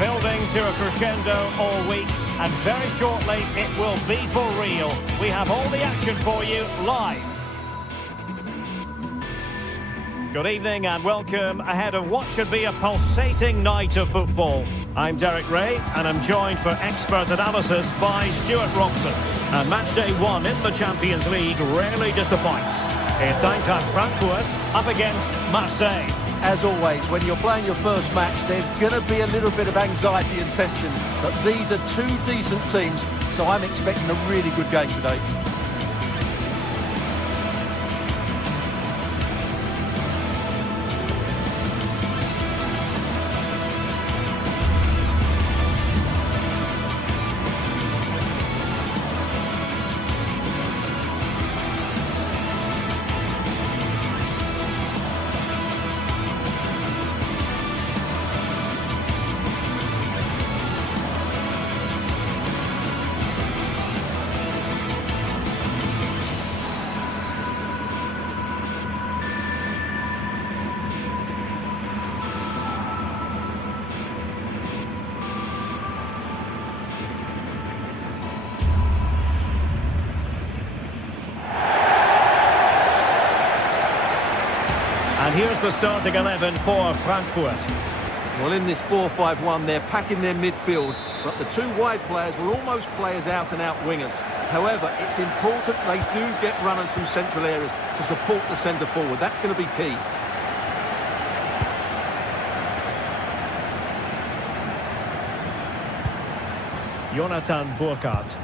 building to a crescendo all week, and very shortly it will be for real. We have all the action for you live. Good evening and welcome ahead of what should be a pulsating night of football. I'm Derek Ray and I'm joined for expert analysis by Stuart Robson. And match day one in the Champions League rarely disappoints. It's Eintracht Frankfurt up against Marseille. As always, when you're playing your first match, there's going to be a little bit of anxiety and tension. But these are two decent teams, so I'm expecting a really good game today. And here's the starting 11 for Frankfurt. Well, in this 4-5-1, they're packing their midfield, but the two wide players were almost players out-and-out wingers. However, it's important they do get runners from central areas to support the centre forward. That's going to be key. Jonathan Burkhardt.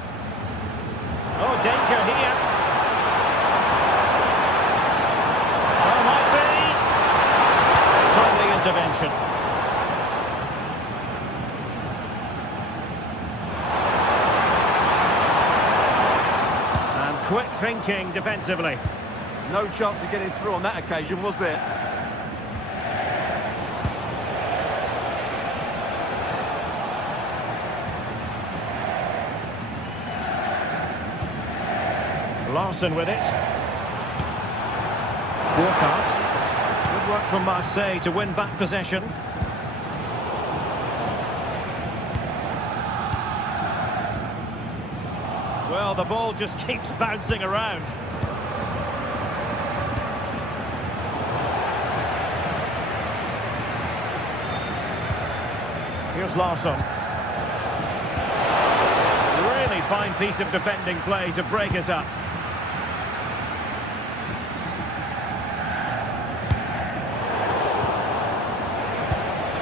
Oh, danger here. Oh, might be. Timely intervention. And quick thinking defensively. No chance of getting through on that occasion, was there? Larson with it. Burkhardt. Good work from Marseille to win back possession. Well, the ball just keeps bouncing around. Here's Larson. Really fine piece of defending play to break it up.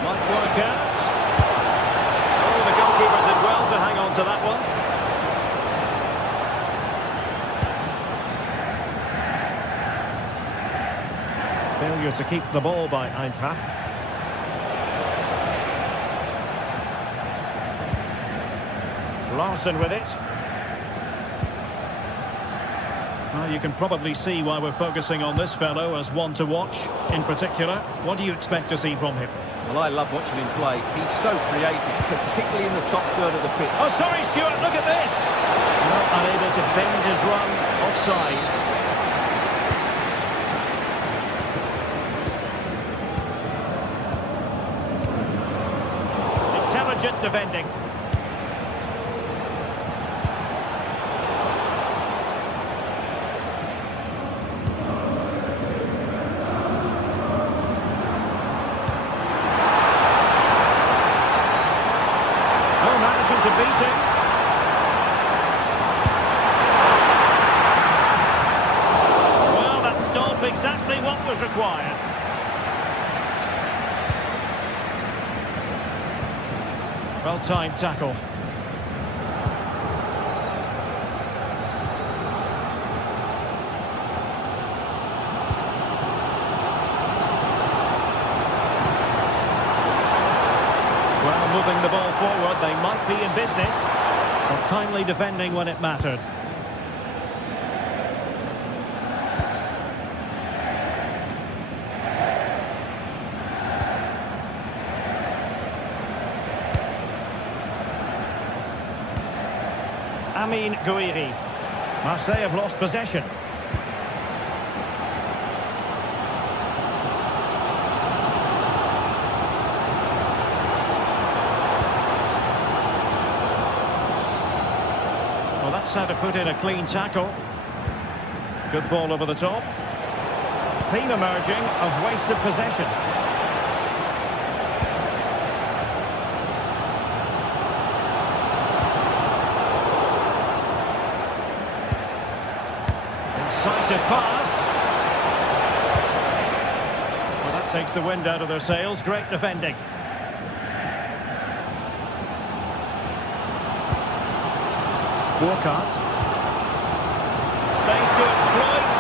Might work out. Oh, the goalkeeper did well to hang on to that one. Failure to keep the ball by Eintracht. Larson with it. Well, you can probably see why we're focusing on this fellow as one to watch. In particular, what do you expect to see from him? Well, I love watching him play. He's so creative, particularly in the top third of the pitch. Oh, sorry, Stuart, look at this! Not unable to bend his run offside. Intelligent defending. To beat him. Well, that stopped exactly what was required. Well-timed tackle. Well, moving the ball forward, they might be in business, but timely defending when it mattered. Amin Gouiri. Marseille have lost possession. knows how to put in a clean tackle. Good ball over the top. Theme emerging of wasted possession. Incisive pass. Well, that takes the wind out of their sails. Great defending. Walcott. Space to exploit.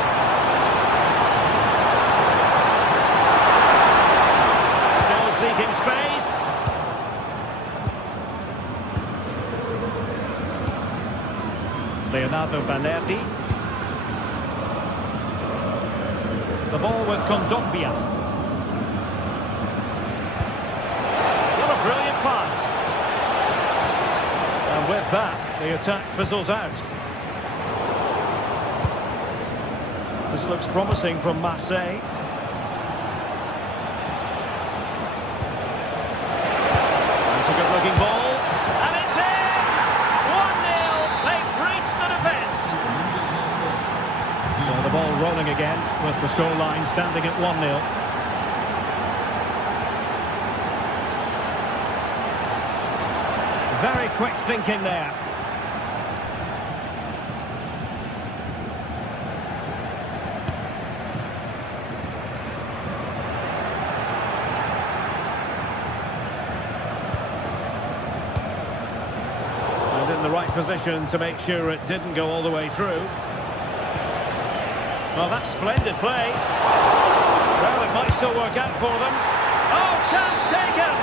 Still seeking space. Leonardo Balerdi. The ball with Kondogbia. What a brilliant pass. And with that, the attack fizzles out. This looks promising from Marseille. That's a good-looking ball. And it's in! 1-0. They've breached the defence. So the ball rolling again with the scoreline standing at 1-0. Very quick thinking there. And in the right position to make sure it didn't go all the way through. Well, that's splendid play. Well, it might still work out for them. Oh, chance taken!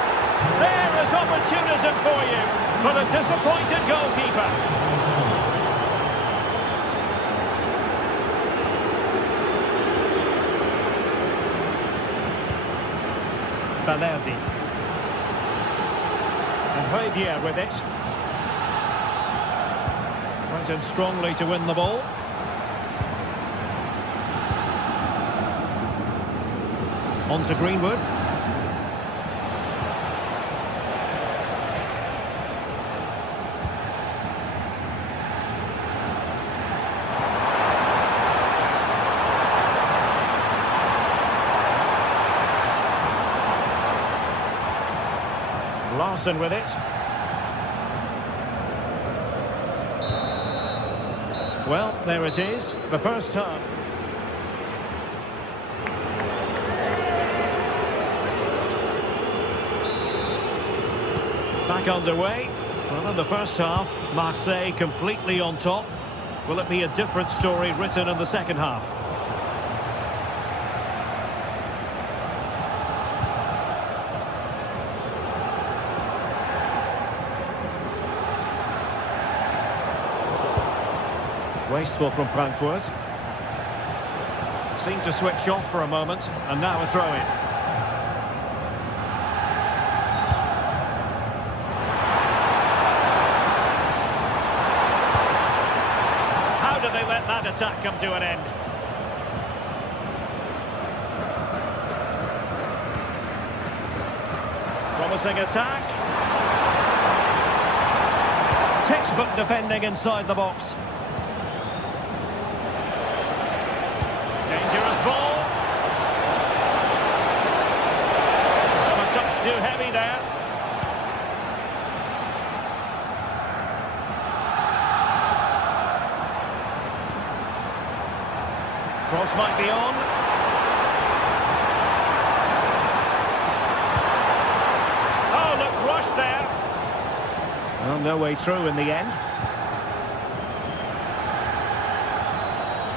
There is opportunism for you, but a disappointed goalkeeper. Balerdi. And Højbjerg with it. Went in strongly to win the ball. On to Greenwood. Larson with it. Well, there it is, the first half. Back underway. Well, in the first half, Marseille completely on top. Will it be a different story written in the second half? Wasteful from Frankfurt. Seemed to switch off for a moment, and now a throw-in. How did they let that attack come to an end? Promising attack. Textbook defending inside the box. Dangerous ball. A touch too heavy there. Cross might be on. Oh, looked rushed there. Well, no way through in the end.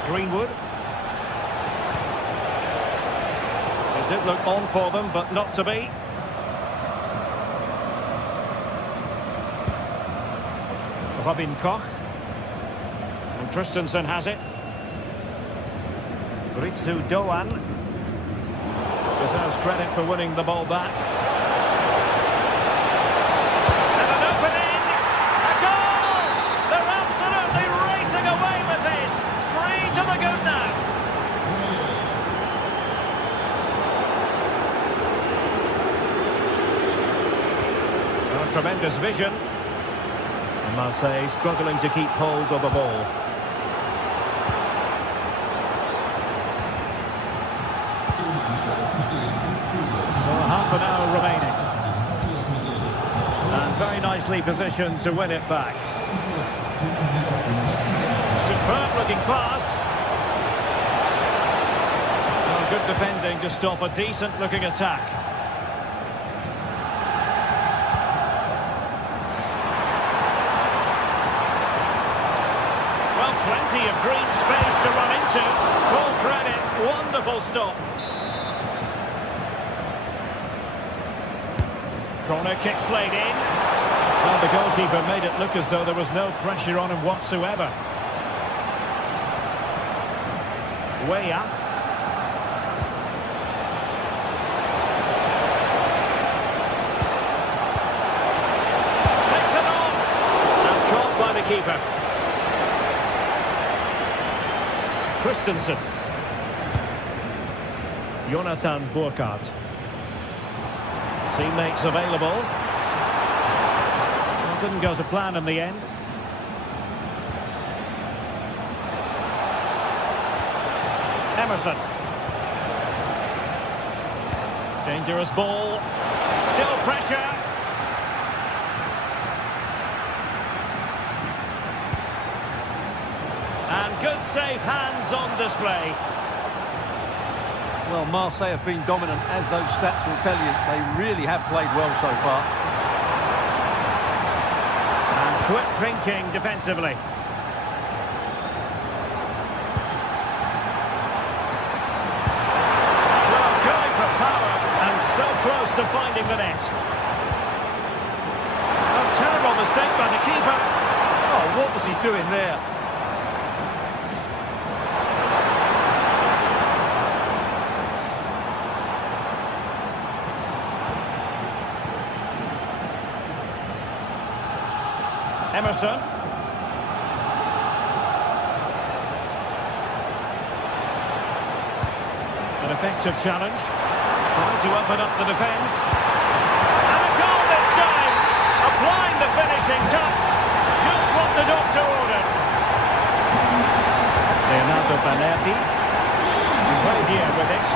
Greenwood. It did look on for them, but not to be. Robin Koch. And Christensen has it. Ritsu Doan deserves credit for winning the ball back. And an opening! A goal! They're absolutely racing away with this! 3 to the good now. Tremendous vision. And Marseille struggling to keep hold of the ball. So half an hour remaining. And very nicely positioned to win it back. Superb looking pass. Well, good defending to stop a decent looking attack. Well, plenty of green space to run into. Full credit, wonderful stop. Corner kick played in. Well, the goalkeeper made it look as though there was no pressure on him whatsoever. Weah. Takes it on. And caught by the keeper. Christensen. Jonathan Burkhardt. Teammates available. Well, didn't go to plan in the end. Emerson. Dangerous ball. Still pressure. And good safe hands on display. Well, Marseille have been dominant, as those stats will tell you. They really have played well so far. And quick thinking defensively. Well, going for power, and so close to finding the net. A terrible mistake by the keeper. Oh, what was he doing there? Emerson. An effective challenge. Trying to open up the defence. And a goal this time! Applying the finishing touch. Just what the doctor ordered. Leonardo Banerdi. Played here with it.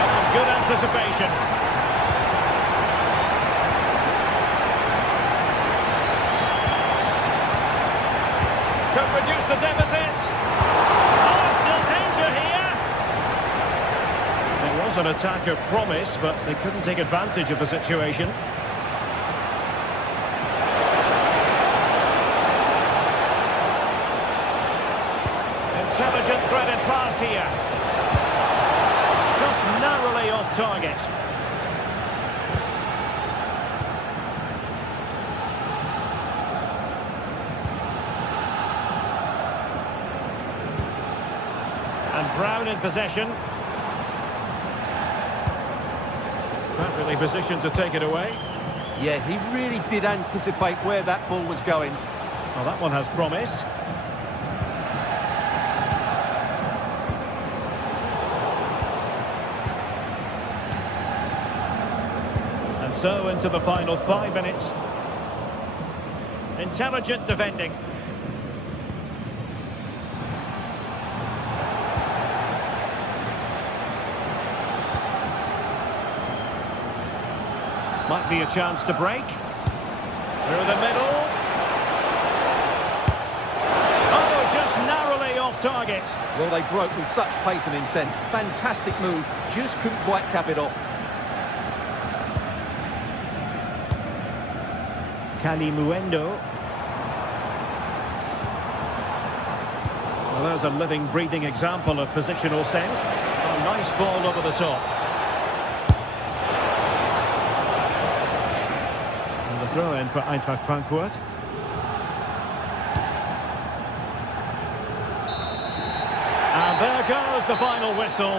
And good anticipation. Could reduce the deficit. Oh, still danger here. There was an attack of promise, but they couldn't take advantage of the situation. Intelligent threaded pass here. Just narrowly off target. And Brown in possession. Perfectly positioned to take it away. Yeah, he really did anticipate where that ball was going. Well, that one has promise. And so into the final 5 minutes. Intelligent defending. Might be a chance to break. Through the middle. Oh, just narrowly off target. Well, they broke with such pace and intent. Fantastic move. Just couldn't quite cap it off. Calimuendo. Well, there's a living, breathing example of positional sense. A nice ball over the top. Throw-in for Eintracht Frankfurt. And there goes the final whistle.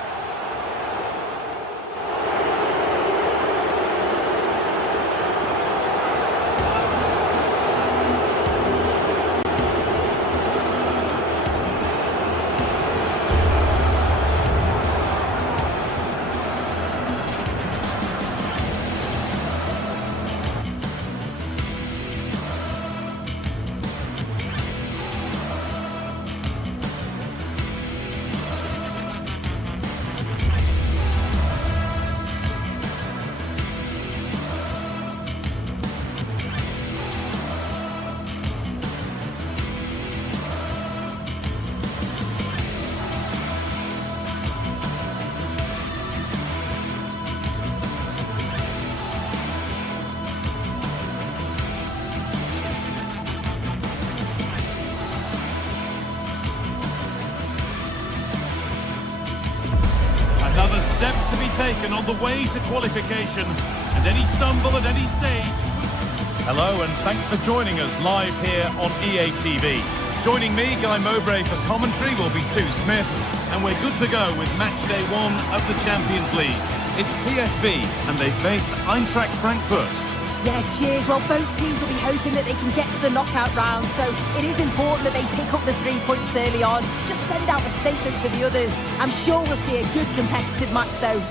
taken on the way to qualification, and any stumble at any stage. Hello, and thanks for joining us live here on EA TV. Joining me, Guy Mowbray, for commentary will be Sue Smith, and we're good to go with match day 1 of the Champions League. It's PSV, and they face Eintracht Frankfurt. Yeah, cheers. Well, both teams will be hoping that they can get to the knockout round, so it is important that they pick up the 3 points early on. Just send out a statement to the others. I'm sure we'll see a good competitive match, though.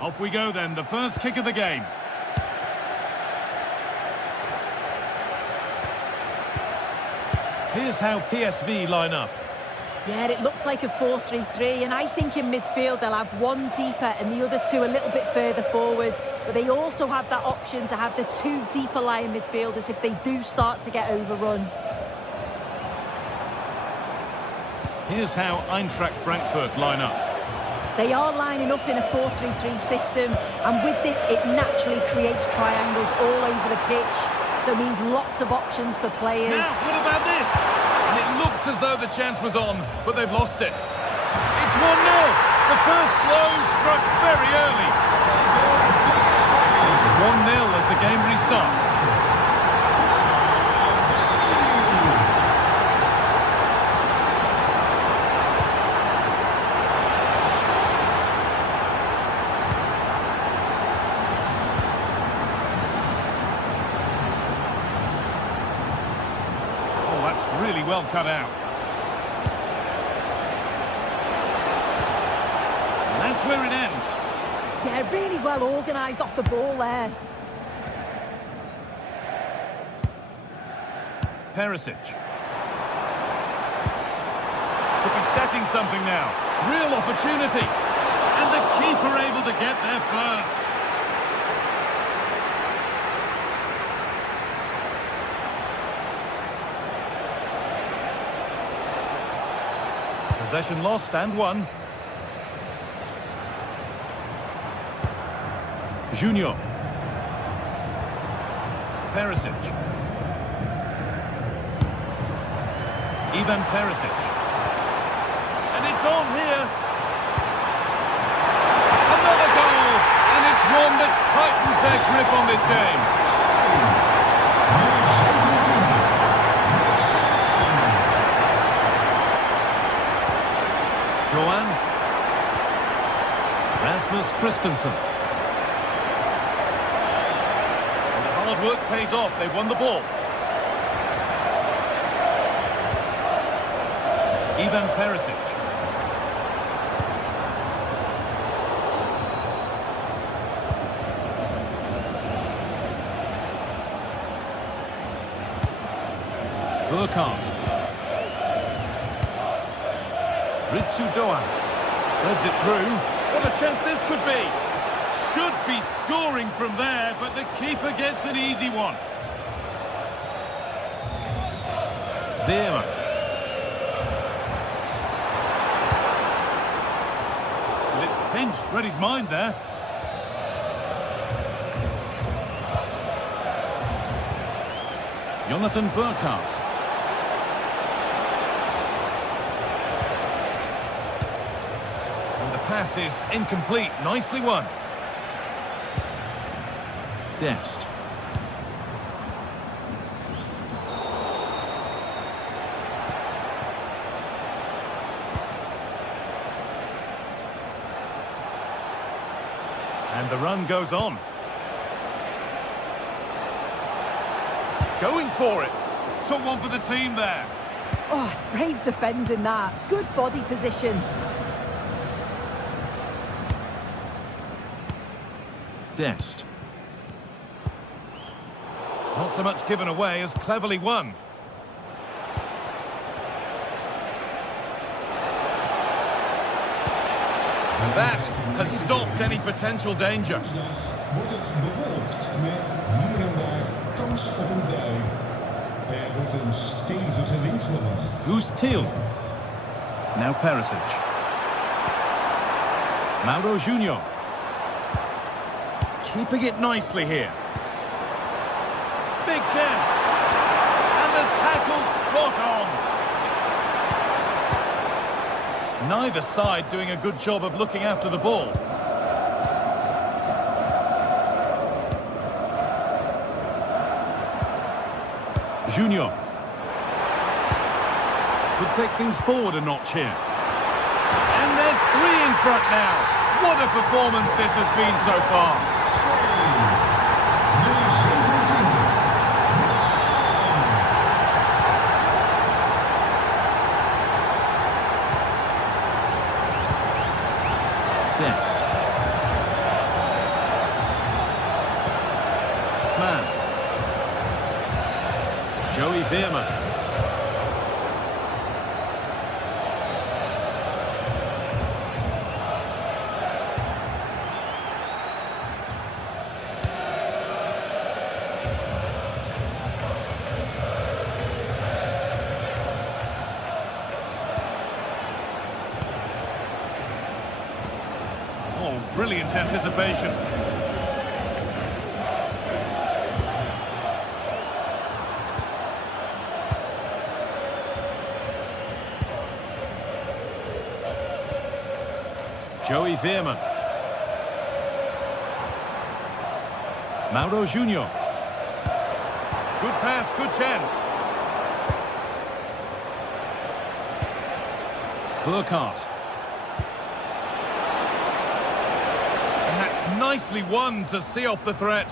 Off we go then, the first kick of the game. Here's how PSV line up. Yeah, it looks like a 4-3-3, and I think in midfield they'll have one deeper and the other two a little bit further forward. But they also have that option to have the 2 deeper lying midfielders if they do start to get overrun. Here's how Eintracht Frankfurt line up. They are lining up in a 4-3-3 system, and with this it naturally creates triangles all over the pitch, so it means lots of options for players. Now, what about this? And it looked as though the chance was on, but they've lost it. It's 1-0. The first blow struck very early. It's 1-0 as the game restarts. Really well cut out. And that's where it ends. Yeah, really well organised off the ball there. Perisic. Could be setting something now. Real opportunity. And the keeper able to get there first. Possession lost and won. Junior. Perisic. Ivan Perisic. And it's on here. Another goal. And it's one that tightens their grip on this game. Johan. Rasmus Christensen. And the hard work pays off. They've won the ball. Ivan Perisic. Burkhardt. Ritsu Doan threads it through. What a chance this could be. Should be scoring from there, but the keeper gets an easy one. Veerman. And it's pinched, read his mind there. Jonathan Burkhardt. Pass is incomplete. Nicely won. Dest. And the run goes on. Going for it. Took one for the team there. Oh, it's brave defending that. Good body position. Dest. Not so much given away as cleverly won. And that has stopped any potential danger. Er wordt een stevige wind verwacht. Who's Teal? Now Perisic. Mauro Junior. Keeping it nicely here. Big chance. And the tackle spot on. Neither side doing a good job of looking after the ball. Junior. Could take things forward a notch here. And they're 3 in front now. What a performance this has been so far. Nummer 27. Best. Man. Joey Veerman. Oh, brilliant anticipation. Joey Veerman. Mauro Junior. Good pass, good chance. Burkhardt. And that's nicely won to see off the threat.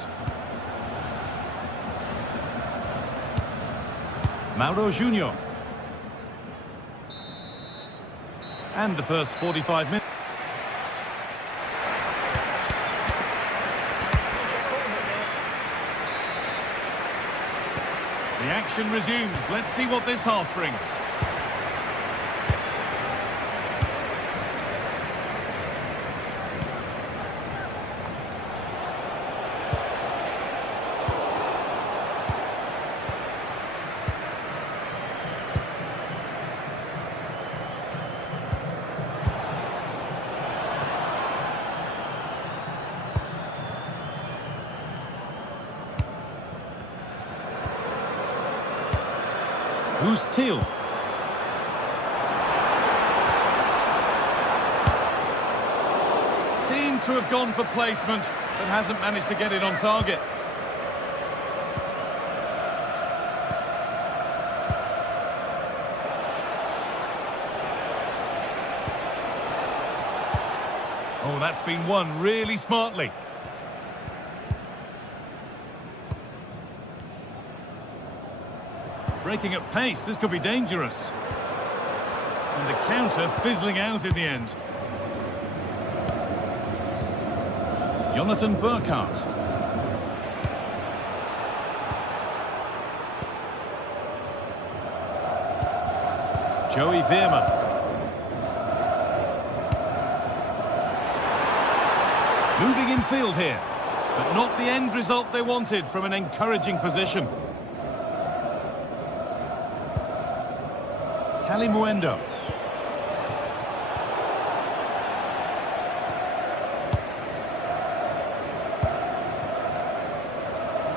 Mauro Junior. And the first 45 minutes. The action resumes. Let's see what this half brings. Who's Teal? Seemed to have gone for placement, but hasn't managed to get it on target. Oh, that's been won really smartly. Breaking at pace, this could be dangerous. And the counter fizzling out in the end. Jonathan Burkhardt. Joey Veerman. Moving in field here, but not the end result they wanted from an encouraging position. Muendo.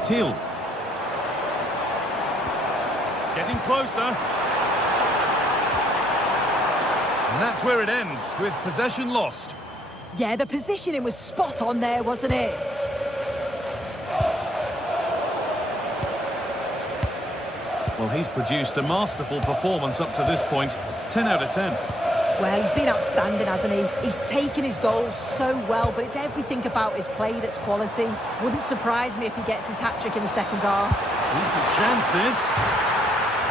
Teal. Getting closer. And that's where it ends, with possession lost. Yeah, the positioning was spot on there, wasn't it? Well, he's produced a masterful performance up to this point. 10 out of 10. Well, he's been outstanding, hasn't he? He's taken his goals so well, but it's everything about his play that's quality. Wouldn't surprise me if he gets his hat-trick in the second half. Decent chance, this.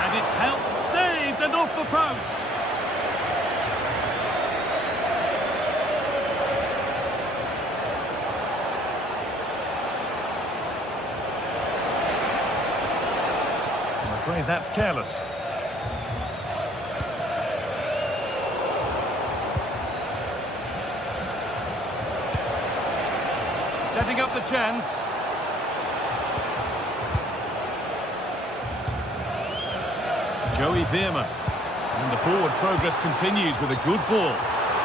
And it's helped, saved, and off the post. I'm afraid that's careless. Setting up the chance. Joey Veerman. And the forward progress continues with a good ball.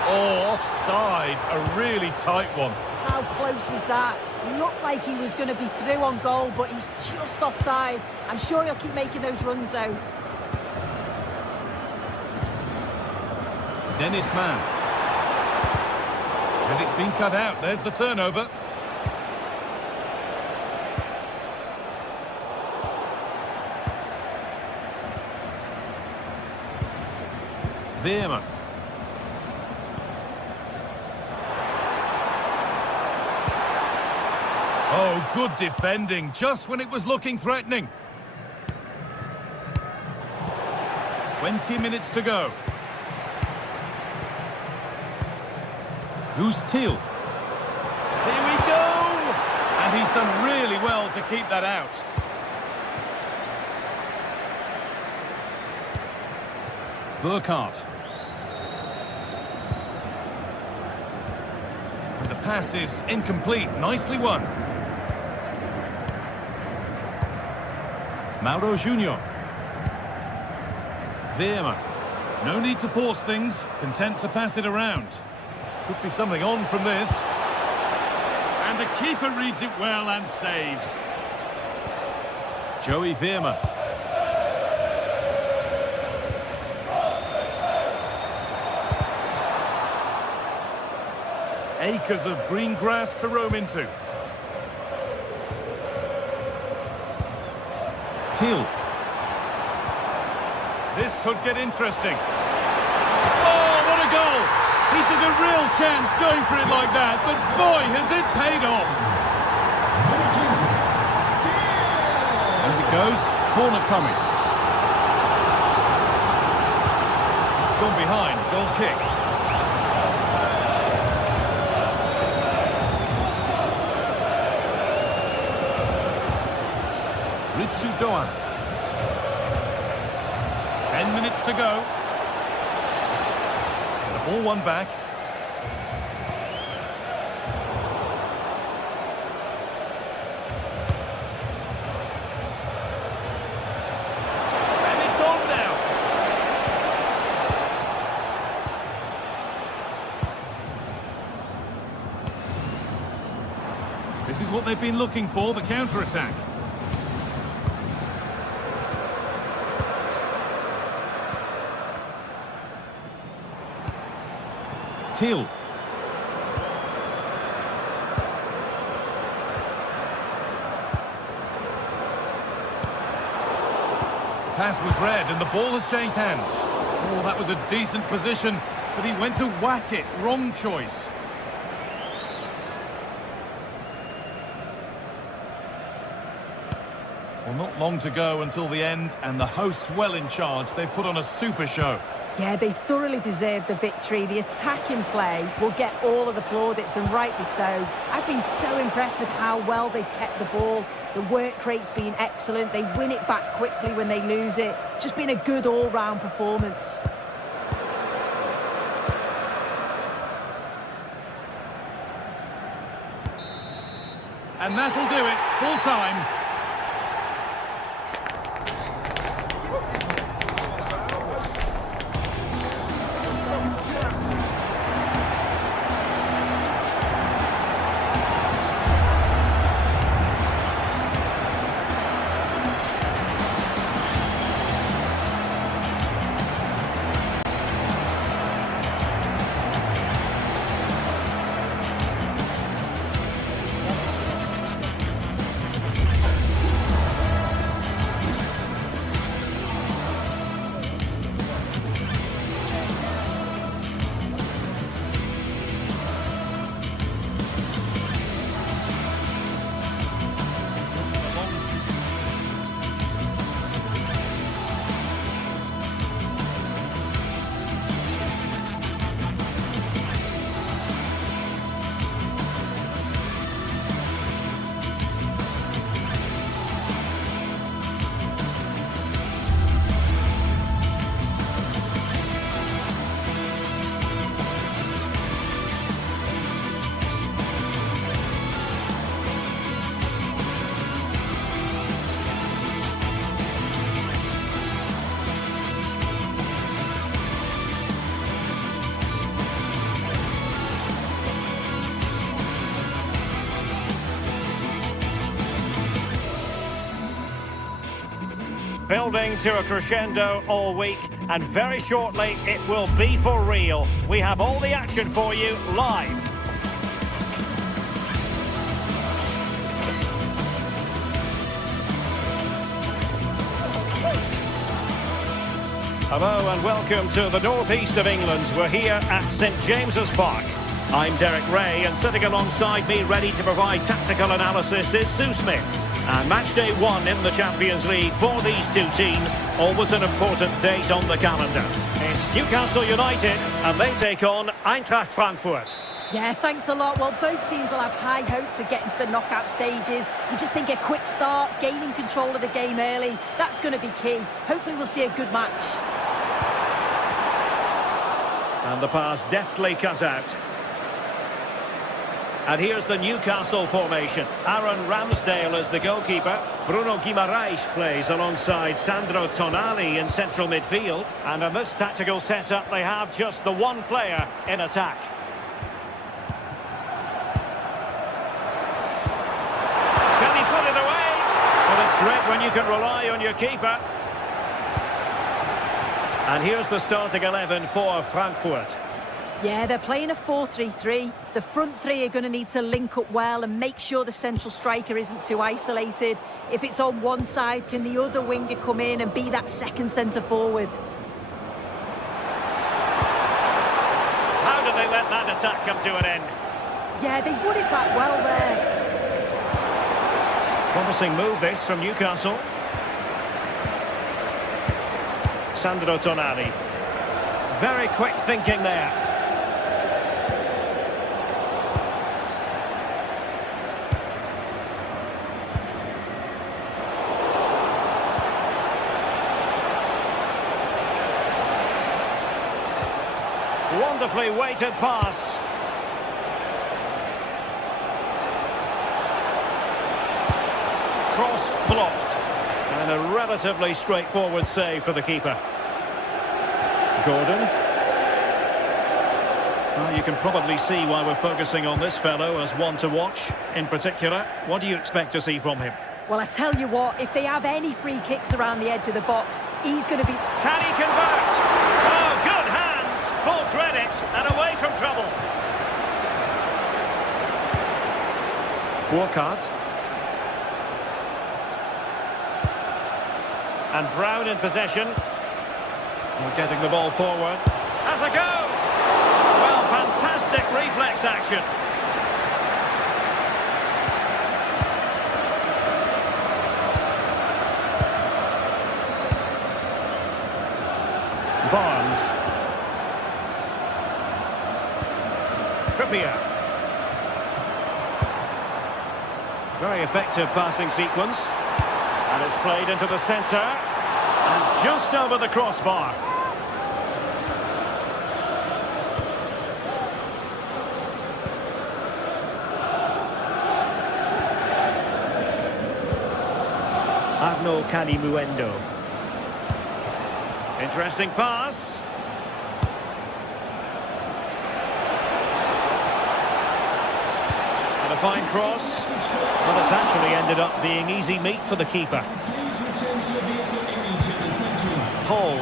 Oh, offside. A really tight one. How close was that? Looked like he was going to be through on goal, but he's just offside. I'm sure he'll keep making those runs, though. Dennis Mann. And it's been cut out. There's the turnover. Veerman. Oh, good defending, just when it was looking threatening. 20 minutes to go. Who's Thiel? Here we go! And he's done really well to keep that out. Burkhardt. And the pass is incomplete. Nicely won. Mauro Junior. Veerman. No need to force things. Content to pass it around. Could be something on from this. And the keeper reads it well and saves. Joey Veerman. Acres of green grass to roam into. Thiel. This could get interesting. Oh, what a goal! He took a real chance going for it like that, but boy, has it paid off! As it goes, corner coming. It's gone behind, goal kick. Ritsu Doan. 10 minutes to go. And the ball won back. And it's on now. This is what they've been looking for, the counter-attack. Thiel. Pass was read and the ball has changed hands. Oh, that was a decent position, but he went to whack it. Wrong choice. Well, not long to go until the end, and the hosts well in charge. They've put on a super show. Yeah, they thoroughly deserve the victory. The attacking play will get all of the plaudits, and rightly so. I've been so impressed with how well they've kept the ball. The work rate's been excellent. They win it back quickly when they lose it. Just been a good all-round performance. And that'll do it. Full time. building to a crescendo all week, and very shortly it will be for real. We have all the action for you live. Hello and welcome to the northeast of England. We're here at St James's Park. I'm Derek Ray, and sitting alongside me ready to provide tactical analysis is Sue Smith. And match day 1 in the Champions League for these two teams, always an important date on the calendar. It's Newcastle United, and they take on Eintracht Frankfurt. Yeah, thanks a lot. Well, both teams will have high hopes of getting to the knockout stages. You just think a quick start, gaining control of the game early, that's going to be key. Hopefully we'll see a good match. And the pass deftly cut out. And here's the Newcastle formation. Aaron Ramsdale is the goalkeeper. Bruno Guimaraes plays alongside Sandro Tonali in central midfield. And in this tactical setup, they have just the one player in attack. Can he put it away? Well, it's great when you can rely on your keeper. And here's the starting 11 for Frankfurt. Yeah, they're playing a 4-3-3. The front three are going to need to link up well and make sure the central striker isn't too isolated. If it's on one side, can the other winger come in and be that second centre forward? How do they let that attack come to an end? Yeah, they put it back well there. Promising move this from Newcastle. Sandro Tonali. Very quick thinking there. Wonderfully weighted pass. Cross blocked. And a relatively straightforward save for the keeper. Gordon. Well, you can probably see why we're focusing on this fellow as one to watch. In particular, what do you expect to see from him? Well, I tell you what, if they have any free kicks around the edge of the box, he's going to be... Can he convert? Oh, good hands! Full credit and away from trouble. Walcott. And Brown in possession. We're getting the ball forward. Has a go! Well, fantastic reflex action. Barnes. Trippier. Very effective passing sequence. And it's played into the centre. And just over the crossbar. Arno Canimuendo. Interesting pass. And a fine cross. Well, it's actually ended up being easy meat for the keeper. Hall.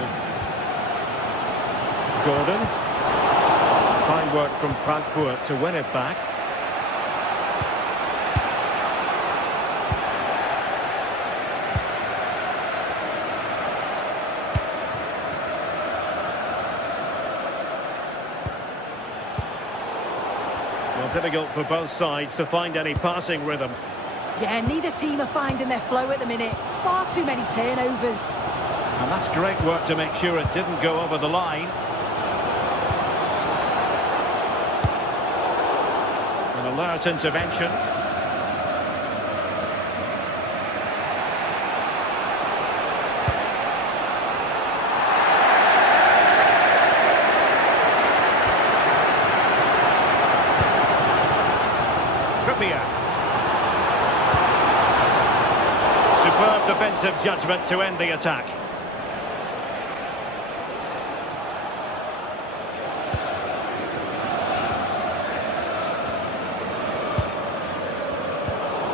Gordon. Fine work from Frankfurt to win it back. Well, difficult for both sides to find any passing rhythm. Yeah, neither team are finding their flow at the minute. Far too many turnovers. And that's great work to make sure it didn't go over the line. An alert intervention. Trippier. Superb defensive judgment to end the attack.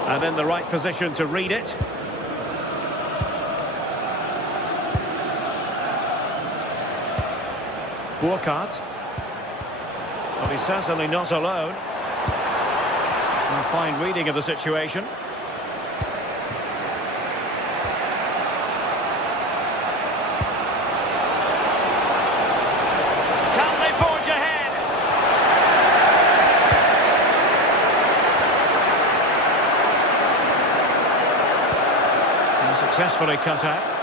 And in the right position to read it. Burkhardt. Well, he's certainly not alone. A fine reading of the situation. Can they forge ahead? And successfully cut out.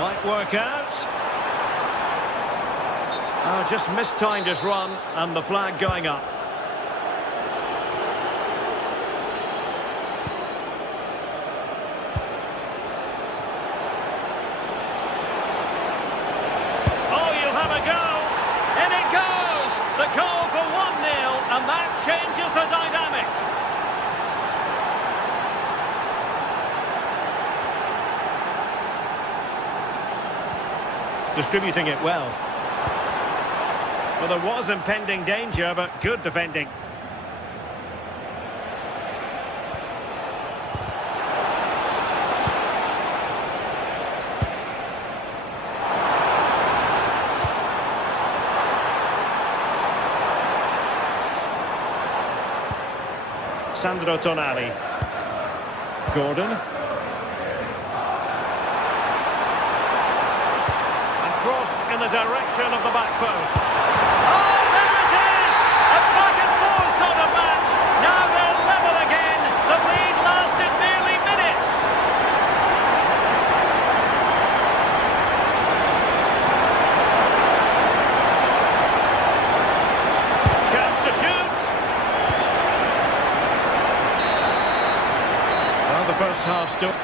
Might work out. Oh, just mistimed his run, and the flag going up. Oh, you'll have a go! In it goes! The goal for 1-0, and that changes the dynamic. Distributing it well. Well, there was impending danger, but good defending. Sandro Tonali. Gordon. And crossed in the direction of the back post. Oh, there it is! A back and forth sort of match. Now they're level again. The lead lasted nearly minutes. Chance to shoot. Well, the first half still.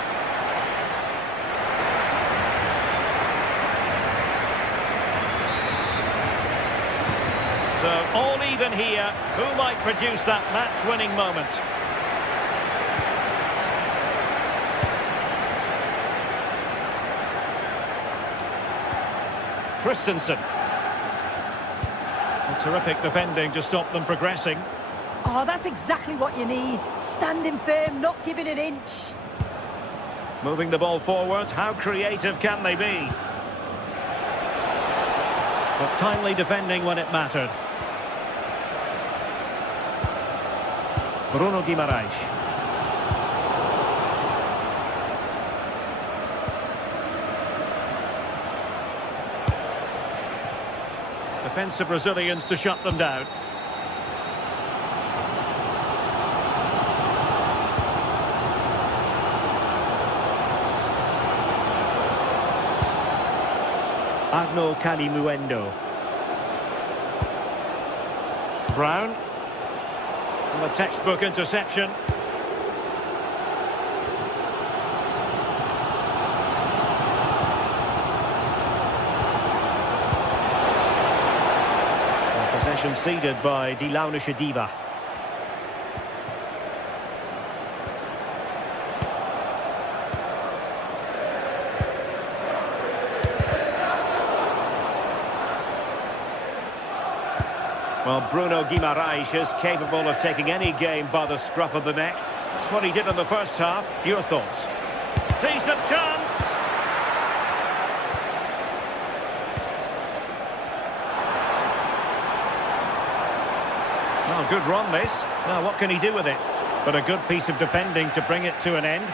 So, all even here. Who might produce that match-winning moment? Christensen. A terrific defending to stop them progressing. Oh, that's exactly what you need. Standing firm, not giving an inch. Moving the ball forward. How creative can they be? But timely defending when it mattered. Bruno Guimaraes. Defensive Brazilians to shut them down. Arno Calimuendo. Brown. And the textbook interception. And possession ceded by Di Launa-Shadiva. Well, Bruno Guimaraes is capable of taking any game by the scruff of the neck. That's what he did in the first half. Your thoughts? Decent chance. Well, good run this. Now, what can he do with it? But a good piece of defending to bring it to an end.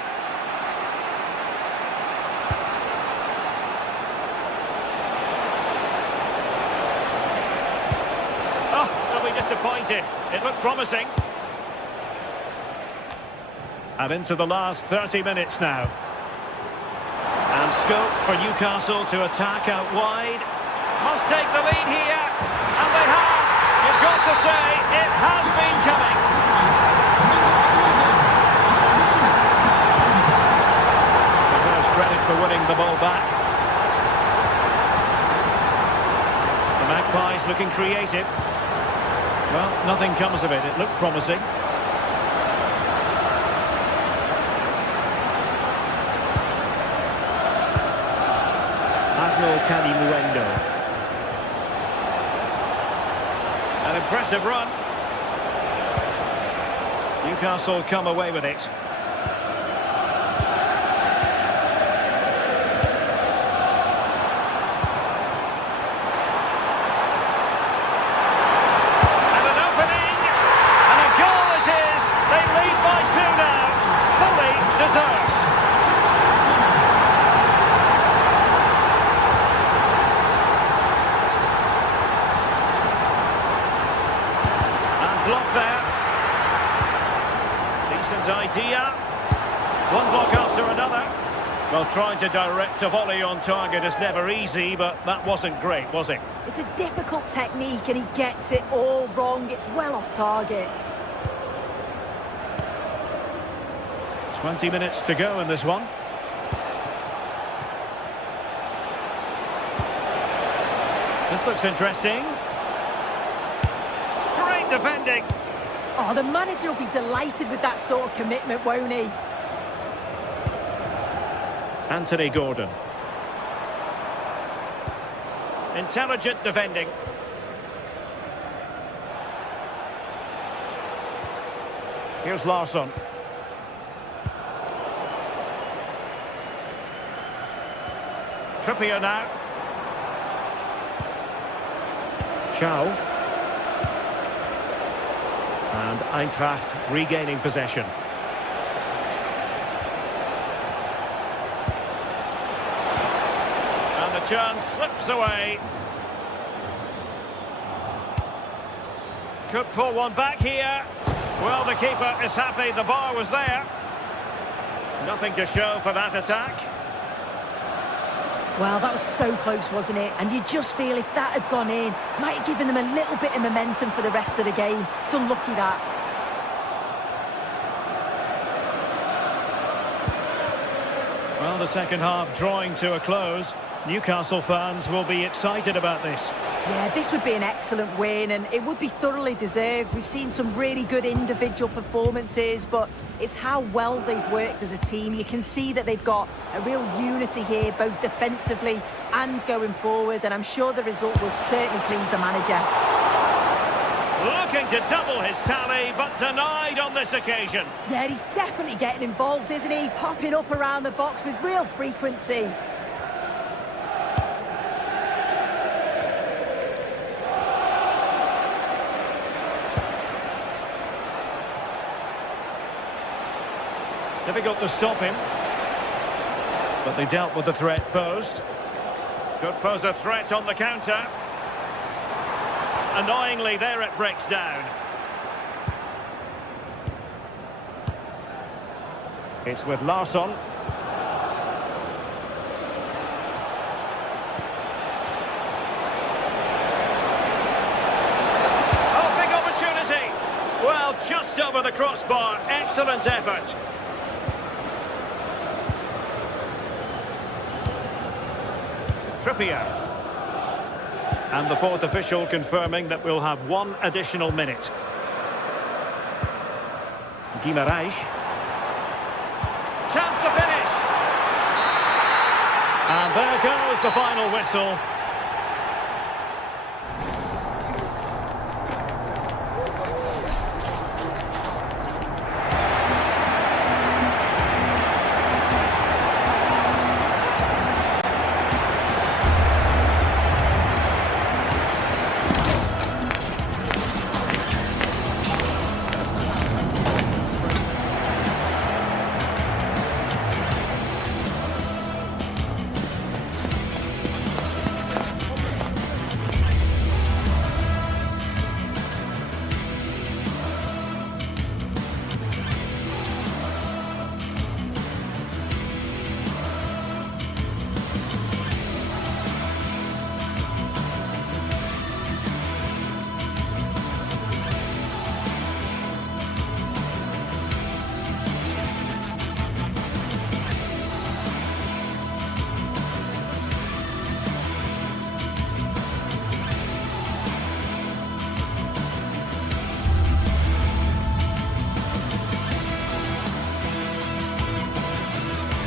Disappointed. It looked promising. And into the last 30 minutes now. And scope for Newcastle to attack out wide. Must take the lead here. And they have. You've got to say, it has been coming. Deserves credit for winning the ball back. The Magpies looking creative. Well, nothing comes of it. It looked promising. Arno Calimuendo. An impressive run. Newcastle come away with it. block there. Decent idea. One block after another. Well, trying to direct a volley on target is never easy, but that wasn't great, was it? It's a difficult technique and he gets it all wrong. It's well off target. 20 minutes to go in this one. This looks interesting. Great defending. Oh, the manager will be delighted with that sort of commitment, won't he? Anthony Gordon. Intelligent defending. Here's Larsson. Trippier now. Chow. And Eintracht regaining possession. And the chance slips away. Could pull one back here. Well, the keeper is happy the bar was there. Nothing to show for that attack. Well, that was so close, wasn't it? And you just feel if that had gone in, might have given them a little bit of momentum for the rest of the game. It's unlucky that. Well, the second half drawing to a close. Newcastle fans will be excited about this. Yeah, this would be an excellent win and it would be thoroughly deserved. We've seen some really good individual performances, but it's how well they've worked as a team. You can see that they've got a real unity here, both defensively and going forward, and I'm sure the result will certainly please the manager. Looking to double his tally, but denied on this occasion. Yeah, he's definitely getting involved, isn't he? Popping up around the box with real frequency. Difficult to stop him. But they dealt with the threat posed. Could pose a threat on the counter. Annoyingly, there it breaks down. It's with Larsson. Oh, big opportunity. Well, just over the crossbar. Excellent effort. Trippier. And the fourth official confirming that we'll have one additional minute. Guimaraes. Chance to finish. And there goes the final whistle.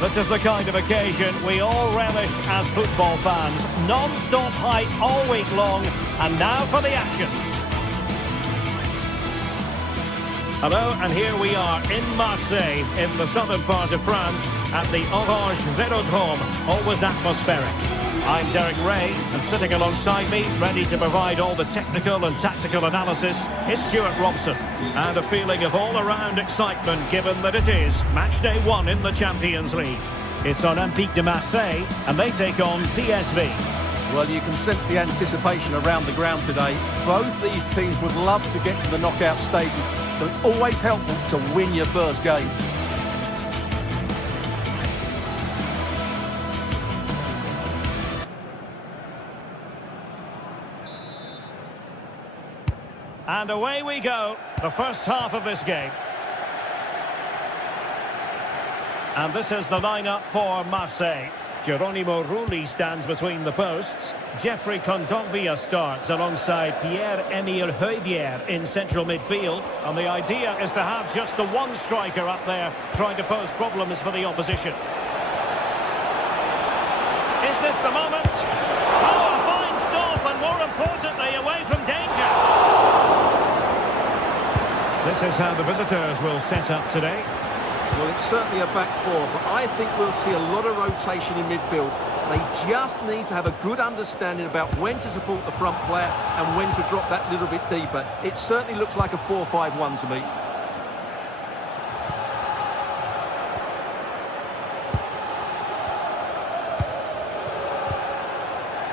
This is the kind of occasion we all relish as football fans. Non-stop hype all week long, and now for the action. Hello, and here we are in Marseille, in the southern part of France, at the Orange Velodrome, always atmospheric. I'm Derek Ray, and sitting alongside me, ready to provide all the technical and tactical analysis, is Stuart Robson. And a feeling of all-around excitement, given that it is match day 1 in the Champions League. It's Olympique de Marseille, and they take on PSV. Well, you can sense the anticipation around the ground today. Both these teams would love to get to the knockout stages, so it's always helpful to win your first game. And away we go, the first half of this game. And this is the lineup for Marseille. Geronimo Rulli stands between the posts. Jeffrey Kondogbia starts alongside Pierre-Emile Højbjerg in central midfield. And the idea is to have just the one striker up there trying to pose problems for the opposition. Is this the moment? Oh, a fine stop, and more importantly, away from danger. This is how the visitors will set up today. Well, it's certainly a back four, but I think we'll see a lot of rotation in midfield. They just need to have a good understanding about when to support the front player and when to drop that little bit deeper. It certainly looks like a 4-5-1 to me.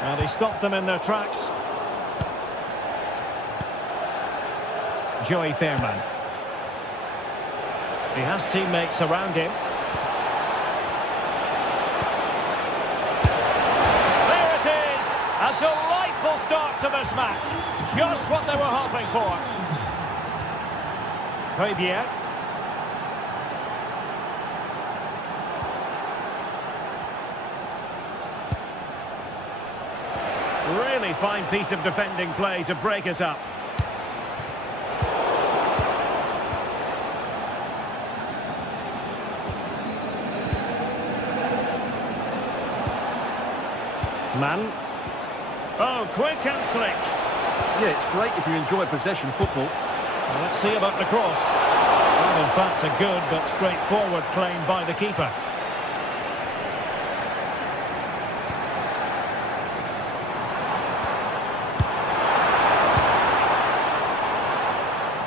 Well, he stopped them in their tracks. Joey Fairman. He has teammates around him. There it is! A delightful start to this match. Just what they were hoping for. Højbjerg. Really fine piece of defending play to break it up. Man. Oh, quick and slick. Yeah, it's great if you enjoy possession football. Well, let's see about the cross. Well, in fact, a good but straightforward claim by the keeper.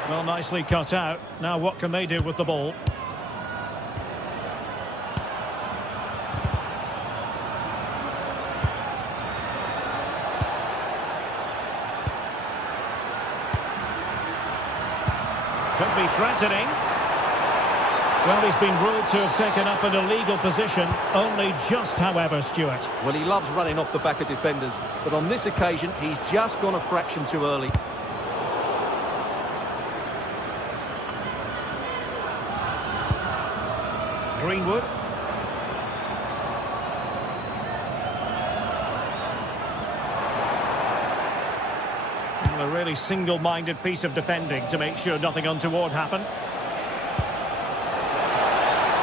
Well, nicely cut out. Now what can they do with the ball? Could be threatening. Well, he's been ruled to have taken up an illegal position. Only just, however, Stuart. Well, he loves running off the back of defenders, but on this occasion, he's just gone a fraction too early. Greenwood. A really single-minded piece of defending to make sure nothing untoward happened.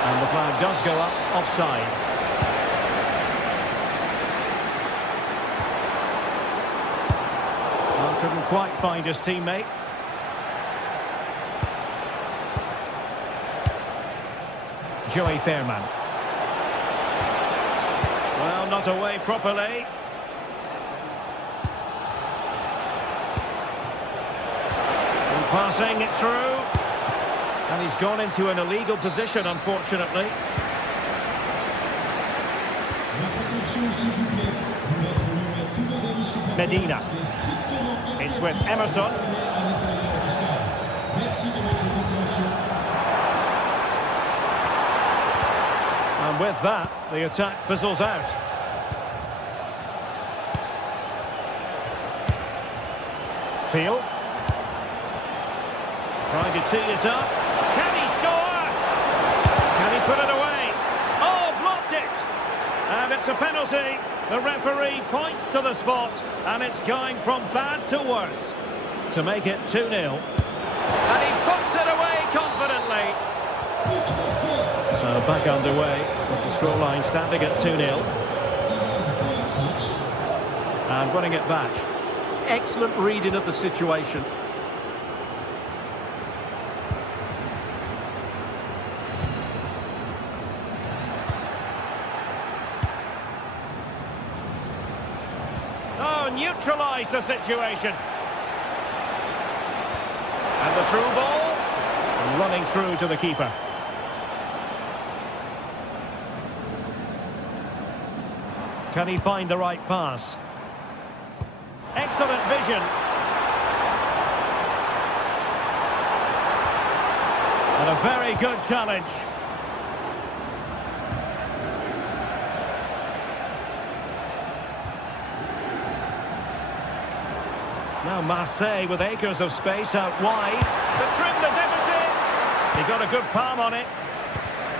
And the flag does go up, offside. Well, couldn't quite find his teammate. Joey Fairman. Well, not away properly. Passing it through. And he's gone into an illegal position, unfortunately. Medina. It's with Emerson. And with that, the attack fizzles out. Teal. Trying to tee it up. Can he score? Can he put it away? Oh, blocked it! And it's a penalty. The referee points to the spot, and it's going from bad to worse to make it 2-0. And he puts it away confidently. So back underway, with the scoreline standing at 2-0. And winning it back. Excellent reading of the situation. Neutralise the situation. And the through ball running through to the keeper. Can he find the right pass? Excellent vision. And a very good challenge. Now Marseille with acres of space out wide to trim the deficit. He got a good palm on it.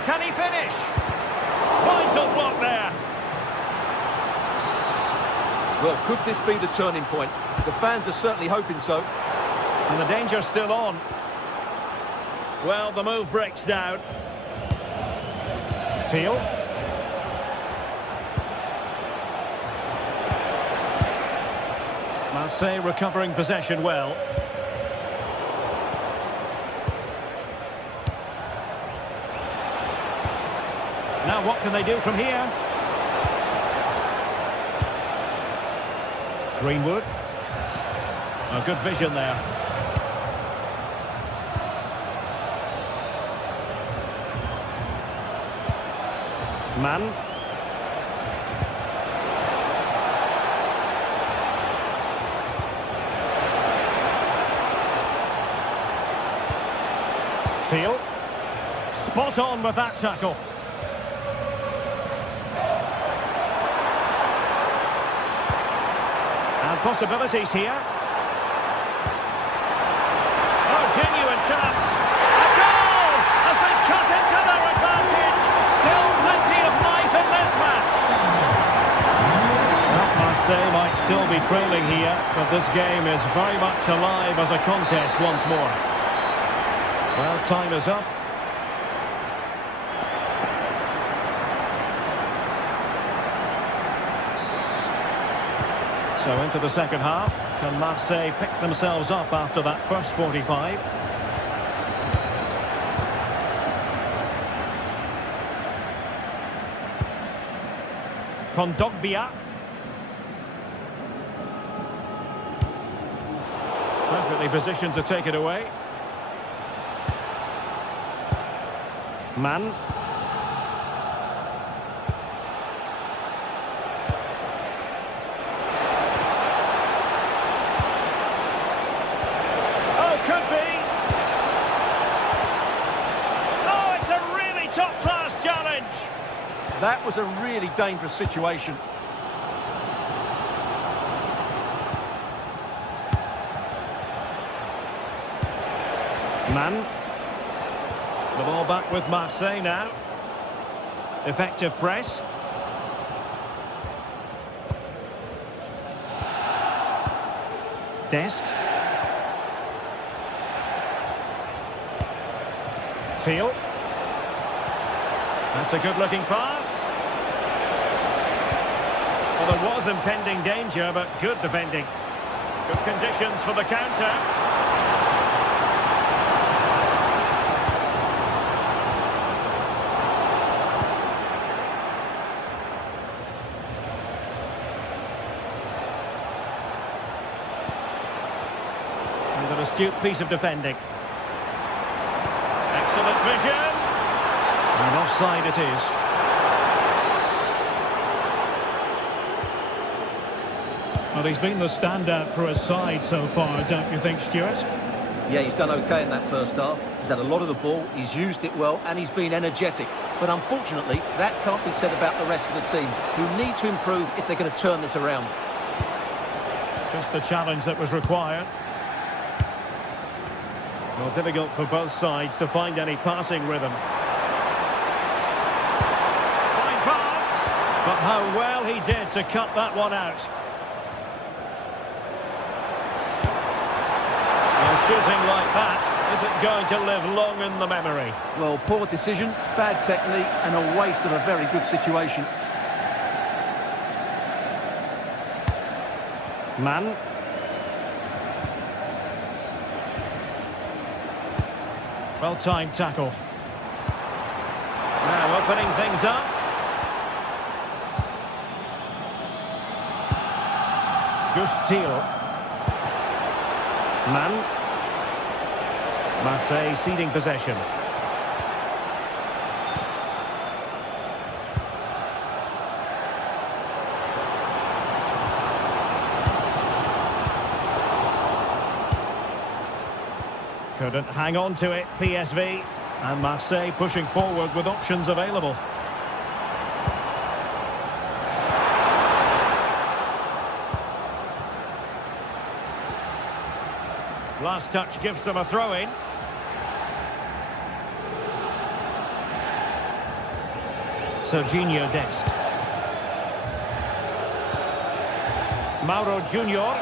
Can he finish? Vital block there. Well, could this be the turning point? The fans are certainly hoping so. And the danger's still on. Well, the move breaks down. Teal. Marseille recovering possession well. Now what can they do from here? Greenwood. A good vision there. Man. Teal. Spot on with that tackle. And possibilities here. Oh, genuine chance. A goal as they cut into their advantage. Still plenty of life in this match. Well, Marseille might still be trailing here, but this game is very much alive as a contest once more. Well, time is up. So into the second half. Can Marseille pick themselves up after that first 45? Kondogbia. Perfectly positioned to take it away. Man. Oh, could be. Oh, it's a really top-class challenge. That was a really dangerous situation. Man. The ball back with Marseille now. Effective press. Dest. Teal. That's a good-looking pass. Well, there was impending danger, but good defending. Good conditions for the counter. An astute piece of defending. Excellent vision. And offside it is. Well, he's been the standout for his side so far, don't you think, Stuart? Yeah, he's done okay in that first half. He's had a lot of the ball, he's used it well, and he's been energetic. But unfortunately, that can't be said about the rest of the team, who need to improve if they're going to turn this around. Just the challenge that was required. Well, difficult for both sides to find any passing rhythm. Fine pass, but how well he did to cut that one out. Well, shooting like that isn't going to live long in the memory. Well, poor decision, bad technique, and a waste of a very good situation. Man. Well-timed tackle. Now opening things up. Teal. Man. Marseille ceding possession. Couldn't hang on to it, PSV. And Marseille pushing forward with options available. Last touch gives them a throw-in. Serginho Dest. Mauro Junior.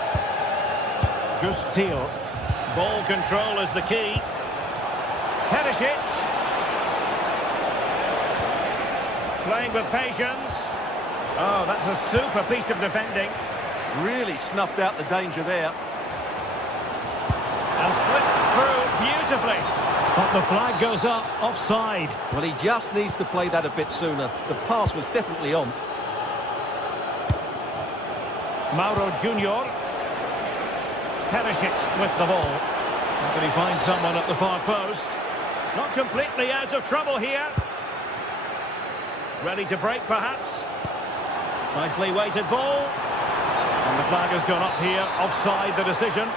Gustil. Ball control is the key. Perisic. Playing with patience. Oh, that's a super piece of defending. Really snuffed out the danger there. And slipped through beautifully. But the flag goes up, offside. Well, he just needs to play that a bit sooner. The pass was definitely on. Mauro Junior. Perisic with the ball. Can he find someone at the far post? Not completely out of trouble here. Ready to break, perhaps. Nicely weighted ball. And the flag has gone up here. Offside the decision.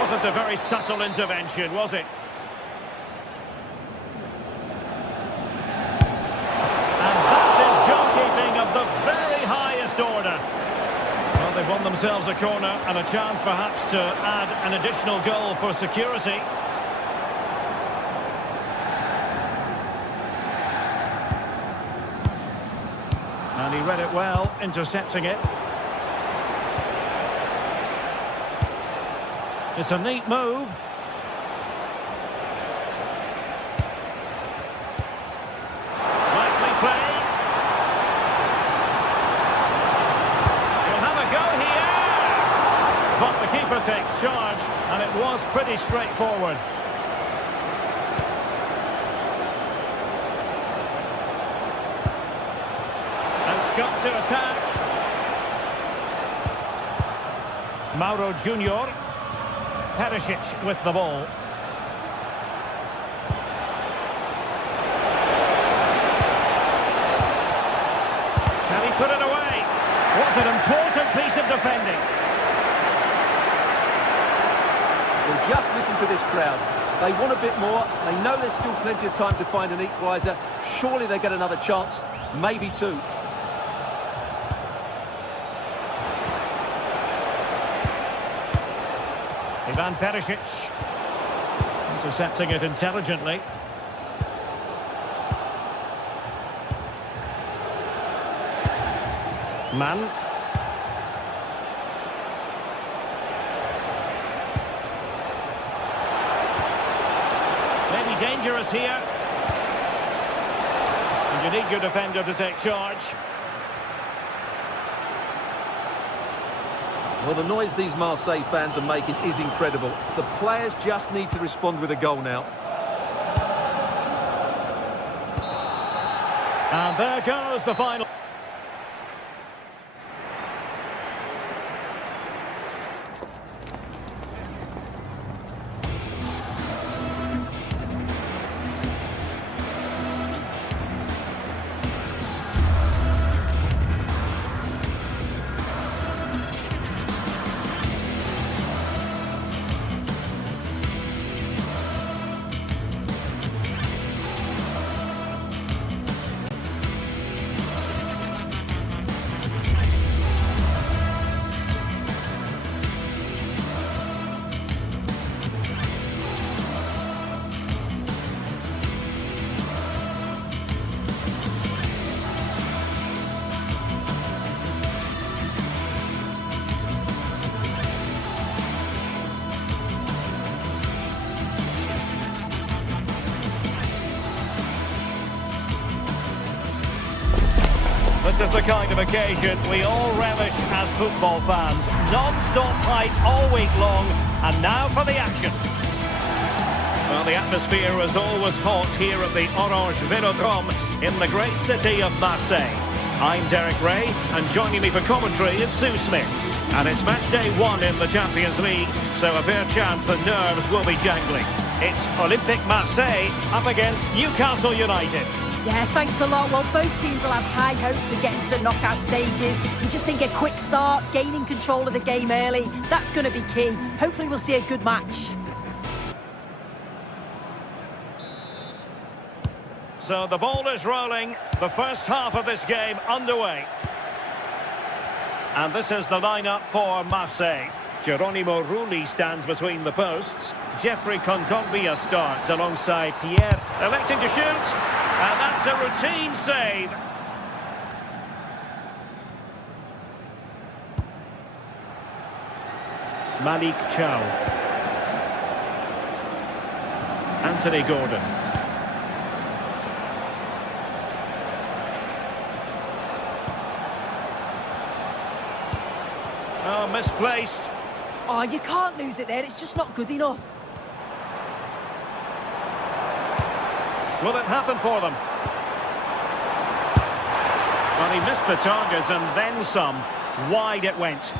Wasn't a very subtle intervention, was it? And that is goalkeeping of the very highest order. Well, they've won themselves a corner and a chance perhaps to add an additional goal for security. And he read it well, intercepting it. It's a neat move. Nicely played. He'll have a go here. But the keeper takes charge, and it was pretty straightforward. And Scott to attack. Mauro Junior. Perisic with the ball. Can he put it away? What an important piece of defending. Well, just listen to this crowd. They want a bit more. They know there's still plenty of time to find an equaliser. Surely they get another chance, maybe two. Ivan Perisic, intercepting it intelligently. Mann. Maybe dangerous here. And you need your defender to take charge. Well, the noise these Marseille fans are making is incredible. The players just need to respond with a goal now. And there goes the final. This is the kind of occasion we all relish as football fans. Non-stop hype all week long, and now for the action. Well, the atmosphere is always hot here at the Orange Velodrome in the great city of Marseille. I'm Derek Ray, and joining me for commentary is Sue Smith. And it's match day 1 in the Champions League, so a fair chance the nerves will be jangling. It's Olympique Marseille up against Newcastle United. Yeah, thanks a lot. Well, both teams will have high hopes of getting to the knockout stages. You just think a quick start, gaining control of the game early, that's going to be key. Hopefully we'll see a good match. So the ball is rolling. The first half of this game underway. And this is the lineup for Marseille. Geronimo Rulli stands between the posts. Jeffrey Kondogbia starts alongside Pierre, electing to shoot. And that's a routine save. Malik Chow. Anthony Gordon. Oh, misplaced. Oh, you can't lose it there. It's just not good enough. Will it happen for them? Well, he missed the target and then some. Wide it went.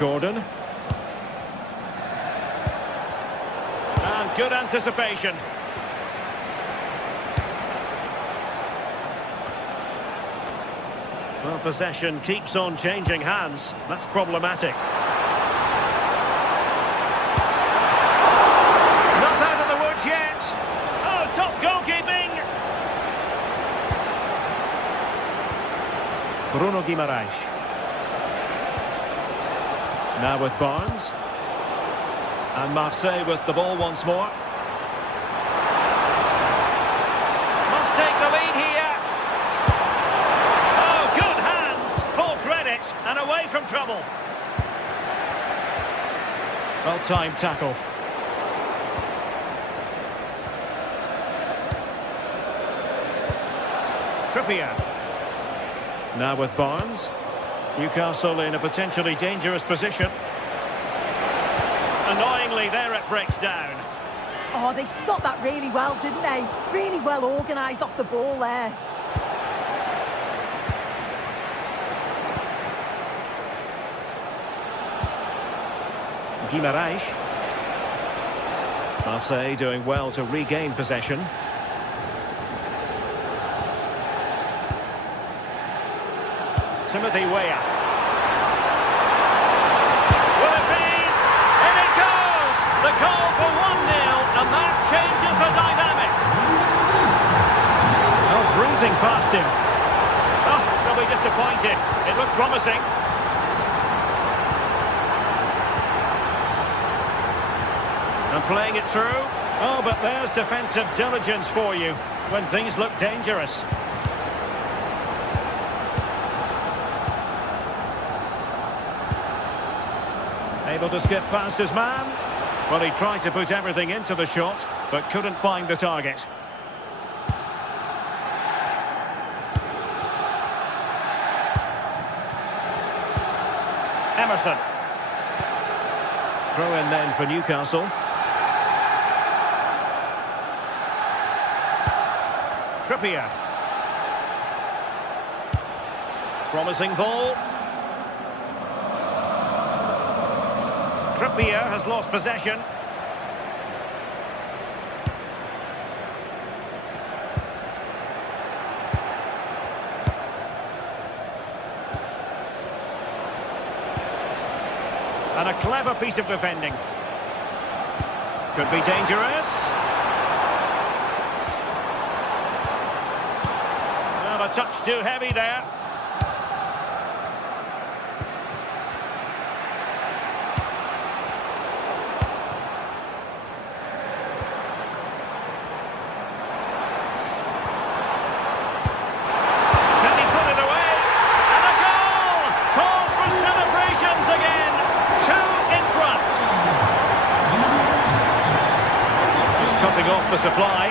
Gordon. And good anticipation. Well, possession keeps on changing hands. That's problematic. Not out of the woods yet. Oh, top goalkeeping. Bruno Guimaraes. Now with Barnes. And Marseille with the ball once more. Must take the lead here. Oh, good hands. Full credit and away from trouble. Well-timed tackle. Trippier. Now with Barnes. Newcastle in a potentially dangerous position. Annoyingly, there it breaks down. Oh, they stopped that really well, didn't they? Really well organised off the ball there. Guimaraes. Marseille doing well to regain possession. Timothy Weah. Will it be? In it goes! The goal for 1-0, and that changes the dynamic. Oh, breezing past him. Oh, they'll be disappointed. It looked promising. And playing it through. Oh, but there's defensive diligence for you when things look dangerous. Able to skip past his man. Well, he tried to put everything into the shot, but couldn't find the target. Emerson. Throw in then for Newcastle. Trippier. Promising ball. Trippier has lost possession. And a clever piece of defending. Could be dangerous. Well, a touch too heavy there. Off the supply.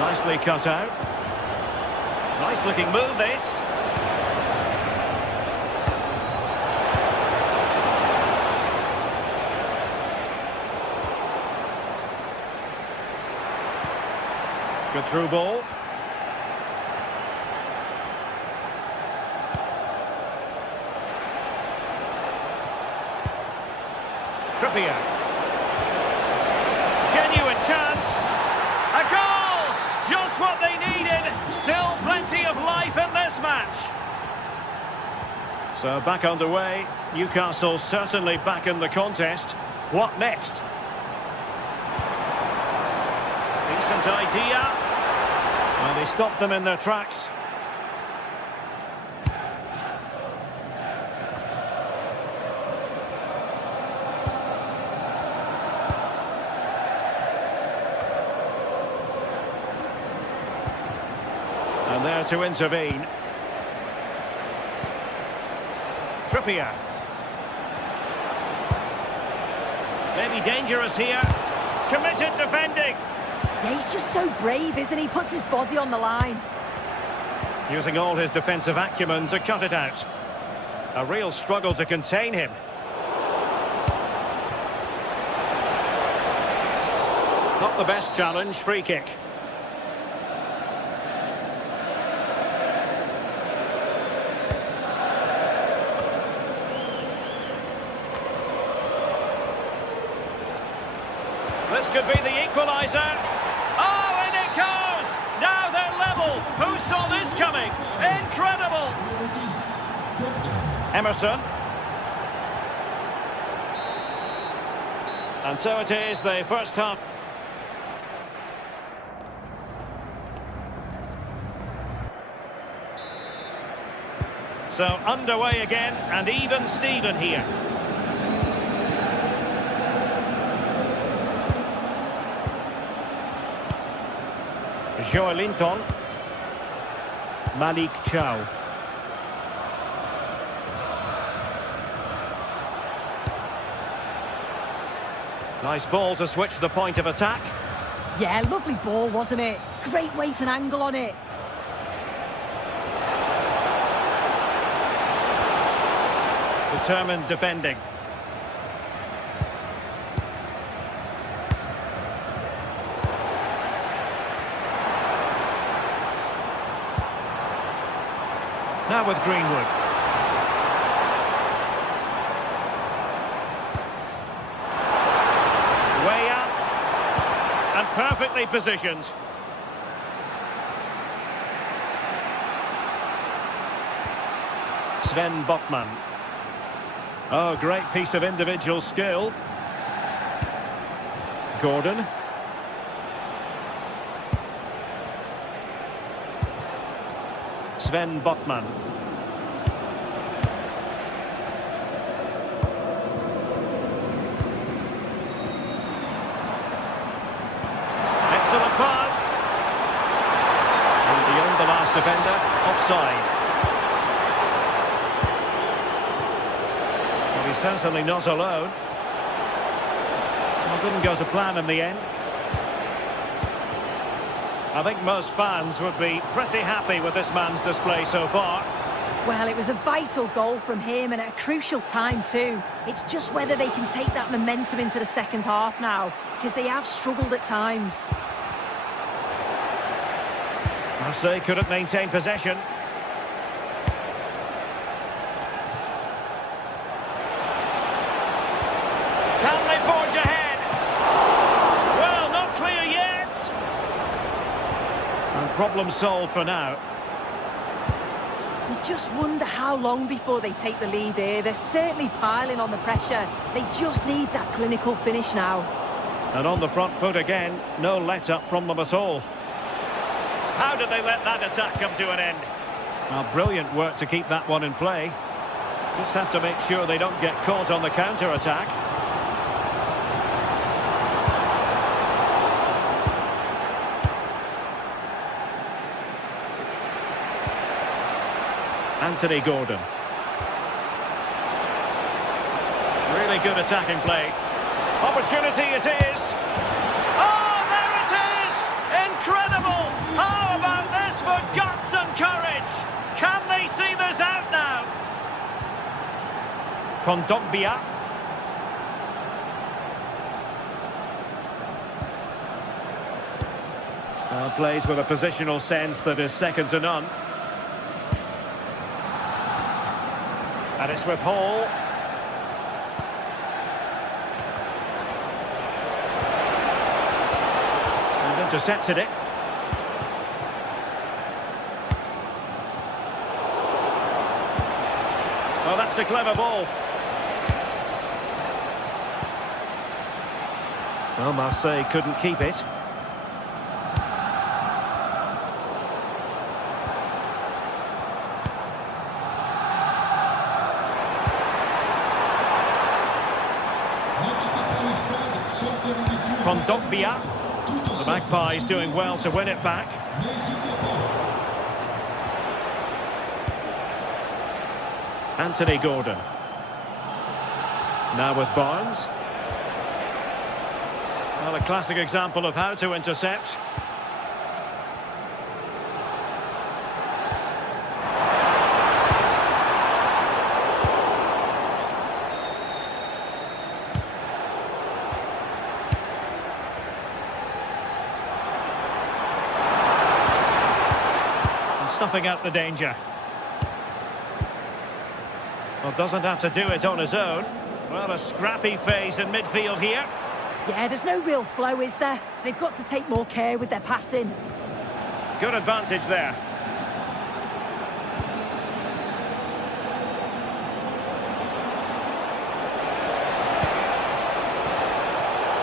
Nicely cut out. Nice looking move this. Good through ball. Trippier. Genuine chance. A goal! Just what they needed. Still plenty of life in this match. So back underway. Newcastle certainly back in the contest. What next? Decent idea. Well, they stopped them in their tracks. And there to intervene. Trippier. Maybe dangerous here. Committed defending. Yeah, he's just so brave, isn't he? Puts his body on the line. Using all his defensive acumen to cut it out. A real struggle to contain him. Not the best challenge, free kick. This could be the equaliser. Oh, and it goes! Now they're level. Who saw this coming? Incredible! Emerson. And so it is, the first half. So underway again, and even Steven here. Joelinton. Malik Chow. Nice ball to switch the point of attack. Yeah, lovely ball, wasn't it? Great weight and angle on it. Determined defending. Now with Greenwood. Way up. And perfectly positioned. Sven Botman. Oh, great piece of individual skill. Gordon. Sven Botman. Excellent pass. And beyond the last defender, offside. Well, he's certainly not alone. Well, didn't go to plan in the end. I think most fans would be pretty happy with this man's display so far. Well, it was a vital goal from him and at a crucial time too. It's just whether they can take that momentum into the second half now, because they have struggled at times. Marseille couldn't maintain possession. Can they forge ahead? Well, not clear yet. And problem solved for now. You just wonder how long before they take the lead here. They're certainly piling on the pressure. They just need that clinical finish now. And on the front foot again, no let-up from them at all. How did they let that attack come to an end? Well, brilliant work to keep that one in play. Just have to make sure they don't get caught on the counter-attack. Anthony Gordon. Really good attacking play. Opportunity it is. Oh, there it is! Incredible! How about this for guts and courage? Can they see this out now? Kondogbia. Plays with a positional sense that is second to none. And it's with Hall. And intercepted it. Oh, that's a clever ball. Well, Marseille couldn't keep it. Kondogbia. The Magpies doing well to win it back. Anthony Gordon. Now with Barnes. Well, a classic example of how to intercept. Snuffing out the danger. Well, doesn't have to do it on his own. Well, a scrappy phase in midfield here. Yeah, there's no real flow, is there? They've got to take more care with their passing. Good advantage there.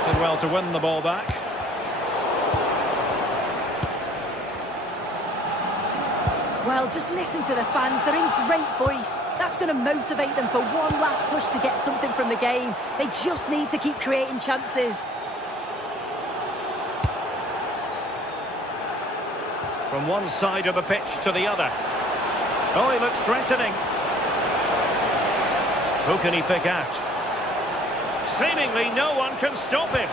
Did well to win the ball back. Well, just listen to the fans. They're in great voice. That's going to motivate them for one last push to get something from the game. They just need to keep creating chances. From one side of the pitch to the other. Oh, he looks threatening. Who can he pick out? Seemingly no one can stop him.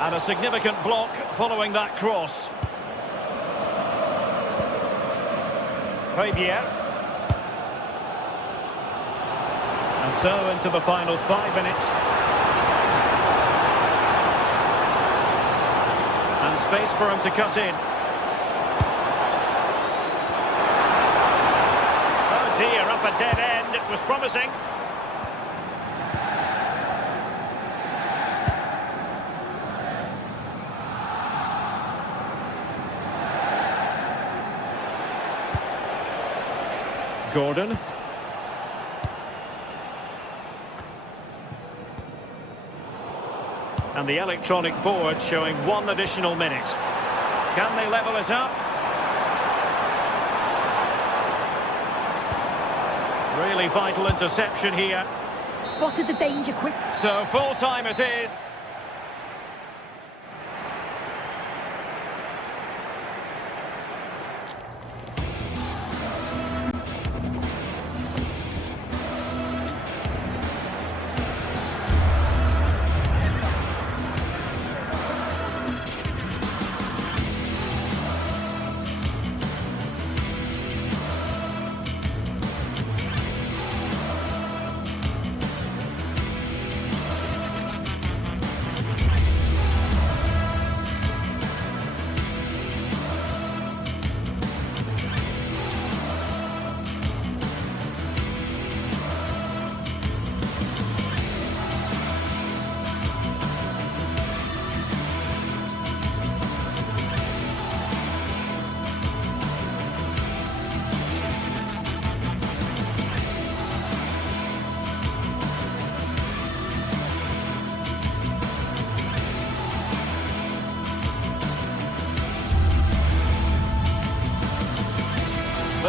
And a significant block following that cross. Fabier. And so into the final 5 minutes. And space for him to cut in. Oh dear, up a dead end. It was promising. Gordon. And the electronic board showing 1 additional minute. Can they level it up? Really vital interception here. Spotted the danger quick. So full time it is.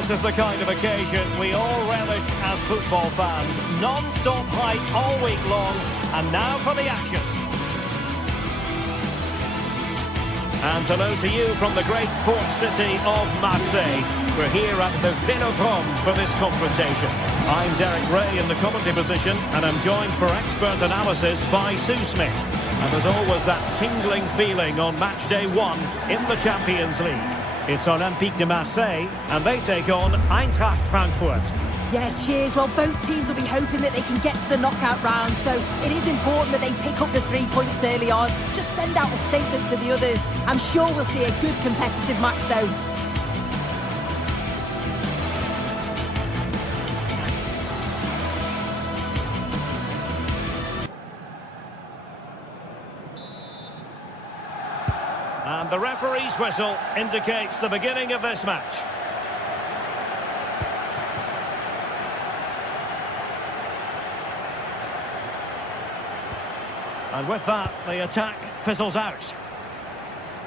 This is the kind of occasion we all relish as football fans. Non-stop hype all week long, and now for the action. And hello to you from the great port city of Marseille. We're here at the Vélodrome for this confrontation. I'm Derek Ray in the commentary position, and I'm joined for expert analysis by Sue Smith. And there's always that tingling feeling on match day 1 in the Champions League. It's Olympique de Marseille, and they take on Eintracht Frankfurt. Yeah, cheers. Well, both teams will be hoping that they can get to the knockout round, so it is important that they pick up the 3 points early on. Just send out a statement to the others. I'm sure we'll see a good competitive match, though. And the referee's whistle indicates the beginning of this match. And with that, the attack fizzles out.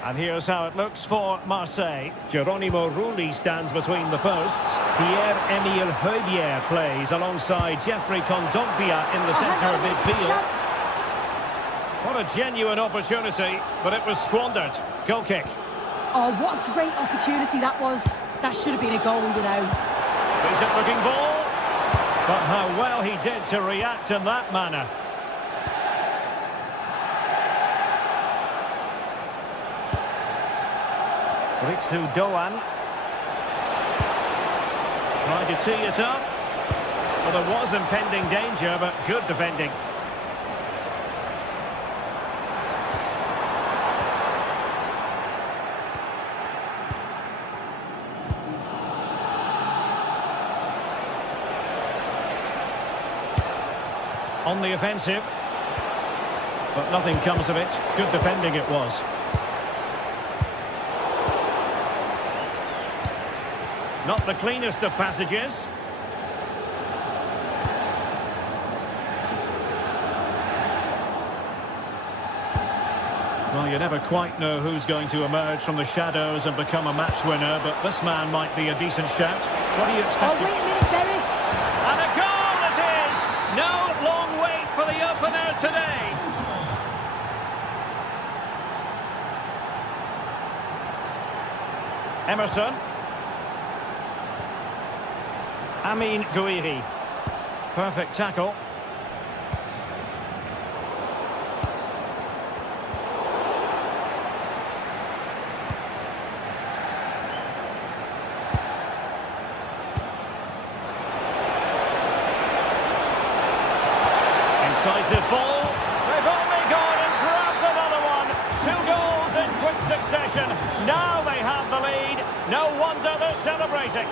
And here's how it looks for Marseille. Geronimo Rulli stands between the posts. Pierre-Emile Højbjerg plays alongside Jeffrey Kondogbia in the centre of midfield. What a genuine opportunity, but it was squandered. Goal kick. Oh, what a great opportunity that was. That should have been a goal, you know. Decent looking ball. But how well he did to react in that manner. Ritsu Doan. Tried to tee it up. Well, there was impending danger, but good defending. On the offensive. But nothing comes of it. Good defending it was. Not the cleanest of passages. Well, you never quite know who's going to emerge from the shadows and become a match winner, but this man might be a decent shout. What do you expect? Oh, wait a minute, Derek. And a goal it is! No long wait for the opener today. Emerson. Amin Gouiri. Perfect tackle. Incisive ball. They've only gone and grabbed another one. 2 goals in quick succession. Now they have the lead. No wonder they're celebrating.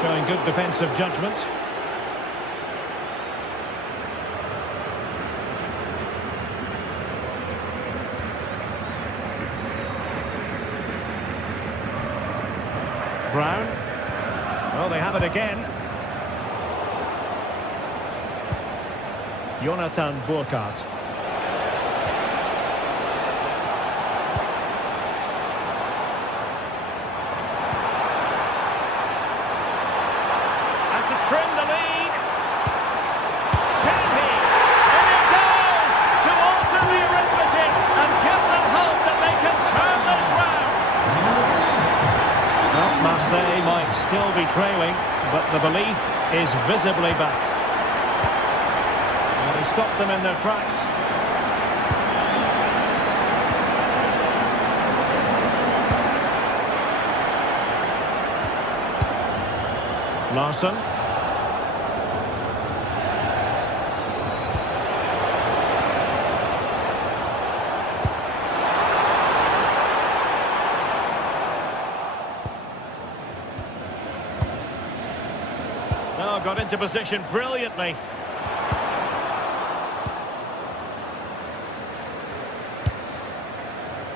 Showing good defensive judgment. Brown. Well, they have it again. Jonathan Burkhardt. Trim the lead. Can he? And it goes to alter the arithmetic and give them hope that they can turn this round. Well, Marseille might still be trailing, but the belief is visibly back. Well, he stopped them in their tracks. Larsson. Oh, got into position brilliantly.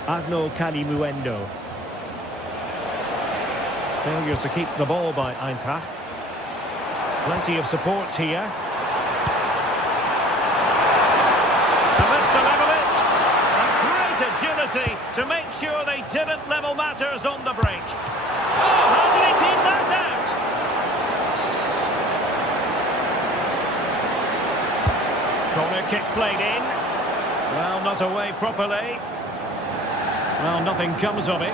Arnaud Kalimuendo. Failure to keep the ball by Eintracht. Plenty of support here. And this to level it. And great agility to make sure they didn't level matters on the break. Oh, how did he keep that out? Corner kick played in. Well, not away properly. Well, nothing comes of it.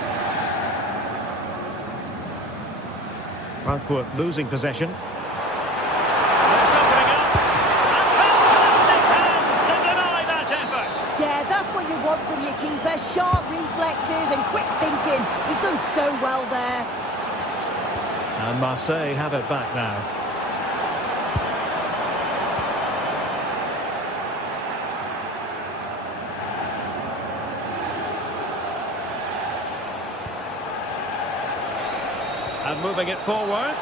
Frankfurt losing possession. That's opening up. And fantastic hands to deny that effort. Yeah, that's what you want from your keeper. Sharp reflexes and quick thinking. He's done so well there. And Marseille have it back now. And moving it forward.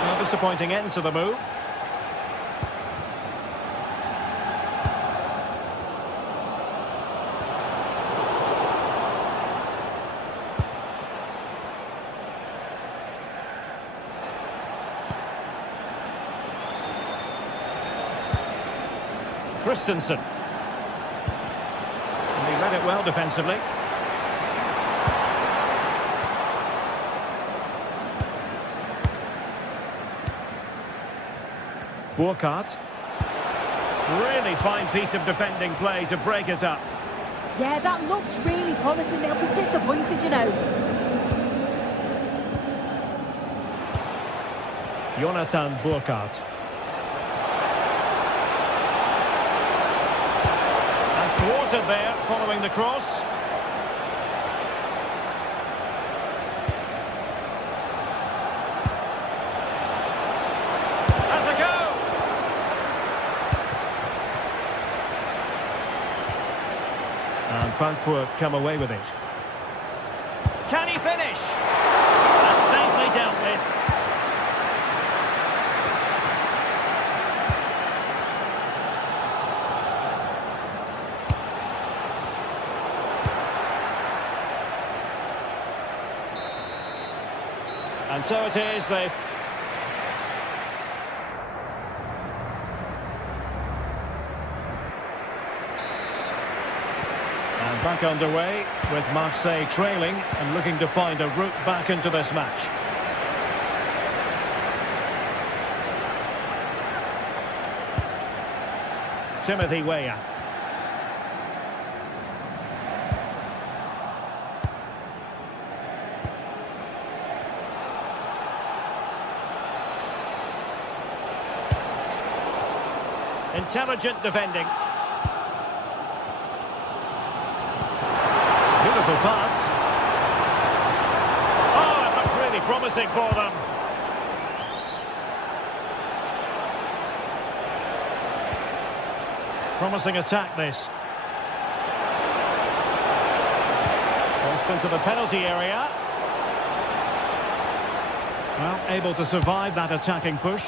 A disappointing end to the move. Christensen. And he read it well defensively. Burkhardt. Really fine piece of defending play to break us up. Yeah, that looks really promising. They'll be disappointed, you know. Jonathan Burkhardt. And thwarted there following the cross. And Frankfurt come away with it. Can he finish? And safely dealt with. And so it is, they've... And back underway with Marseille trailing and looking to find a route back into this match. Timothy Weah. Intelligent defending. Beautiful pass. Oh, it looked really promising for them. Promising attack, this. Crossed into the penalty area. Well, able to survive that attacking push.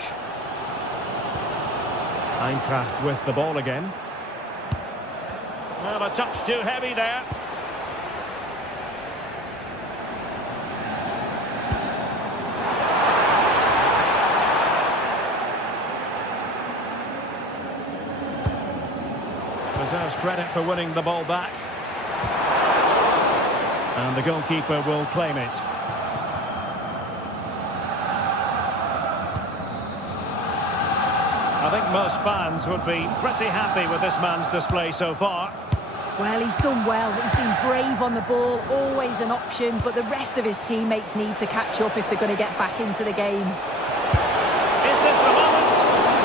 Eintracht with the ball again. Well, a touch too heavy there. Deserves credit for winning the ball back. And the goalkeeper will claim it. I think most fans would be pretty happy with this man's display so far. Well, he's done well. He's been brave on the ball, always an option, but the rest of his teammates need to catch up if they're going to get back into the game. Is this the moment?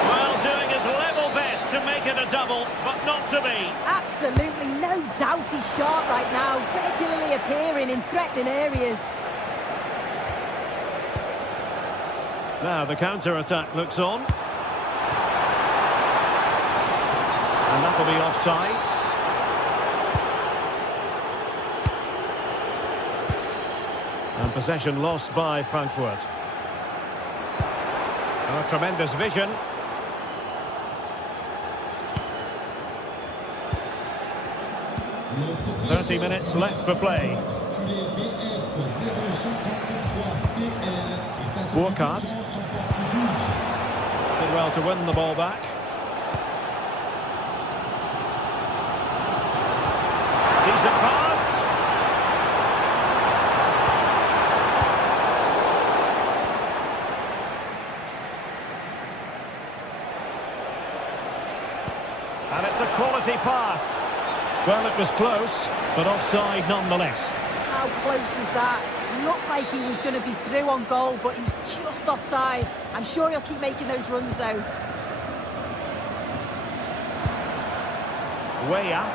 Well, doing his level best to make it a double, but not to be. Absolutely, no doubt he's sharp right now, regularly appearing in threatening areas. Now the counter-attack looks on. And that'll be offside. And possession lost by Frankfurt. Oh, tremendous vision. Le 30 minutes left for play. Burkhardt. Did well to win the ball back. Decent pass. And it's a quality pass. Well, it was close, but offside nonetheless. How close was that? Looked like he was going to be through on goal, but he's just offside. I'm sure he'll keep making those runs, though. Weah.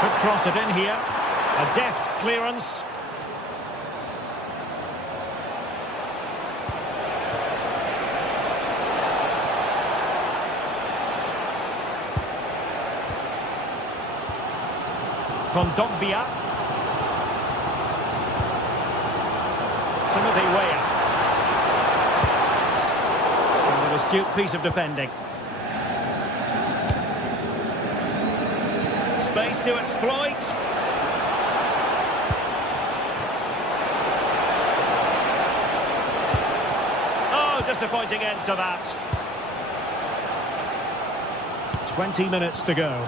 Could cross it in here. A deft clearance. Kondogbia. Timothy Weah. And an astute piece of defending. Space to exploit. Oh, disappointing end to that. 20 minutes to go.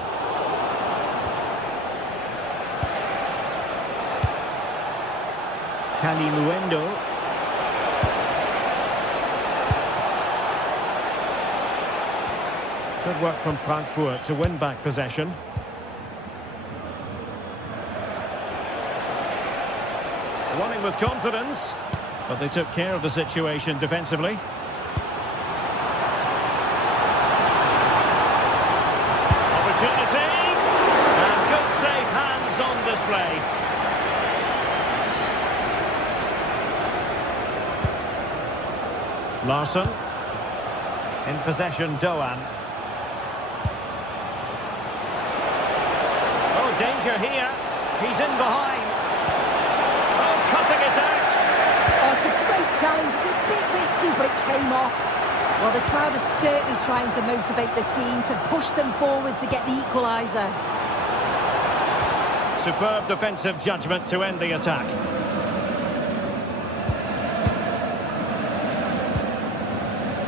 Kalimuendo. Good work from Frankfurt to win back possession. Running with confidence, but they took care of the situation defensively. Opportunity, and good safe hands on display. Larsson, in possession, Doan. Oh, danger here, he's in behind. Cutting it out. Oh, it's a great challenge. It's a bit risky, but it came off. Well, the crowd is certainly trying to motivate the team to push them forward to get the equaliser. Superb defensive judgment to end the attack.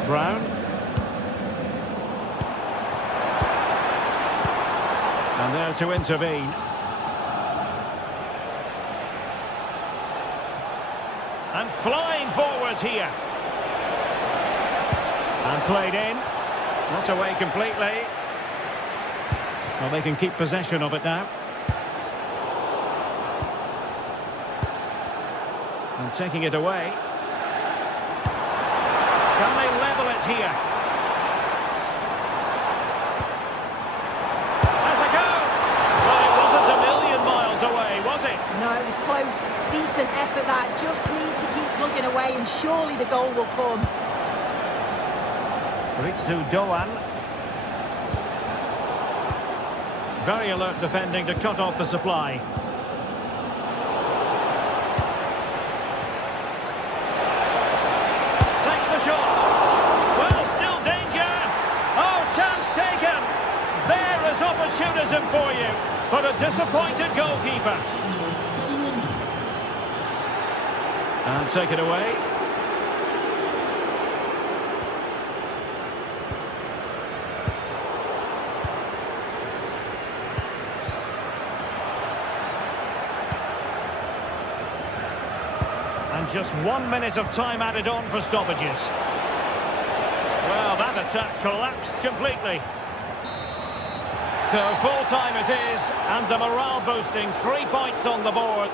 Brown. And there to intervene. And flying forwards here. And played in. Not away completely. Well, they can keep possession of it now. And taking it away. Can they level it here? Has a go! Well, it wasn't a million miles away, was it? No, it was close. Decent effort that. Just need to keep plugging away and surely the goal will come. Ritsu Doan. Very alert defending to cut off the supply. Takes the shot. Well, still danger. Oh, chance taken. There is opportunism for you. But a disappointed goalkeeper. And take it away. And just 1 minute of time added on for stoppages. Well, that attack collapsed completely. So full time it is, and a morale boosting 3 points on the board.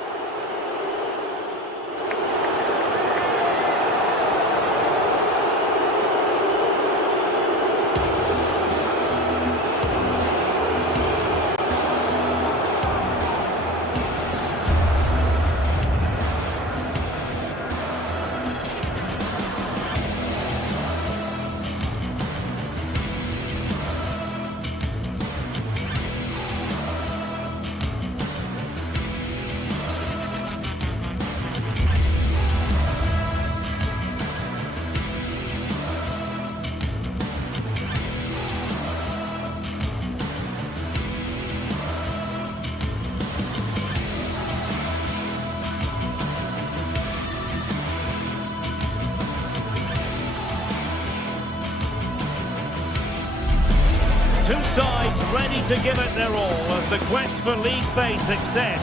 Two sides ready to give it their all as the quest for league phase success.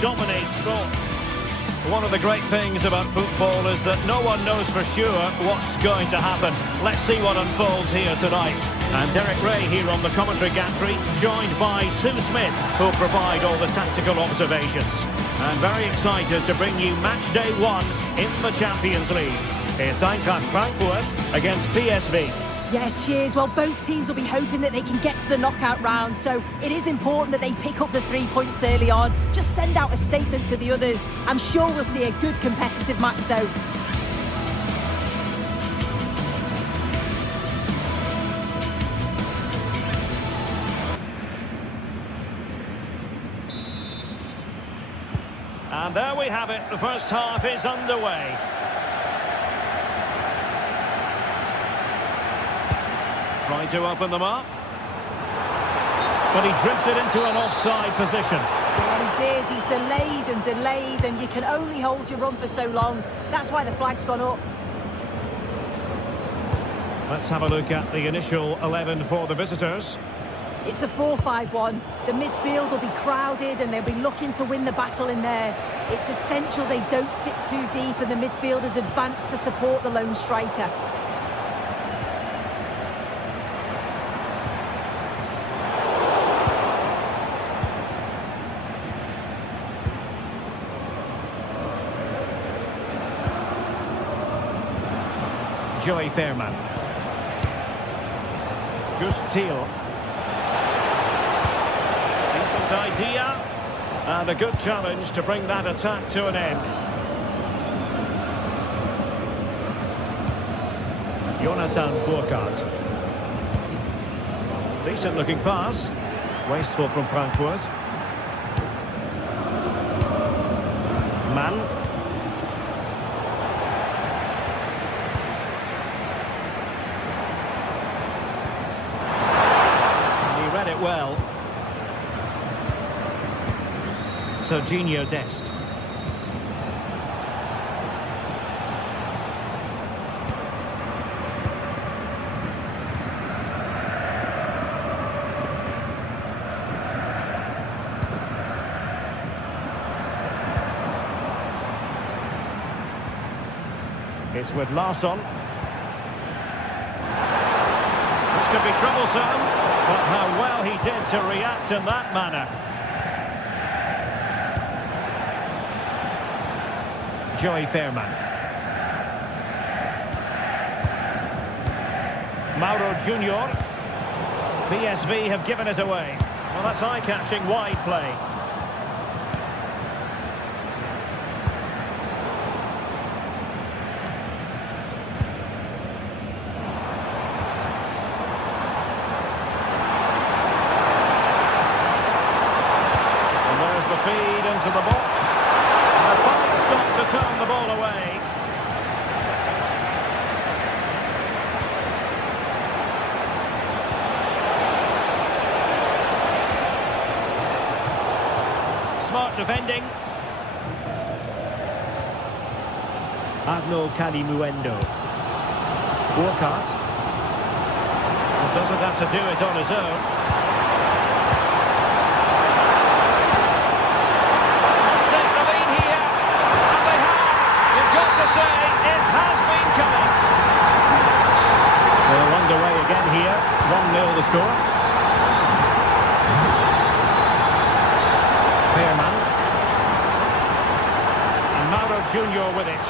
Dominates thought. One of the great things about football is that no one knows for sure what's going to happen. Let's see what unfolds here tonight. And Derek Ray here on the commentary gantry, joined by Sue Smith, who'll provide all the tactical observations. And very excited to bring you match day 1 in the Champions League. It's Eintracht Frankfurt against PSV. Yeah, cheers. Well, both teams will be hoping that they can get to the knockout round, so it is important that they pick up the 3 points early on. Just send out a statement to the others. I'm sure we'll see a good competitive match, though. And there we have it. The first half is underway. Trying to open them up. But he drifted into an offside position. Yeah, he did. He's delayed, and you can only hold your run for so long. That's why the flag's gone up. Let's have a look at the initial 11 for the visitors. It's a 4-5-1. The midfield will be crowded and they'll be looking to win the battle in there. It's essential they don't sit too deep and the midfielders advance to support the lone striker. Joey Fairman. Gustil. Decent idea. And a good challenge to bring that attack to an end. Jonathan Burkhardt. Decent looking pass. Wasteful from Frankfurt. Mann. Well, Serginho Dest. It's with Larsson. This could be troublesome. But how well he did to react in that manner. Joey Fairman. Mauro Junior. PSV have given it away. Well, that's eye-catching wide play. Feed into the box. And a fine stop to turn the ball away. Smart defending. Arnaud Calimuendo. Burkhardt. Doesn't have to do it on his own. Underway again here, 1-0 the score. Fairman. And Mauro Junior with it.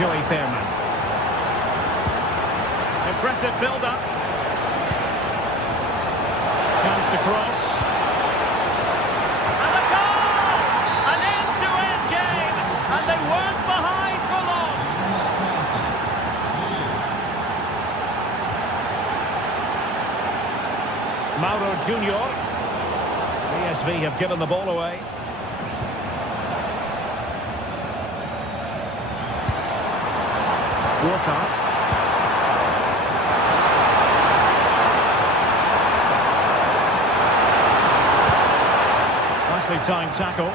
Joey Fairman. Impressive build-up. Chance to cross. And a goal! An end-to-end game, and they weren't behind for long. Mauro Junior. PSV have given the ball away. Burkhardt. Nicely timed tackle.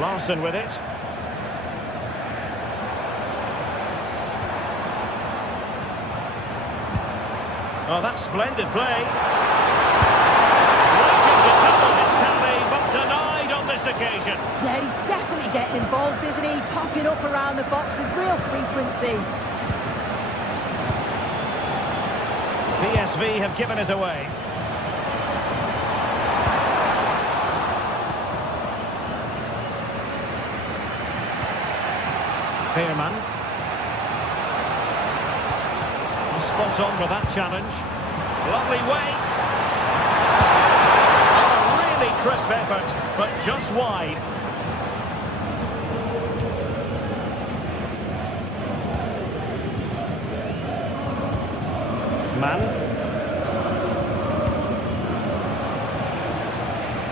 Larsson with it. Oh, that's splendid play. Looking to double his tally, but denied on this occasion. Yeah, he's definitely getting involved, isn't he? Popping up around the box with real frequency. PSV have given it away. Veerman. Spot on with that challenge. Lovely weight. Oh, a really crisp effort, but just wide. Man.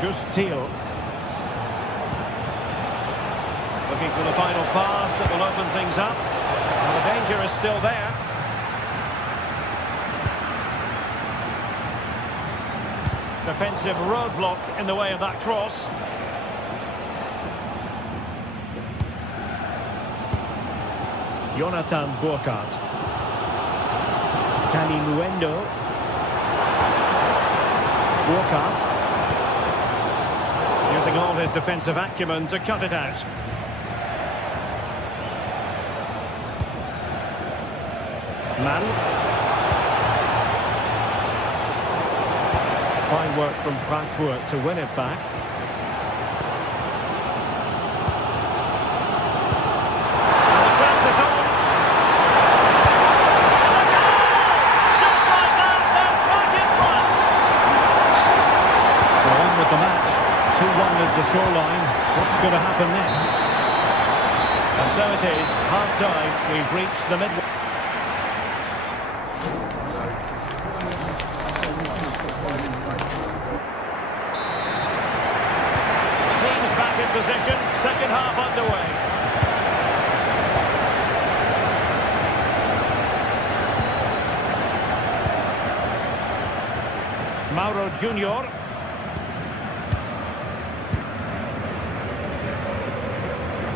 Gusteel. Looking for the final pass that will open things up. And the danger is still there. Defensive roadblock in the way of that cross. Jonathan Burkhardt. Kalimuendo. Burkhardt. Using all his defensive acumen to cut it out. Man. Fine work from Frankfurt to win it back. And the chance is on. Just like that, they're back in front. So on with the match. 2-1 is the scoreline. What's going to happen next? And so it is, half-time. We've reached the midway. Position, second half underway. Mauro Junior.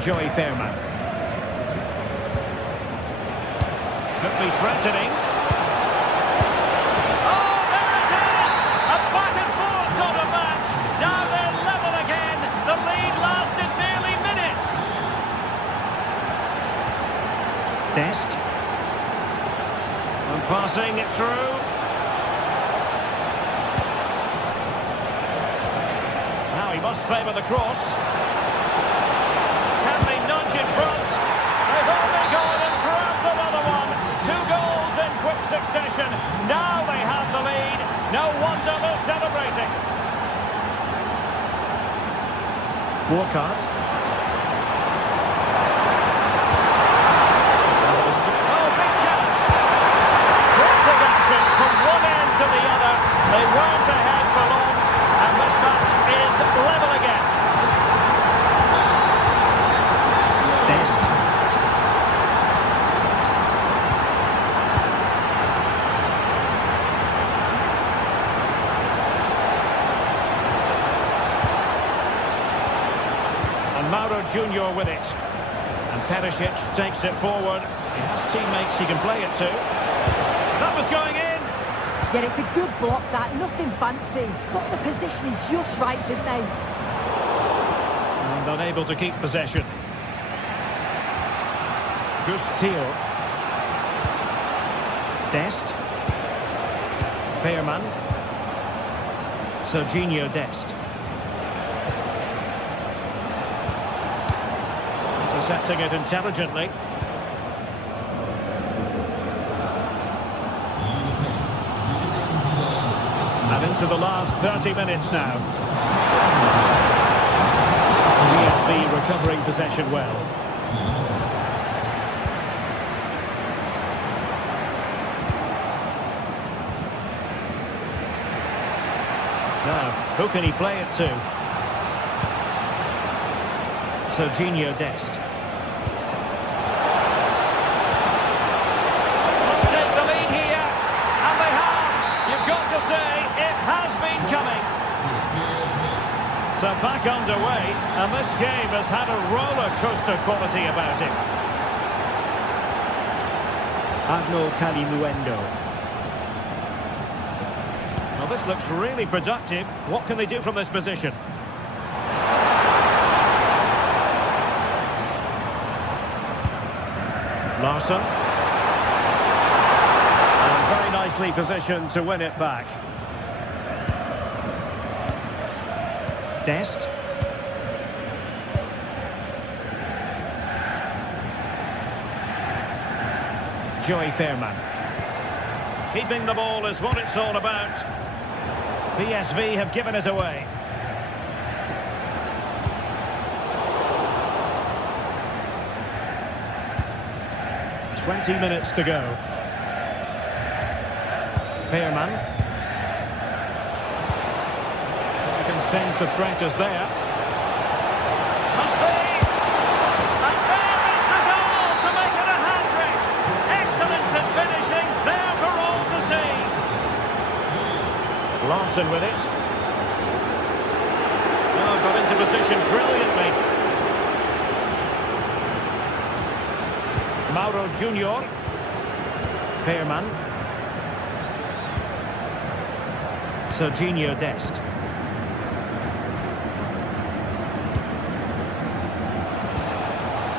Joey Veerman. Could be threatening. Oh, there it is! A back and forth sort of match. Now they're level again. The lead lasted nearly minutes. Dest. And passing it through. Now he must favour the cross. Can they nudge in front? They've only gone and grabbed another one. 2 goals in quick succession. Now they have the lead. No wonder they're celebrating. Burkhardt. Oh, big chance. Frantic action from one end to the other. They weren't ahead for long, and this match is level again. Dest. Mauro Junior with it. And Perisic takes it forward. He has teammates he can play it to. That was going in. Yeah, it's a good block, that. Nothing fancy. Got the positioning just right, didn't they? And unable to keep possession. Gusteel. Dest. Veerman. Serginho Dest. Intercepting it intelligently. And into the last 30 minutes now. PSV recovering possession well. Now, who can he play it to? Serginho Dest. Let's take the lead here, and they have. You've got to say, it has been coming. So back underway, and this game has had a roller coaster quality about it. Arnaud Kalimuendo. Well, this looks really productive. What can they do from this position? Larson. And very nice nicely positioned to win it back. Dest. Joey Fairman. Keeping the ball is what it's all about. PSV have given us away. .20 to go. Fairman. You can sense the threat is there. Must be! And there is the goal to make it a hat-trick! Excellence in finishing, there for all to see. Larson with it. Oh, got into position brilliantly. Mauro Junior. Fairman. Serginho Dest.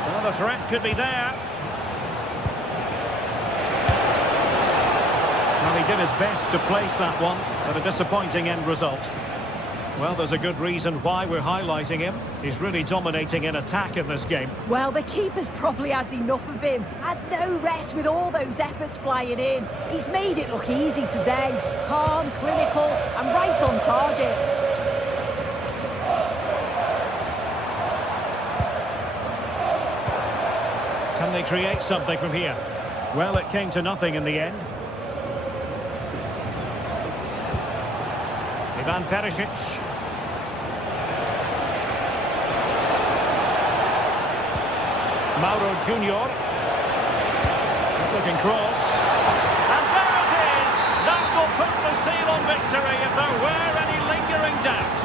Well, the threat could be there. Well, he did his best to place that one, but a disappointing end result. Well, there's a good reason why we're highlighting him. He's really dominating in attack in this game. Well, the keeper's probably had enough of him. Had no rest with all those efforts flying in. He's made it look easy today. Calm, clinical, and right on target. Can they create something from here? Well, it came to nothing in the end. Ivan Perisic. Mauro Junior. Looking cross. And there it is! That will put the seal on victory if there were any lingering doubts.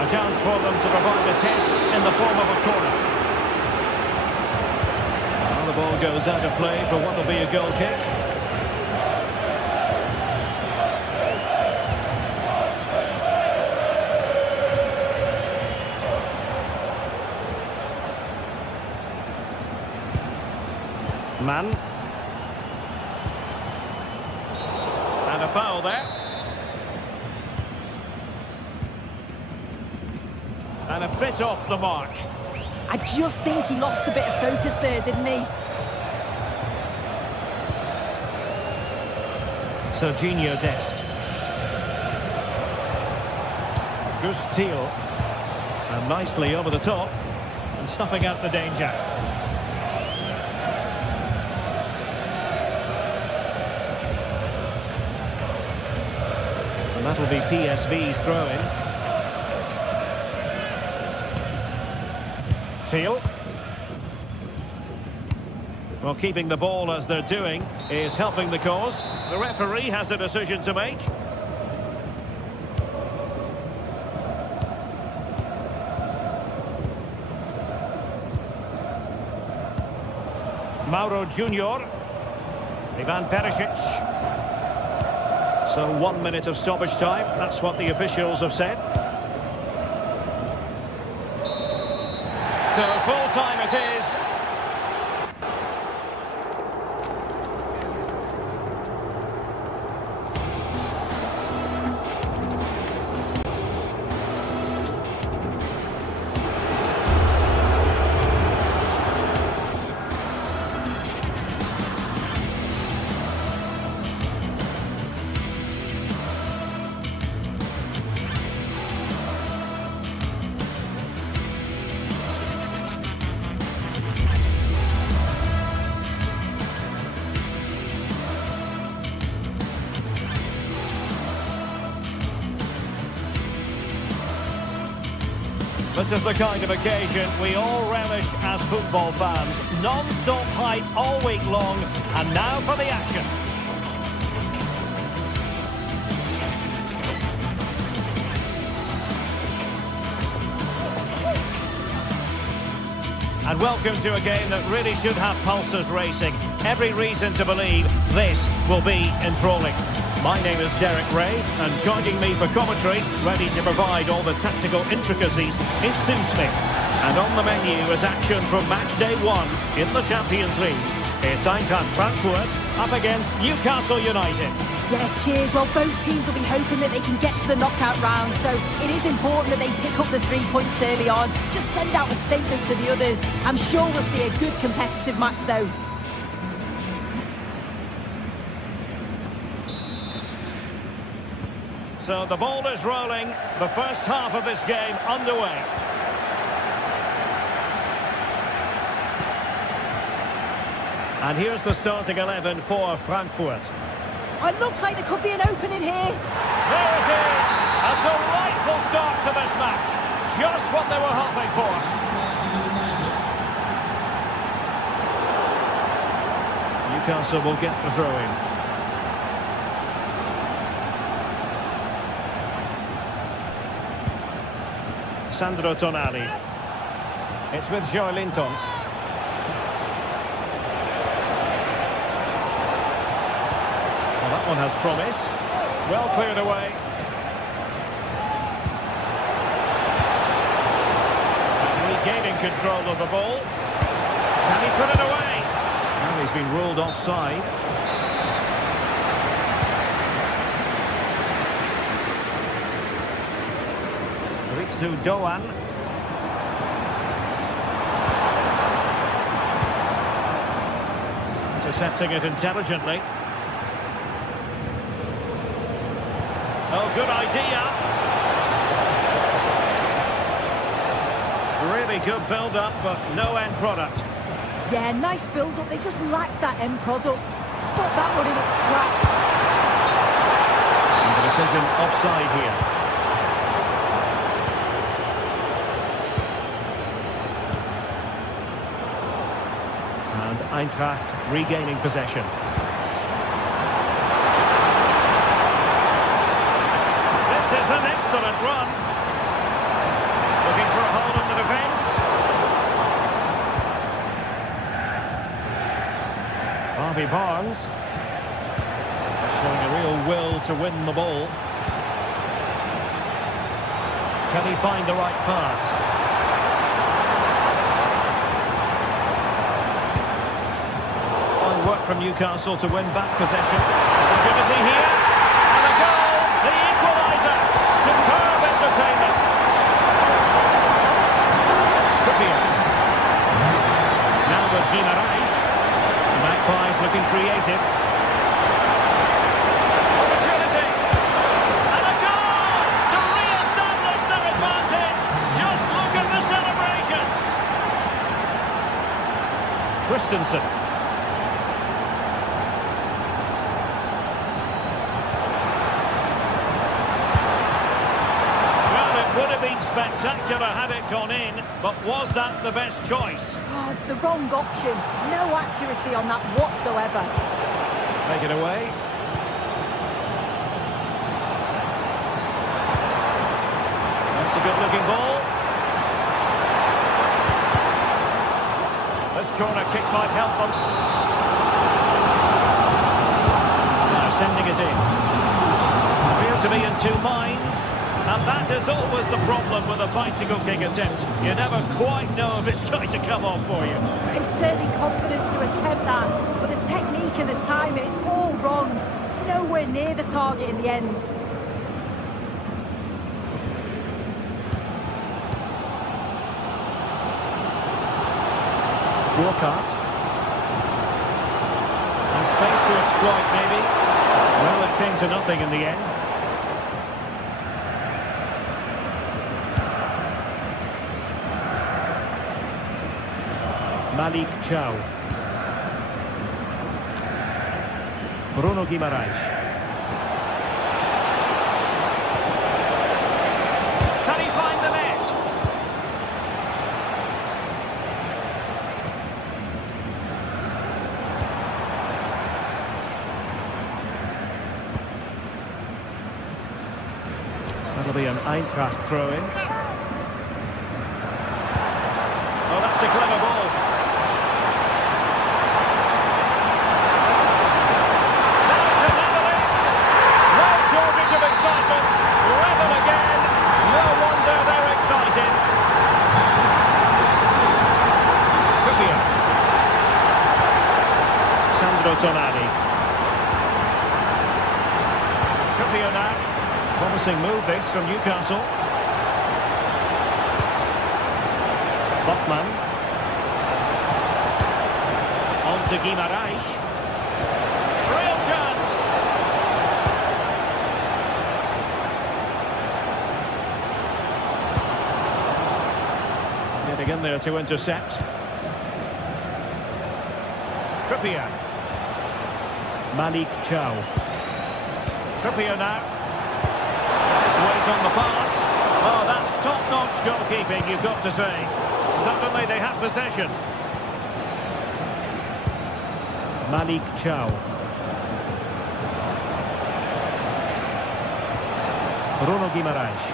A chance for them to provide a test in the form of a corner. Well, the ball goes out of play for what will be a goal kick. Man. And a foul there. And a bit off the mark. I just think he lost a bit of focus there, didn't he? Serginho Dest. Gus Thiel. And nicely over the top. And snuffing out the danger. And that'll be PSV's throw-in. Thiel. Well, keeping the ball as they're doing is helping the cause. The referee has a decision to make. Mauro Junior. Ivan Perisic. So 1 minute of stoppage time. That's what the officials have said. So full time it is. This is the kind of occasion we all relish as football fans. Non-stop hype all week long, and now for the action. And welcome to a game that really should have pulses racing. Every reason to believe this will be enthralling. My name is Derek Ray, and joining me for commentary, ready to provide all the tactical intricacies, is Sue Smith. And on the menu is action from match day 1 in the Champions League. It's Eintracht Frankfurt up against Newcastle United. Yeah, cheers. Well, both teams will be hoping that they can get to the knockout round, so it is important that they pick up the 3 points early on. Just send out a statement to the others. I'm sure we'll see a good competitive match, though. So the ball is rolling. The first half of this game underway. And here's the starting 11 for Frankfurt. Oh, it looks like there could be an opening here. There it is! A delightful start to this match. Just what they were hoping for. Newcastle will get the throw-in. Sandro Tonali. It's with Joe Linton. Well, that one has promise. Well cleared away. Regaining control of the ball. Can he put it away? Now he's been ruled offside. Ritsu Doan. Intercepting it intelligently. Oh, good idea. Really good build-up, but no end product. Yeah, nice build-up. They just lack that end product. Stop that one in its tracks. And the decision offside here. And Eintracht regaining possession. This is an excellent run. Looking for a hole in the defence. Harvey Barnes. Showing a real will to win the ball. Can he find the right pass? Work from Newcastle to win back possession. Opportunity here. And a goal. The equaliser. Superb entertainment. Trippier. Now with Guimaraes. The Magpies looking creative. Opportunity. And a goal to re-establish their advantage. Just look at the celebrations. Christensen. Spectacular had it gone in, but was that the best choice? Oh, it's the wrong option. No accuracy on that whatsoever. Take it away. That's a good-looking ball. This corner kick might help them. Now sending it in. Appear to be in two minds. And that is always the problem with a bicycle kick attempt. You never quite know if it's going to come off for you. He's certainly confident to attempt that, but the technique and the timing, it's all wrong. It's nowhere near the target in the end. Walcott. And space to exploit, maybe. Well, it came to nothing in the end. Malik Chow. Bruno Guimaraes. Can he find the net? That'll be an Eintracht throw-in. Oh, that's a clever ball. Trippier now. Promising move this from Newcastle. Botman. On to Guimaraes. Real chance. Getting in there to intercept. Trippier. Malik Chow. Trippier now. Nice weight on the pass. Oh, that's top-notch goalkeeping, you've got to say. Suddenly they have possession. Malik Chow. Bruno Guimaraes.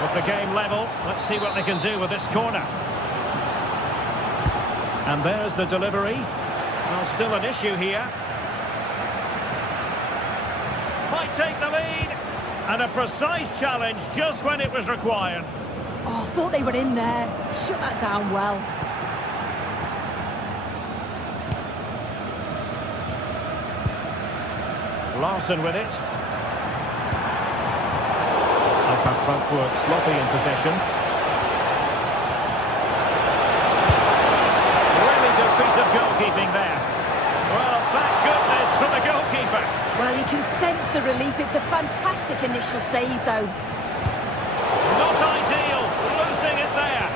With the game level, let's see what they can do with this corner. And there's the delivery. Well, still an issue here. Might take the lead. And a precise challenge just when it was required. Oh, I thought they were in there. Shut that down well. Larson with it. Frankfurt sloppy in possession. Really good piece of goalkeeping there. Well, thank goodness for the goalkeeper. Well, you can sense the relief. It's a fantastic initial save, though. Not ideal. Losing it there.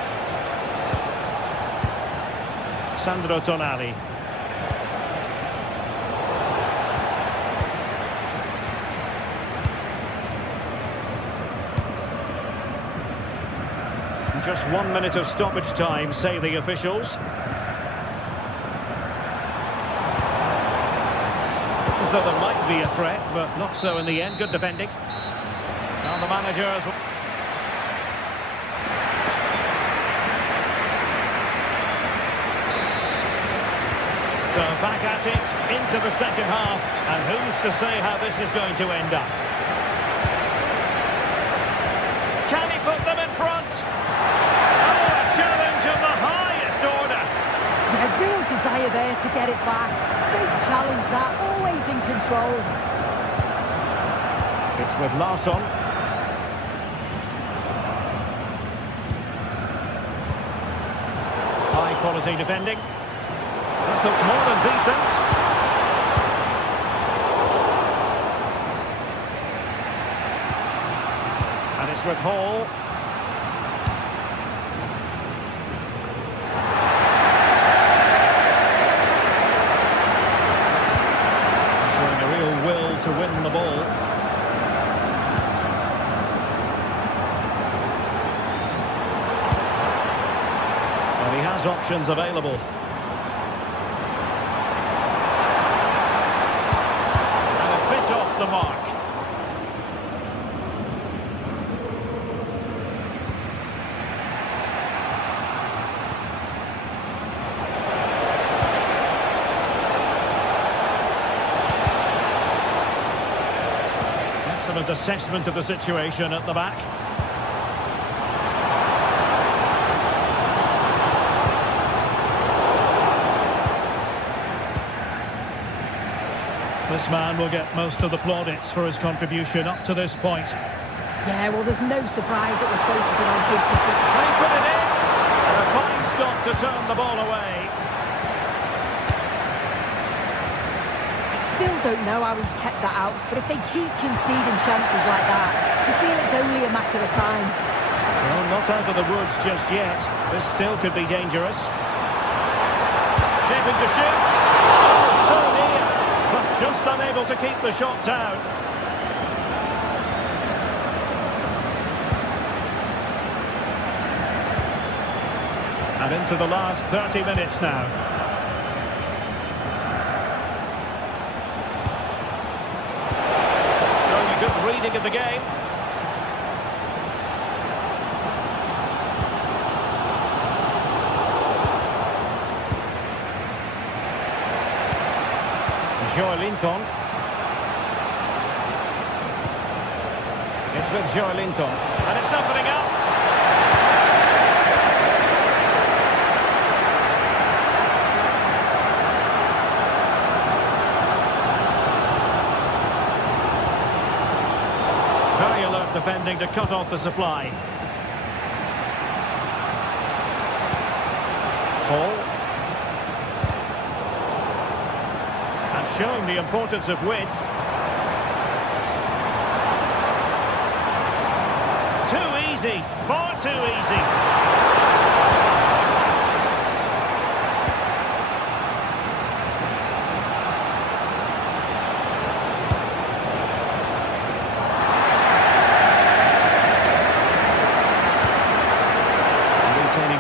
Sandro Tonali. Just 1 minute of stoppage time, say the officials. As though there might be a threat, but not so in the end. Good defending. And the managers. So back at it, into the second half. And who's to say how this is going to end up? Can he put them in front? A real desire there to get it back. Big challenge that, always in control. It's with Larsson. High quality defending. This looks more than decent. And it's with Hall. To win the ball. And he has options available. And a bit off the mark. Excellent assessment of the situation at the back. This man will get most of the plaudits for his contribution up to this point. Yeah, well, there's no surprise that we're focusing on his performance. They put it in! And a fine stop to turn the ball away. Still don't know how he's kept that out, but if they keep conceding chances like that, you feel it's only a matter of time. Well, not out of the woods just yet. This still could be dangerous. Shaping to shoot. Oh, so near, but just unable to keep the shot down. And into the last 30 minutes now. Good reading of the game. Joelinton. It's with Joelinton. And it's opening up. defending to cut off the supply. Paul. And showing the importance of width. Too easy, far too easy.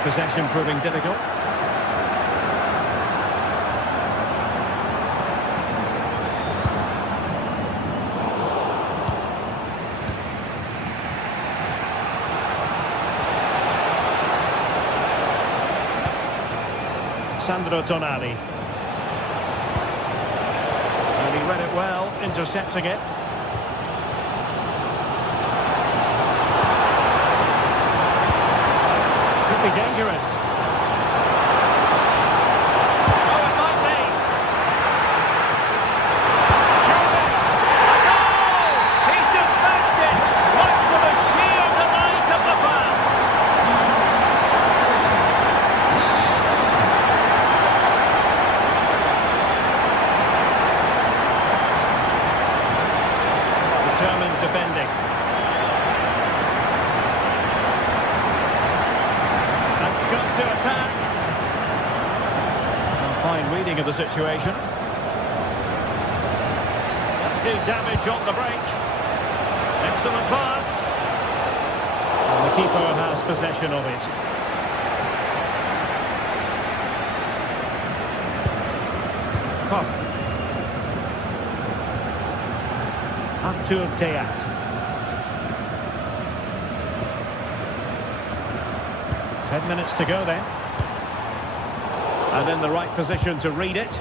Possession proving difficult. Sandro Tonali. And he read it well, intercepting it. Be dangerous. Oh, it might be. Surely. A goal! He's dispatched it right to the sheer delight of the fans. Determined defending. To attack. A fine reading of the situation. Do damage on the break. Excellent pass. And the keeper has possession of it. Koch. Artur Teat. 10 minutes to go then. And in the right position to read it.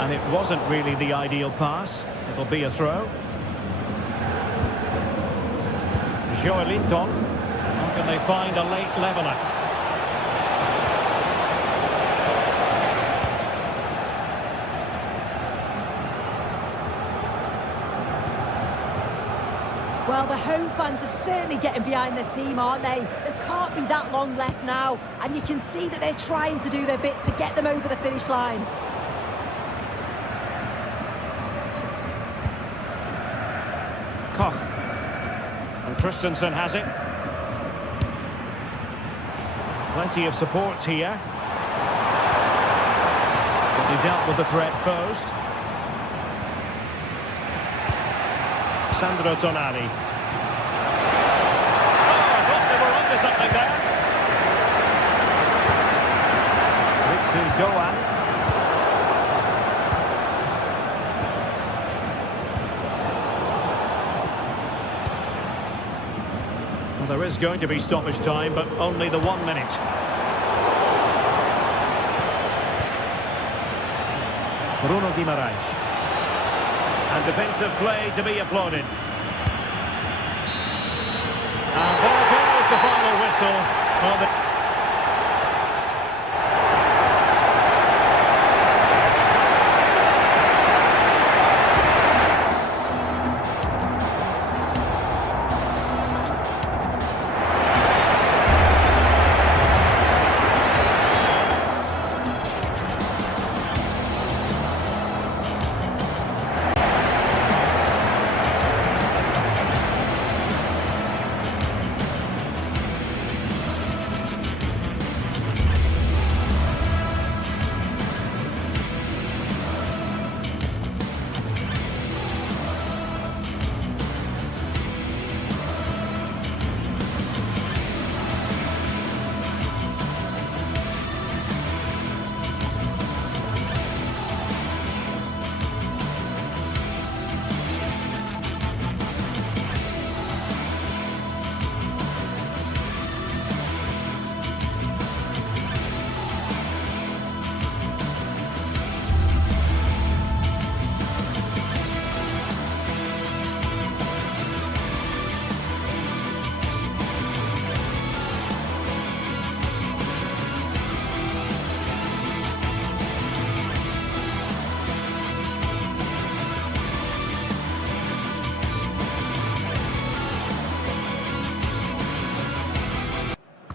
And it wasn't really the ideal pass. It'll be a throw. Joelinton. How can they find a late leveller? Well, the home fans are certainly getting behind their team, aren't they? There can't be that long left now. And you can see that they're trying to do their bit to get them over the finish line. Koch. And Christensen has it. Plenty of support here. But he dealt with the threat posed. Sandro Tonali. Oh, I thought they were onto something there. Ritsu Doan. Well, there is going to be stoppage time, but only the 1 minute. Bruno Guimaraes. And defensive play to be applauded. And there goes the final whistle on the...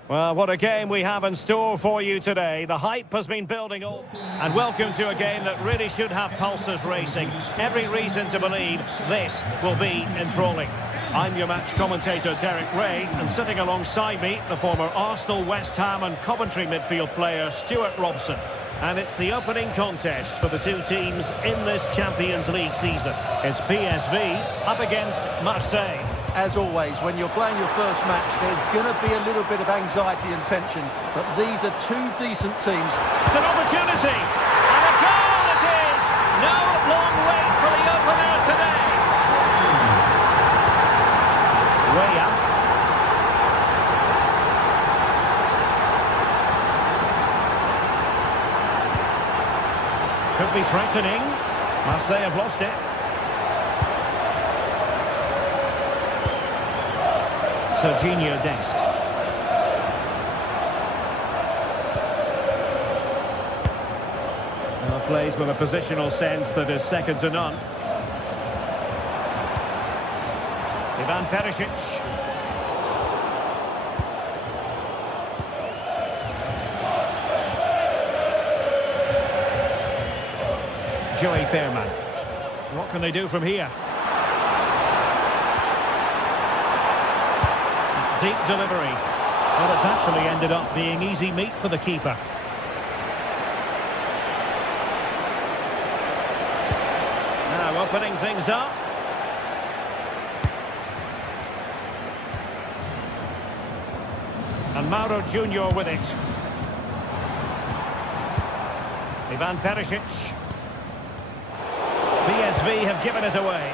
Well, what a game we have in store for you today. The hype has been building up. And welcome to a game that really should have pulses racing. Every reason to believe this will be enthralling. I'm your match commentator, Derek Ray, and sitting alongside me, the former Arsenal, West Ham and Coventry midfield player, Stuart Robson. And it's the opening contest for the two teams in this Champions League season. It's PSV up against Marseille. As always, when you're playing your first match, there's going to be a little bit of anxiety and tension. But these are two decent teams. It's an opportunity. And a goal it is. No long wait for the opener today. Raya. Could be threatening. Marseille have lost it. Serginho Dest. Well, plays with a positional sense that is second to none. Ivan Perisic. Joey Fairman. What can they do from here? Deep delivery. Well, it's actually ended up being easy meat for the keeper. Now opening things up. And Mauro Junior with it. Ivan Perisic. PSV have given us away.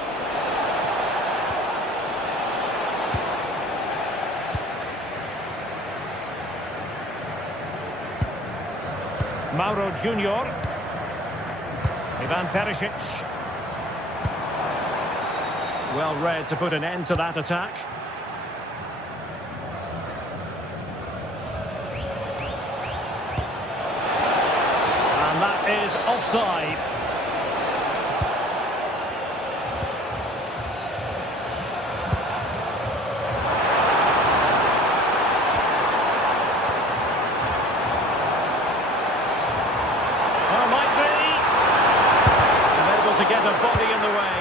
Mauro Junior. Ivan Perisic. Well read to put an end to that attack. And that is offside. To get a body in the way.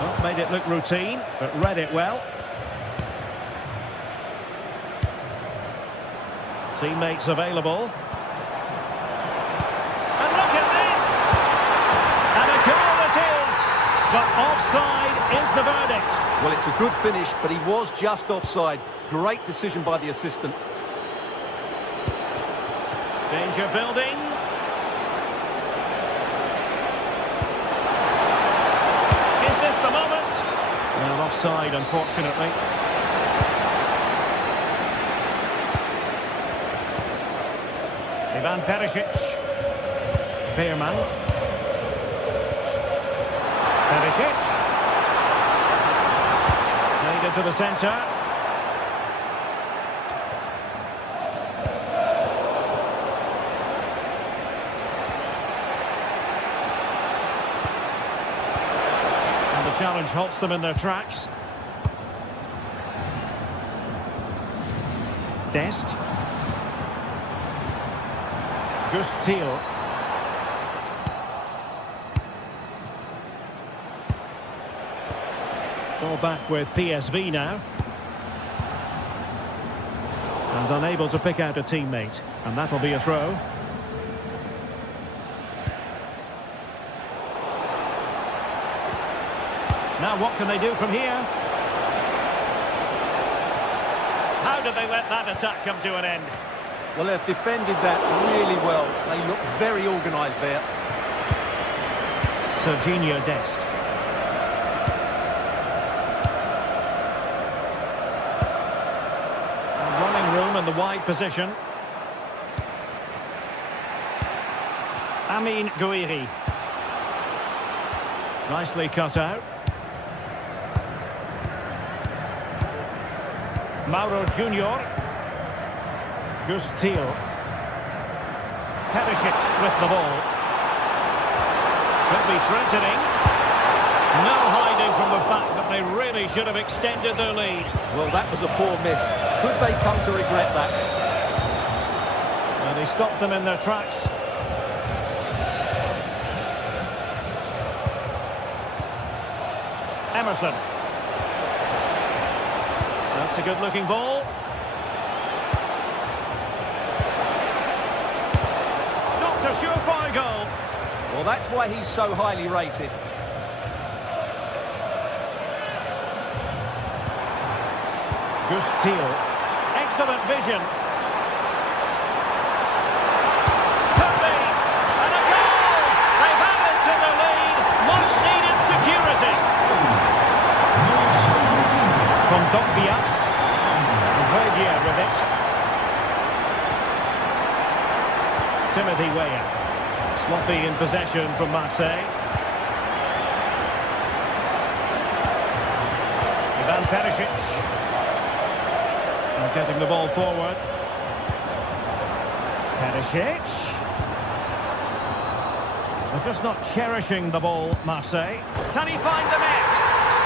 Well, made it look routine, but read it well. Teammates available. And look at this! And a goal it is! But offside is the verdict. Well, it's a good finish, but he was just offside. Great decision by the assistant. Danger building. Is this the moment? Well, offside, unfortunately. Ivan Perisic. Fairman. Perisic. Played into the centre. Challenge halts them in their tracks. Dest. Gustil. Ball back with PSV now. And unable to pick out a teammate. And that'll be a throw. Now what can they do from here? How did they let that attack come to an end? Well, they've defended that really well. They look very organised there. Serginho Dest. Running room in the wide position. Amin Gouiri. Nicely cut out. Mauro Junior. Gustil. Perisic with the ball. Could be threatening. No hiding from the fact that they really should have extended their lead. Well, that was a poor miss. Could they come to regret that? And he stopped them in their tracks. Emerson. That's a good-looking ball. Not a surefire goal. Well, that's why he's so highly rated. Gustil. Excellent vision. Could be. And a goal! They've added to the lead. Much needed security. From Dogbia. Vergier with it. Timothy Weah. Sloppy in possession from Marseille. Ivan Perisic. Getting the ball forward. Perisic. They're just not cherishing the ball, Marseille. Can he find the net?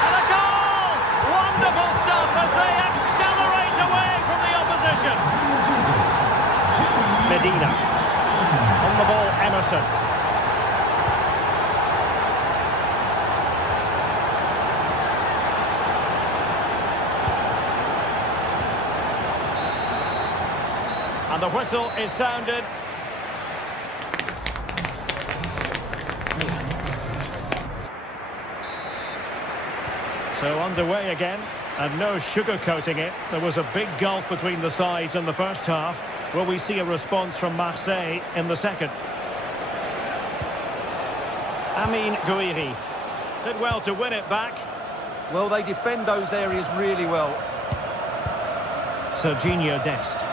And a goal! Wonderful stuff as they accelerate away from the opposition. Medina. On the ball, Emerson. And the whistle is sounded. So underway again, and no sugarcoating it. There was a big gulf between the sides in the first half. Will we see a response from Marseille in the second? Amin Gouiri did well to win it back. Well, they defend those areas really well. Serginho Dest.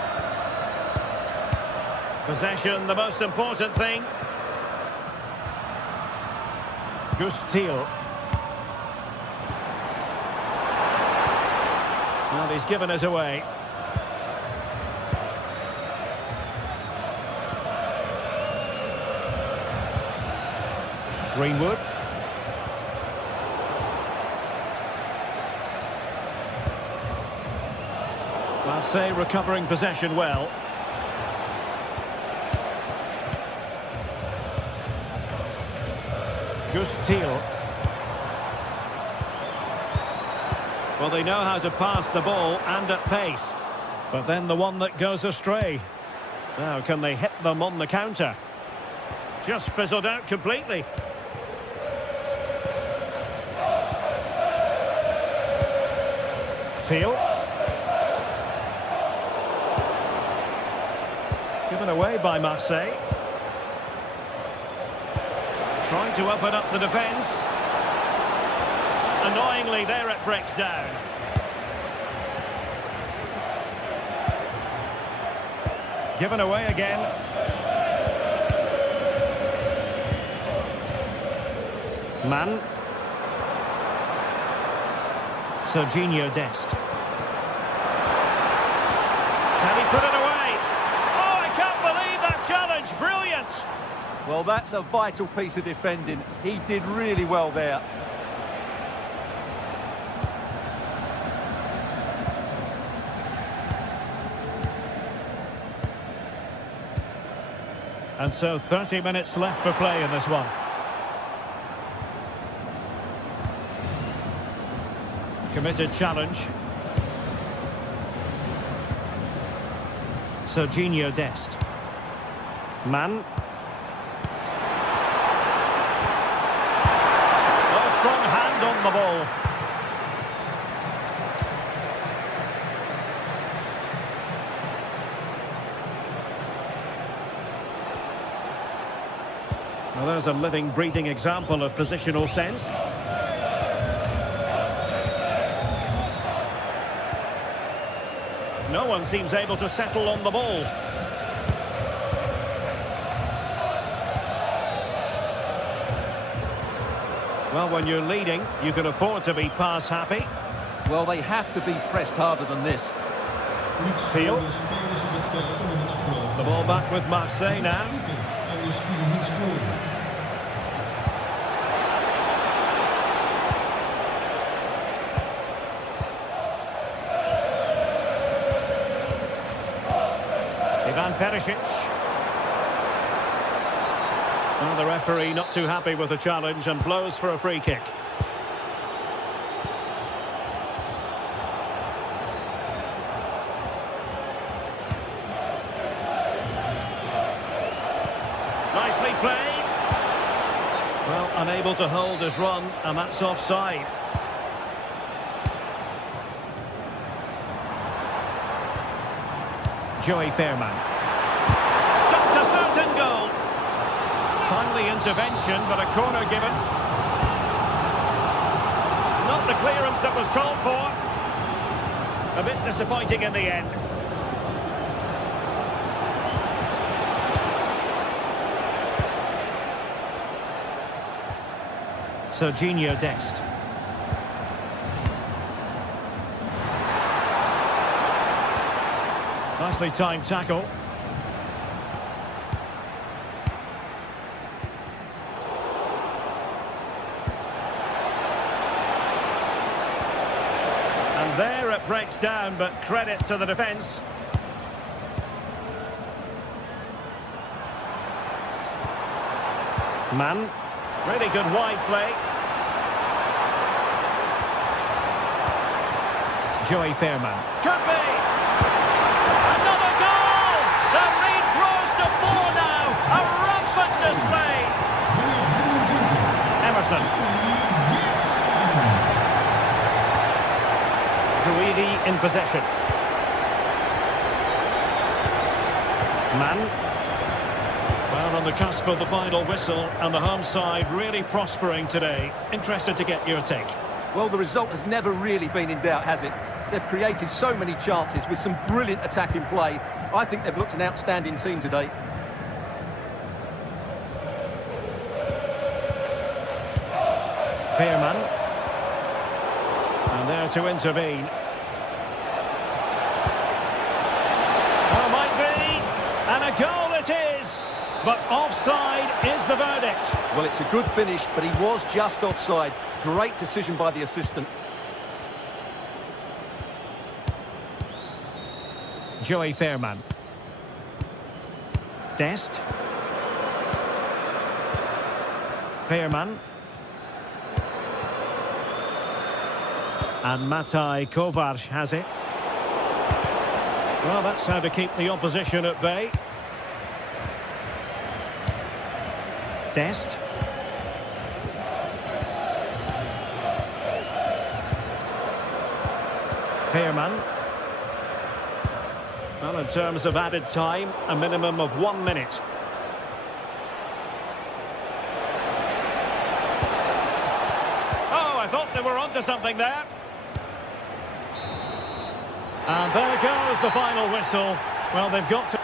Possession, the most important thing. Gustil. Well, he's given us away. Greenwood. Marseille recovering possession well. Gustil. Well, they know how to pass the ball and at pace. But then the one that goes astray. Now, can they hit them on the counter? Just fizzled out completely. Teal. Given away by Marseille. Trying to open up the defence. Annoyingly, there it breaks down. Given away again. Mann. Serginho Dest. Can he put it away? Oh, I can't believe that challenge. Brilliant. Well, that's a vital piece of defending. He did really well there. And so 30 minutes left for play in this one. Committed challenge. Serginho Dest. Mann. Oh, strong hand on the ball. Well, there's a living, breathing example of positional sense. No one seems able to settle on the ball. Well, when you're leading, you can afford to be pass happy. Well, they have to be pressed harder than this. Teal. The ball back with Marseille now. And Perisic. Well, the referee not too happy with the challenge and blows for a free kick. Nicely played. Well, unable to hold his run, and that's offside. Joey Fairman. Stopped a certain goal. Timely intervention, but a corner given. Not the clearance that was called for. A bit disappointing in the end. Serginho Dest. Nicely timed tackle. And there it breaks down, but credit to the defence. Man. Really good wide play. Joey Fairman. Could be! Another goal! The lead grows to 4 now. A rampant display. Emerson. Guidi in possession. Man. Well, on the cusp of the final whistle, and the home side really prospering today. Interested to get your take. Well, the result has never really been in doubt, has it? They've created so many chances with some brilliant attacking play. I think they've looked an outstanding team today. Fairman. And there to intervene. Oh, might be. And a goal it is. But offside is the verdict. Well, it's a good finish, but he was just offside. Great decision by the assistant. Joey Fairman. Dest. Fairman. And Mataj Kovac has it. Well, that's how to keep the opposition at bay. Dest. Fairman. Well, in terms of added time, a minimum of 1 minute. Oh, I thought they were onto something there. And there goes the final whistle. Well, they've got to...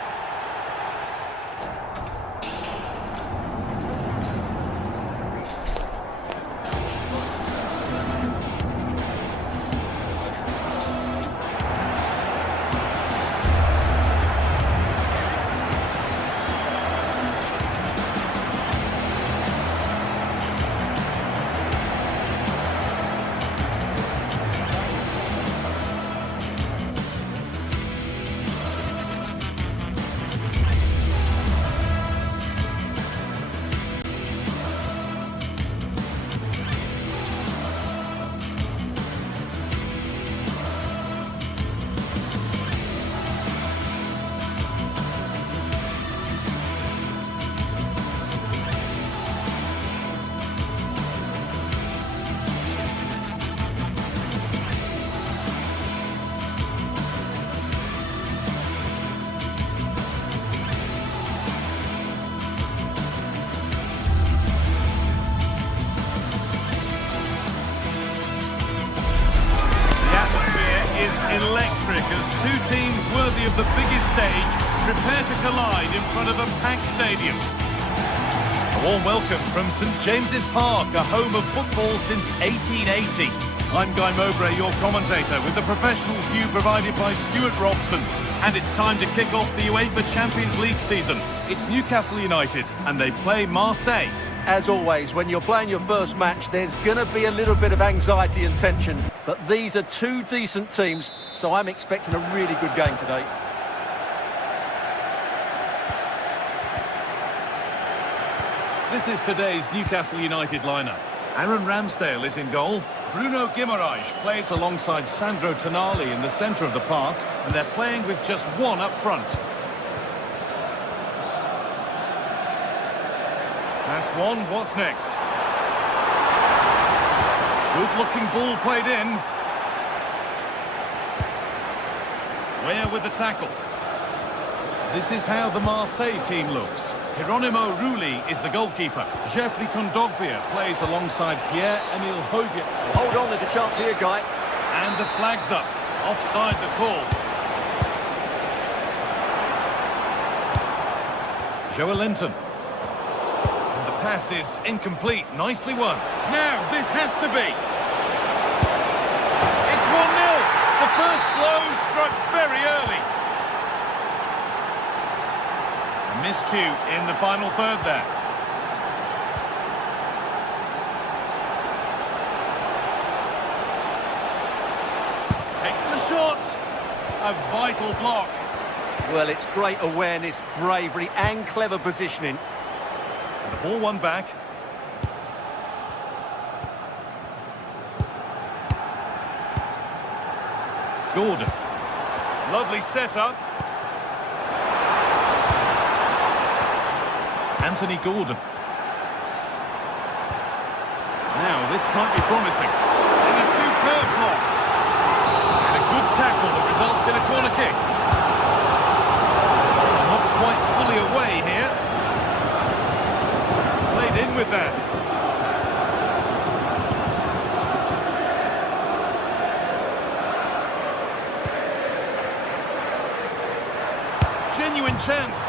Electric as two teams worthy of the biggest stage prepare to collide in front of a packed stadium. A warm welcome from St James's Park, a home of football since 1880. I'm Guy Mowbray, your commentator, with the professionals view provided by Stuart Robson. And it's time to kick off the UEFA Champions League season. It's Newcastle United, and they play Marseille. As always, when you're playing your first match, there's going to be a little bit of anxiety and tension. But these are two decent teams, so I'm expecting a really good game today. This is today's Newcastle United lineup. Aaron Ramsdale is in goal. Bruno Guimaraes plays alongside Sandro Tonali in the centre of the park, and they're playing with just one up front. That's one. What's next? Good-looking ball played in. Where with the tackle? This is how the Marseille team looks. Geronimo Rulli is the goalkeeper. Jeffrey Kondogbia plays alongside Pierre-Emile Hauge. Hold on, there's a chance here, Guy. And the flag's up. Offside the call. Joelinton. And the pass is incomplete. Nicely won. Now, this has to be. It's 1-0. The first blow struck very early. A miscue in the final third there. Takes the shot. A vital block. Well, it's great awareness, bravery and clever positioning. And the ball won back. Gordon. Lovely setup. Anthony Gordon. Now, this might be promising. And a superb block. And a good tackle that results in a corner kick. Not quite fully away here. Played in with that. Genuine chance.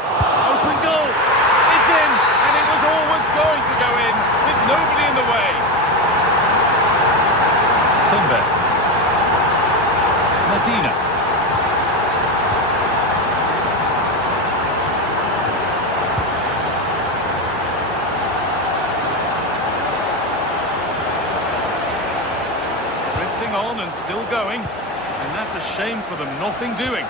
Open goal. It's in, and it was always going to go in, with nobody in the way. Timber. Medina. Drifting on and still going, and that's a shame for them. Nothing doing.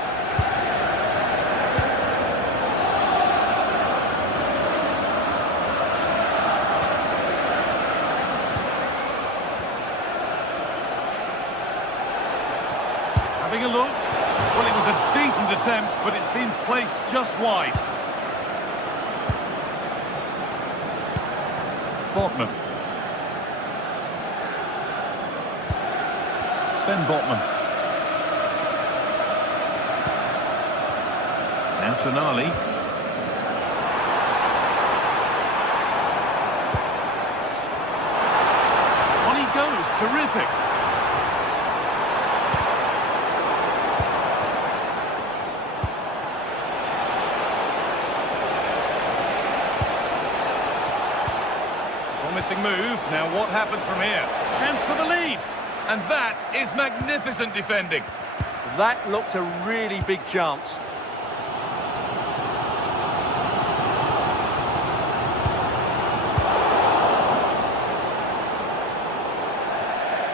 Having a look. Well, it was a decent attempt, but it's been placed just wide. Botman. Sven Botman. Now Tonali. On he goes. Terrific. Promising move. Now what happens from here? Chance for the lead. And that is magnificent defending. That looked a really big chance.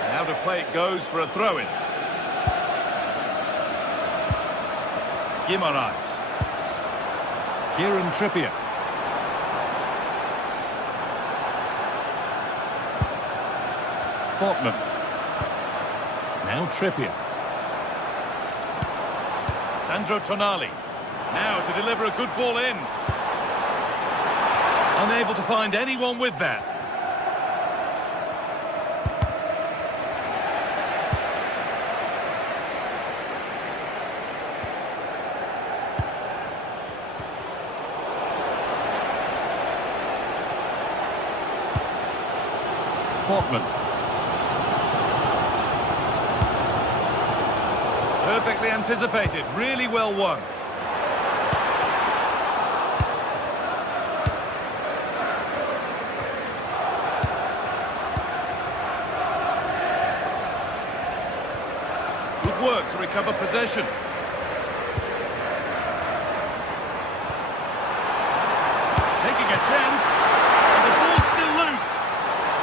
Now to play it goes for a throw-in. Guimaraes. Kieran Trippier. Botman. Now Trippier. Sandro Tonali. Now to deliver a good ball in. Unable to find anyone with that. Botman. Perfectly anticipated, really well won. Good work to recover possession. Taking a chance, and the ball's still loose.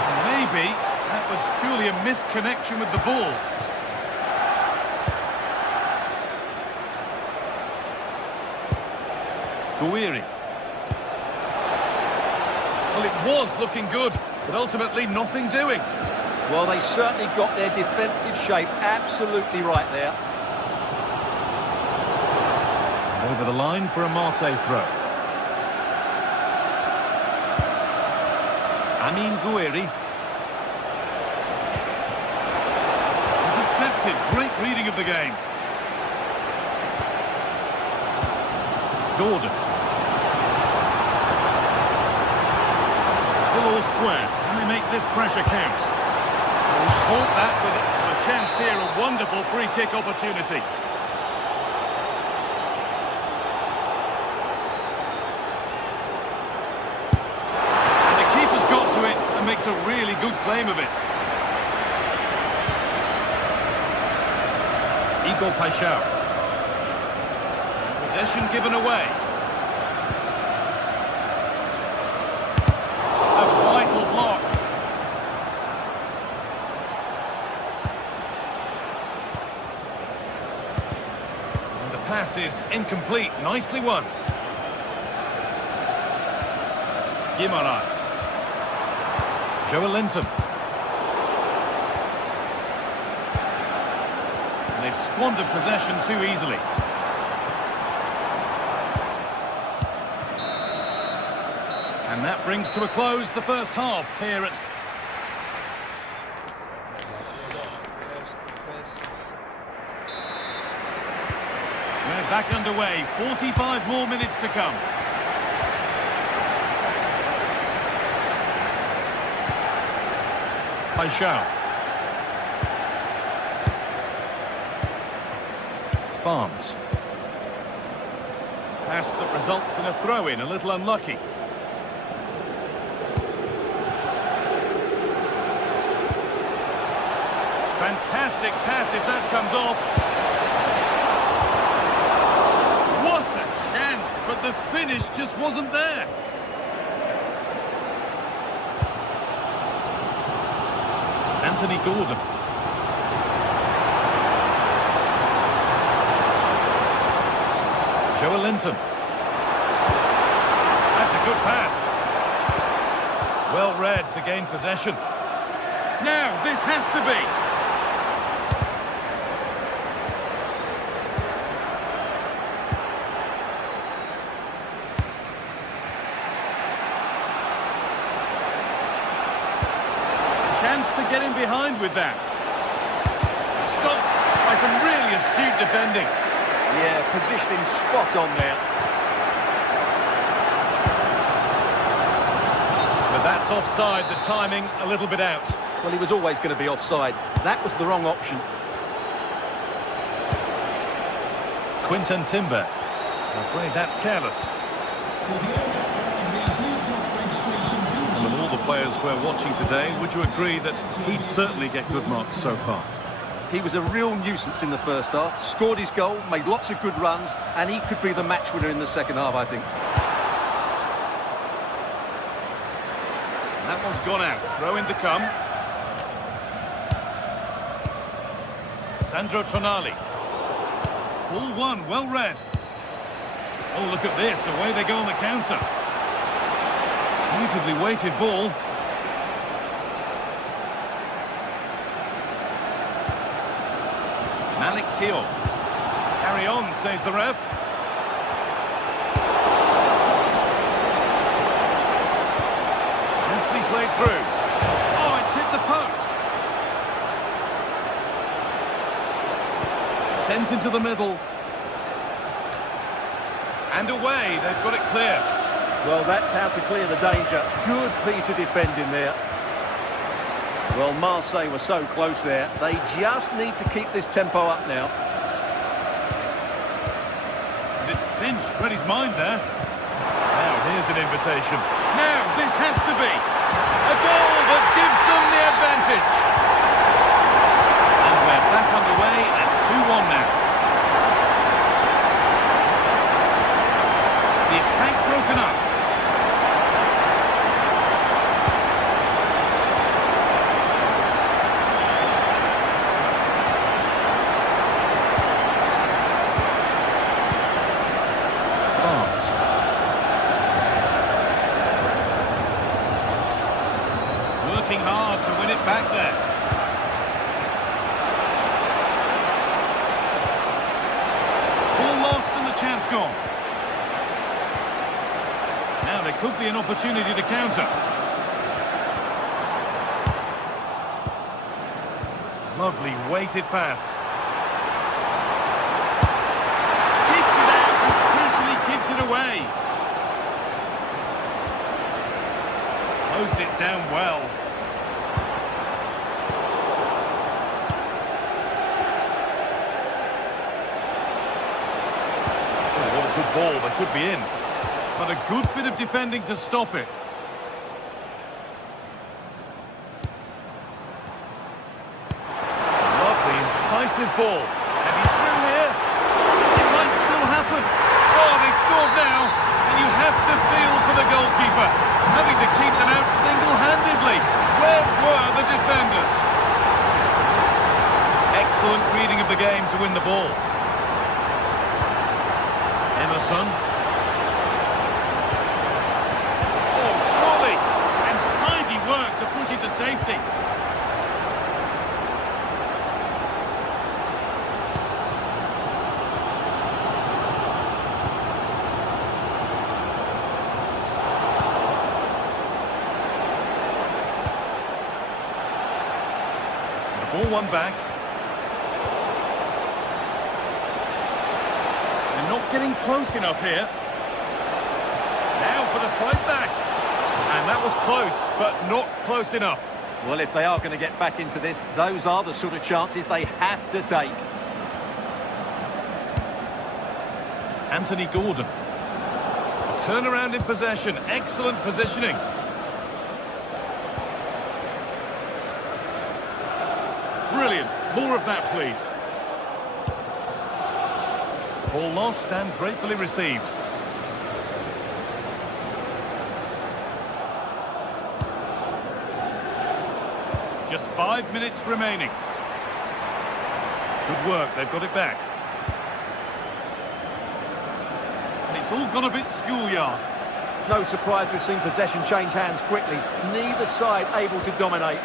And maybe that was purely a misconnection with the ball. Guiri. Well, it was looking good, but ultimately nothing doing. Well, they certainly got their defensive shape absolutely right there. Over the line for a Marseille throw. Amin Gouiri. Intercepted. Great reading of the game. Gordon. Still all square. Can they make this pressure count? Well, caught that with a chance here. A wonderful free kick opportunity. Makes a really good claim of it. Igor Paixão. Possession given away. A vital block. And the pass is incomplete. Nicely won. Guimaraes. Joe Linton. And they've squandered possession too easily. And that brings to a close the first half here at... We're back underway. 45 more minutes to come. Paixão. Barnes. Pass that results in a throw-in, a little unlucky. Fantastic pass if that comes off. What a chance, but the finish just wasn't there. Anthony Gordon. Joe Linton. That's a good pass. Well read to gain possession. Now, this has to be. Chance to get in behind with that. Stopped by some really astute defending. Yeah, positioning spot on there. But that's offside, the timing a little bit out. Well, he was always going to be offside. That was the wrong option. Quinton Timber. I'm afraid that's careless. And with all the players we're watching today, would you agree that he'd certainly get good marks so far? He was a real nuisance in the first half, scored his goal, made lots of good runs, and he could be the match winner in the second half, I think. That one's gone out. Throw in to come. Sandro Tonali. Ball one, well read. Oh, look at this. Away they go on the counter. Beautifully weighted ball. Malik Thiaw. Carry on, says the ref. Nicely played through. Oh, it's hit the post. Sent into the middle. And away, they've got it clear. Well, that's how to clear the danger. Good piece of defending there. Well, Marseille were so close there. They just need to keep this tempo up now. And it's pinched Freddie's mind there. Now, here's an invitation. Now, this has to be a goal that gives them the advantage. And we're back underway at 2-1 now. The attack broken up. on. Now there could be an opportunity to counter. Lovely weighted pass. Keeps it out and crucially keeps it away. Closed it down well. Oh, what a good ball. They could be in. But a good bit of defending to stop it. Lovely, incisive ball. And he's through here. It might still happen. Oh, they scored now. And you have to feel for the goalkeeper. Having to keep them out single-handedly. Where were the defenders? Excellent reading of the game to win the ball. Emerson. Oh, surely. And tidy work to push it to safety. The ball won back. They're not getting close enough here. Now for the fight back. And that was close, but not close enough. Well, if they are going to get back into this, those are the sort of chances they have to take. Anthony Gordon. Turnaround in possession. Excellent positioning. Brilliant. More of that, please. Ball lost and gratefully received. Just 5 minutes remaining. Good work, they've got it back. And it's all gone a bit schoolyard. No surprise we've seen possession change hands quickly. Neither side able to dominate.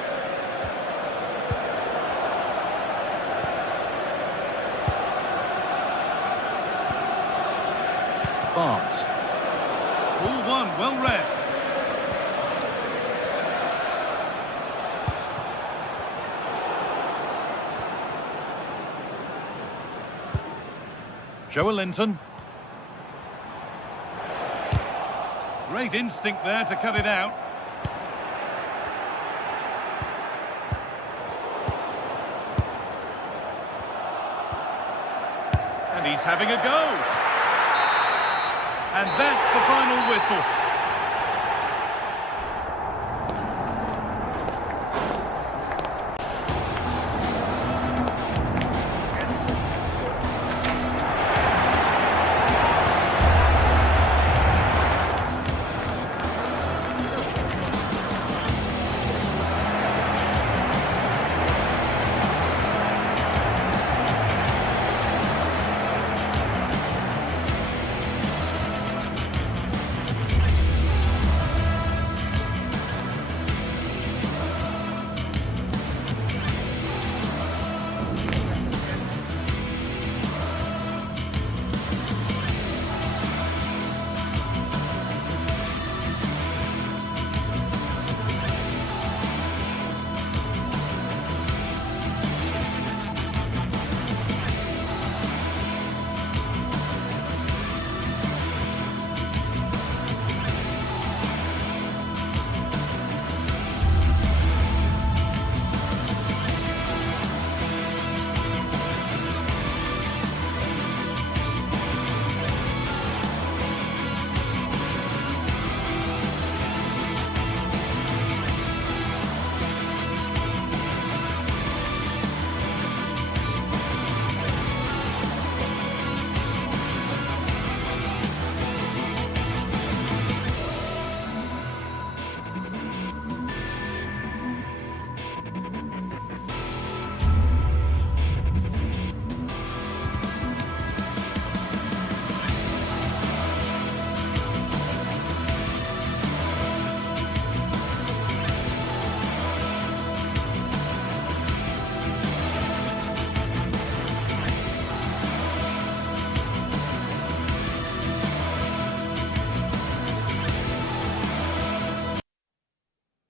Barnes. Ball one, well read. Joelinton. Great instinct there to cut it out. And he's having a go. And that's the final whistle.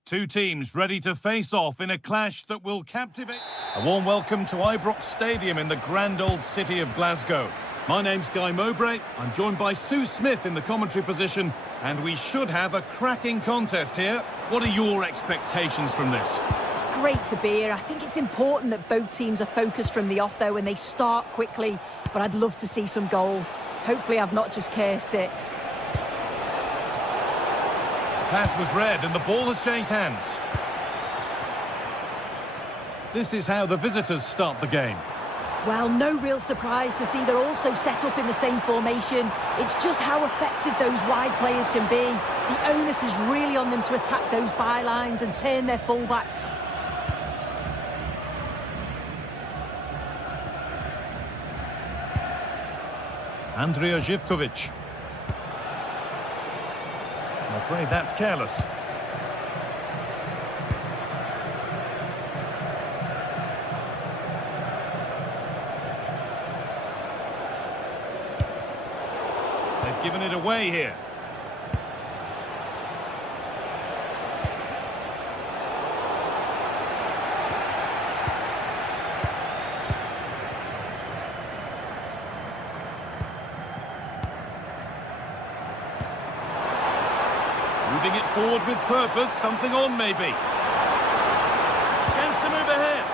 Two teams ready to face off in a clash that will captivate. A warm welcome to Ibrox Stadium in the grand old city of Glasgow. My name's Guy Mowbray. I'm joined by Sue Smith in the commentary position, and we should have a cracking contest here. What are your expectations from this? It's great to be here. I think it's important that both teams are focused from the off, though, and they start quickly. But I'd love to see some goals. Hopefully I've not just cursed it. Pass was read and the ball has changed hands. This is how the visitors start the game. Well, no real surprise to see they're also set up in the same formation. It's just how effective those wide players can be. The onus is really on them to attack those bylines and turn their fullbacks. Andrija Živković. I'm afraid that's careless. They've given it away here. Moving it forward with purpose, something on maybe. Chance to move ahead.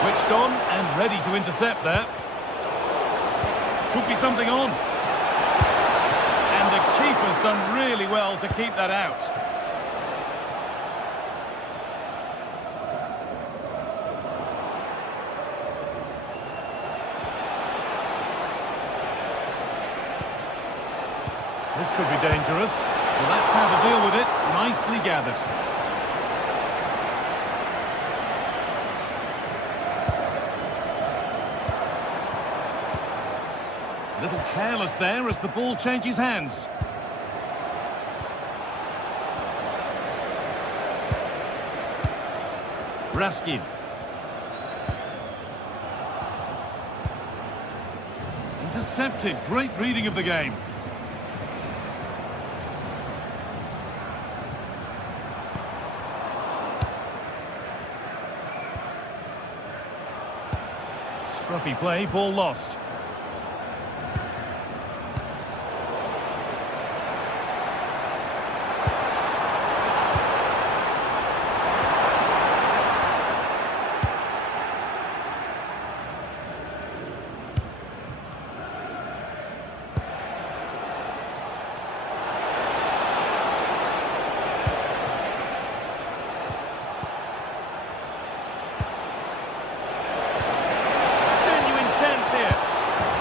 Switched on and ready to intercept there. Could be something on. And the keeper's done really well to keep that out. This could be dangerous. Well, that's how to deal with it. Nicely gathered. A little careless there as the ball changes hands. Raskin. Intercepted. Great reading of the game. Scruffy play, ball lost.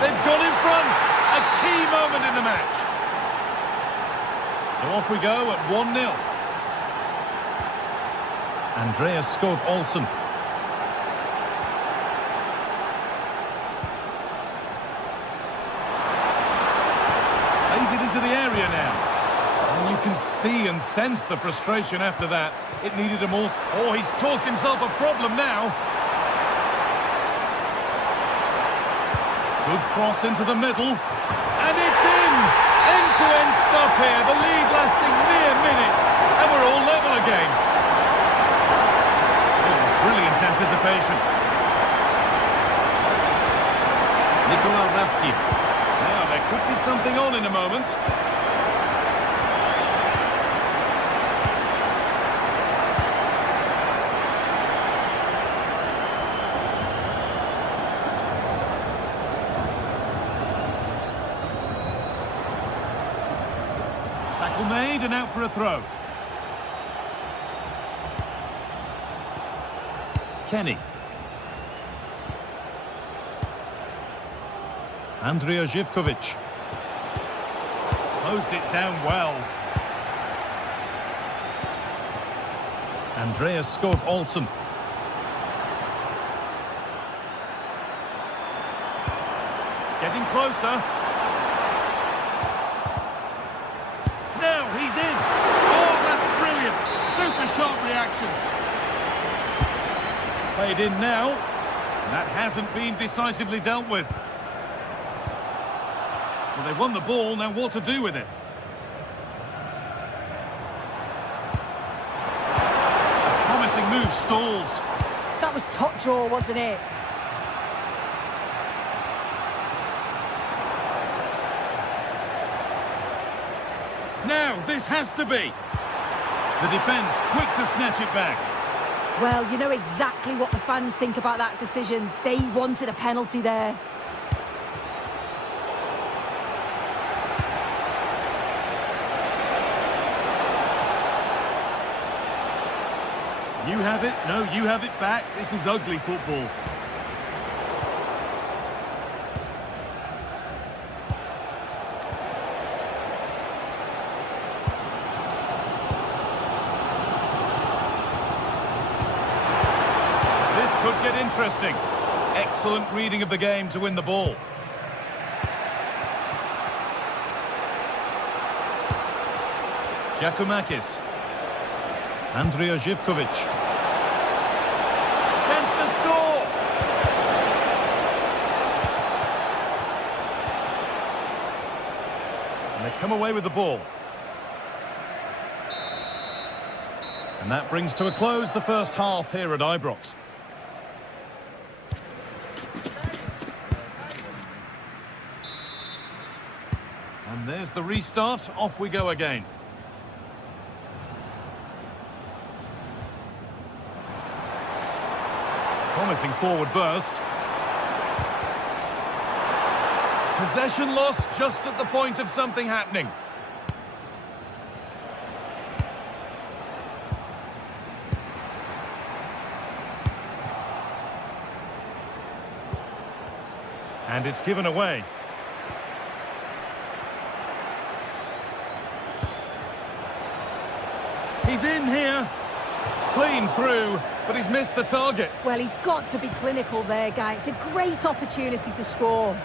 They've gone in front. A key moment in the match. So off we go at 1-0. Andreas Skov Olsen. Plays it into the area now. And you can see and sense the frustration after that. It needed a more... Oh, he's caused himself a problem now. Good cross into the middle, and it's in! End-to-end stuff here, the lead lasting mere minutes, and we're all level again. Oh, brilliant anticipation. Nikola Raskin. Now, there could be something on in a moment. Tackle made and out for a throw. Kenny. Andrija Živković. Closed it down well. Andreas Skov Olsen. Getting closer. Now he's in. Oh, that's brilliant. Super sharp reactions. It's played in now. That hasn't been decisively dealt with. Well, they won the ball, now what to do with it? A promising move stalls. That was top draw, wasn't it? Now, this has to be. The defence quick to snatch it back. Well, you know exactly what the fans think about that decision. They wanted a penalty there. You have it, no, you have it back. This is ugly football. This could get interesting. Excellent reading of the game to win the ball. Giacomakis. Andrea Zivkovic. Chance to score! And they come away with the ball. And that brings to a close the first half here at Ibrox. And there's the restart. Off we go again. Promising forward burst. Possession lost just at the point of something happening. And it's given away. He's in here. Clean through, but he's missed the target. Well, he's got to be clinical there, guy. It's a great opportunity to score.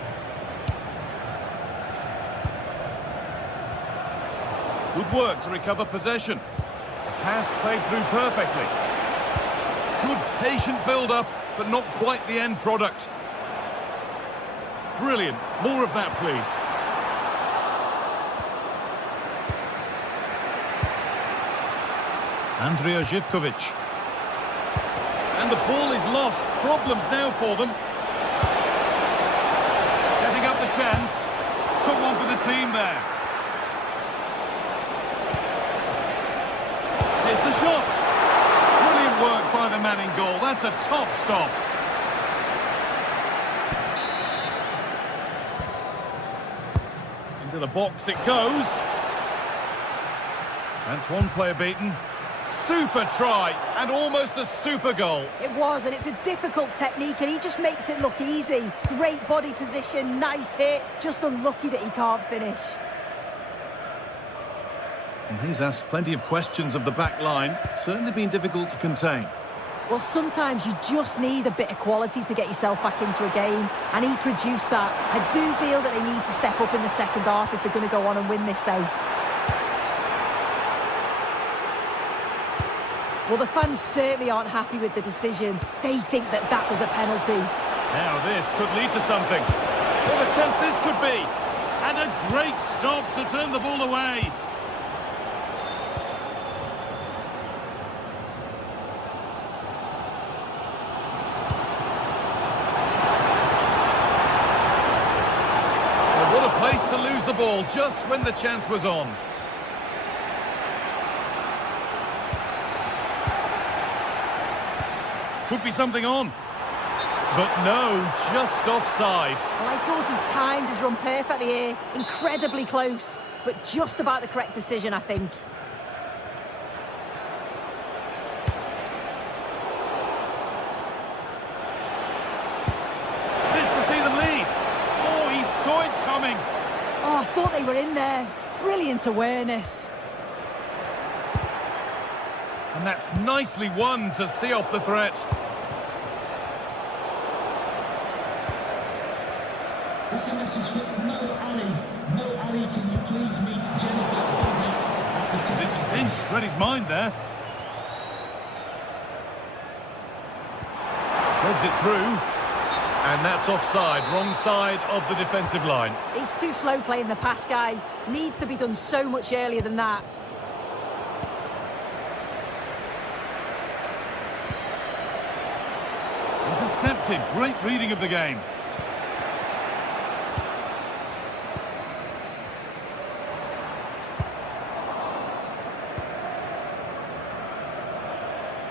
Good work to recover possession. The pass played through perfectly. Good patient build-up, but not quite the end product. Brilliant. More of that, please. Andrea Zivkovic. And the ball is lost. Problems now for them. Setting up the chance. Someone for the team there. Here's the shot. Brilliant work by the man in goal. That's a top stop. Into the box it goes. That's one player beaten. Super try, and almost a super goal. It was, and it's a difficult technique, and he just makes it look easy. Great body position, nice hit, just unlucky that he can't finish. And he's asked plenty of questions of the back line. Certainly been difficult to contain. Well, sometimes you just need a bit of quality to get yourself back into a game, and he produced that. I do feel that they need to step up in the second half if they're going to go on and win this, though. Well, the fans certainly aren't happy with the decision. They think that that was a penalty. Now this could lead to something. What a chance this could be. And a great stop to turn the ball away. Well, what a place to lose the ball just when the chance was on. Could be something on. But no, just offside. Well, I thought he timed his run perfectly here. Incredibly close, but just about the correct decision, I think. This to see them lead. Oh, he saw it coming. Oh, I thought they were in there. Brilliant awareness. And that's nicely won to see off the threat. It's a message for No Ali. No Ali, can you please meet Jennifer Bizet at the top? It's pinched Reddy's mind there. Threads it through. And that's offside, wrong side of the defensive line. He's too slow playing the pass, guy. Needs to be done so much earlier than that. Intercepted, great reading of the game.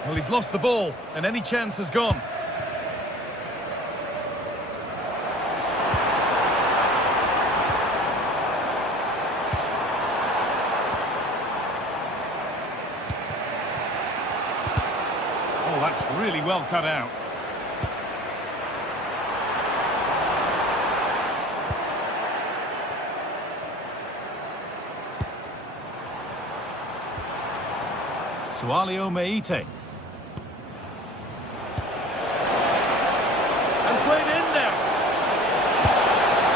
Well, he's lost the ball, and any chance has gone. Oh, that's really well cut out. Sualio Meite. And played in there.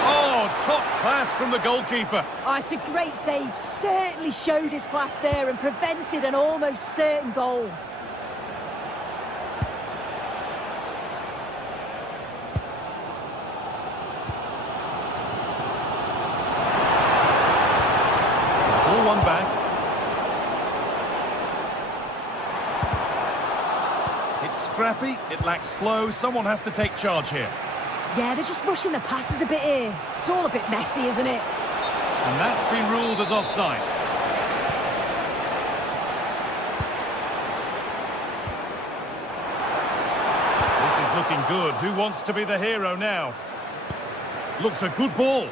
Oh, top class from the goalkeeper. Oh, it's a great save. Certainly showed his class there and prevented an almost certain goal. Ball one back. Scrappy, it lacks flow, someone has to take charge here. Yeah, they're just rushing the passes a bit here. It's all a bit messy, isn't it? And that's been ruled as offside. This is looking good. Who wants to be the hero now? Looks a good ball.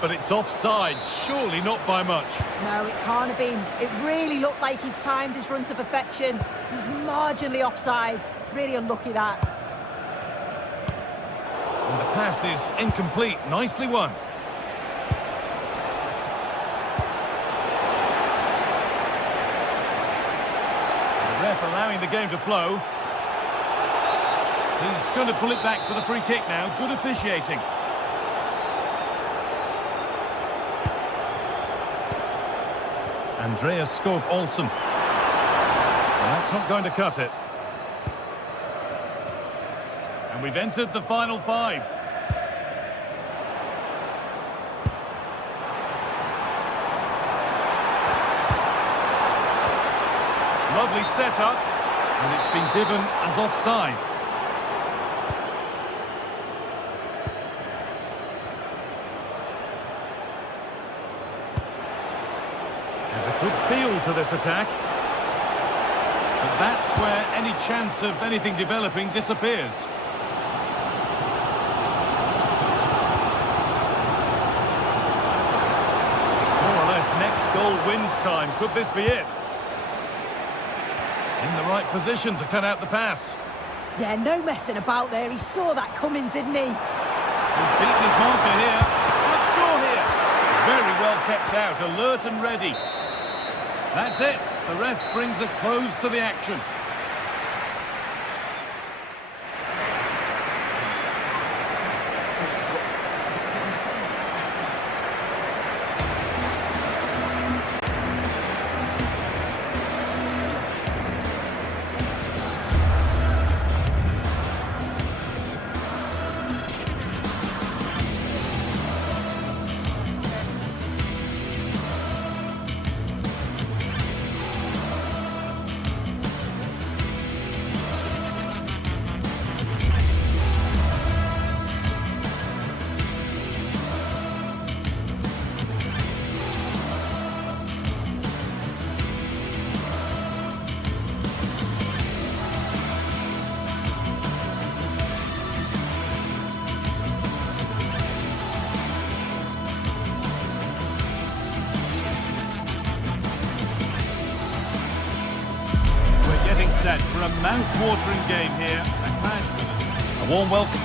But it's offside, surely not by much. No, it can't have been. It really looked like he timed his run to perfection. He's marginally offside. Really unlucky that. And the pass is incomplete. Nicely won. The ref allowing the game to flow. He's going to pull it back for the free kick now. Good officiating. Andreas Skov Olsen. Well, that's not going to cut it. And we've entered the final five. Lovely setup, and it's been given as offside. Good feel to this attack. But that's where any chance of anything developing disappears. It's more or less next goal wins time. Could this be it? In the right position to cut out the pass. Yeah, no messing about there. He saw that coming, didn't he? He's beaten his marker here. Should score here. Very well kept out, alert and ready. That's it. The ref brings a close to the action. Set for a mouth-watering game here. A warm welcome.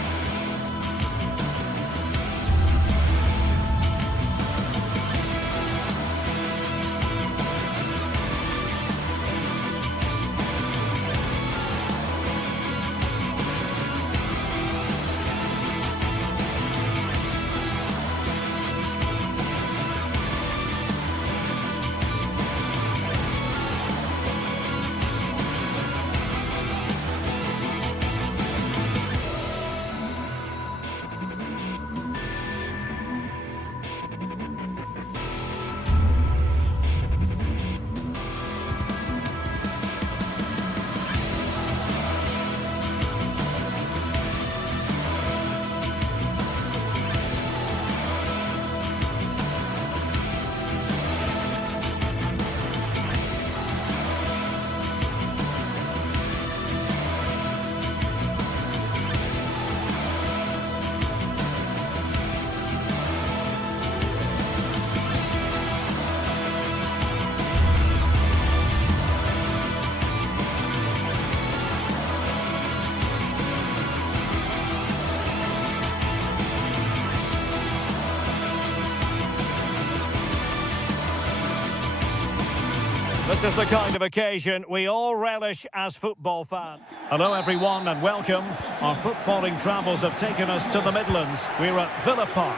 This is the kind of occasion we all relish as football fans. Hello everyone and welcome. Our footballing travels have taken us to the Midlands. We're at Villa Park.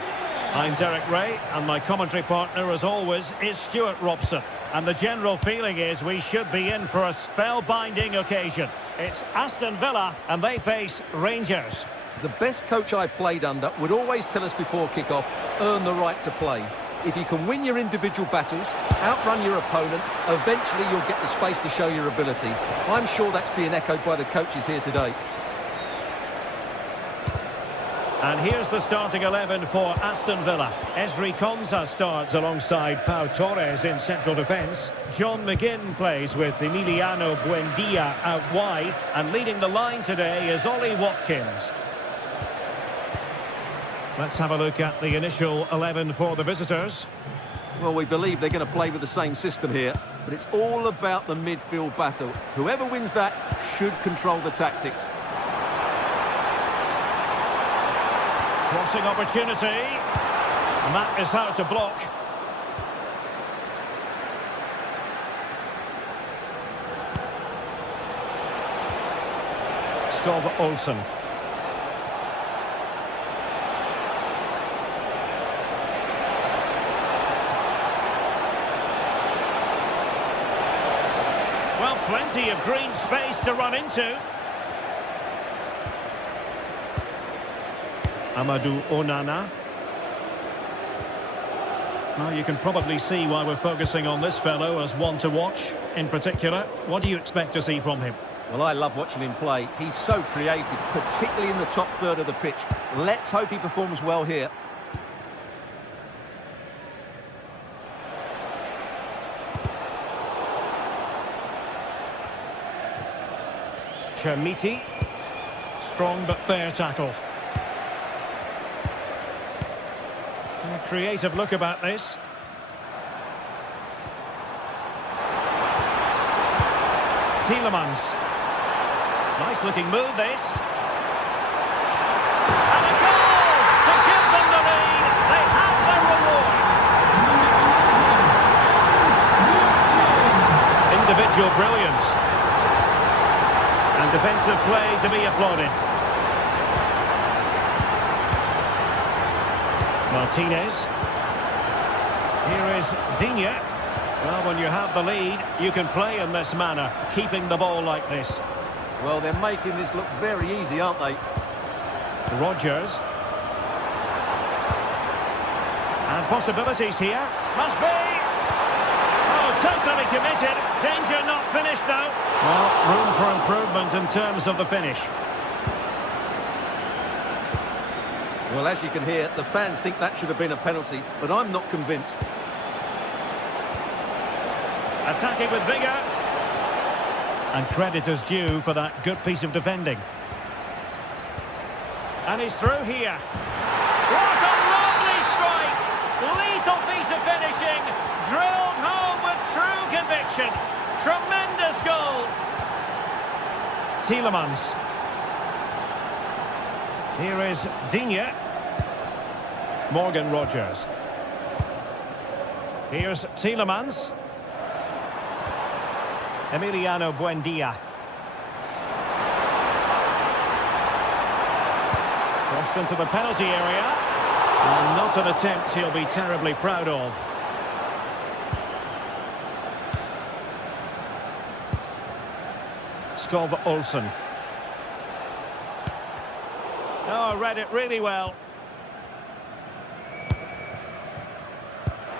I'm Derek Ray and my commentary partner as always is Stuart Robson. And the general feeling is we should be in for a spellbinding occasion. It's Aston Villa and they face Rangers. The best coach I played under would always tell us before kick-off, earn the right to play. If you can win your individual battles, outrun your opponent, eventually you'll get the space to show your ability. I'm sure that's being echoed by the coaches here today. And here's the starting 11 for Aston Villa. Ezri Konsa starts alongside Pau Torres in central defence. John McGinn plays with Emiliano Buendia out wide. And leading the line today is Ollie Watkins. Let's have a look at the initial 11 for the visitors. Well, we believe they're going to play with the same system here, but it's all about the midfield battle. Whoever wins that should control the tactics. Crossing opportunity. And that is how to block. Skov Olsen. Well, plenty of green space to run into. Amadou Onana. Well, you can probably see why we're focusing on this fellow as one to watch. In particular, what do you expect to see from him? Well, I love watching him play. He's so creative, particularly in the top third of the pitch. Let's hope he performs well here. Chermiti. Strong but fair tackle. A creative look about this. Tielemans. Nice looking move this. And a goal to give them the lead. They have their reward. Individual brilliance. And defensive play to be applauded. Martinez. Here is Digne. Well, when you have the lead, you can play in this manner, keeping the ball like this. Well, they're making this look very easy, aren't they? Rodgers. And possibilities here. Must be! Oh, totally committed. Danger not finished, though. Well, room for improvement in terms of the finish. Well, as you can hear, the fans think that should have been a penalty, but I'm not convinced. Attacking with vigour. And credit is due for that good piece of defending. And he's through here. What a lovely strike! Lethal piece of finishing. Drilled home with true conviction. Tremendous goal. Tielemans. Here is Digne. Morgan Rodgers. Here's Tielemans. Emiliano Buendia. Crossed into the penalty area. And not an attempt he'll be terribly proud of. Skov Olsen. Oh, read it really well.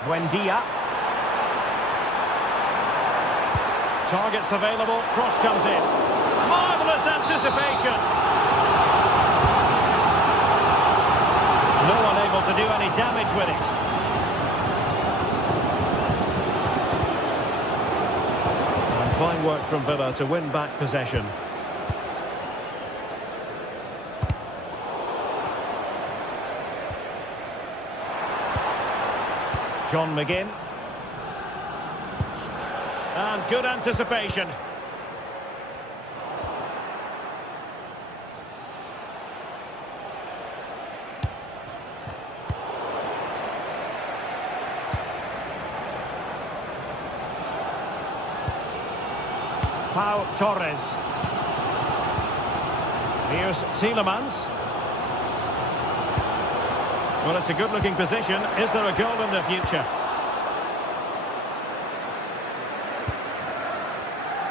Buendia. Targets available, cross comes in. Marvellous anticipation. No one able to do any damage with it. And fine work from Villa to win back possession. John McGinn. And good anticipation. Pau Torres. Here's Tielemans. Well, it's a good-looking position. Is there a goal in the future?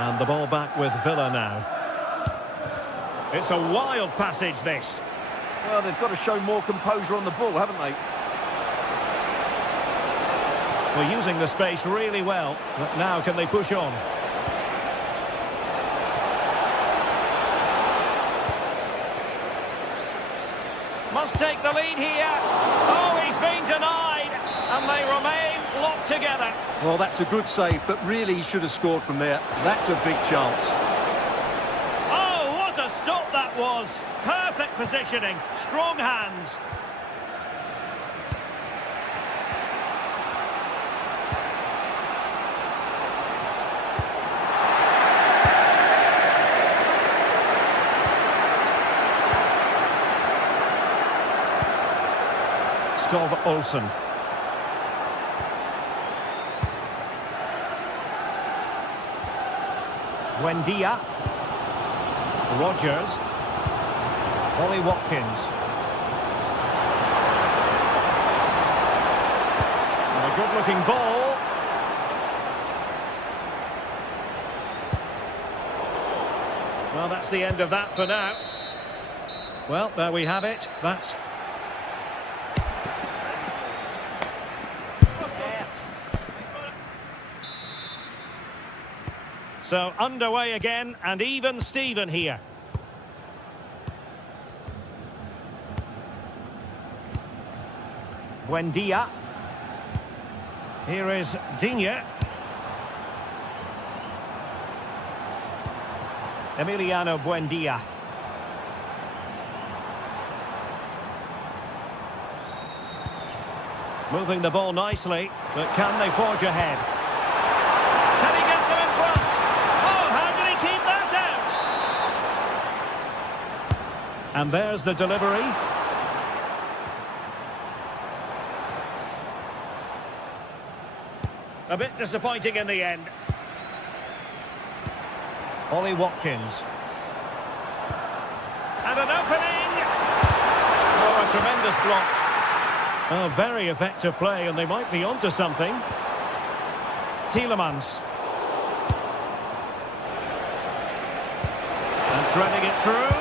And the ball back with Villa now. It's a wild passage, this. Well, they've got to show more composure on the ball, haven't they? Well, using the space really well. But now can they push on? Must take the lead here. Oh, he's been denied. And they remain locked together. Well, that's a good save, but really he should have scored from there. That's a big chance. Oh, what a stop that was. Perfect positioning. Strong hands. Skov Olsen. Buendia. Rogers. Ollie Watkins. And a good-looking ball. Well, that's the end of that for now. Well, there we have it. That's... So, underway again, and even Steven here. Buendia. Here is Digne. Emiliano Buendia. Moving the ball nicely, but can they forge ahead? Can he get them in front? Oh, how did he keep that out? And there's the delivery. A bit disappointing in the end. Ollie Watkins. And an opening! Oh, a tremendous block. Oh, very effective play, and they might be onto something. Tielemans. And threading it through.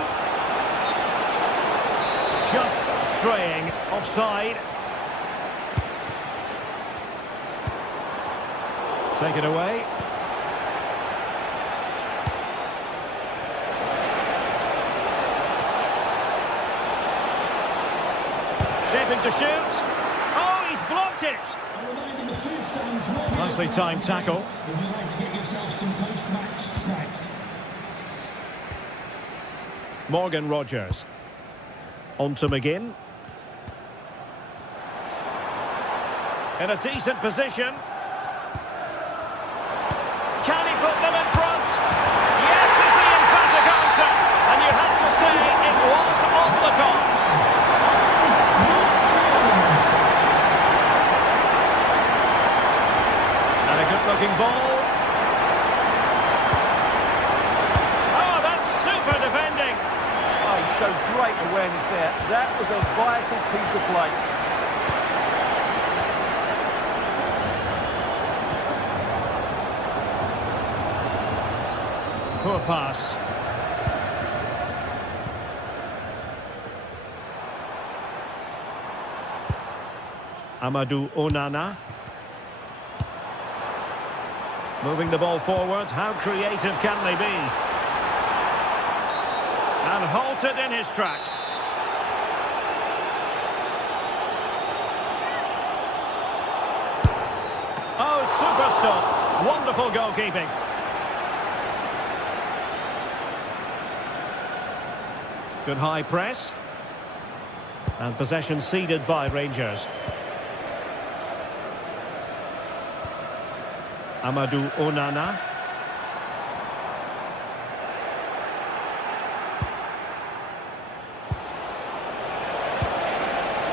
Just straying offside. Take it away. Shaping to shoot. Oh, he's blocked it. Nicely timed tackle. If you'd like to get yourself some post-match snacks. Morgan Rogers. On to McGinn. In a decent position. Can he put them in front? Yes, is the emphatic answer. And you have to say it was on the dot. And a good-looking ball. Oh, that's super defending. Oh, he showed great awareness there. That was a vital piece of play. Poor pass. Amadou Onana. Moving the ball forward. How creative can they be? And halted in his tracks. Oh, super stop. Wonderful goalkeeping. Good high press. And possession ceded by Rangers. Amadou Onana.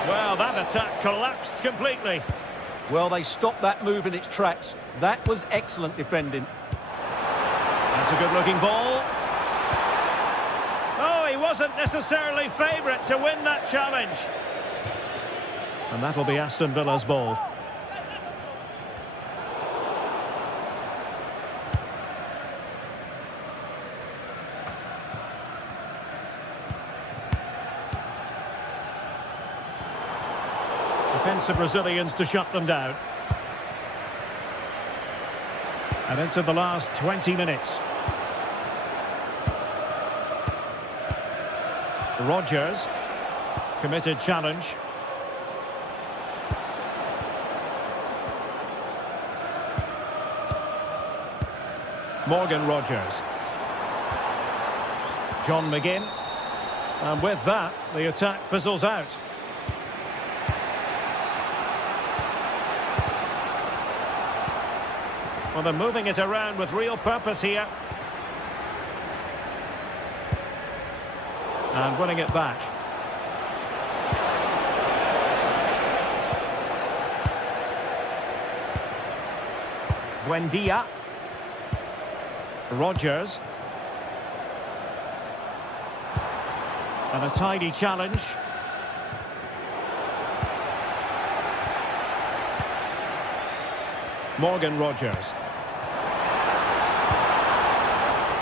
Well, that attack collapsed completely. Well, they stopped that move in its tracks. That was excellent defending. That's a good-looking ball. Oh, he wasn't necessarily favourite to win that challenge. And that'll be Aston Villa's ball. Defensive Brazilians to shut them down. And into the last 20 minutes. Rodgers. Committed challenge. Morgan Rodgers. John McGinn. And with that, the attack fizzles out. Well, they're moving it around with real purpose here. And winning it back. Buendia. Rodgers. And a tidy challenge. Morgan Rodgers.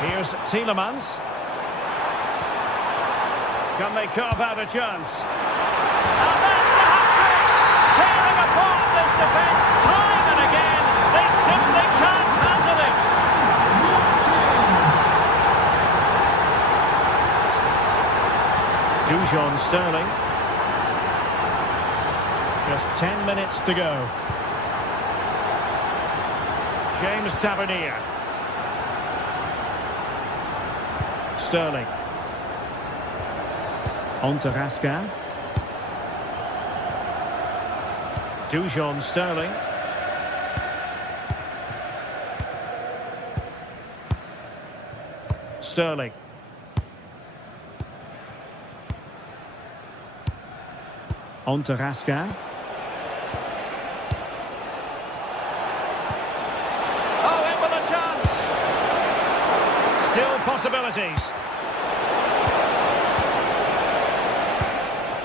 Here's Tielemans. Can they carve out a chance? And that's the hat-trick! Tearing apart this defence time and again. They simply can't handle it. Dujon Sterling. Just 10 minutes to go. James Tavernier. Sterling. On to Raskin. Dujon Sterling. Sterling. On to Raskin. Oh, in with a chance. Still possibilities.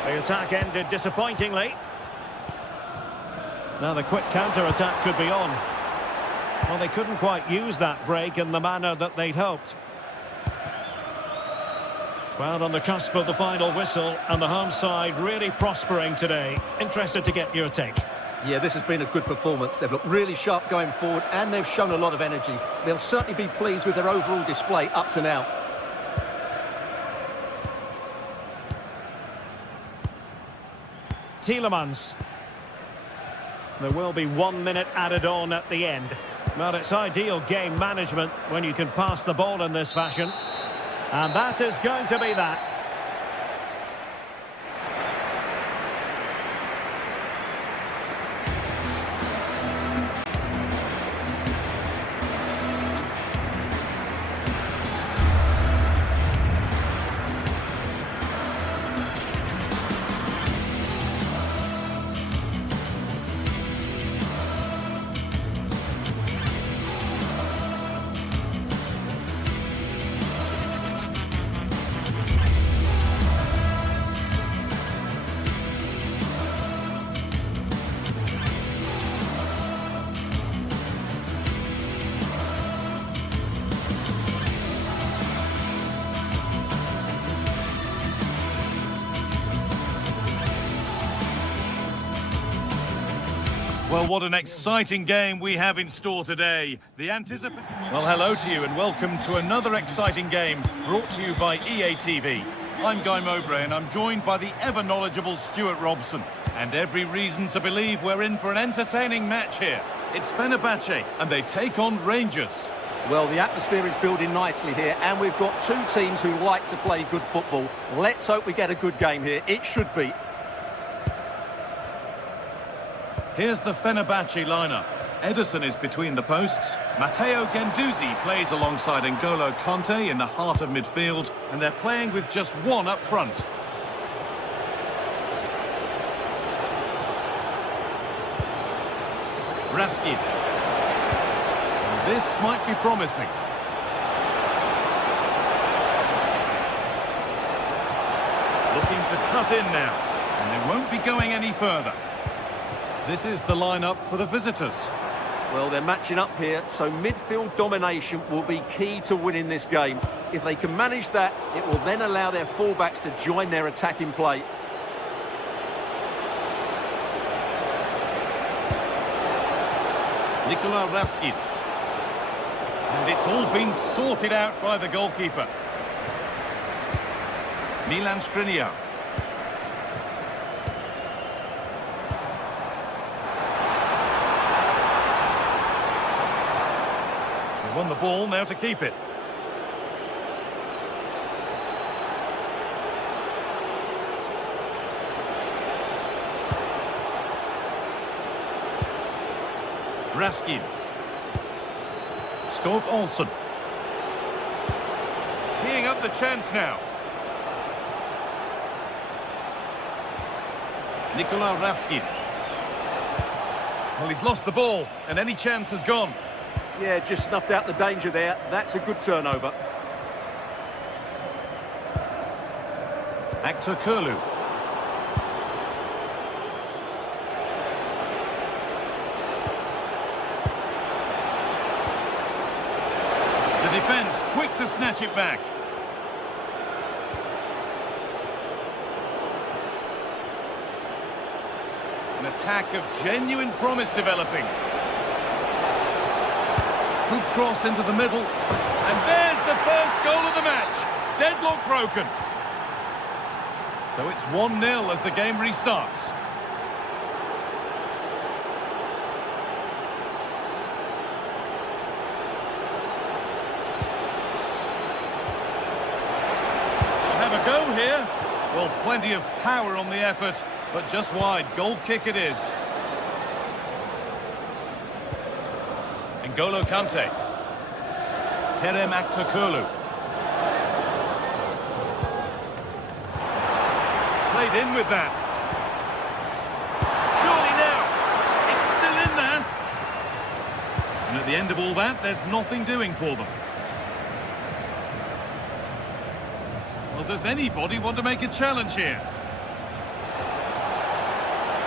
The attack ended disappointingly. Now the quick counter-attack could be on. Well, they couldn't quite use that break in the manner that they'd hoped. Well, on the cusp of the final whistle, and the home side really prospering today. Interested to get your take. Yeah, this has been a good performance. They've looked really sharp going forward, and they've shown a lot of energy. They'll certainly be pleased with their overall display up to now. Tielemans. There will be 1 minute added on at the end. Well, it's ideal game management when you can pass the ball in this fashion. And that is going to be that. Well, what an exciting game we have in store today. Well, hello to you and welcome to another exciting game brought to you by EA TV. I'm Guy Mowbray and I'm joined by the ever-knowledgeable Stuart Robson. And every reason to believe we're in for an entertaining match here. It's Fenerbahce and they take on Rangers. Well, the atmosphere is building nicely here, and we've got two teams who like to play good football. Let's hope we get a good game here. It should be. Here's the Fenerbahce lineup. Ederson is between the posts. Matteo Guendouzi plays alongside N'Golo Kanté in the heart of midfield, and they're playing with just one up front. Raskin. This might be promising. looking to cut in now, and they won't be going any further. This is the lineup for the visitors. Well, they're matching up here, so midfield domination will be key to winning this game. If they can manage that, it will then allow their fullbacks to join their attacking play. Nikola Raskin. And it's all been sorted out by the goalkeeper. Milan Skriniar. They won the ball, now to keep it. Raskin. Skorp Olsen. Teeing up the chance now. Nikola Raskin. Well, he's lost the ball, and any chance has gone. Yeah, just snuffed out the danger there. That's a good turnover. Actor Kurlu. The defence quick to snatch it back. An attack of genuine promise developing. Good cross into the middle. And there's the first goal of the match. Deadlock broken. So it's 1-0 as the game restarts. Have a go here. Well, plenty of power on the effort, but just wide. Goal kick it is. N'Golo Kante. Kerem Aktürkoğlu. Played in with that. Surely now. It's still in there. And at the end of all that, there's nothing doing for them. Well, does anybody want to make a challenge here?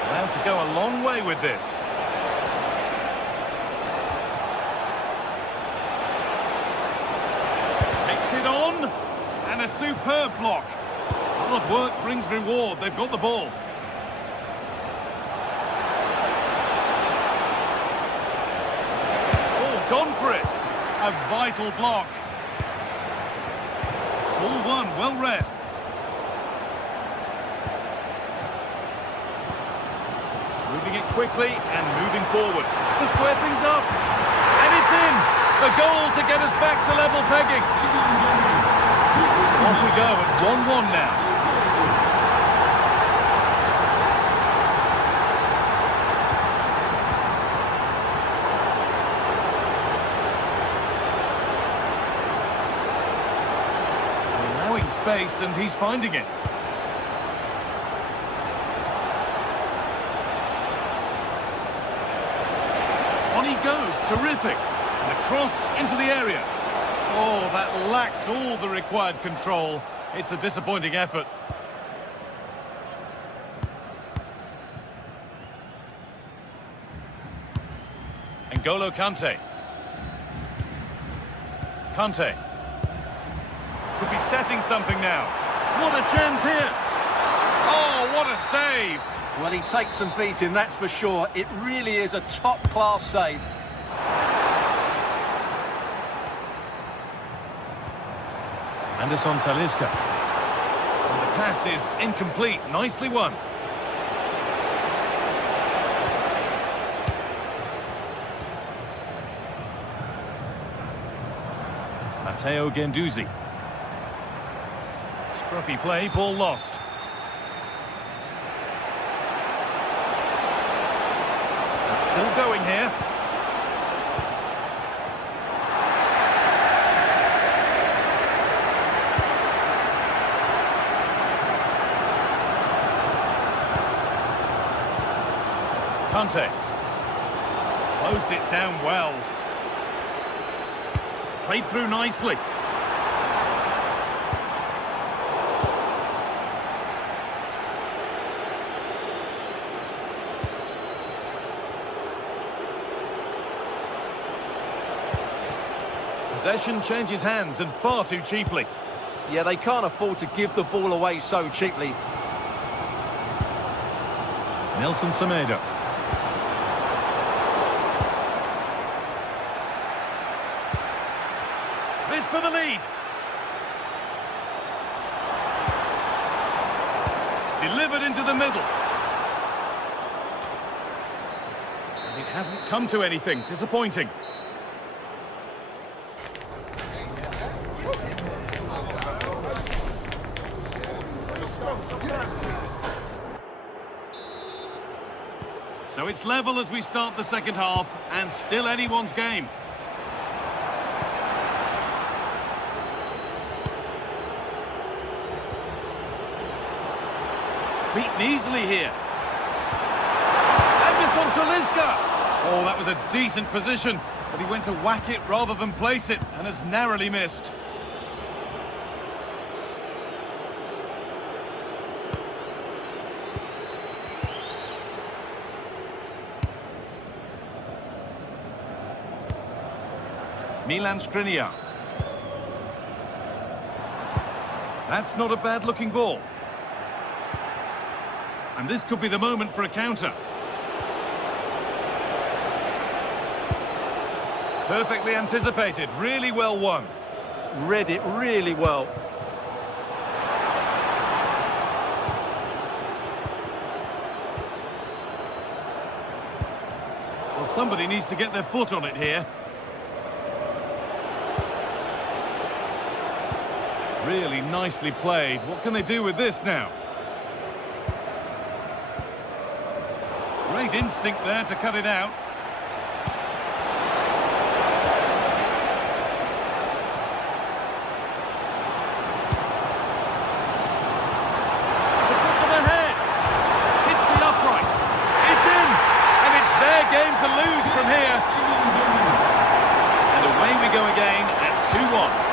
Allowed to go a long way with this. Takes it on. And a superb block. Hard work brings reward. They've got the ball. Oh, gone for it. A vital block. Ball one, well read. Moving it quickly and moving forward to square things up. And it's in! The goal to get us back to level pegging. Off we go at 1-1 now. Allowing space and he's finding it. On he goes, terrific. And a cross into the area. Oh, that lacked all the required control. It's a disappointing effort. N'Golo Kante. Kante. Could be setting something now. What a chance here. Oh, what a save. Well, he takes some beating, that's for sure. It really is a top-class save. Anderson Talisca. And the pass is incomplete. Nicely won. Matteo Guendouzi. Scruffy play, ball lost. Still going here. Kante. Closed it down well. Played through nicely. Possession changes hands and far too cheaply. Yeah, they can't afford to give the ball away so cheaply. Nelson Semedo. This for the lead. Delivered into the middle. It hasn't come to anything. Disappointing. So it's level as we start the second half, and still anyone's game. Beaten easily here. And this on Talisca. Oh, that was a decent position, but he went to whack it rather than place it, and has narrowly missed. Milan Skriniar. That's not a bad-looking ball. And this could be the moment for a counter. Perfectly anticipated, really well won. Read it really well. Well, somebody needs to get their foot on it here. Really nicely played. What can they do with this now? Great instinct there to cut it out. To put them ahead. Hits the upright. It's in. And it's their game to lose from here. And away we go again at 2-1.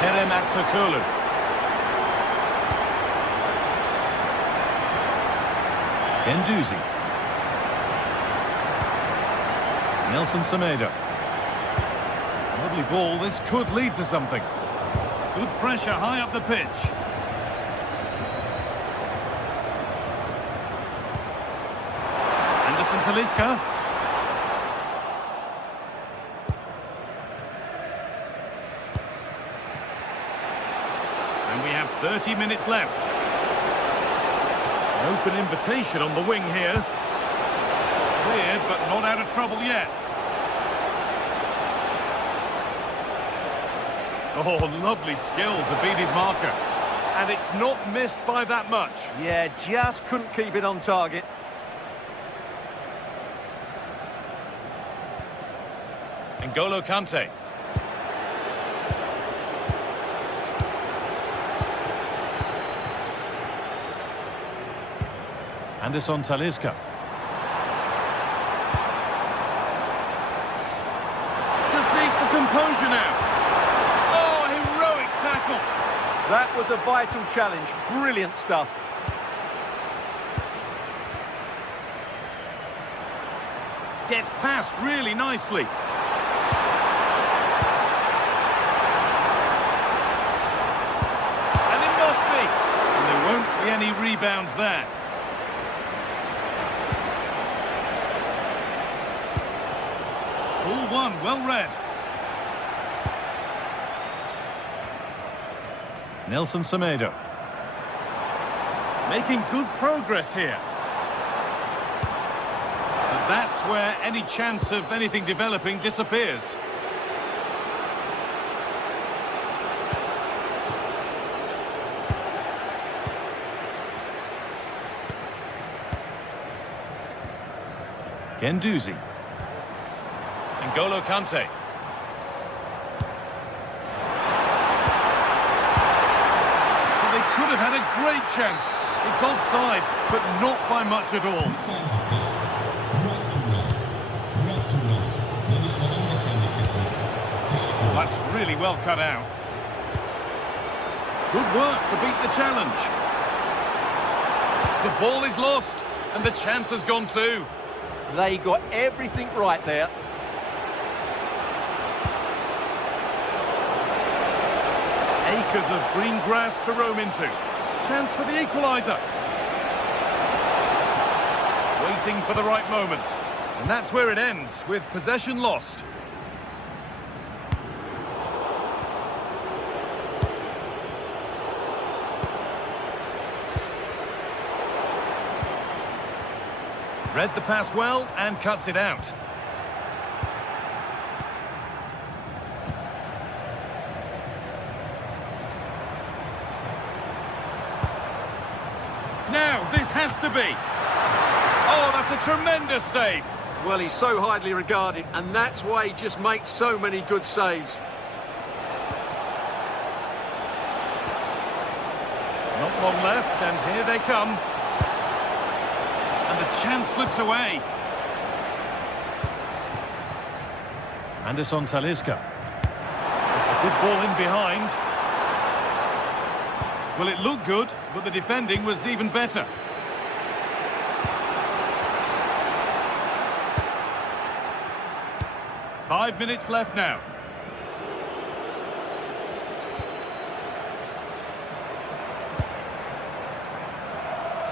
Kerem Aktürkoğlu. Guendouzi. Nelson Semedo. Lovely ball, this could lead to something. Good pressure high up the pitch. Anderson Talisca. And we have 30 minutes left. Open invitation on the wing here. Cleared, but not out of trouble yet. Oh, lovely skill to beat his marker. And it's not missed by that much. Yeah, just couldn't keep it on target. N'Golo Kante. Anderson Talisca. Just needs the composure now. Oh, heroic tackle. That was a vital challenge. Brilliant stuff. Gets past really nicely. And it must be. And there won't be any rebounds there. Ball one, well read. Nelson Semedo. Making good progress here. But that's where any chance of anything developing disappears. Guendouzi. N'Golo Kante. Well, they could have had a great chance. It's offside, but not by much at all. Oh, that's really well cut out. Good work to beat the challenge. The ball is lost, and the chance has gone too. They got everything right there. Acres of green grass to roam into. Chance for the equaliser. Waiting for the right moment. And that's where it ends, with possession lost. Read the pass well and cuts it out. Now, this has to be. Oh, that's a tremendous save. Well, he's so highly regarded, and that's why he just makes so many good saves. Not long left, and here they come. And the chance slips away. Anderson Talisca. It's a good ball in behind. Well, it looked good, but the defending was even better. Five minutes left now.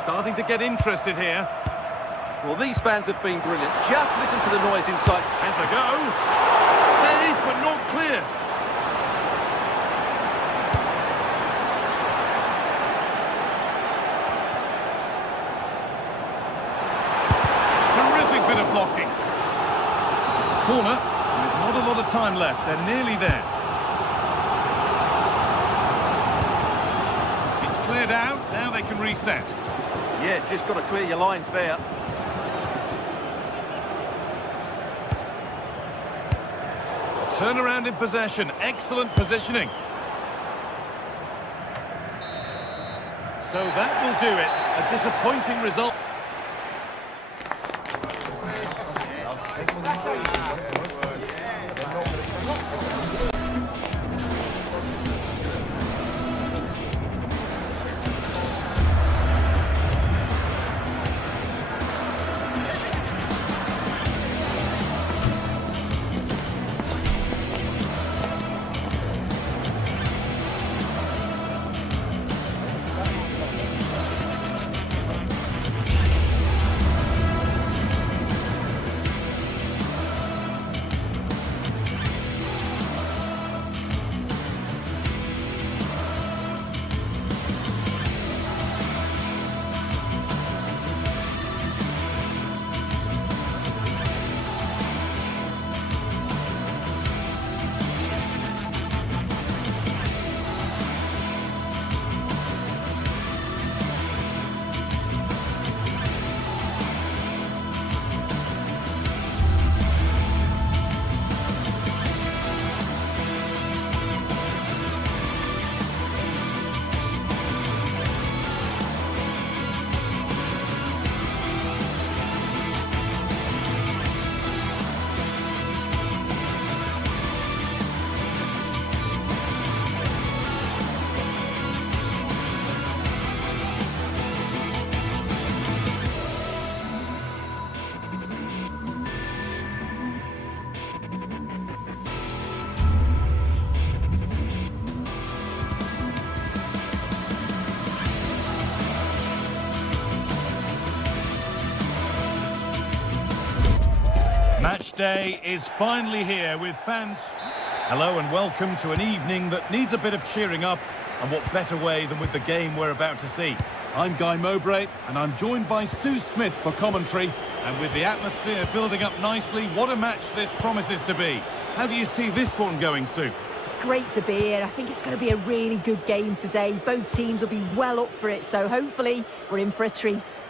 Starting to get interested here. Well, these fans have been brilliant. Just listen to the noise inside. Has a go. Save, but not cleared. Terrific bit of blocking. It's a corner, with not a lot of time left. They're nearly there. It's cleared out. Now they can reset. Yeah, just got to clear your lines there. Turnaround in possession. Excellent positioning. So that will do it. A disappointing result. Match day is finally here with fans. Hello and welcome to an evening that needs a bit of cheering up, and what better way than with the game we're about to see. I'm Guy Mowbray and I'm joined by Sue Smith for commentary, and with the atmosphere building up nicely, what a match this promises to be. How do you see this one going, Sue? It's great to be here. I think it's going to be a really good game today. Both teams will be well up for it, so hopefully we're in for a treat.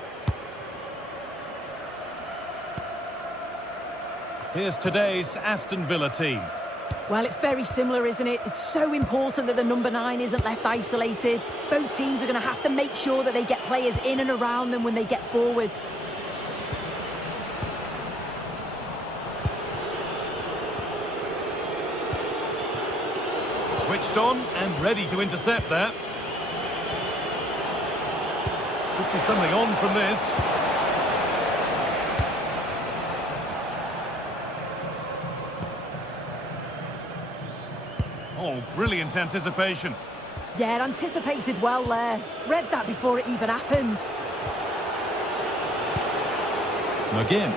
Here's today's Aston Villa team. Well, it's very similar, isn't it? It's so important that the number 9 isn't left isolated. Both teams are going to have to make sure that they get players in and around them when they get forward. Switched on and ready to intercept that. Could be something on from this. Oh, brilliant anticipation. Yeah, anticipated well there. Read that before it even happened. McGinn.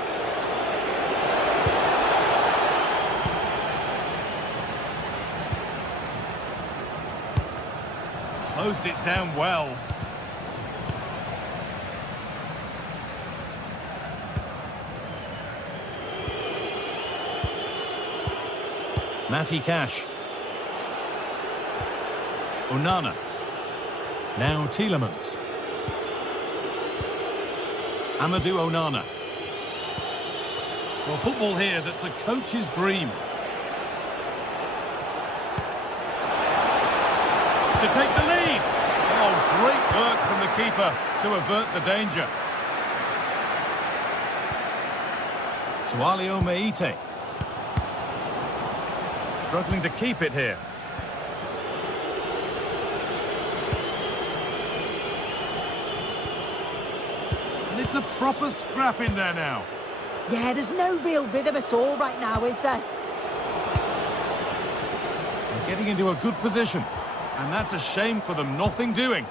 Closed it down well. Matty Cash. Onana. Now Tielemans. Amadou Onana. Well, football here, that's a coach's dream. To take the lead. Oh, great work from the keeper to avert the danger. Sualio Meite. Struggling to keep it here. And it's a proper scrap in there now. Yeah, there's no real rhythm at all right now, is there? They're getting into a good position. And that's a shame for them, nothing doing.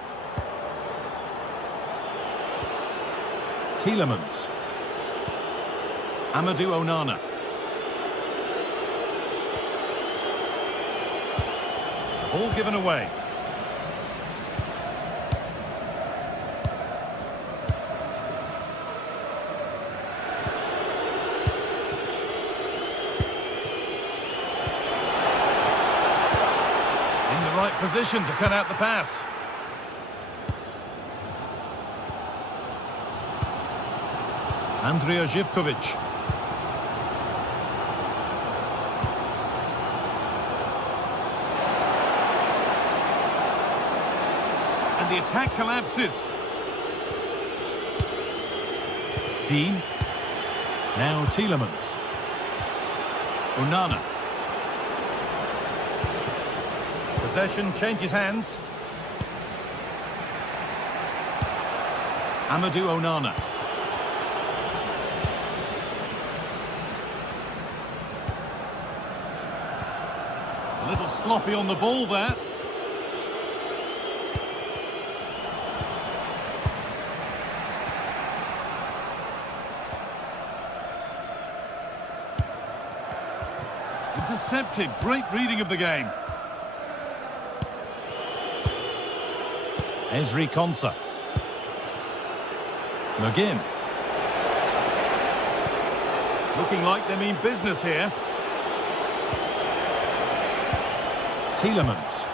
Tielemans. Amadou Onana. Ball given away. In the right position to cut out the pass. Andrija Živković. And the attack collapses. Dean. Now Tielemans. Onana. Possession changes hands. Amadou Onana. A little sloppy on the ball there. Intercepted. Great reading of the game. Ezri Konsa. McGinn. Looking like they mean business here. Tielemans.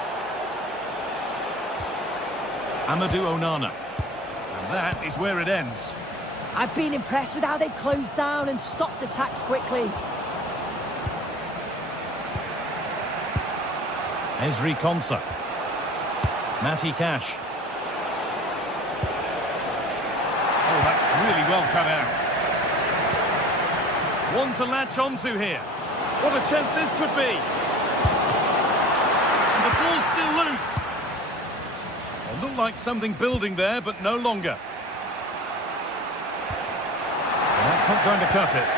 Amadou Onana. And that is where it ends. I've been impressed with how they've closed down and stopped attacks quickly. Ezri Konsa. Matty Cash. Oh, that's really well cut out. One to latch onto here. What a chance this could be. And the ball's still loose. It looked like something building there, but no longer. And that's not going to cut it.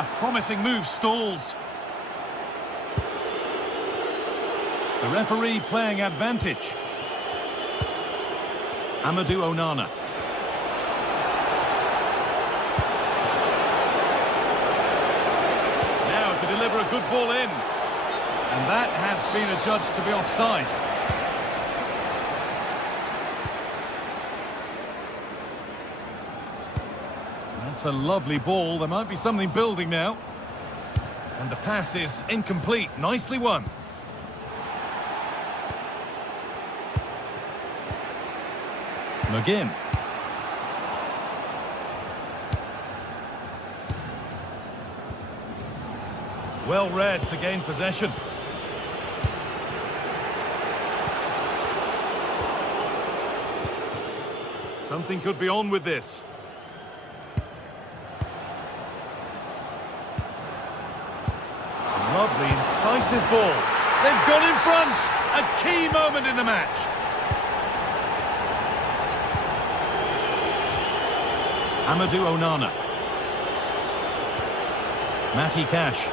A promising move stalls. The referee playing advantage. Amadou Onana. Now to deliver a good ball in. And that has been adjudged to be offside. That's a lovely ball. There might be something building now. And the pass is incomplete. Nicely won. McGinn. Well read to gain possession. Something could be on with this. Lovely, incisive ball. They've gone in front. A key moment in the match. Amadou Onana. Matty Cash.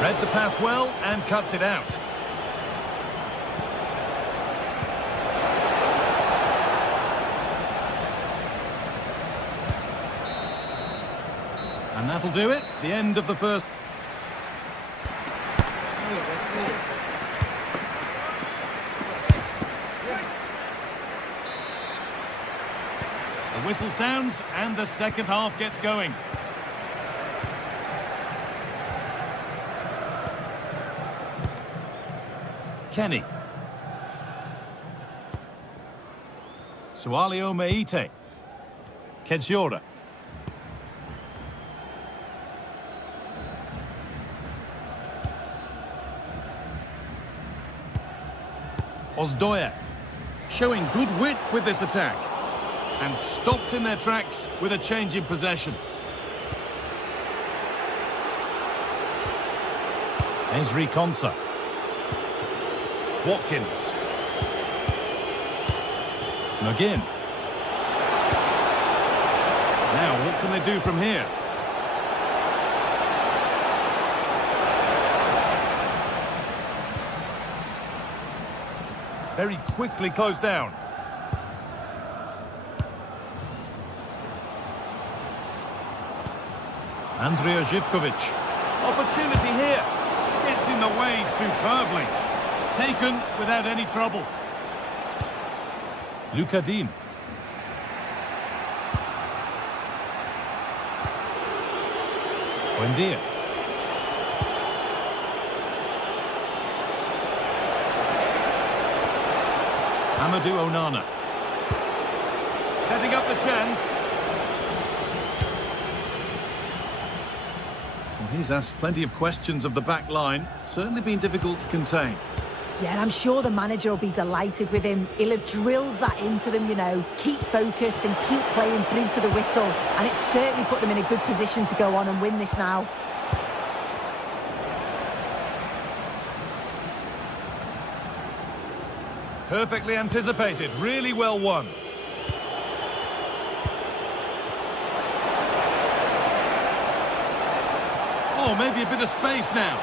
Read the pass well and cuts it out. And that'll do it. The end of the first. The whistle sounds and the second half gets going. Kenny. Sualio Meite. Kedziora. Ozdoyev, showing good wit with this attack. And stopped in their tracks with a change in possession. Ezri Konsa. Watkins. McGinn. Now, what can they do from here? Very quickly closed down. Andrija Živković. Opportunity here. Gets in the way superbly. Taken without any trouble. Luka Dean. Buendia. Amadou Onana. Setting up the chance. Well, he's asked plenty of questions of the back line. Certainly been difficult to contain. Yeah, I'm sure the manager will be delighted with him. He'll have drilled that into them, you know. Keep focused and keep playing through to the whistle. And it's certainly put them in a good position to go on and win this now. Perfectly anticipated. Really well won. Oh, maybe a bit of space now.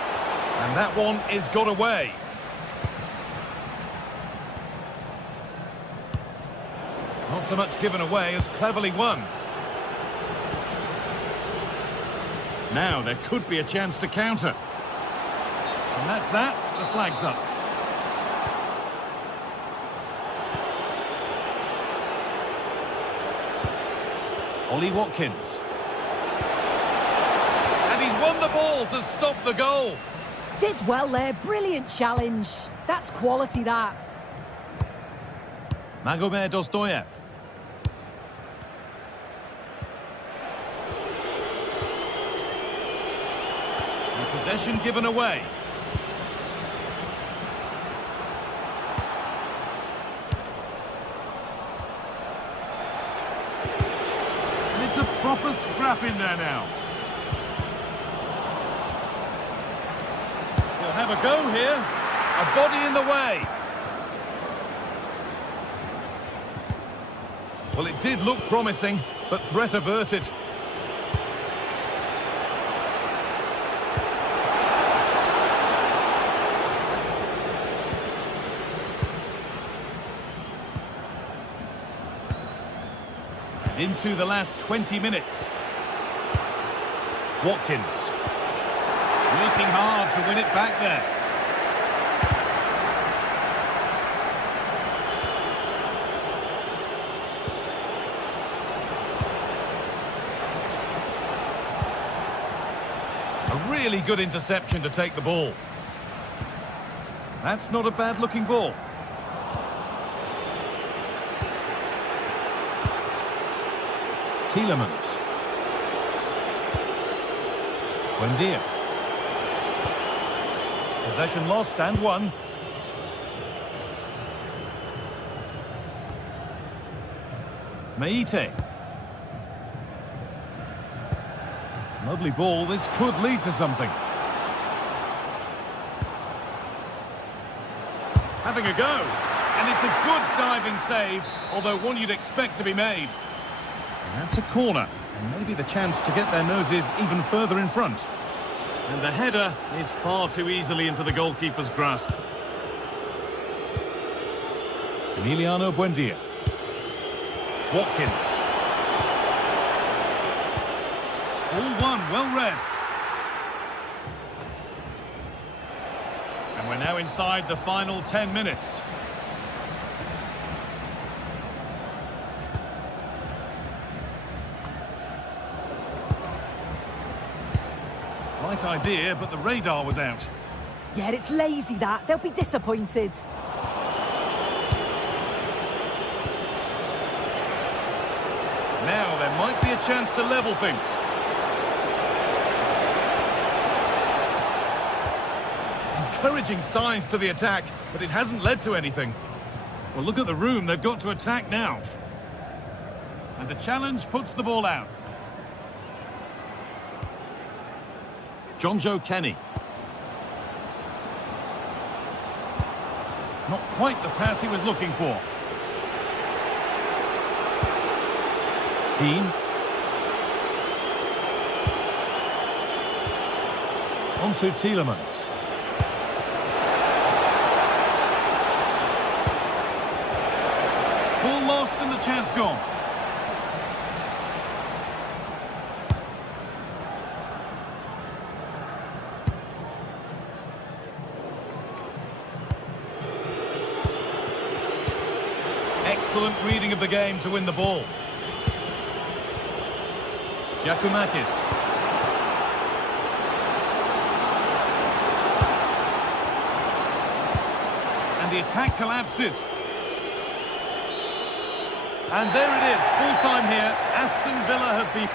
And that one is got away. Not so much given away as cleverly won. Now there could be a chance to counter. And that's that. The flag's up. Ollie Watkins. And he's won the ball to stop the goal. Did well there. Brilliant challenge. That's quality, that. Magomed Ozdoyev. And possession given away. And it's a proper scrap in there now. He'll have a go here. A body in the way. Well, it did look promising, but threat averted. Into the last 20 minutes. Watkins. Working hard to win it back there. A really good interception to take the ball. That's not a bad-looking ball. Tielemans. Buendia. Possession lost and won. Meite. Lovely ball. This could lead to something. Having a go. And it's a good diving save, although one you'd expect to be made. And that's a corner. And maybe the chance to get their noses even further in front. And the header is far too easily into the goalkeeper's grasp. Emiliano Buendia. Watkins. All one, well read. And we're now inside the final 10 minutes. Right idea, but the radar was out. Yeah, it's lazy that. They'll be disappointed. Now there might be a chance to level things. Encouraging signs to the attack, but it hasn't led to anything. Well, look at the room they've got to attack now. And the challenge puts the ball out. John Joe Kenny. Not quite the pass he was looking for. Dean. On to Tielemans. Ball lost and the chance gone. Excellent reading of the game to win the ball. Giacomakis. And the attack collapses. And there it is, full time here. Aston Villa have been...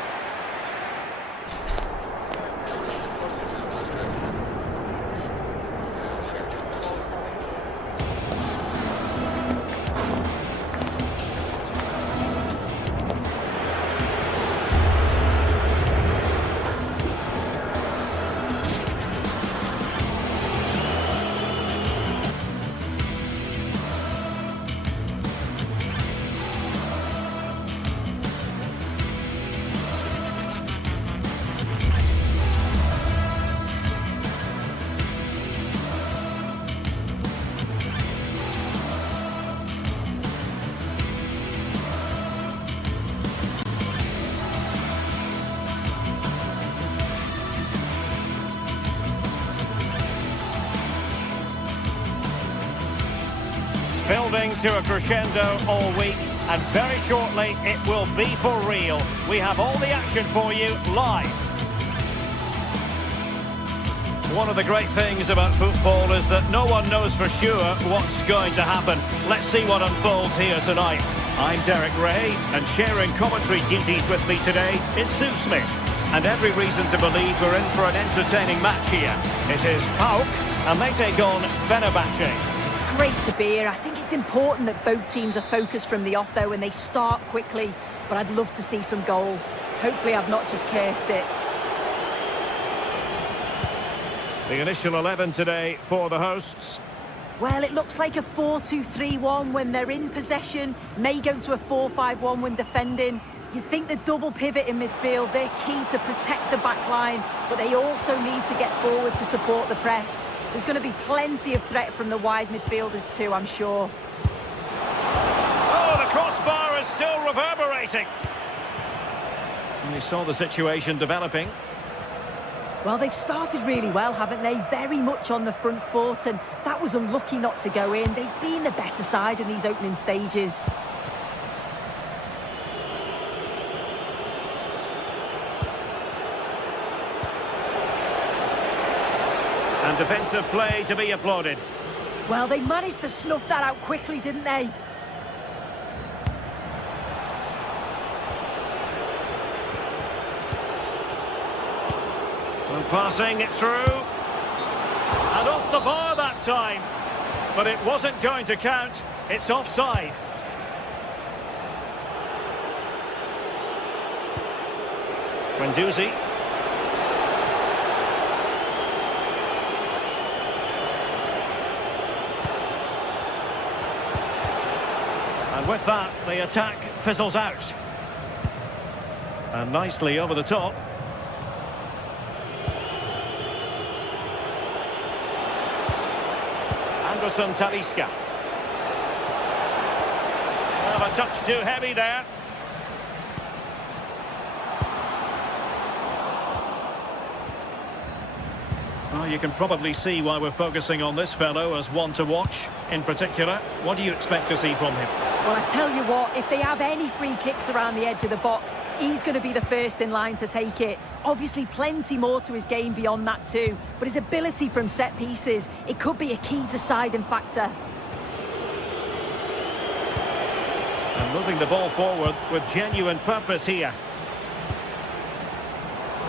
Building to a crescendo all week, and very shortly it will be for real. We have all the action for you live. One of the great things about football is that no one knows for sure what's going to happen. Let's see what unfolds here tonight. I'm Derek Ray, and sharing commentary duties with me today is Sue Smith. And every reason to believe we're in for an entertaining match here. It is PAOK, and they take on Fenerbahce. Great to be here. I think it's important that both teams are focused from the off, though, and they start quickly. But I'd love to see some goals. Hopefully I've not just cursed it. The initial 11 today for the hosts. Well, it looks like a 4-2-3-1 when they're in possession. May go to a 4-5-1 when defending. You'd think the double pivot in midfield, they're key to protect the back line, but they also need to get forward to support the press. There's going to be plenty of threat from the wide midfielders too, I'm sure. Oh, the crossbar is still reverberating. And we saw the situation developing. Well, they've started really well, haven't they? Very much on the front foot, and that was unlucky not to go in. They've been the better side in these opening stages. And defensive play to be applauded. Well, they managed to snuff that out quickly, didn't they? And passing it through. And off the bar that time. But it wasn't going to count. It's offside. Guendouzi. And with that, the attack fizzles out. And nicely over the top. Anderson Talisca. Well, a touch too heavy there. Well, you can probably see why we're focusing on this fellow as one to watch. In particular, what do you expect to see from him? Well, I tell you what, if they have any free kicks around the edge of the box, he's going to be the first in line to take it. Obviously, plenty more to his game beyond that too, but his ability from set pieces, it could be a key deciding factor. And moving the ball forward with genuine purpose here.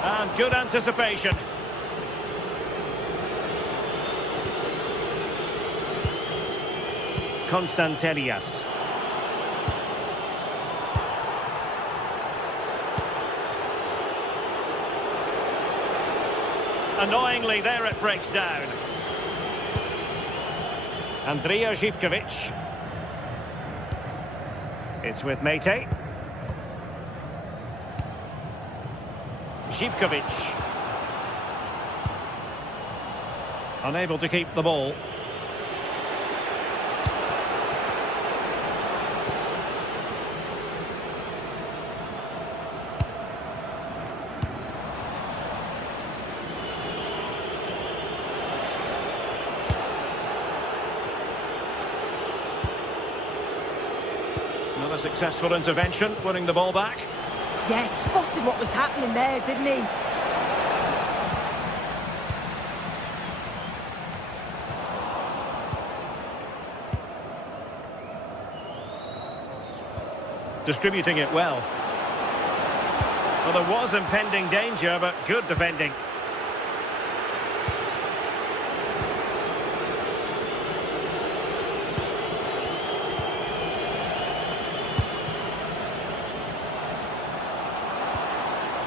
And good anticipation. Constantelias. Annoyingly, there it breaks down. Andrija Živković. It's with Mete. Živković. Unable to keep the ball. Another successful intervention, winning the ball back. Yes, spotted what was happening there, didn't he? Distributing it well. Well, there was impending danger, but good defending.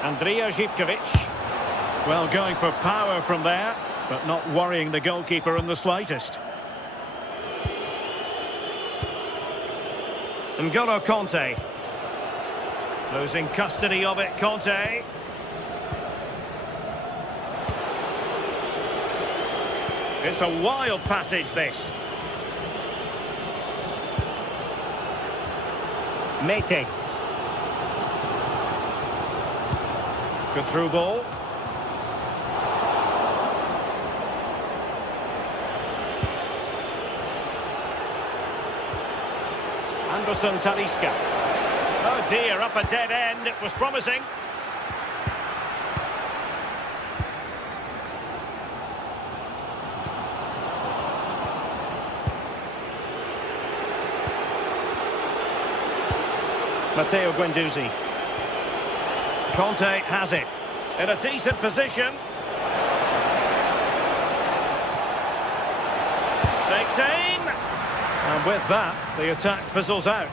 Andrija Živković. Well, going for power from there, but not worrying the goalkeeper in the slightest. N'Golo Conte. Losing custody of it, Conte. It's a wild passage, this. Mete. Good through ball. Anderson Talisca. Oh dear, up a dead end. It was promising. Matteo Guendouzi. Conte has it. In a decent position. Takes aim. And with that, the attack fizzles out.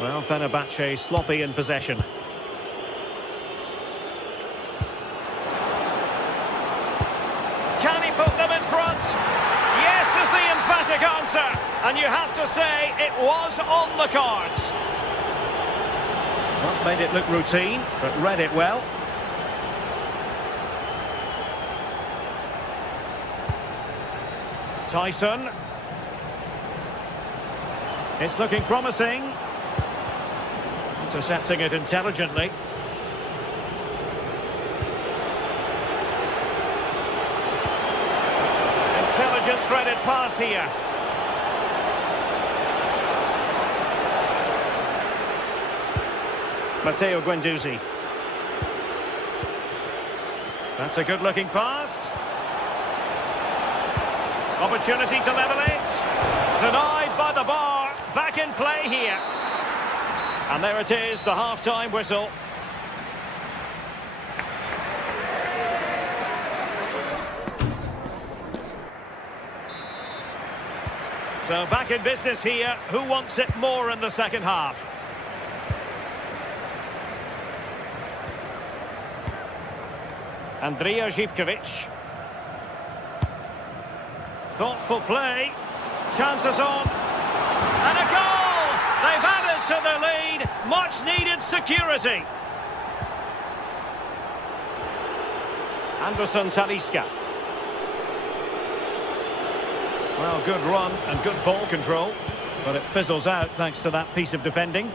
Well, Fenerbahce sloppy in possession. Can he put them in front? Yes is the emphatic answer. And you have to say it was on the cards. Not made it look routine, but read it well. Tyson. It's looking promising. Intercepting it intelligently. Intelligent threaded pass here. Matteo Guendouzi. That's a good-looking pass. Opportunity to level it. Denied by the bar. Back in play here. And there it is, the half-time whistle. So back in business here. Who wants it more in the second half? Andrija Živković. Thoughtful play. Chances on. And a goal! to the lead. Much needed security. Anderson Talisca. Well, good run and good ball control, but it fizzles out thanks to that piece of defending.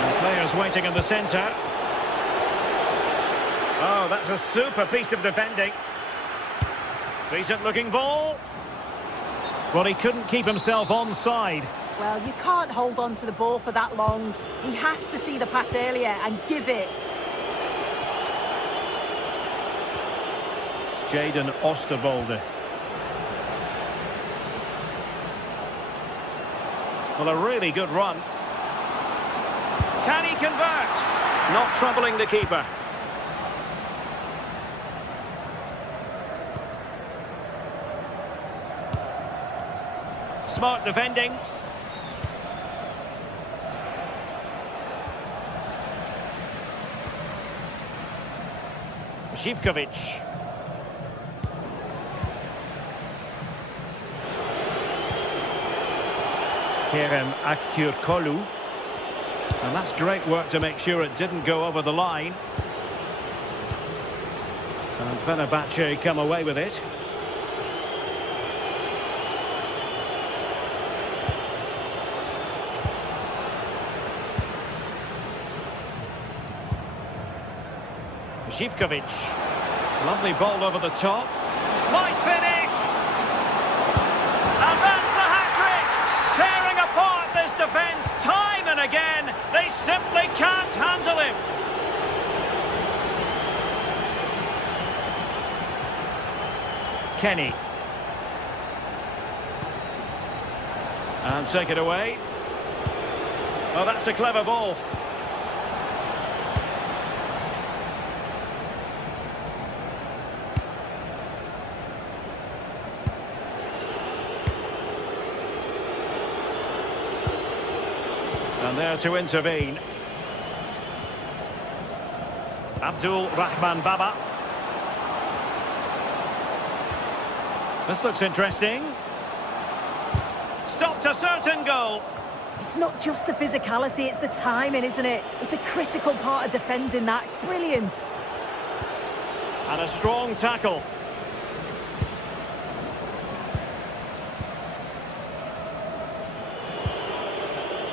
And players waiting in the centre. Oh, that's a super piece of defending. Decent looking ball. Well, he couldn't keep himself onside. Well, you can't hold on to the ball for that long. He has to see the pass earlier and give it. Jaden Osterwolde. Well, a really good run. Can he convert? Not troubling the keeper. Smart defending. Zivkovic. Kerem Aktürkoğlu. And that's great work to make sure it didn't go over the line. And Fenerbahce come away with it. Zivkovic. Lovely ball over the top. Might finish! And that's the hat-trick! Tearing apart this defence time and again. They simply can't handle him. Kenny. And take it away. Oh, that's a clever ball. And there to intervene. Abdul Rahman Baba. This looks interesting. Stopped a certain goal. It's not just the physicality, it's the timing, isn't it? It's a critical part of defending that. It's brilliant. And a strong tackle.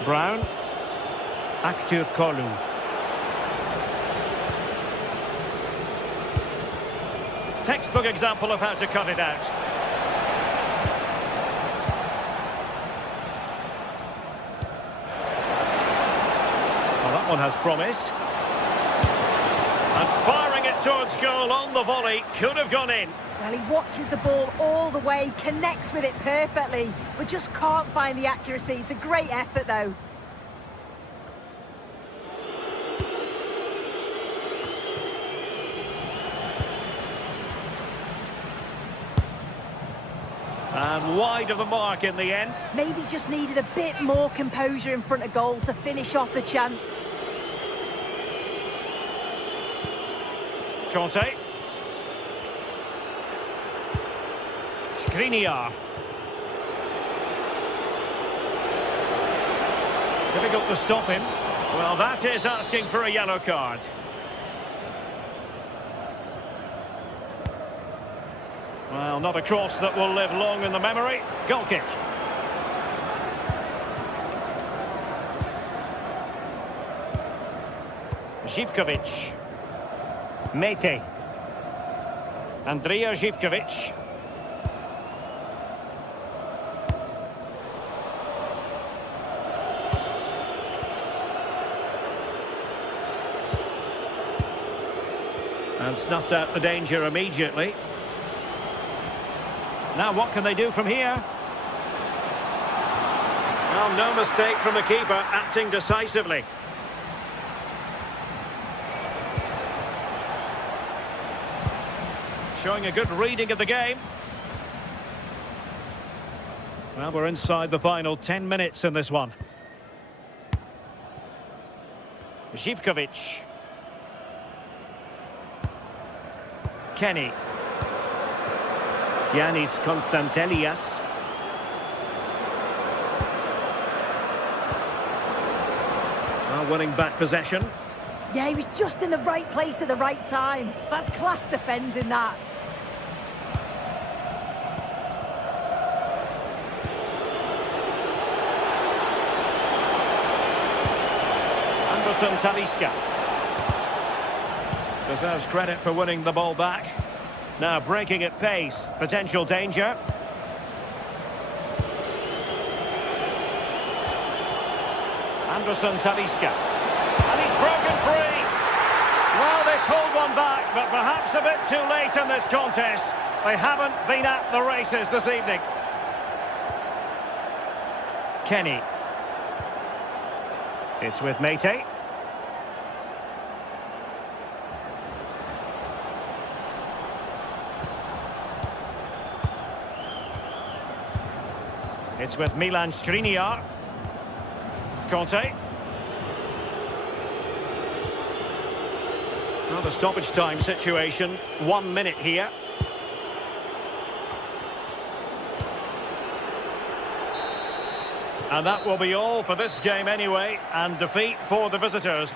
Brown. Aktürkoğlu. Textbook example of how to cut it out. Well, that one has promise. And firing it towards goal on the volley. Could have gone in. Well, he watches the ball all the way, connects with it perfectly, but just can't find the accuracy. It's a great effort, though. And wide of the mark in the end. Maybe just needed a bit more composure in front of goal to finish off the chance. Conte. Skriniar. Difficult to stop him. Well, that is asking for a yellow card. Well, not a cross that will live long in the memory. Goal kick. Zivkovic. Mete. Andrija Zivkovic. And snuffed out the danger immediately. Now what can they do from here? Well, no mistake from the keeper, acting decisively. Showing a good reading of the game. Well, we're inside the final 10 minutes in this one. Zivkovic. Kenny. Yanis Konstantelias. Well, winning back possession. Yeah, he was just in the right place at the right time. That's class defending, that. Anderson Talisca. Deserves credit for winning the ball back. Now breaking at pace. Potential danger. Anderson Talisca. And he's broken free. Well, they called one back, but perhaps a bit too late in this contest. They haven't been at the races this evening. Kenny. It's with Mate. It's with Milan Skriniar. Conte. Well, the stoppage time situation. 1 minute here. And that will be all for this game anyway, and defeat for the visitors.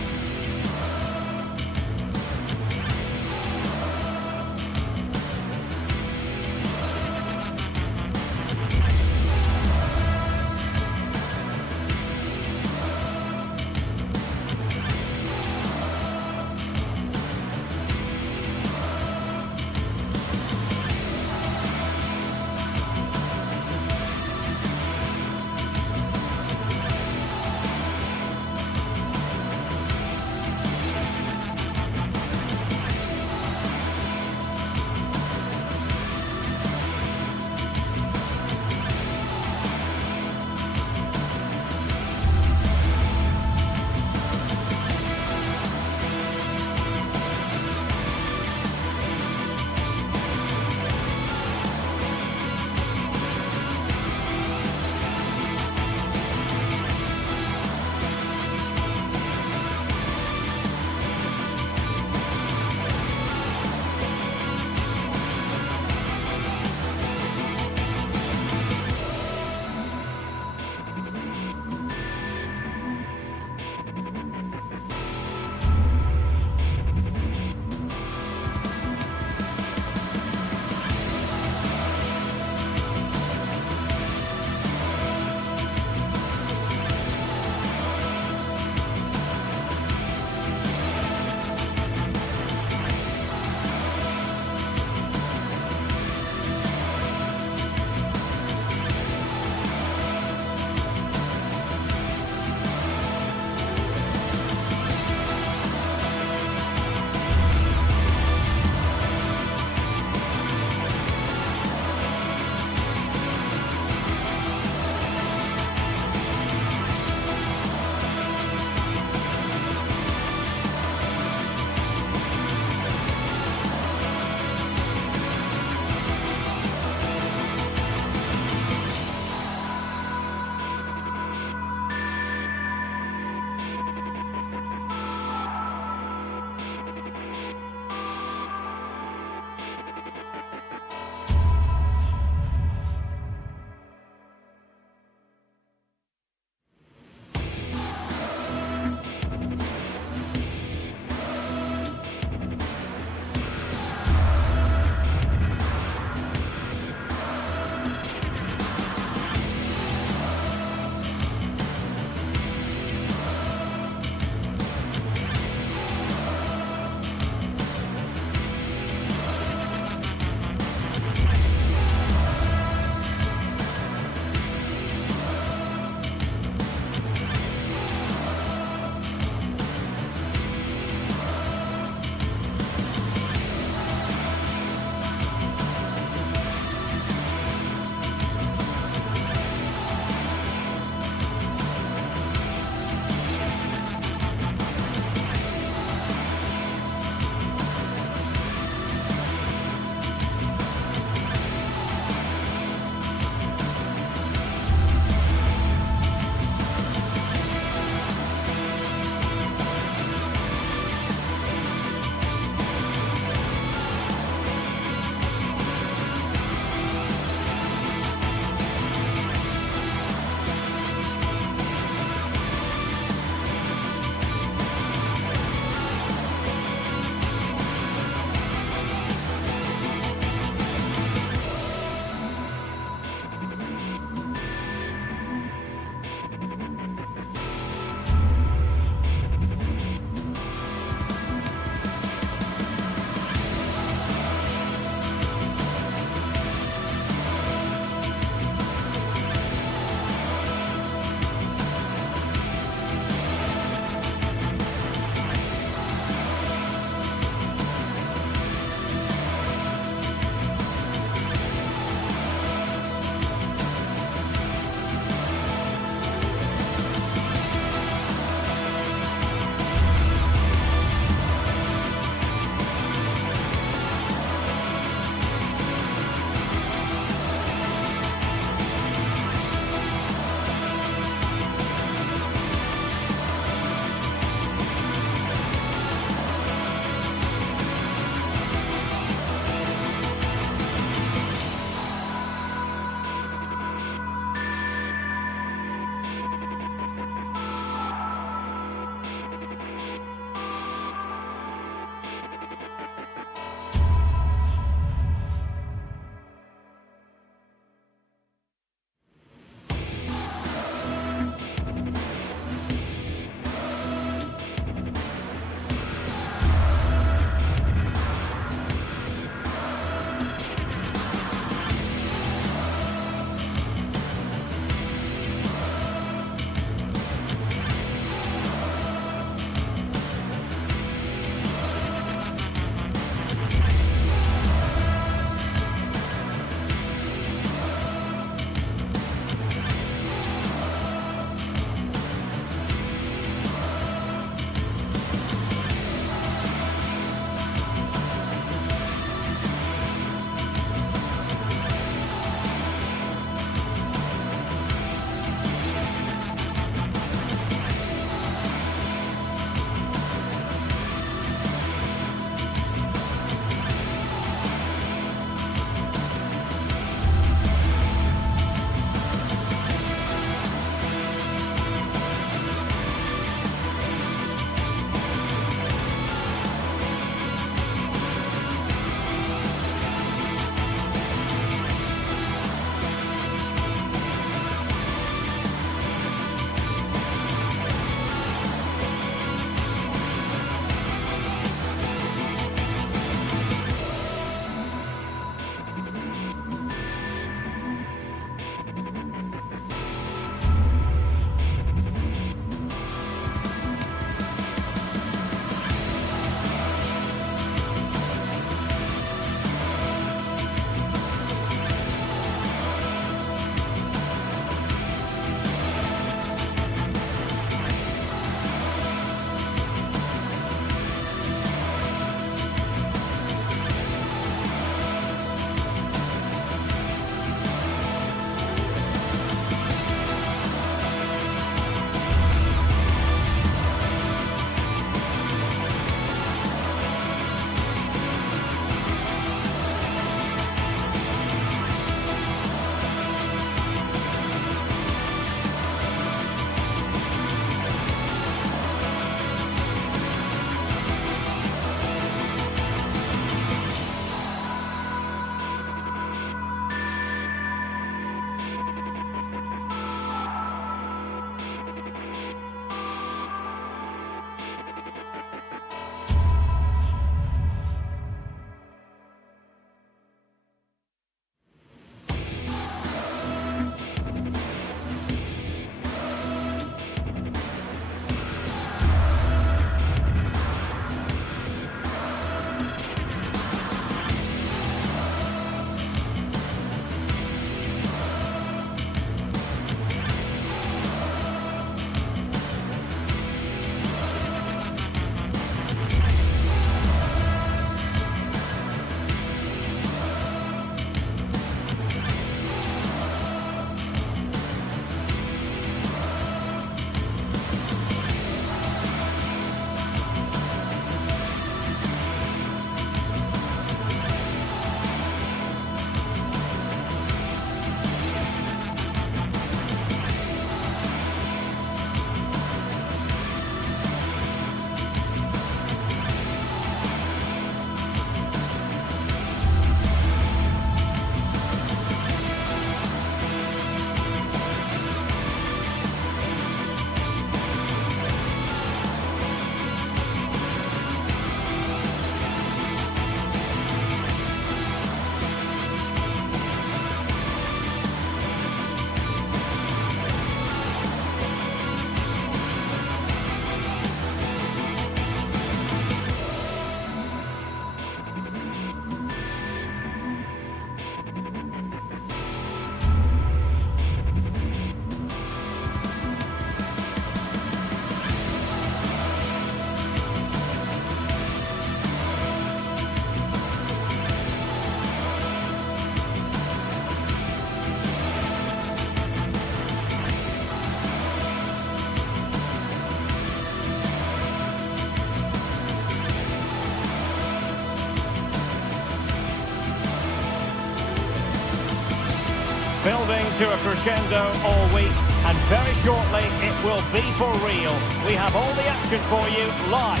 Building to a crescendo all week, and very shortly it will be for real. We have all the action for you live.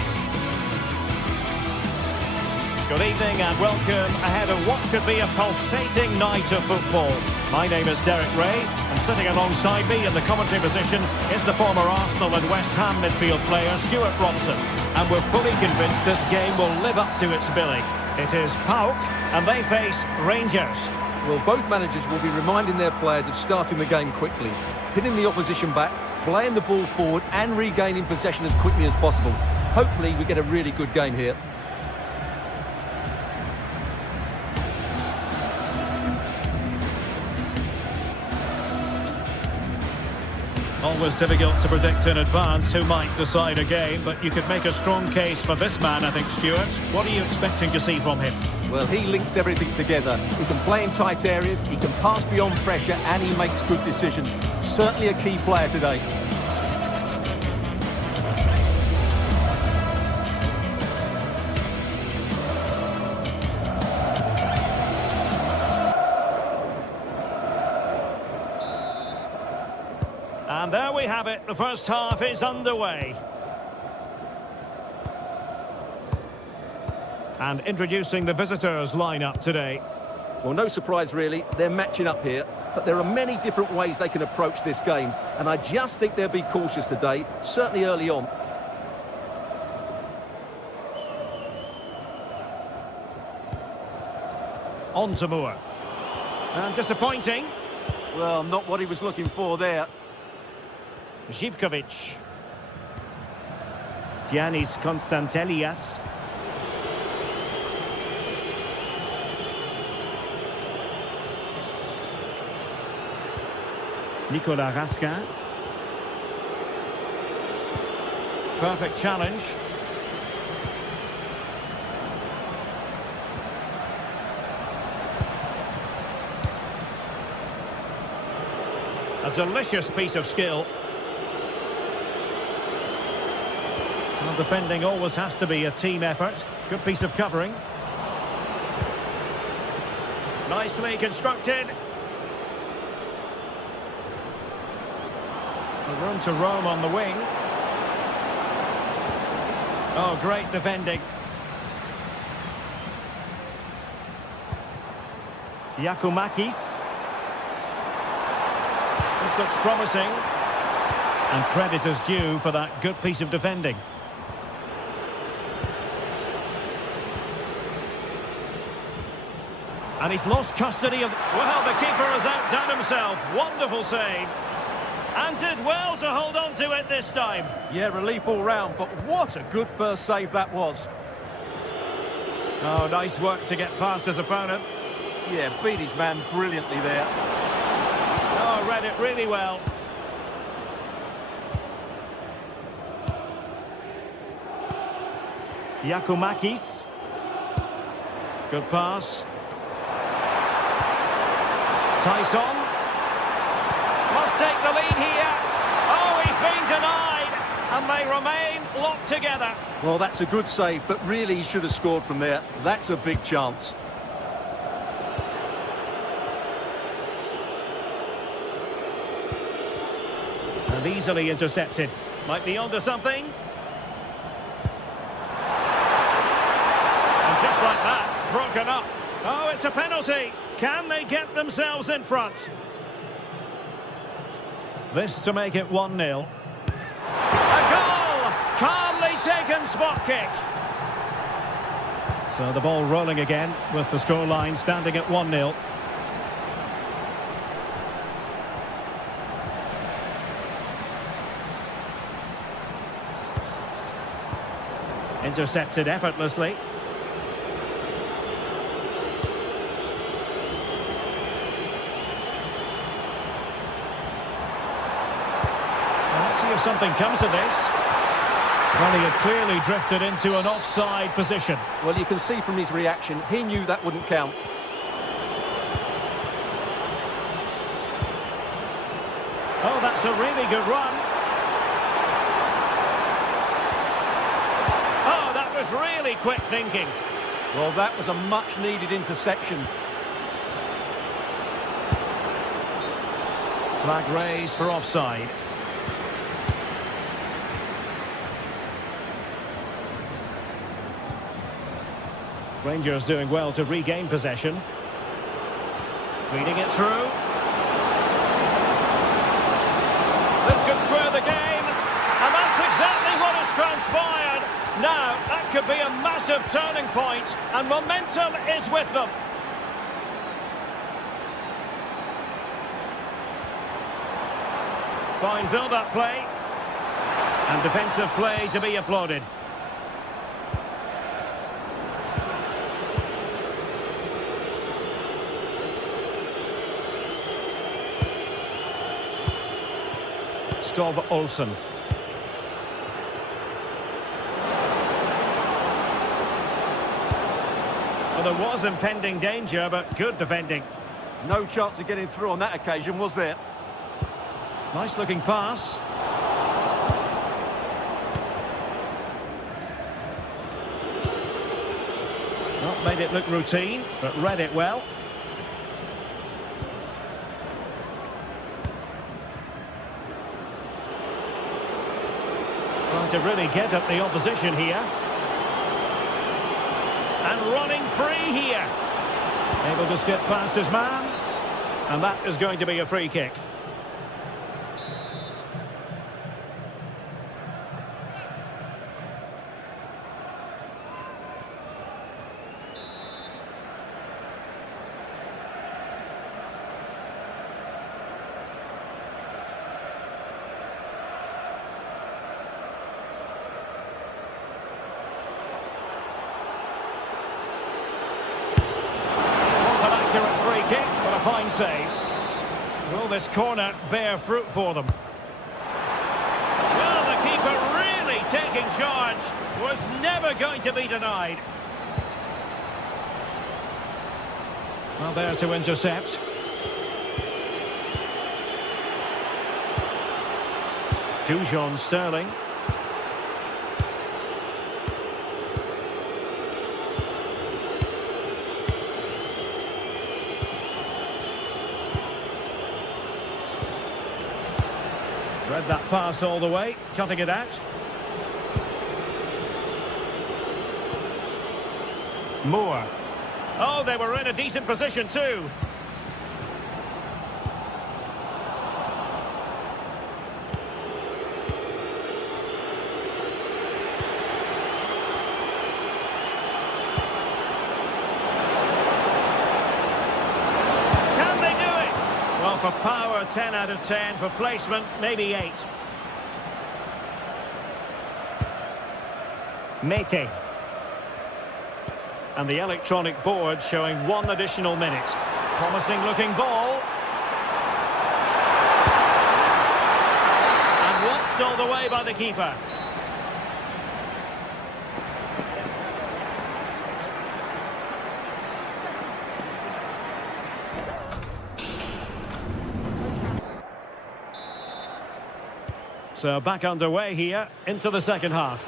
Good evening and welcome ahead of what should be a pulsating night of football. My name is Derek Ray, and sitting alongside me in the commentary position is the former Arsenal and West Ham midfield player Stuart Robson. And we're fully convinced this game will live up to its billing. It is PAOK, and they face Rangers. Well, both managers will be reminding their players of starting the game quickly, hitting the opposition back, playing the ball forward and regaining possession as quickly as possible. Hopefully we get a really good game here. Always difficult to predict in advance who might decide a game, but you could make a strong case for this man, I think, Stuart. What are you expecting to see from him? Well, he links everything together. He can play in tight areas, he can pass beyond pressure, and he makes good decisions. Certainly a key player today. And there we have it. The first half is underway. And introducing the visitors lineup today. Well, no surprise really, they're matching up here, but there are many different ways they can approach this game, and I just think they'll be cautious today, certainly early on. On to Moore. And disappointing. Well, not what he was looking for there. Zivkovic. Giannis Konstantelias. Nicolas Raskin. Perfect challenge. A delicious piece of skill. Well, defending always has to be a team effort. Good piece of covering. Nicely constructed. The room to roam on the wing. Oh, great defending. Giacomakis. This looks promising. And credit is due for that good piece of defending. And he's lost custody of... Well, the keeper has outdone himself. Wonderful save. And did well to hold on to it this time. Yeah, relief all round, but what a good first save that was. Oh, nice work to get past his opponent. Yeah, beat his man brilliantly there. Oh, read it really well. Giacomakis. Good pass. Tyson. Must take the lead here. Oh, he's been denied. And they remain locked together. Well, that's a good save, but really he should have scored from there. That's a big chance. And easily intercepted. Might be onto something. And just like that, broken up. Oh, it's a penalty. Can they get themselves in front? This to make it 1-0. A goal! Calmly taken spot kick. So the ball rolling again with the scoreline standing at 1-0. Intercepted effortlessly. Let's see if something comes to this. Well, he had clearly drifted into an offside position. Well, you can see from his reaction, he knew that wouldn't count. Oh, that's a really good run. Oh, that was really quick thinking. Well, that was a much-needed interception. Flag raised for offside. Rangers doing well to regain possession. Reading it through. This could square the game, and that's exactly what has transpired. Now, that could be a massive turning point, and momentum is with them. Fine build-up play, and defensive play to be applauded. Olsen. Well, there was impending danger, but good defending. No chance of getting through on that occasion, was there? Nice looking pass. Not made it look routine, but read it well. To really get at the opposition here. And running free here. Able to skip past his man. And that is going to be a free kick. Fine save. Will this corner bear fruit for them? Well, the keeper really taking charge. Was never going to be denied. Well, there to intercept. Dujon Sterling. Read that pass all the way, cutting it out. Moore. Oh, they were in a decent position too. For power, 10 out of 10. For placement, maybe 8. Mete. And the electronic board showing 1 additional minute. Promising looking ball. And watched all the way by the keeper. So back underway here into the second half.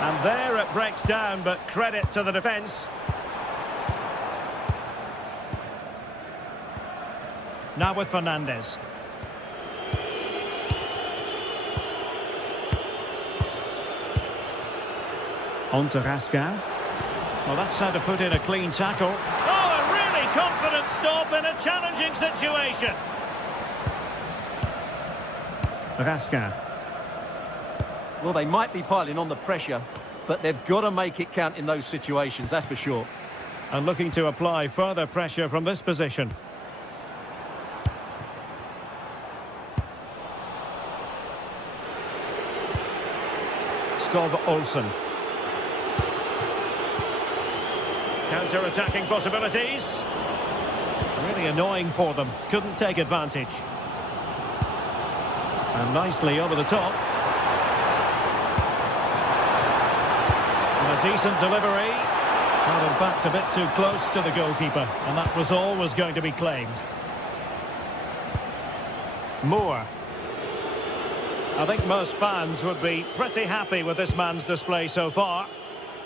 And there it breaks down, but credit to the defence. Now with Fernandez. On to Rascal. Well, that's how to put in a clean tackle. Oh, a really confident stop in a challenging situation. Rascal. Well, they might be piling on the pressure, but they've got to make it count in those situations, that's for sure. And looking to apply further pressure from this position. Skov Olsen. Counter-attacking possibilities. Really annoying for them. Couldn't take advantage. And nicely over the top. And a decent delivery. Well, in fact, a bit too close to the goalkeeper. And that was always going to be claimed. Moore. I think most fans would be pretty happy with this man's display so far.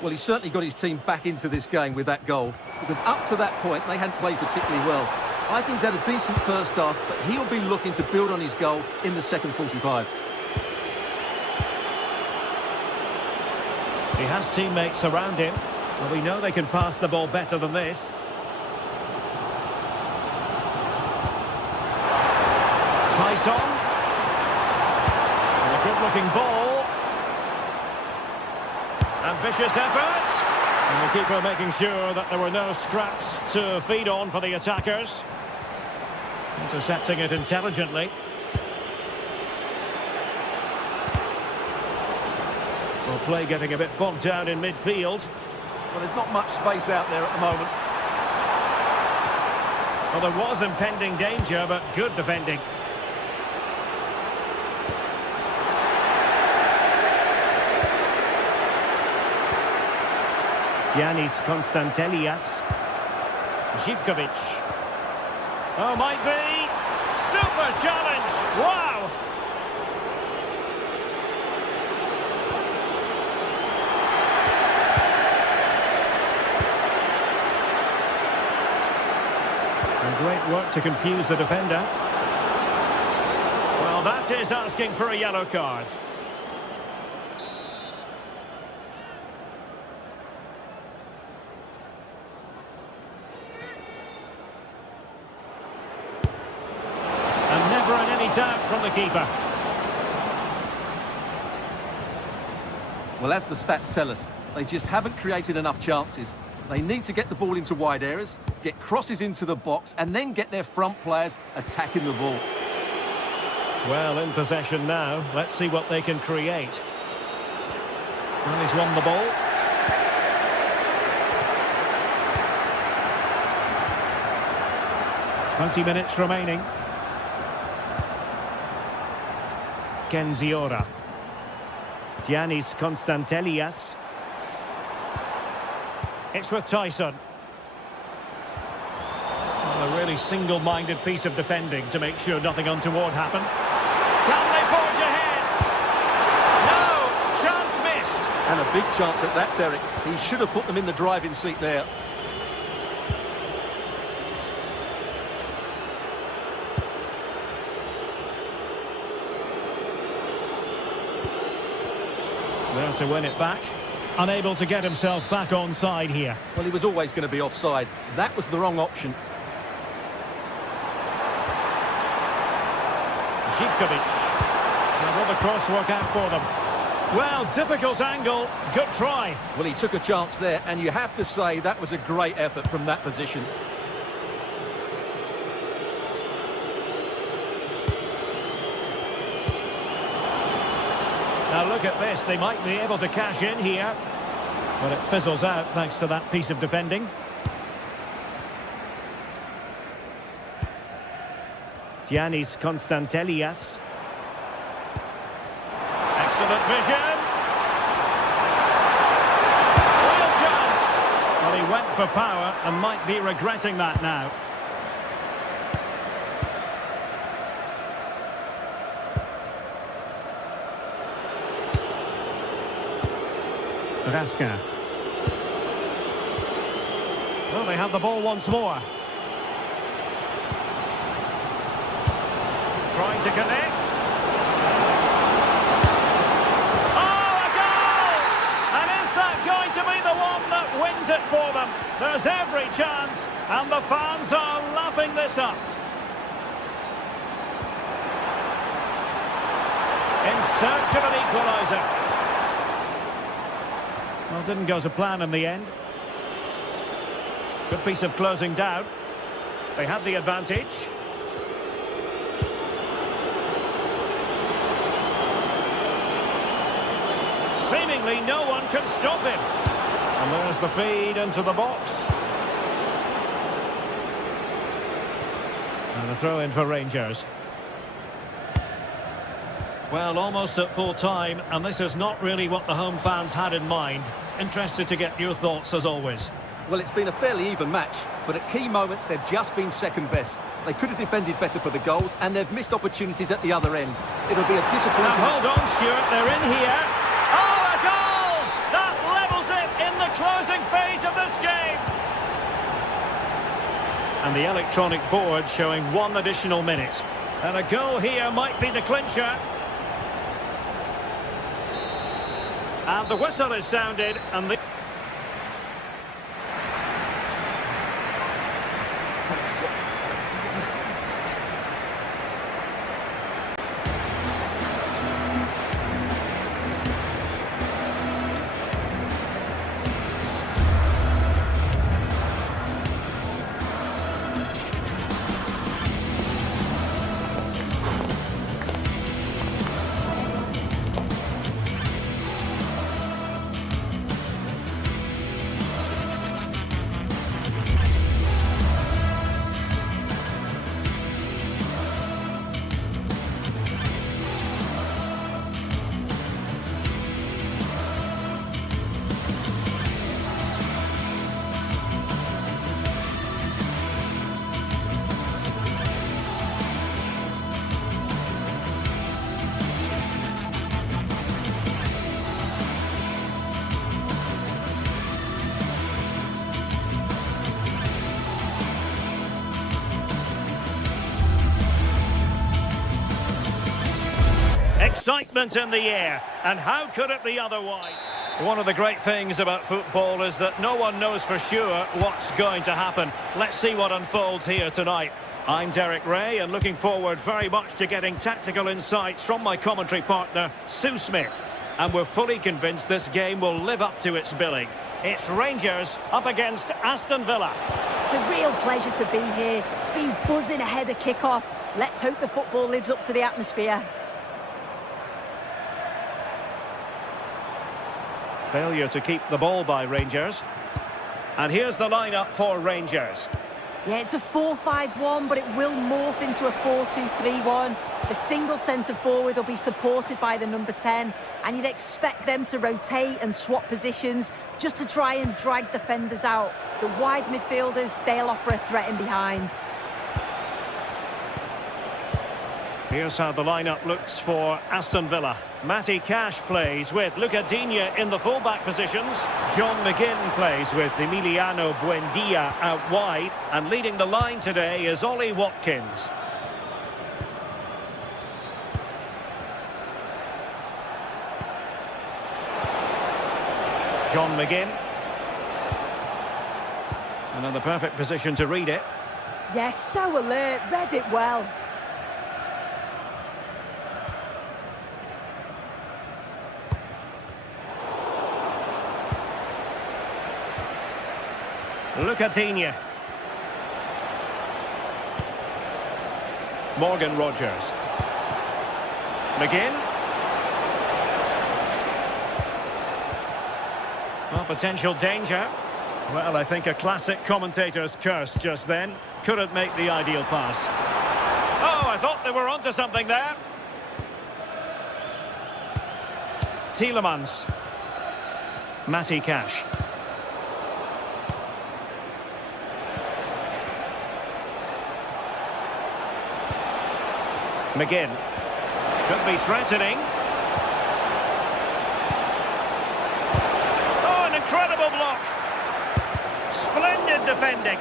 Well, he's certainly got his team back into this game with that goal, because up to that point, they hadn't played particularly well. I think he's had a decent first half, but he'll be looking to build on his goal in the second 45. He has teammates around him, but we know they can pass the ball better than this. Tyson. And a good-looking ball. Ambitious effort. And the keeper making sure that there were no scraps to feed on for the attackers. Intercepting it intelligently. Well, play getting a bit bogged down in midfield. Well, there's not much space out there at the moment. Well, there was impending danger, but good defending. Giannis Konstantelias. Zivkovic. Oh, might be. Super challenge. Wow. And great work to confuse the defender. Well, that is asking for a yellow card. Doubt from the keeper. Well, as the stats tell us, they just haven't created enough chances. They need to get the ball into wide areas, get crosses into the box, and then get their front players attacking the ball. Well, in possession now. Let's see what they can create. Well, he's won the ball. "20 minutes remaining. Kenziora. Giannis Konstantelias. It's with Tyson. Well, a really single-minded piece of defending to make sure nothing untoward happened. Can they forge ahead? No! Chance missed! And a big chance at that, Derek. He should have put them in the driving seat there. There to win it back. Unable to get himself back on side here. Well, he was always going to be offside. That was the wrong option. Zivkovic. Now will the cross work out for them? Well, difficult angle. Good try. Well, he took a chance there, and you have to say that was a great effort from that position. Now look at this, they might be able to cash in here. But it fizzles out thanks to that piece of defending. Giannis Konstantelias. Excellent vision. Real chance. Well, he went for power and might be regretting that now. Raska. Well, they have the ball once more. Trying to connect. Oh, a goal! And is that going to be the one that wins it for them? There's every chance, and the fans are lapping this up. In search of an equaliser. Well, didn't go to plan in the end. Good piece of closing down. They had the advantage. Seemingly no one can stop him. And there's the feed into the box. And a throw in for Rangers. Well, almost at full time, and this is not really what the home fans had in mind. Interested to get your thoughts as always. Well, it's been a fairly even match, but at key moments they've just been second best. They could have defended better for the goals, and they've missed opportunities at the other end. It'll be a disappointing... Now hold on, Stuart, they're in here. Oh, a goal! That levels it in the closing phase of this game. And the electronic board showing 1 additional minute. And a goal here might be the clincher. And the whistle is sounded, and the... Excitement in the air, and how could it be otherwise? One of the great things about football is that no one knows for sure what's going to happen. Let's see what unfolds here tonight. I'm Derek Ray, and looking forward very much to getting tactical insights from my commentary partner, Sue Smith. And we're fully convinced this game will live up to its billing. It's Rangers up against Aston Villa. It's a real pleasure to be here. It's been buzzing ahead of kick-off. Let's hope the football lives up to the atmosphere. Failure to keep the ball by Rangers. And here's the lineup for Rangers. Yeah, it's a 4-5-1, but it will morph into a 4-2-3-1. The single centre forward will be supported by the number 10, and you'd expect them to rotate and swap positions just to try and drag defenders out. The wide midfielders, they'll offer a threat in behind. Here's how the lineup looks for Aston Villa. Matty Cash plays with Luca Digne in the fullback positions. John McGinn plays with Emiliano Buendia out wide. And leading the line today is Ollie Watkins. John McGinn. Another perfect position to read it. Yes, so alert, read it well. Luca Digne. Morgan Rogers. McGinn. Well, potential danger. Well, I think a classic commentator's curse just then. Couldn't make the ideal pass. Oh, I thought they were onto something there. Tielemans. Matty Cash. McGinn. Could be threatening. Oh, an incredible block. Splendid defending.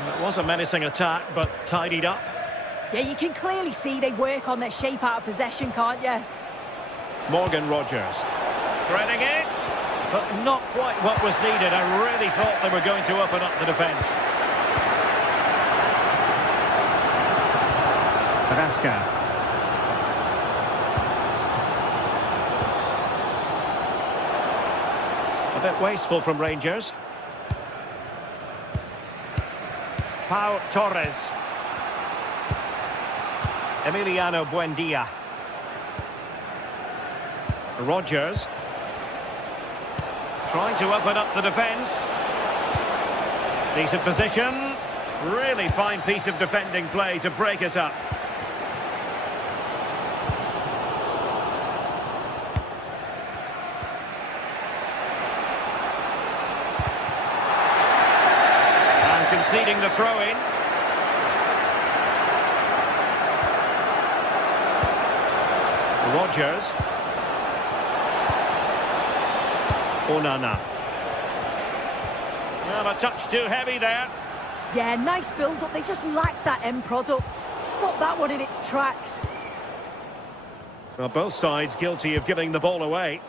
Well, it was a menacing attack, but tidied up. Yeah, you can clearly see they work on their shape out of possession, can't you? Morgan Rogers. Threading it, but not quite what was needed. I really thought they were going to open up the defence. Raska. A bit wasteful from Rangers. Pau Torres. Emiliano Buendia. Rogers. Trying to open up the defence. Decent position. Really fine piece of defending play to break it up. And conceding the throw-in. Rodgers. Onana. Well, a touch too heavy there. Yeah, nice build-up. They just lack that end product. Stop that one in its tracks. Well, both sides guilty of giving the ball away.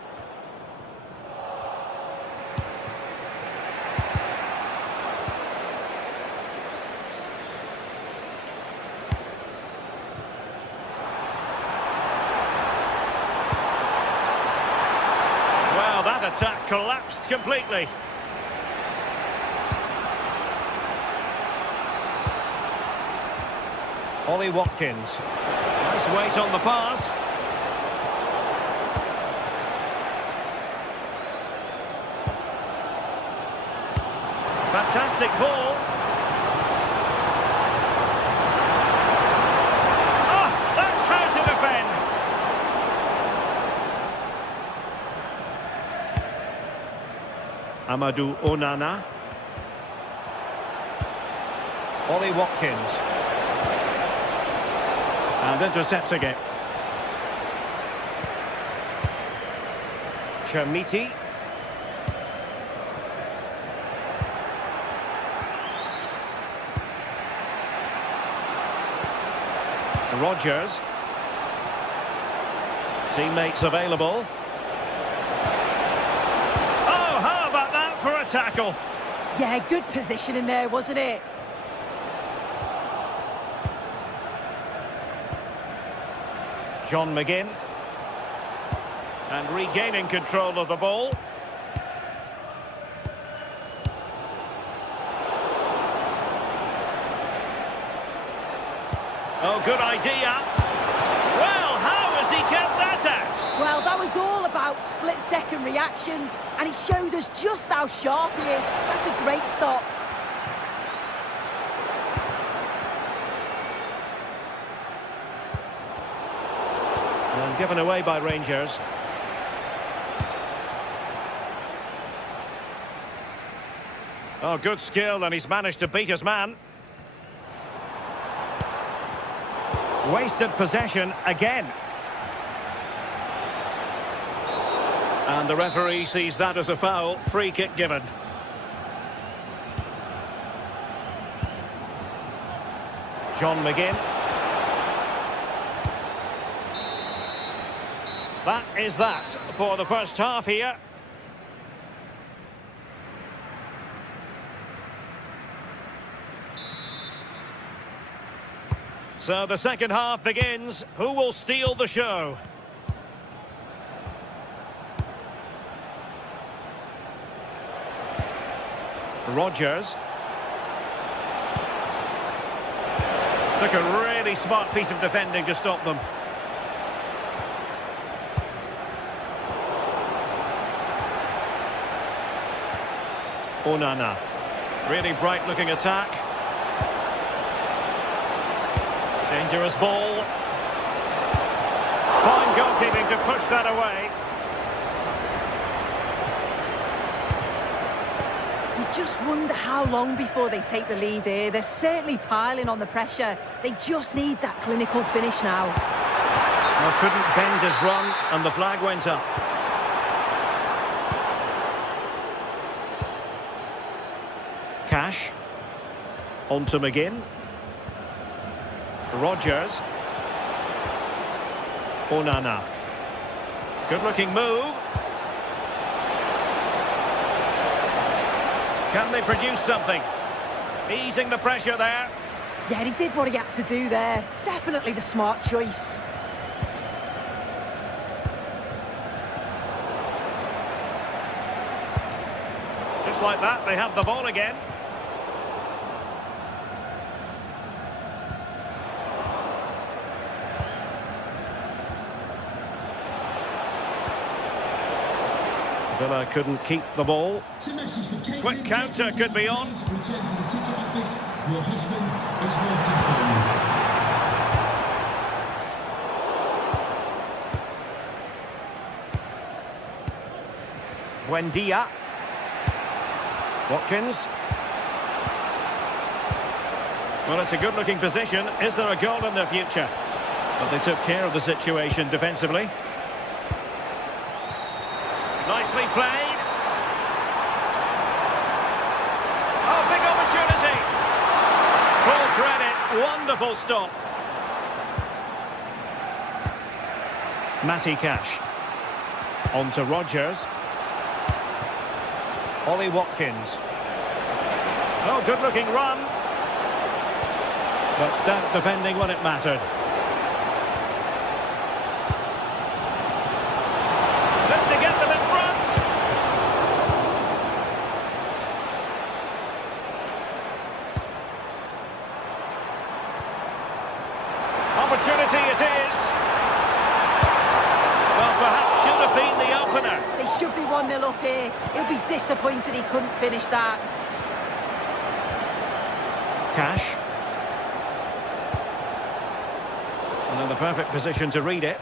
Well, that attack collapsed completely. Ollie Watkins. Nice weight on the pass. Fantastic ball. Oh, that's how to defend. Amadou Onana. Ollie Watkins. And intercepts again. Chermiti. Rodgers. Teammates available. Oh, how about that for a tackle? Yeah, good position in there, wasn't it? John McGinn. And regaining control of the ball. Oh, good idea. Well, how has he kept that out? Well, that was all about split-second reactions, and he showed us just how sharp he is. That's a great stop. And given away by Rangers. Oh, good skill, and he's managed to beat his man. Wasted possession again. And the referee sees that as a foul. Free kick given. John McGinn. That is that for the first half here. So the second half begins. Who will steal the show? Rodgers. Took a really smart piece of defending to stop them. Onana. Really bright looking attack. Dangerous ball. Fine goalkeeping to push that away. You just wonder how long before they take the lead here. They're certainly piling on the pressure. They just need that clinical finish now. Well, couldn't bend his run, and the flag went up. Cash. On to McGinn. Rodgers. Onana. Good-looking move. Can they produce something? Easing the pressure there. Yeah, he did what he had to do there. Definitely the smart choice. Just like that, they have the ball again. Villa couldn't keep the ball. Quick counter could be on. Return to the ticket. office, your husband is waiting for you. Buendia. Watkins. Well, it's a good-looking position. Is there a goal in their future? But they took care of the situation defensively. Nicely played. Oh, big opportunity. Full credit. Wonderful stop. Matty Cash. On to Rodgers. Ollie Watkins. Oh, good-looking run. But stout defending when it mattered. Just to get them in front. Opportunity it is. Well, perhaps should have been the opener. They should be 1-0 up here. He'll be disappointed he couldn't finish that. Cash. And in the perfect position to read it.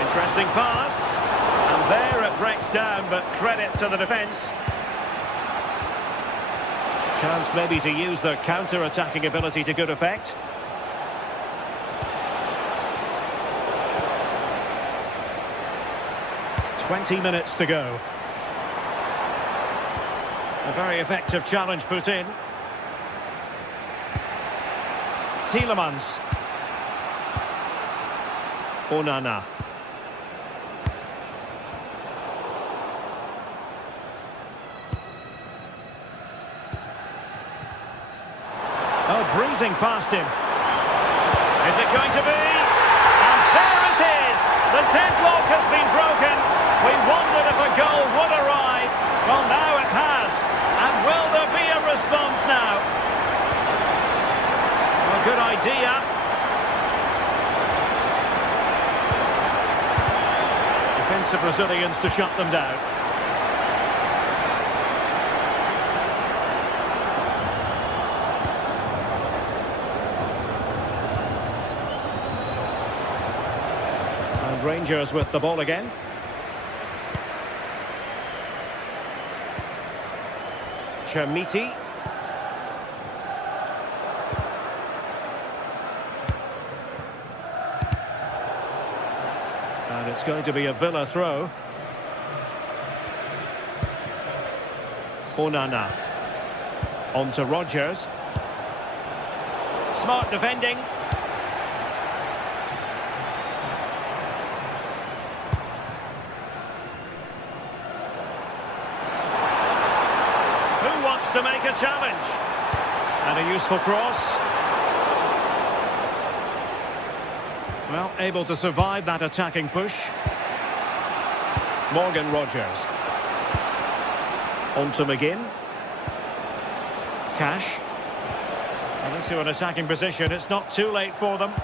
Interesting pass. And there it breaks down, but credit to the defence. Chance maybe to use their counter-attacking ability to good effect. "20 minutes to go. A very effective challenge put in. Tielemans. Onana. Oh, breezing past him. Is it going to be? And there it is! The deadlock has been broken. We wondered if a goal would arrive. Well, now it has. And will there be a response now? Well, good idea. Defensive Brazilians to shut them down. And Rangers with the ball again. Chermiti. And it's going to be a Villa throw. Onana. On to Rodgers. Smart defending. To make a challenge. And a useful cross. Well, able to survive that attacking push. Morgan Rodgers. On to McGinn. Cash. And into an attacking position. It's not too late for them.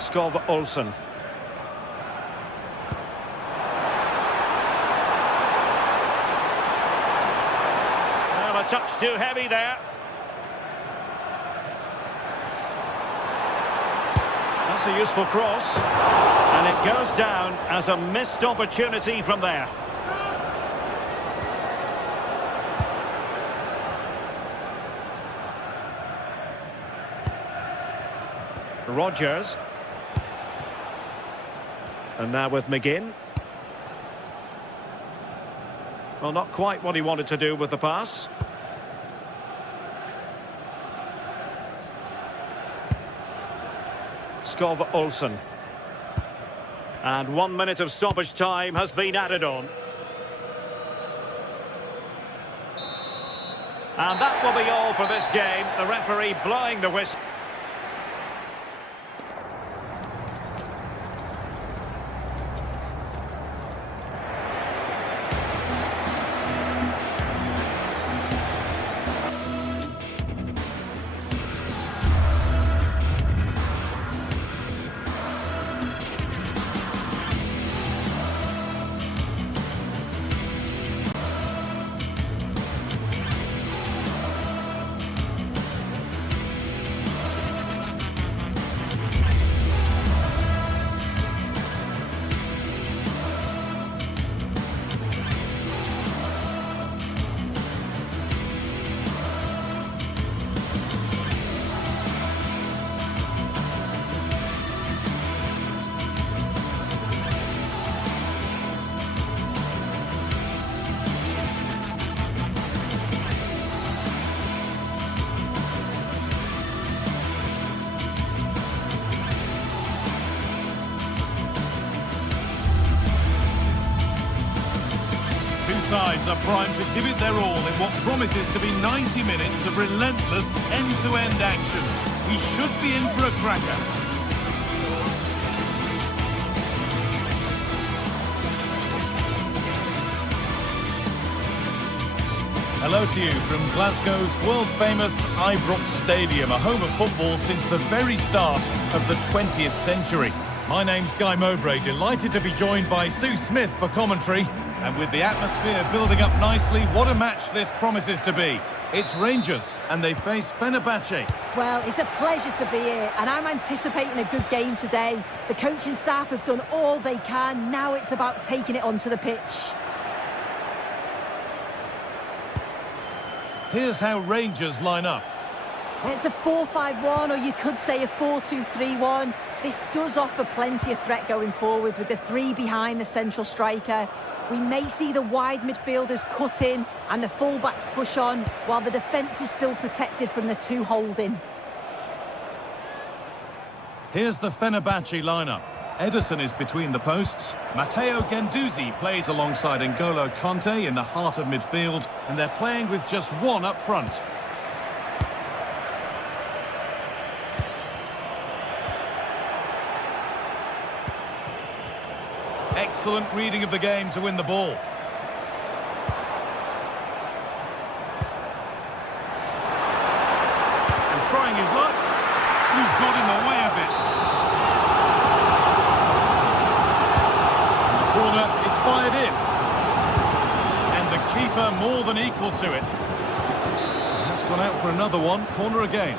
Skov Olsen. A touch too heavy there. That's a useful cross. And it goes down as a missed opportunity from there. Rodgers. And now with McGinn. Well, not quite what he wanted to do with the pass. Skov Olsen. And 1 minute of stoppage time has been added on. And that will be all for this game. The referee blowing the whistle. players are primed to give it their all in what promises to be 90 minutes of relentless end-to-end action. We should be in for a cracker. Hello to you from Glasgow's world-famous Ibrox Stadium, a home of football since the very start of the 20th century. My name's Guy Mowbray, delighted to be joined by Sue Smith for commentary. And with the atmosphere building up nicely, what a match this promises to be. It's Rangers, and they face Fenerbahce. Well, it's a pleasure to be here, and I'm anticipating a good game today. The coaching staff have done all they can. Now it's about taking it onto the pitch. Here's how Rangers line up. It's a 4-5-1, or you could say a 4-2-3-1. This does offer plenty of threat going forward with the three behind the central striker. We may see the wide midfielders cut in and the fullbacks push on, while the defence is still protected from the two holding. Here's the Fenerbahce lineup. Ederson is between the posts. Matteo Guendouzi plays alongside N'Golo Kanté in the heart of midfield, and they're playing with just one up front. Excellent reading of the game to win the ball. And trying his luck. You've got in the way of it. And the corner is fired in. And the keeper more than equal to it. And that's gone out for another one. Corner again.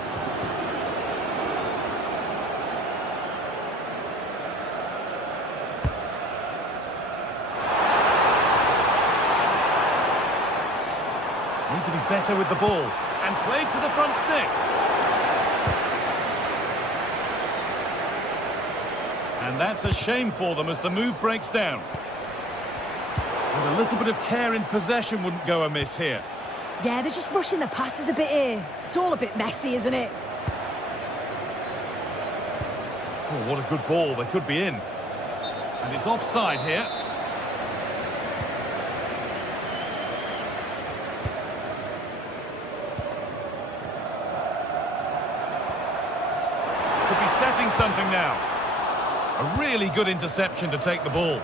Need to be better with the ball. And played to the front stick. And that's a shame for them as the move breaks down. And a little bit of care in possession wouldn't go amiss here. Yeah, they're just rushing the passes a bit here. It's all a bit messy, isn't it? Oh, what a good ball. They could be in. And it's offside here. Could be setting something now. A really good interception to take the ball.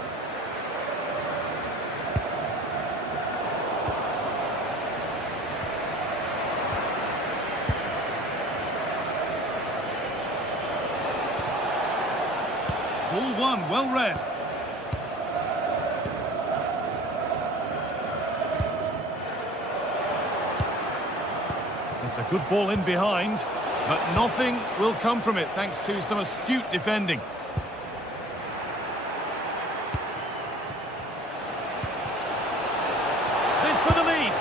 Ball one, well read. It's a good ball in behind, but nothing will come from it thanks to some astute defending. This for the lead.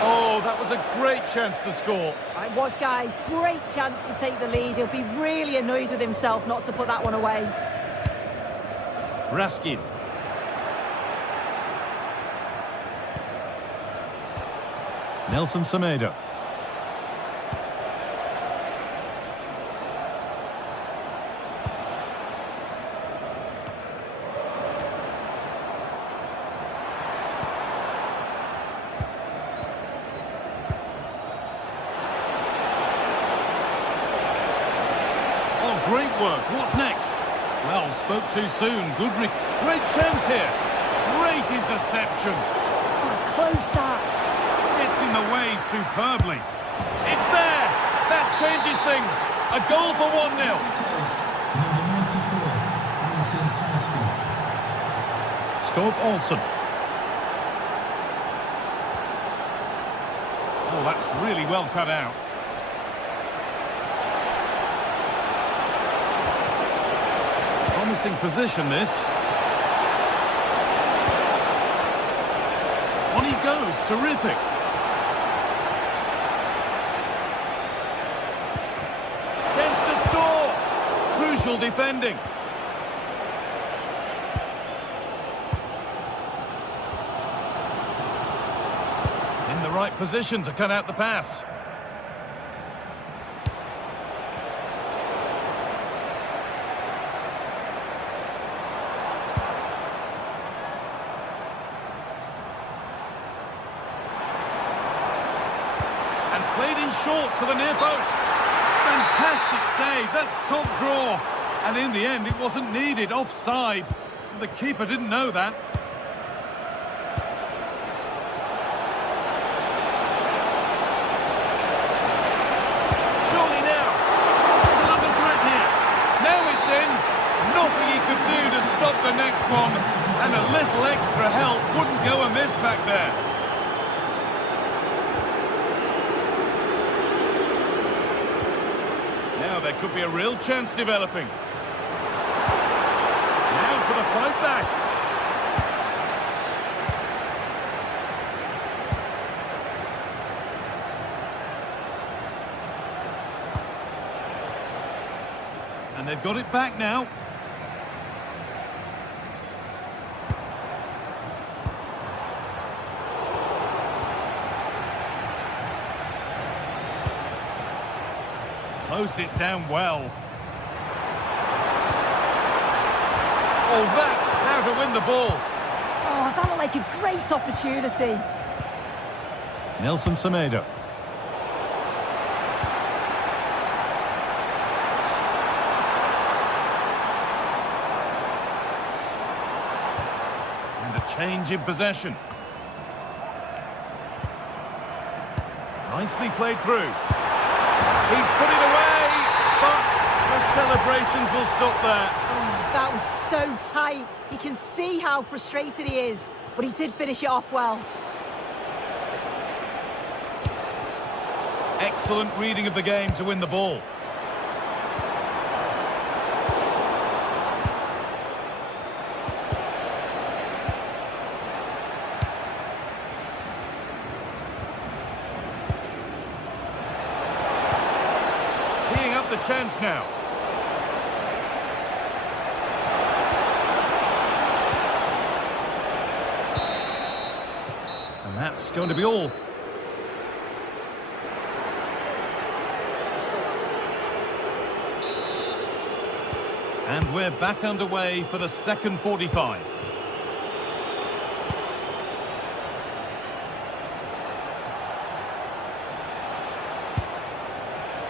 Oh, that was a great chance to score. It was, Guy. Great chance to take the lead. He'll be really annoyed with himself not to put that one away. Raskin. Nelson Semedo. Oh, great work. What's next? Well, spoke too soon. Great chance here. Great interception. Oh, it's close, that. Gets in the way superbly. It's there. That changes things. A goal for 1-0. Number 94, Nathan Kowski. Scope Olsen. Oh, that's really well cut out. Promising position, this. On he goes, terrific. Chance to score. Crucial defending. In the right position to cut out the pass. Played in short to the near post. Fantastic save. That's top draw. And in the end, it wasn't needed. Offside. The keeper didn't know that. Surely now. Still under threat here. Now it's in. Nothing he could do to stop the next one. And a little extra help wouldn't go amiss back there. Now there could be a real chance developing. Now for the fight back. And they've got it back now. Closed it down well. Oh, that's how to win the ball. Oh, that looked like a great opportunity. Nelson Semedo. And a change in possession. Nicely played through. He's put it away, but the celebrations will stop there. Oh, that was so tight. You can see how frustrated he is, but he did finish it off well. Excellent reading of the game to win the ball. Teeing up the chance now. And that's going to be all. And we're back underway for the second 45.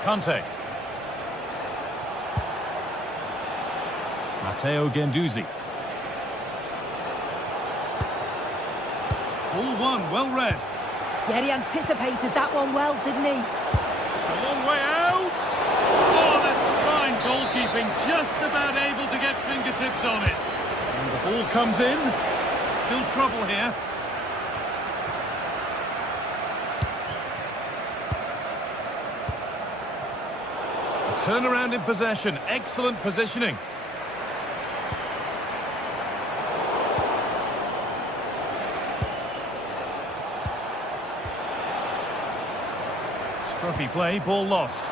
Conte. Matteo Guendouzi. Ball one, well read. Yeah, he anticipated that one well, didn't he? It's a long way out. Oh, that's fine goalkeeping. Just about able to get fingertips on it. And the ball comes in. Still trouble here. A turnaround in possession. Excellent positioning. Scruffy play, ball lost.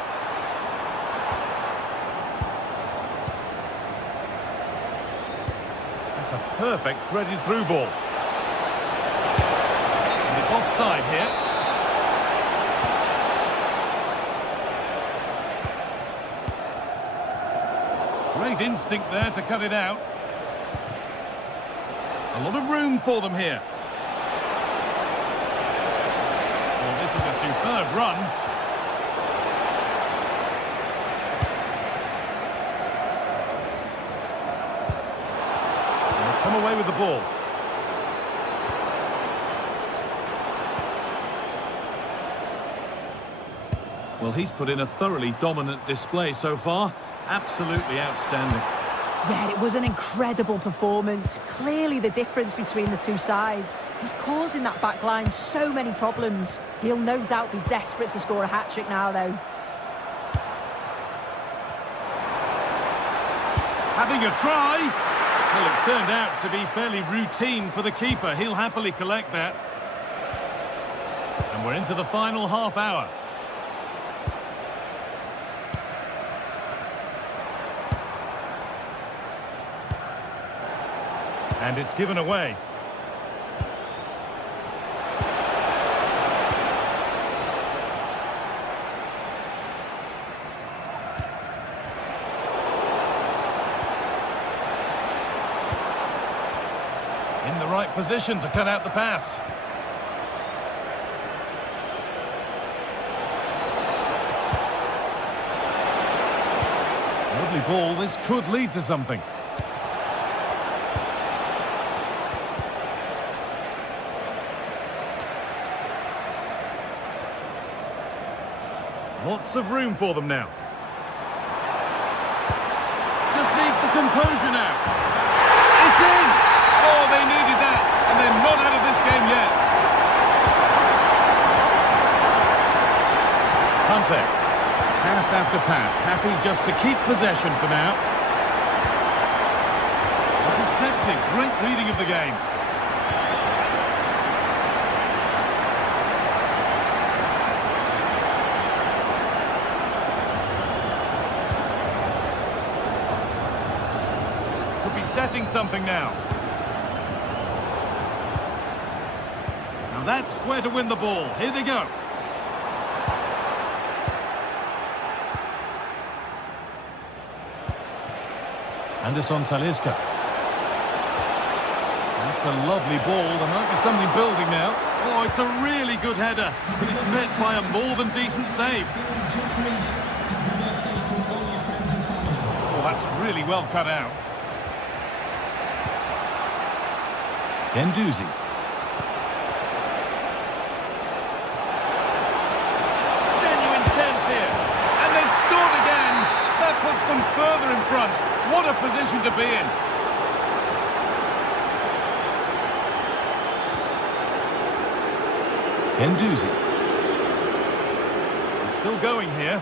That's a perfect threaded through ball. And it's offside here. Great instinct there to cut it out. A lot of room for them here. Well, this is a superb run. Come away with the ball. Well, he's put in a thoroughly dominant display so far. Absolutely outstanding. Yeah, it was an incredible performance. Clearly the difference between the two sides. He's causing that back line so many problems. He'll no doubt be desperate to score a hat-trick now, though. Having a try. Well, it turned out to be fairly routine for the keeper. He'll happily collect that. And we're into the final half hour. And it's given away. In the right position to cut out the pass. ball, this could lead to something. Lots of room for them now. Just needs the composure now. It's in! Oh, they needed that, and they're not out of this game yet. Hunter. Pass after pass, happy just to keep possession for now. Deceptive, great reading of the game. Could be setting something now. Now that's where to win the ball. Here they go. Anderson Talisca. That's a lovely ball. There might be something building now. Oh, it's a really good header, but it's met by a more than decent save. Oh, that's really well cut out. Gendouzi. Genuine chance here. And they've scored again. That puts them further in front. What a position to be in. Gendouzi. Still going here.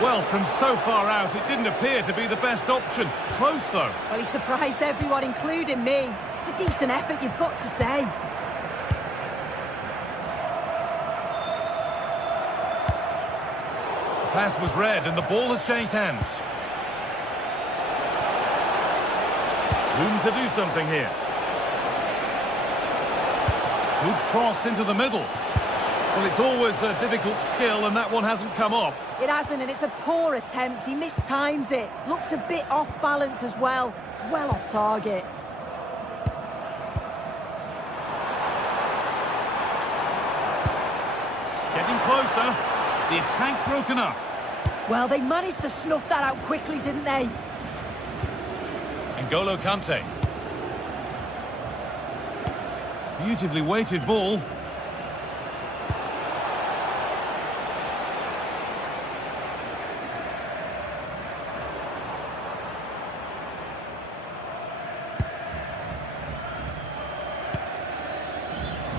Well, from so far out, it didn't appear to be the best option. Close, though. Well, he surprised everyone, including me. It's a decent effort, you've got to say. The pass was read, and the ball has changed hands. Room to do something here. Good cross into the middle. Well, it's always a difficult skill, and that one hasn't come off. It hasn't, and it's a poor attempt. He mistimes it. Looks a bit off balance as well. It's well off target. Getting closer. The attack broken up. Well, they managed to snuff that out quickly, didn't they? N'Golo Kante. Beautifully weighted ball.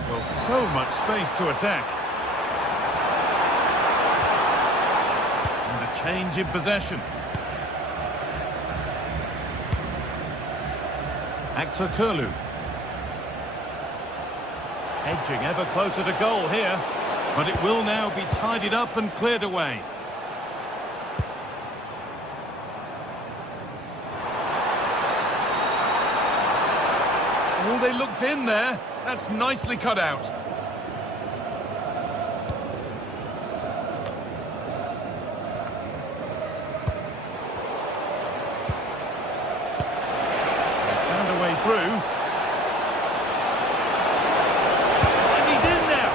Well, so much space to attack. And a change in possession. Actor Kurlu. Edging ever closer to goal here, but it will now be tidied up and cleared away. Oh, they looked in there. That's nicely cut out. Found a way through. And he's in now.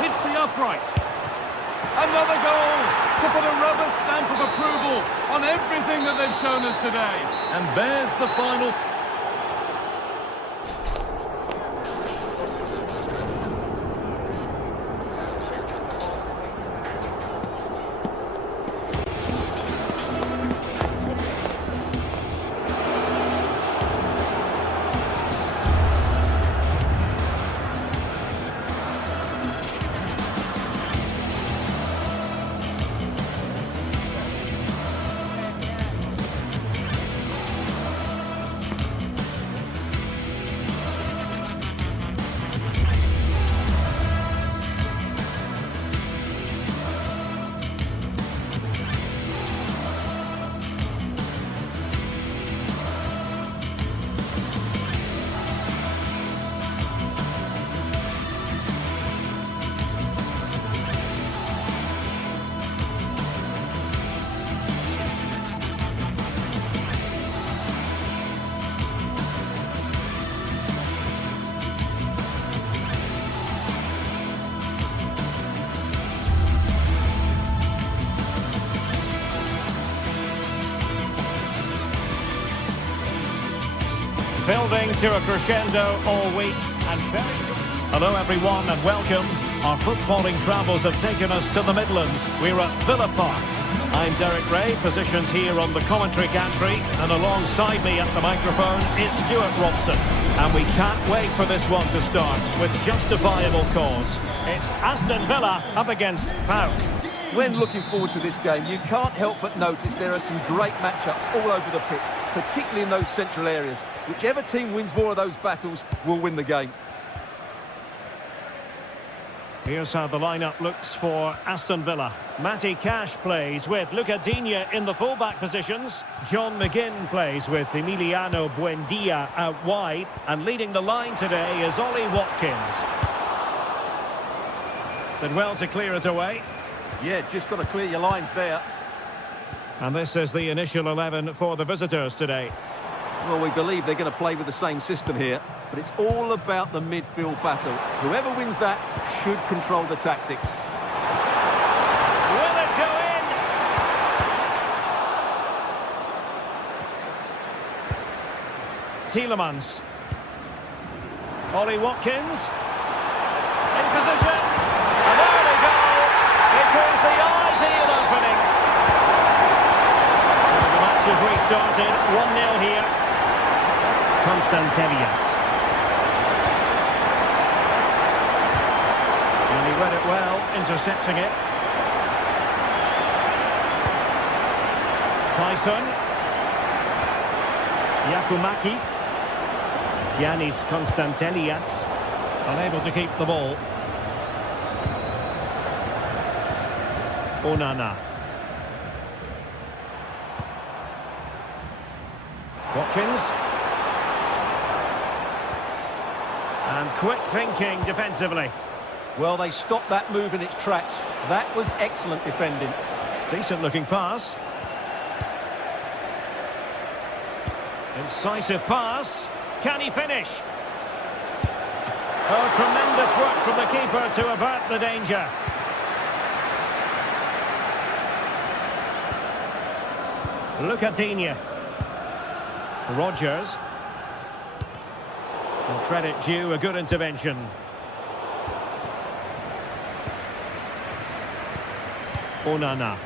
Hits the upright. Another goal to put a rubber stamp of approval on everything that they've shown us today. And there's the final. building to a crescendo all week and very... Hello everyone and welcome. Our footballing travels have taken us to the Midlands. We're at Villa Park. I'm Derek Ray, positioned here on the commentary gantry, and alongside me at the microphone is Stuart Robson. And we can't wait for this one to start with justifiable cause. It's Aston Villa up against PAOK. When looking forward to this game, you can't help but notice there are some great matchups all over the pitch, particularly in those central areas. Whichever team wins more of those battles will win the game. Here's how the lineup looks for Aston Villa. Matty Cash plays with Luca Digne in the fullback positions. John McGinn plays with Emiliano Buendia out wide. And leading the line today is Ollie Watkins. Did well to clear it away. Yeah, just got to clear your lines there. And this is the initial 11 for the visitors today. Well, we believe they're going to play with the same system here, but it's all about the midfield battle. Whoever wins that should control the tactics. Will it go in? Tielemans. Ollie Watkins. In position. An early goal. It is the ideal opening. So the match has restarted. 1-0 here. Constantelias. And he read it well, intercepting it. Tyson. Yakumakis. Yanis Constantelias. Unable to keep the ball. Onana. Watkins. And quick thinking defensively. Well, they stopped that move in its tracks. That was excellent defending. Decent looking pass. Incisive pass. Can he finish? Oh, tremendous work from the keeper to avert the danger. Luca Digne. Rodgers. And credit due, a good intervention. Onana.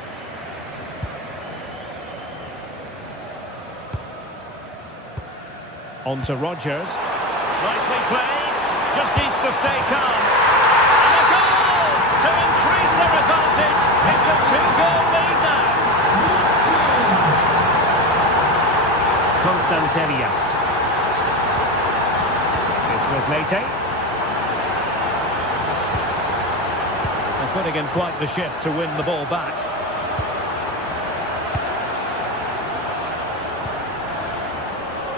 On to Rodgers. Nicely played. Just needs to stay calm. And a goal to increase their advantage. It's a 2-goal lead now. Constantelias. It's with Mate. They're putting in quite the shift to win the ball back.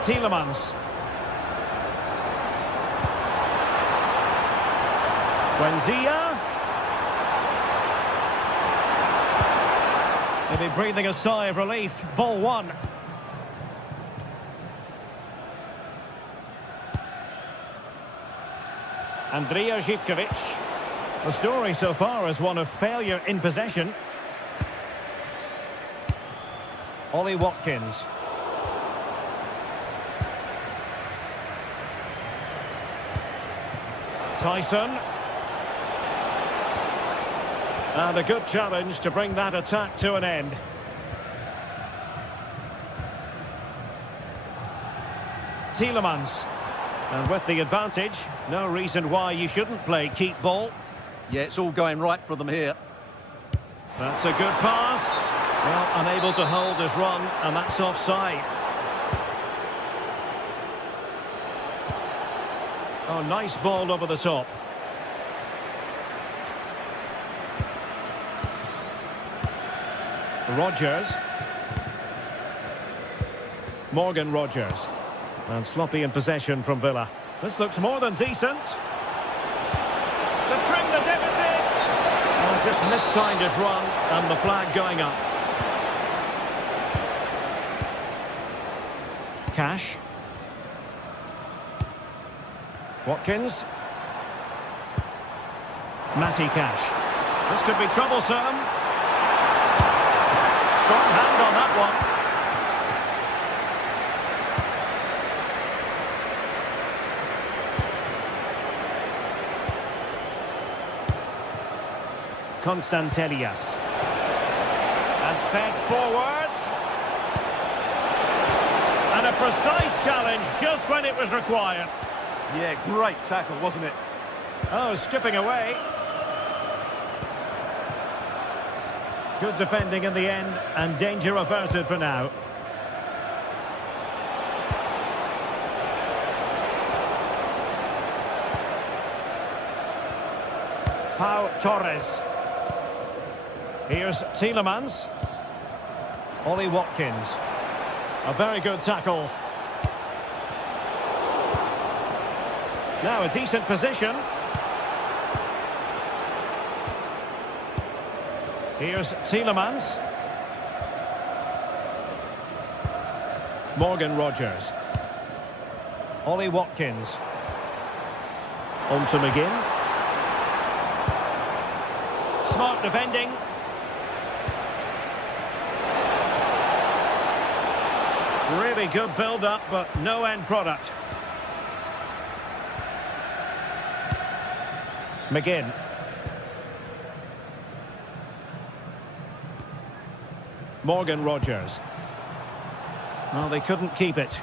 Tielemans. Buendia. Maybe breathing a sigh of relief. Ball one. Andrija Živković. The story so far is one of failure in possession. Ollie Watkins. Tyson. And a good challenge to bring that attack to an end. Tielemans. And with the advantage, no reason why you shouldn't play keep ball. Yeah, it's all going right for them here. That's a good pass. Well, unable to hold his run, and that's offside. Oh, nice ball over the top. Rodgers. Morgan Rodgers. And sloppy in possession from Villa. This looks more than decent. To trim the deficit. Oh, just mistimed his run, and the flag going up. Cash. Watkins. Matty Cash. This could be troublesome. Strong hand on that one. Constantelias. And fed forwards. And a precise challenge just when it was required. Yeah, great tackle, wasn't it? Oh, skipping away. Good defending in the end, and danger averted for now. Pau Torres. Here's Tielemans. Ollie Watkins. A very good tackle. Now a decent position. Here's Tielemans. Morgan Rogers. Ollie Watkins. On to McGinn. Smart defending. Really good build-up, but no end product. McGinn. Morgan Rogers. Well, they couldn't keep it.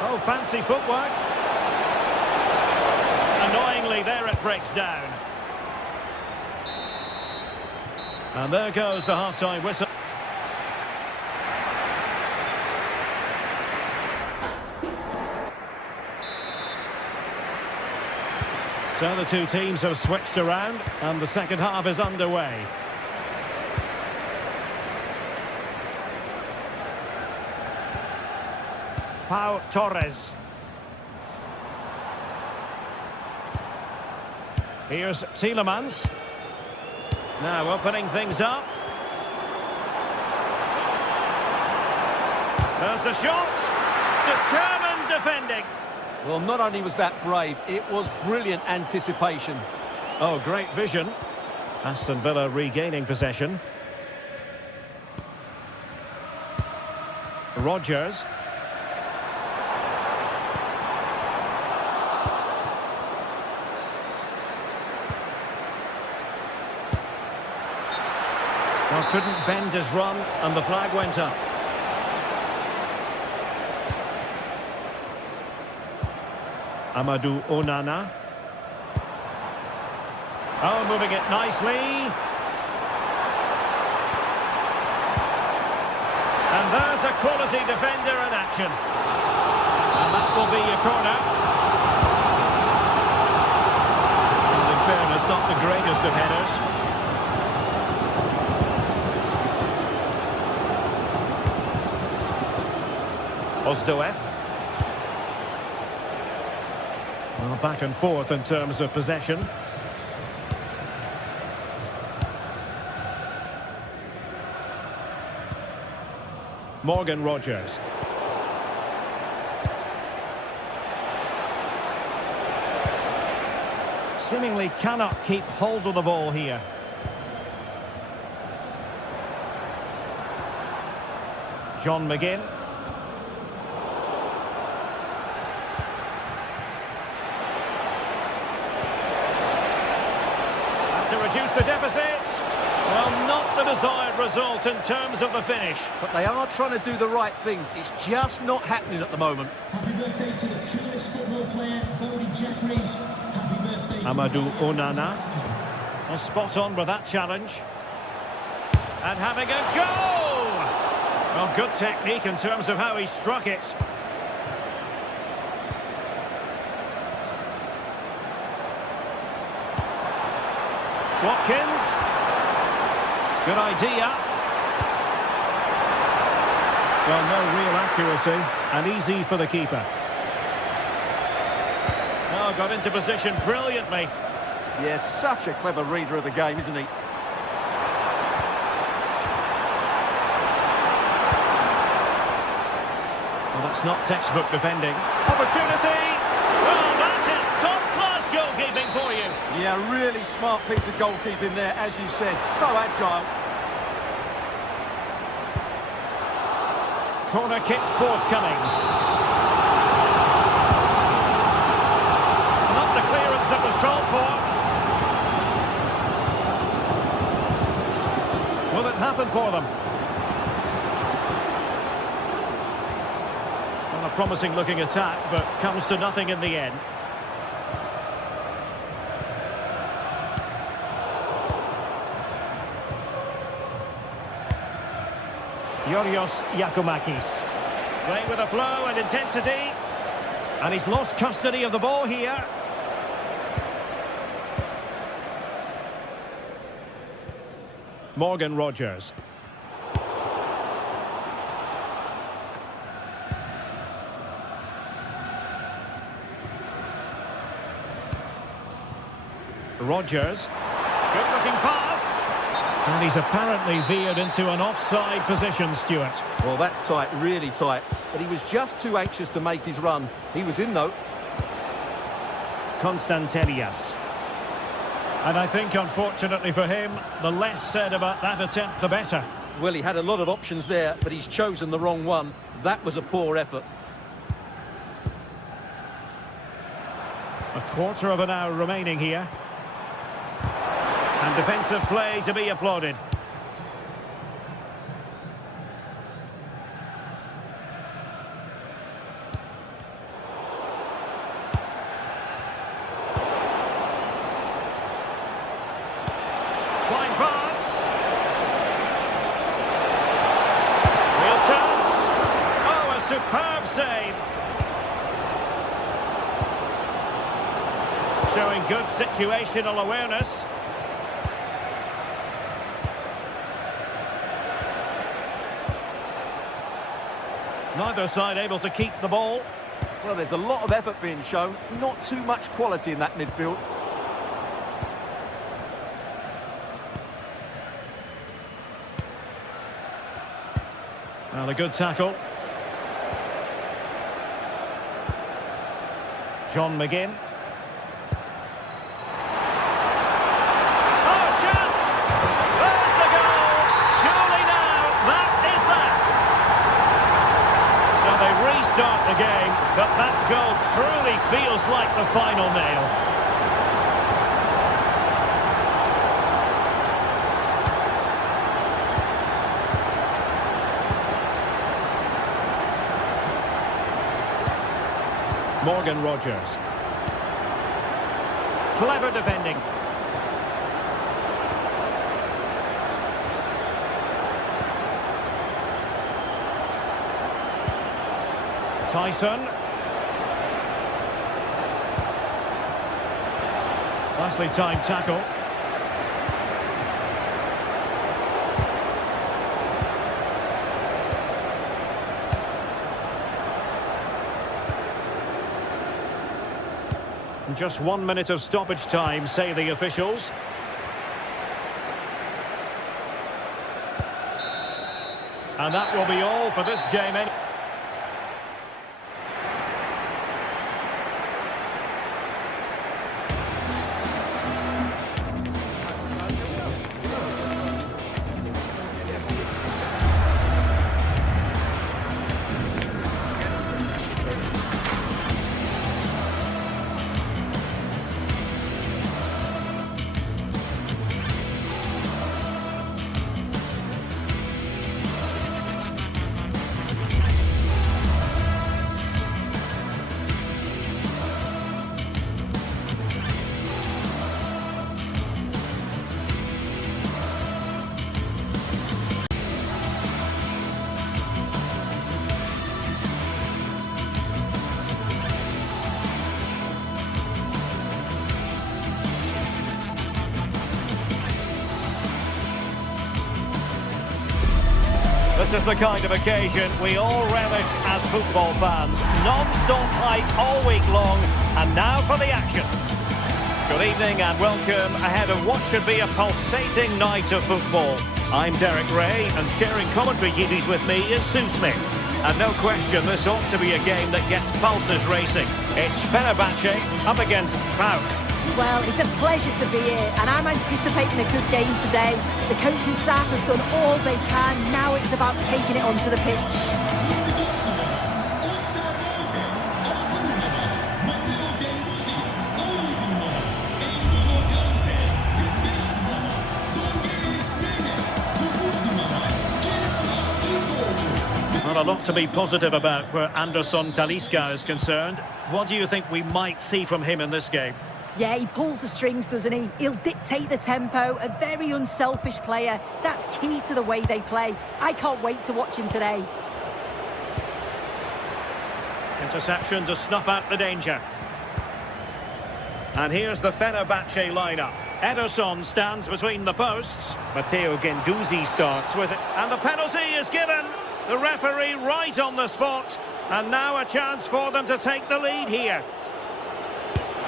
Oh, fancy footwork. Annoyingly, there it breaks down. And there goes the half-time whistle. So the two teams have switched around and the second half is underway. Pau Torres. Here's Tielemans. Now opening things up. There's the shot. Determined defending. Well, not only was that brave, it was brilliant anticipation. Oh, great vision. Aston Villa regaining possession. Rogers. Well, couldn't bend his run, and the flag went up. Amadou Onana. Oh, moving it nicely. And there's a quality defender in action. And that will be your corner. And in fairness, not the greatest of headers. Ozdoev. Well, back and forth in terms of possession. Morgan Rogers. Seemingly cannot keep hold of the ball here. John McGinn. To reduce the deficit. Well, not the desired result in terms of the finish. But they are trying to do the right things. It's just not happening at the moment. Happy birthday to the coolest football player, Bodie Jeffries. Happy birthday. Amadou Onana. Well, spot on with that challenge. And having a goal! Well, good technique in terms of how he struck it. Watkins. Good idea. Well, no real accuracy, and easy for the keeper. Oh, got into position brilliantly. Yeah, such a clever reader of the game, isn't he? Well, that's not textbook defending. Opportunity! Well, that is top-class goalkeeping for you. Yeah, really smart piece of goalkeeping there, as you said. So agile. Corner kick forthcoming. Not the clearance that was called for. Will it happen for them? Well, a promising looking attack, but comes to nothing in the end. Yorios Yakumakis. Playing with a flow and intensity. And he's lost custody of the ball here. Morgan Rogers. Rogers. Good looking pass. And he's apparently veered into an offside position, Stuart. Well, that's tight, really tight. But he was just too anxious to make his run. He was in, though. Konstantelias. And I think, unfortunately for him, the less said about that attempt, the better. Well, he had a lot of options there, but he's chosen the wrong one. That was a poor effort. A quarter of an hour remaining here. And defensive play to be applauded. Fine pass. Real chance. Oh, a superb save. Showing good situational awareness. Neither side able to keep the ball. Well, there's a lot of effort being shown. Not too much quality in that midfield. Well, a good tackle. John McGinn. Oh, chance! There's the goal! Surely now, that is that! So they restart the game, but that goal truly feels like the final nail. Morgan Rogers. Clever defending. Tyson. Nicely timed tackle. Just 1 minute of stoppage time, say the officials. And that will be all for this game. This is the kind of occasion we all relish as football fans. Non-stop hype all week long, and now for the action. Good evening and welcome ahead of what should be a pulsating night of football. I'm Derek Ray, and sharing commentary duties with me is Sue Smith. And no question, this ought to be a game that gets pulses racing. It's Fenerbahce up against PAOK. Well, it's a pleasure to be here, and I'm anticipating a good game today. The coaching staff have done all they can. Now it's about taking it onto the pitch. lot to be positive about where Anderson Talisca is concerned. What do you think we might see from him in this game? Yeah, he pulls the strings, doesn't he? He'll dictate the tempo, a very unselfish player. That's key to the way they play. I can't wait to watch him today. Interception to snuff out the danger. And here's the Fenerbahce lineup. Ederson stands between the posts. Matteo Guendouzi starts with it. And the penalty is given. The referee right on the spot. And now a chance for them to take the lead here.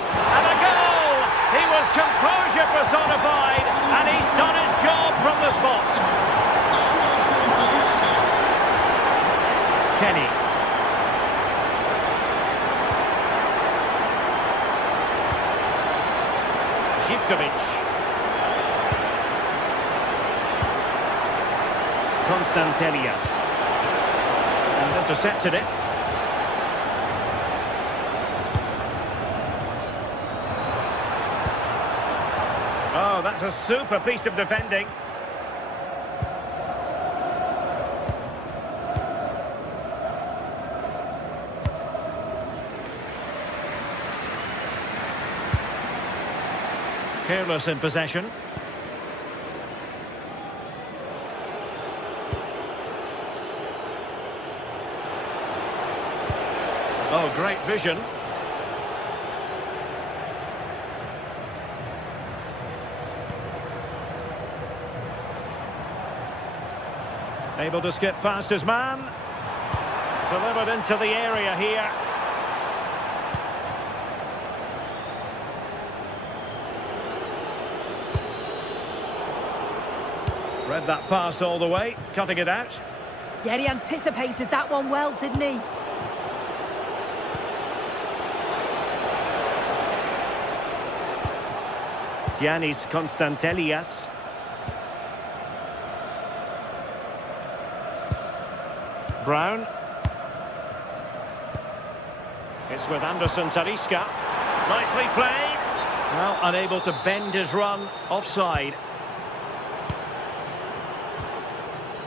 And a goal! He was composure personified, and he's done his job from the spot. Kenny. Zivkovic. Constantelias. And intercepted it. Oh, that's a super piece of defending. Careless in possession. Oh, great vision. Able to skip past his man. Delivered into the area here. Read that pass all the way, cutting it out. Yeah, he anticipated that one well, didn't he? Giannis Constantelias. Brown. It's with Anderson Talisca. Nicely played. Well, unable to bend his run. Offside.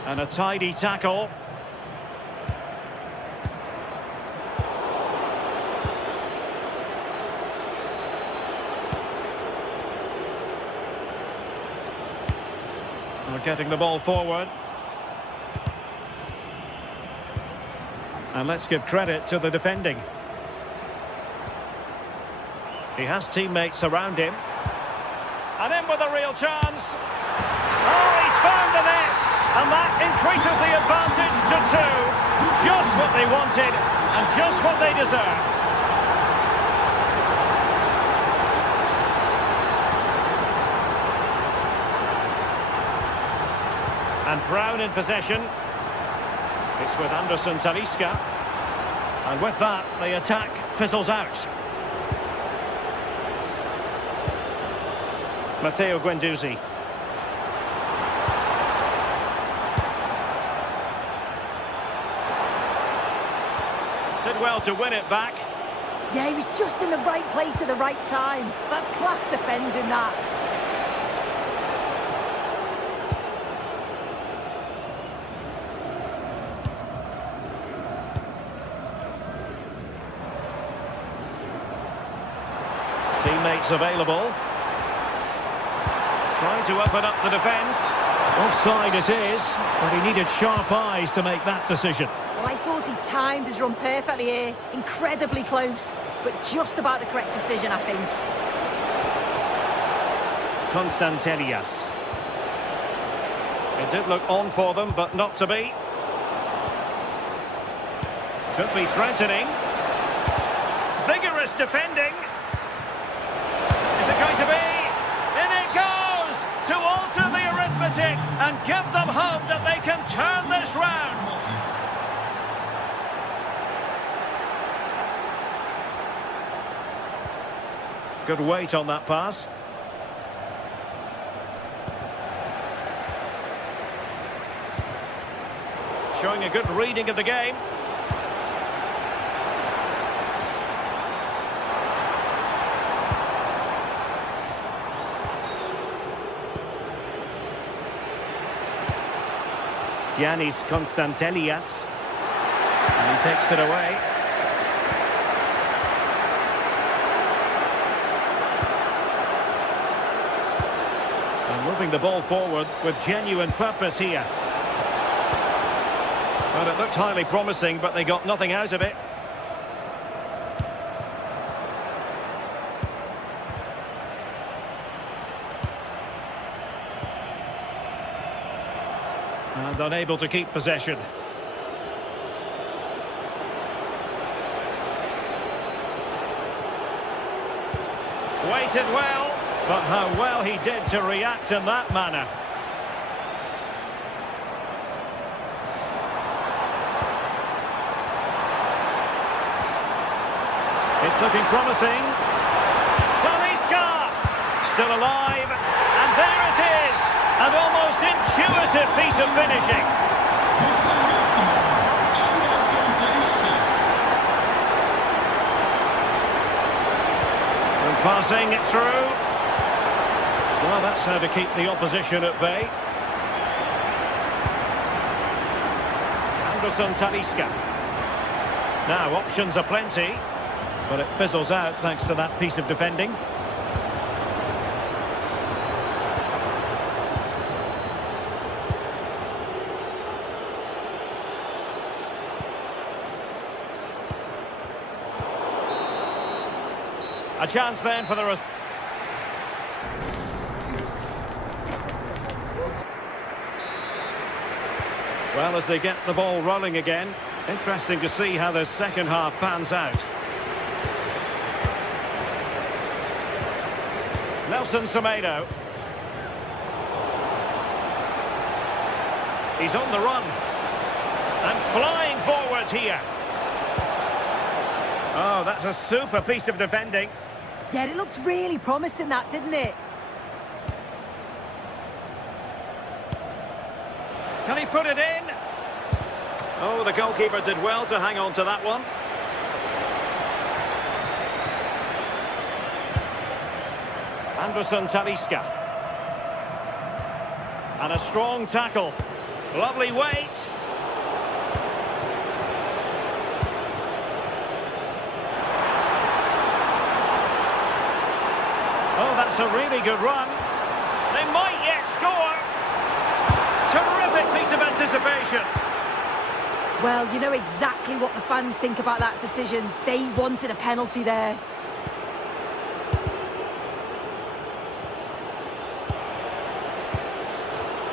And a tidy tackle. We're getting the ball forward. And let's give credit to the defending. He has teammates around him. And in with a real chance. Oh, he's found the net. And that increases the advantage to 2. Just what they wanted and just what they deserve. And Brown in possession. It's with Anderson Talisca. And with that, the attack fizzles out. Matteo Guendouzi. Did well to win it back. Yeah, he was just in the right place at the right time. That's class defending, that. Teammates available. Trying to open up the defence. Offside it is, but he needed sharp eyes to make that decision. Well, I thought he timed his run perfectly here. Incredibly close, but just about the correct decision, I think. Constantelias. It did look on for them, but not to be. Could be threatening. Vigorous defending. Is it going to be? In it goes! To alter the arithmetic and give them hope that they can turn this round. Good weight on that pass. Showing a good reading of the game. Giannis Constantelias. takes it away. And moving the ball forward with genuine purpose here. Well, it looked highly promising, but they got nothing out of it. And unable to keep possession. Waited well, but how well he did to react in that manner. It's looking promising. Talisca! Still alive, and there it is! An almost intuitive piece of finishing. And passing it through. Well, that's how to keep the opposition at bay. Anderson Talisca. Now, options are plenty, but it fizzles out thanks to that piece of defending. A chance then for the... Well, as they get the ball rolling again, interesting to see how the second half pans out. Nelson Semedo. He's on the run. And flying forwards here. Oh, that's a super piece of defending. Yeah, it looked really promising, that, didn't it? Can he put it in? Oh, the goalkeeper did well to hang on to that one. Anderson Talisca. And a strong tackle. Lovely weight. Oh, that's a really good run. They might yet score. Terrific piece of anticipation. Well, you know exactly what the fans think about that decision. They wanted a penalty there.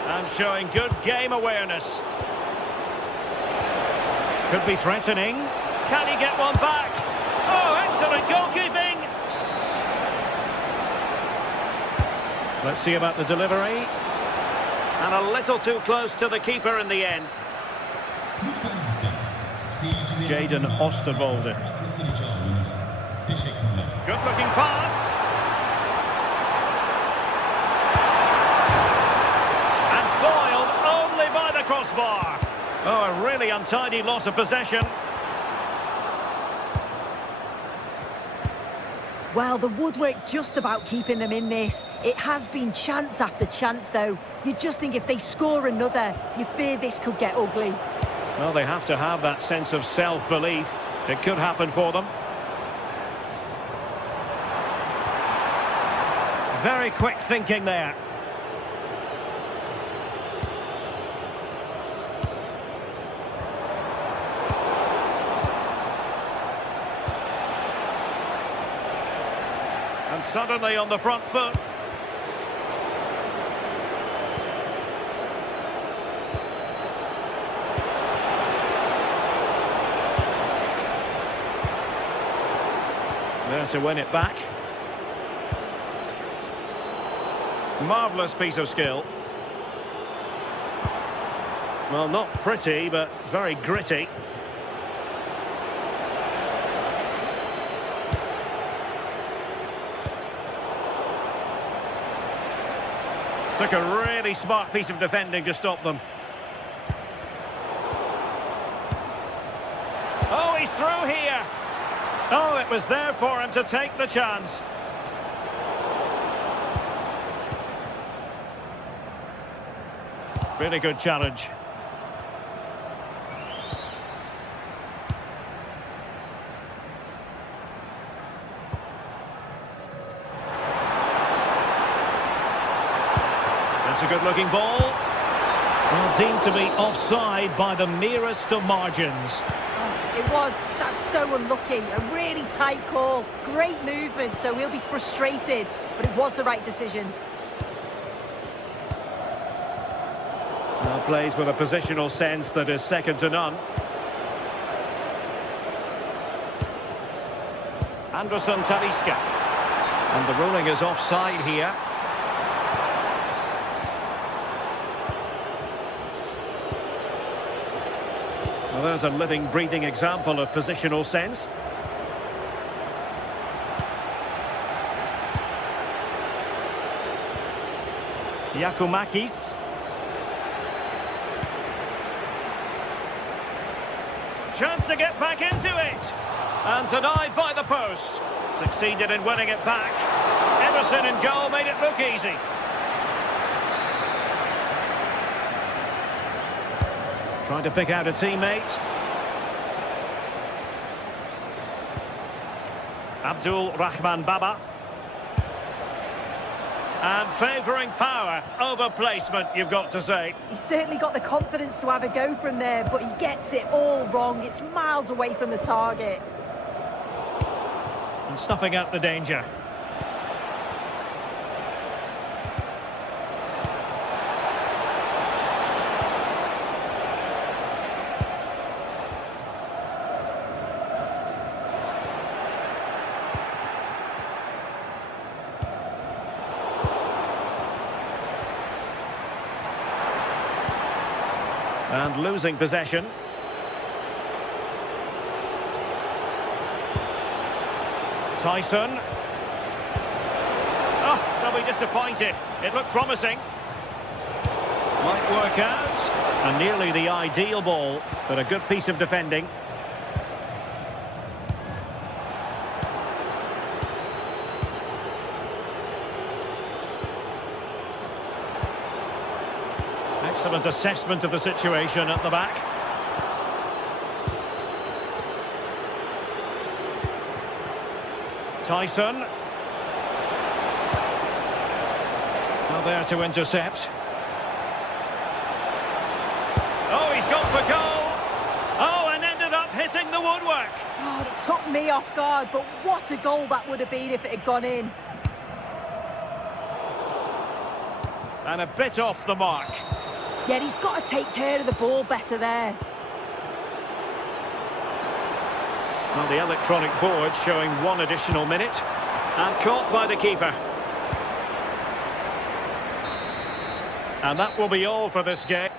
And showing good game awareness. Could be threatening. Can he get one back? Oh, excellent goalkeeping. Let's see about the delivery. And a little too close to the keeper in the end. Jadon Oosterwolde. Good looking pass. And foiled only by the crossbar. Oh, a really untidy loss of possession. Well, the woodwork just about keeping them in this. It has been chance after chance, though. You just think if they score another, you fear this could get ugly. Well, they have to have that sense of self-belief. It could happen for them. Very quick thinking there. And suddenly on the front foot. There to win it back. Marvellous piece of skill. Well, not pretty, but very gritty. Took a really smart piece of defending to stop them. Oh, he's through here. Oh, it was there for him to take the chance. Really good challenge. That's a good-looking ball. Well, deemed to be offside by the merest of margins. It was. That's so unlucky. A really tight call. Great movement, so he'll be frustrated. But it was the right decision. Now plays with a positional sense that is second to none. Anderson Talisca. And the ruling is offside here. Well, there's a living, breathing example of positional sense. Giacomakis. Chance to get back into it. And denied by the post. Succeeded in winning it back. Ederson in goal made it look easy. Trying to pick out a teammate. Abdul Rahman Baba. And favouring power over placement, you've got to say. He's certainly got the confidence to have a go from there, but he gets it all wrong. It's miles away from the target. And snuffing out the danger. And losing possession. Tyson. Oh, they'll be disappointed. It looked promising. Might work out. And nearly the ideal ball, but a good piece of defending. Excellent assessment of the situation at the back. Tyson. Now there to intercept. Oh, he's gone for goal. Oh, and ended up hitting the woodwork. Oh, it took me off guard, but what a goal that would have been if it had gone in. And a bit off the mark. Yeah, he's got to take care of the ball better there. Well, the electronic board showing one additional minute. And caught by the keeper. And that will be all for this game.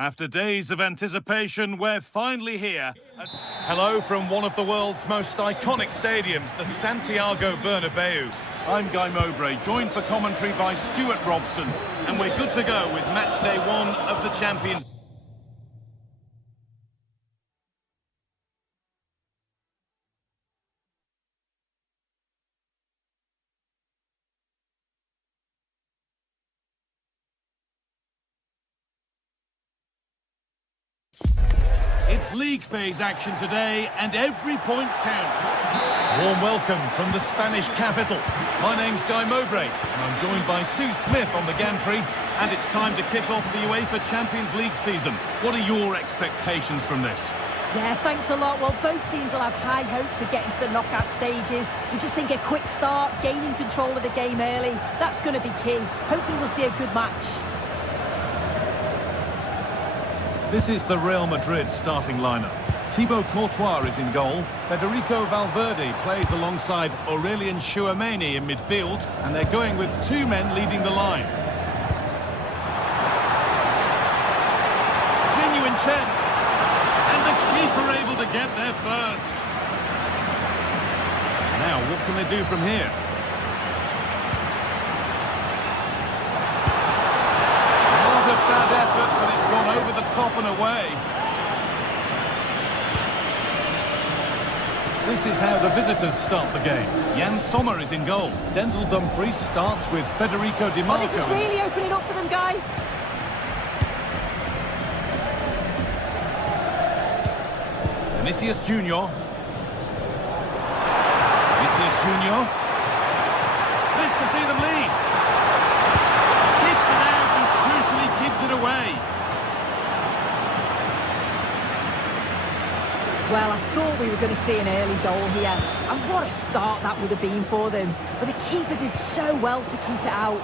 After days of anticipation, we're finally here. Hello from one of the world's most iconic stadiums, the Santiago Bernabeu. I'm Guy Mowbray, joined for commentary by Stuart Robson, and we're good to go with match day 1 of the Champions. It's league phase action today, and every point counts. Warm welcome from the Spanish capital. My name's Guy Mowbray, and I'm joined by Sue Smith on the gantry, and it's time to kick off the UEFA Champions League season. What are your expectations from this? Yeah, thanks a lot. Well, both teams will have high hopes of getting to the knockout stages. We just think a quick start, gaining control of the game early, that's going to be key. Hopefully we'll see a good match. This is the Real Madrid starting lineup. Thibaut Courtois is in goal. Federico Valverde plays alongside Aurelien Tchouameni in midfield, and they're going with 2 men leading the line. Genuine chance, and the keeper able to get there first. Now, what can they do from here? Not a bad effort, but it's gone over the top and away. This is how the visitors start the game. Jan Sommer is in goal. Denzel Dumfries starts with Federico Di Marco. Oh, this is really opening up for them, Guy. Vinicius Junior. Vinicius Junior. Pleased to see them lead. Keeps it out and crucially keeps it away. Well, I thought we were going to see an early goal here. And what a start that would have been for them. But the keeper did so well to keep it out.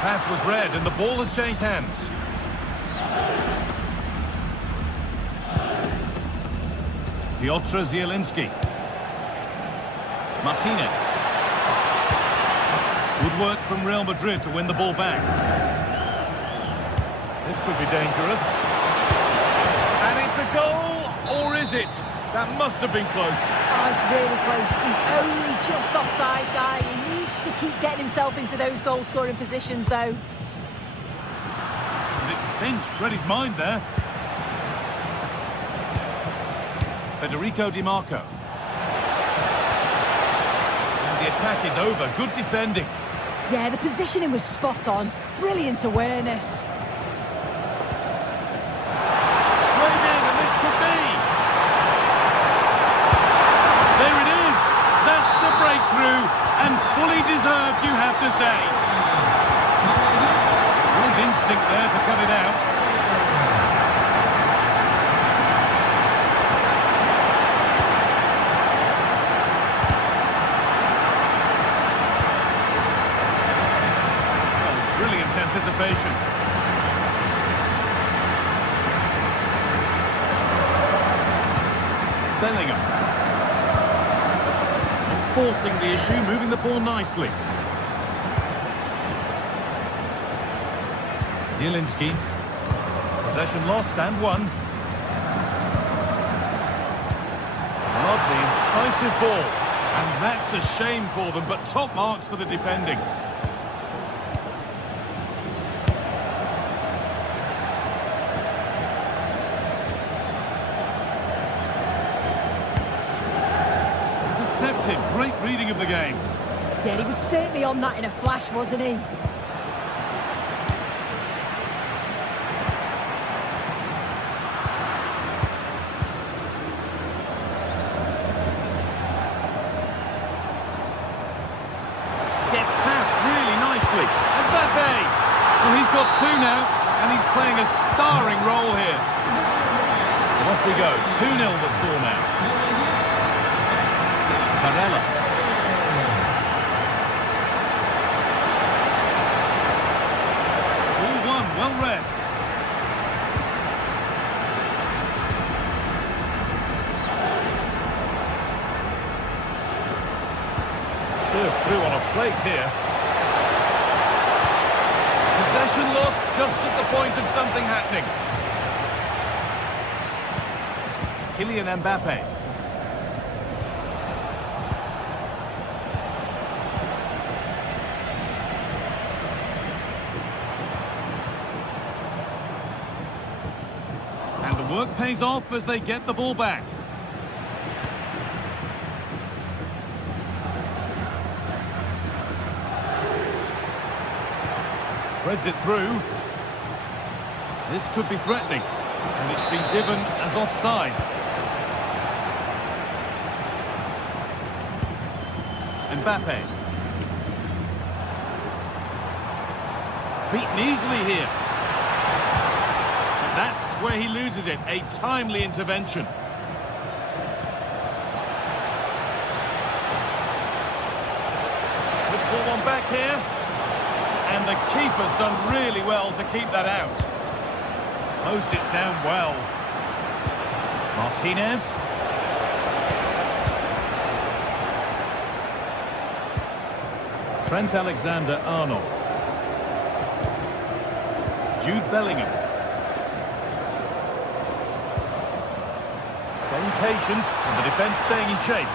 Pass was read and the ball has changed hands. Piotr Zielinski. Martinez. Good work from Real Madrid to win the ball back. This could be dangerous. And it's a goal, or is it? That must have been close. Oh, it's really close. He's only just offside, Guy. He needs to keep getting himself into those goal-scoring positions, though. And it's pinched, read his mind there. Federico Di Marco. And the attack is over. Good defending. Yeah, the positioning was spot on. Brilliant awareness. Played in, and this could be. There it is. That's the breakthrough. And fully deserved, you have to say. Good instinct there to cut it out. Brilliant anticipation. Bellingham. Forcing the issue, moving the ball nicely. Zielinski. Possession lost and won. Lovely, incisive ball. And that's a shame for them, but top marks for the defending. Great reading of the game. Yeah, he was certainly on that in a flash, wasn't he? Gets past really nicely. And Mbappe! Well, he's got 2 now, and he's playing a starring role here. And off we go. 2-0 the score now. Barella. All one, well read. Served through on a plate here. Possession lost just at the point of something happening. Kylian Mbappe. And the work pays off as they get the ball back. Threads it through. This could be threatening, and it's been given as offside. Mbappe. Beaten easily here. And that's where he loses it. A timely intervention. Good ball on back here. And the keeper's done really well to keep that out. Closed it down well. Martinez. Trent Alexander-Arnold. Jude Bellingham. Staying patient, and the defence staying in shape.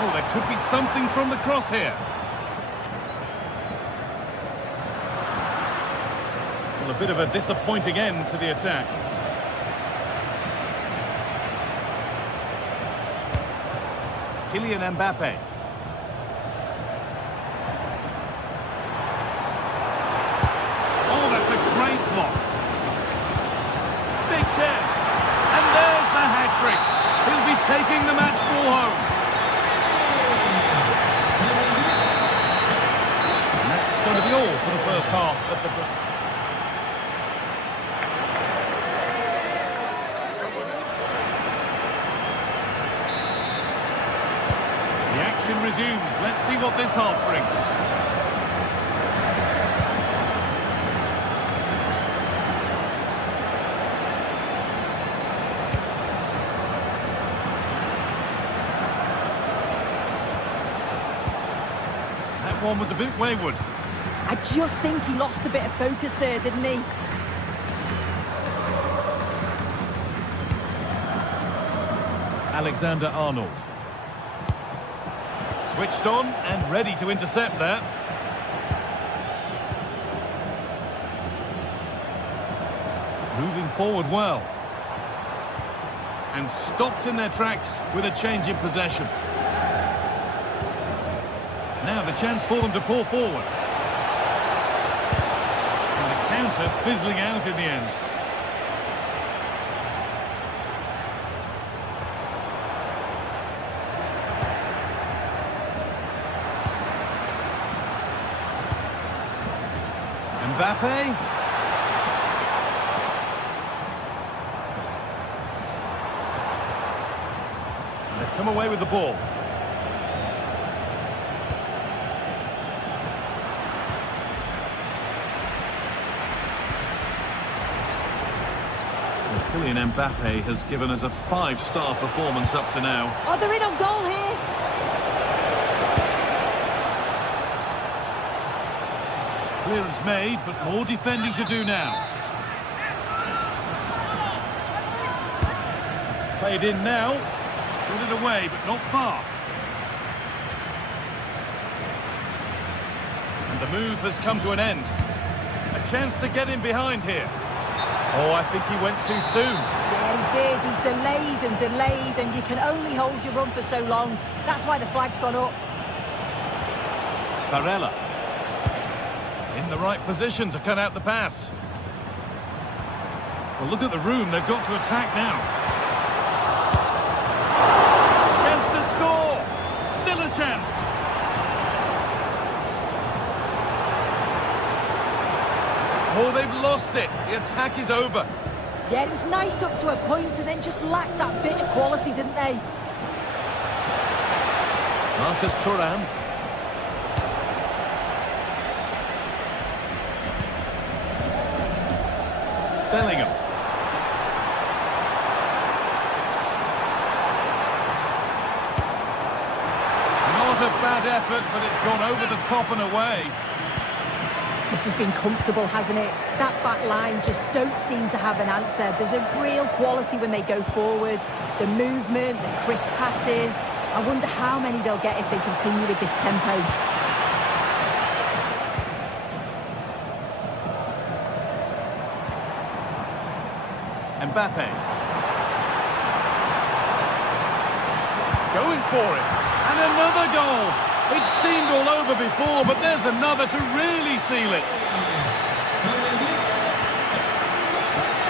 Oh, there could be something from the cross here. Well, a bit of a disappointing end to the attack. Kylian Mbappe. Great block. Big chance. And there's the hat-trick. He'll be taking the match ball home. And that's going to be all for the first half of the... The action resumes. Let's see what this half brings. One was a bit wayward. I just think he lost a bit of focus there, didn't he? Alexander-Arnold. Switched on and ready to intercept there. Moving forward well. And stopped in their tracks with a change in possession. Now the chance for them to pull forward. And the counter fizzling out in the end. Mbappe. And they've come away with the ball. Kylian Mbappe has given us a 5-star performance up to now. Oh, they're in on goal here. Clearance made, but more defending to do now. It's played in now. Put it away, but not far. And the move has come to an end. A chance to get in behind here. Oh, I think he went too soon. Yeah, he did. He's delayed and delayed, and you can only hold your run for so long. That's why the flag's gone up. Barella. In the right position to cut out the pass. Well, look at the room they've got to attack now. Chance to score. Still a chance. Oh, they've lost it. The attack is over. Yeah, it was nice up to a point and then just lacked that bit of quality, didn't they? Marcus Thuram. Bellingham. Not a bad effort, but it's gone over the top and away. This has been comfortable, hasn't it? That back line just don't seem to have an answer. There's a real quality when they go forward. The movement, the crisp passes. I wonder how many they'll get if they continue with this tempo. Mbappe. Going for it. And another goal. It seemed all over before, but there's another to really seal it.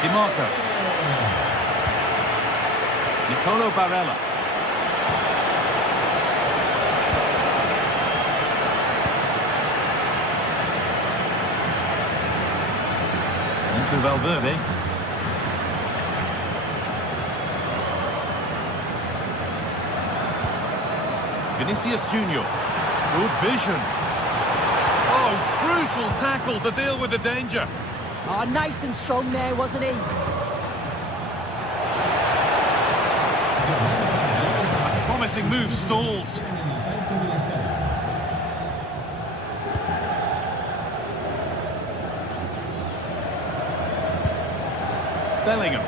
Di Marco. Nicolo Barella. Into Valverde. Vinicius Junior. Good vision. Oh, crucial tackle to deal with the danger. Oh, nice and strong there, wasn't he? A promising move stalls. Bellingham.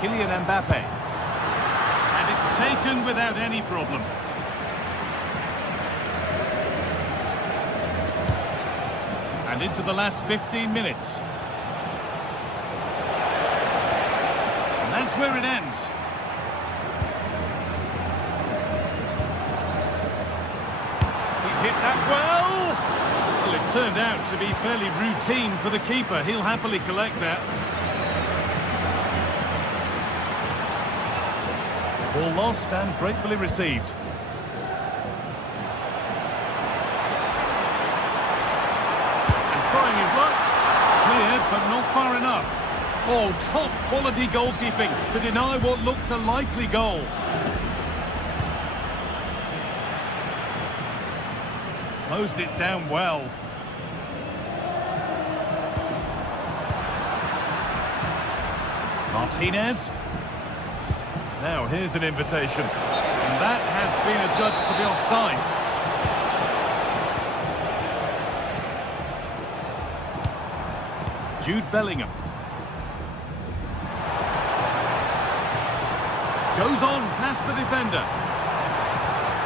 Kylian Mbappe. And it's taken without any problem. And into the last 15 minutes. And that's where it ends. He's hit that well. Well, it turned out to be fairly routine for the keeper. He'll happily collect that. Ball lost and gratefully received. Trying his luck. Cleared, but not far enough. Oh, top quality goalkeeping to deny what looked a likely goal. Closed it down well. Martinez. Now here's an invitation. And that has been adjudged to be offside. Jude Bellingham. Goes on past the defender.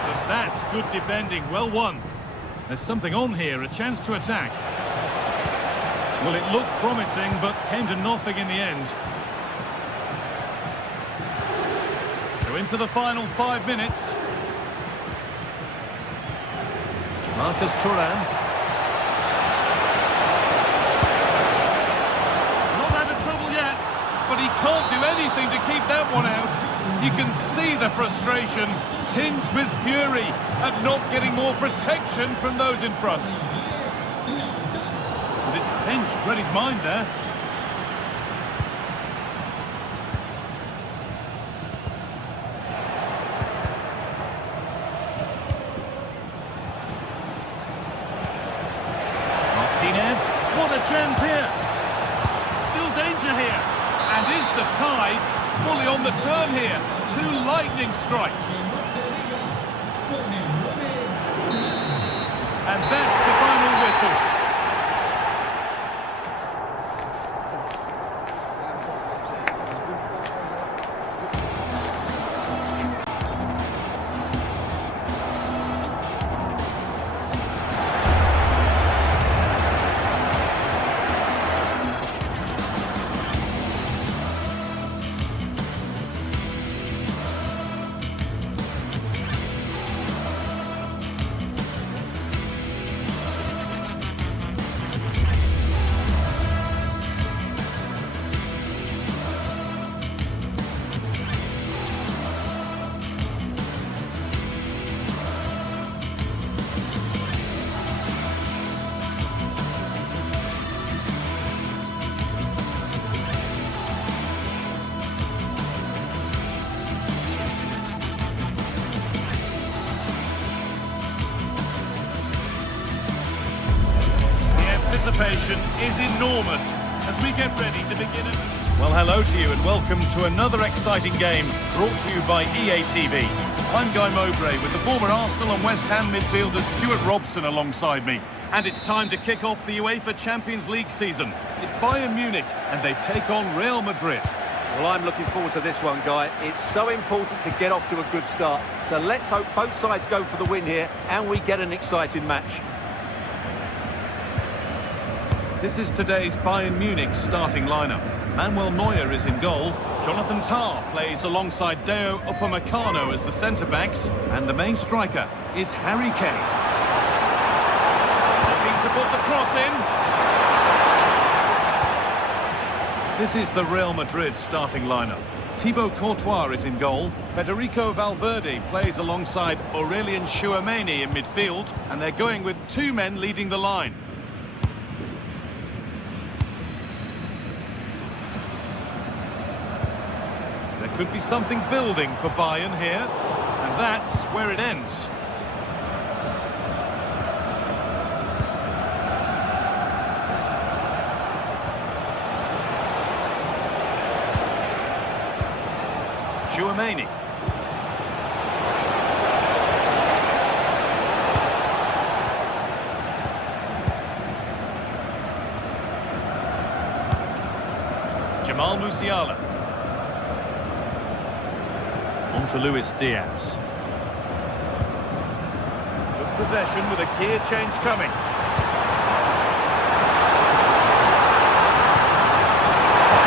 But that's good defending, well won. There's something on here, a chance to attack. Well, it looked promising, but came to nothing in the end. So into the final 5 minutes. Marcus Thuram. But he can't do anything to keep that one out. You can see the frustration, tinged with fury at not getting more protection from those in front. But it's pinched Reddy's mind there. Martinez, what a chance here. Still danger here. And is the tide fully on the turn here? 2 lightning strikes. And that's the final whistle. Anticipation is enormous as we get ready to begin it. Well, hello to you and welcome to another exciting game brought to you by EA TV. I'm Guy Mowbray with the former Arsenal and West Ham midfielder Stuart Robson alongside me. And it's time to kick off the UEFA Champions League season. It's Bayern Munich, and they take on Real Madrid. Well, I'm looking forward to this one, Guy. It's so important to get off to a good start. So let's hope both sides go for the win here, and we get an exciting match. This is today's Bayern Munich starting lineup. Manuel Neuer is in goal. Jonathan Tah plays alongside Deo Upamecano as the centre-backs. And the main striker is Harry Kane. Looking to put the cross in. This is the Real Madrid starting lineup. Thibaut Courtois is in goal. Federico Valverde plays alongside Aurelien Tchouameni in midfield. And they're going with two men leading the line. Could be something building for Bayern here, and that's where it ends. Tchouameni. Jamal Musiala. On to Luis Diaz. Good possession with a gear change coming.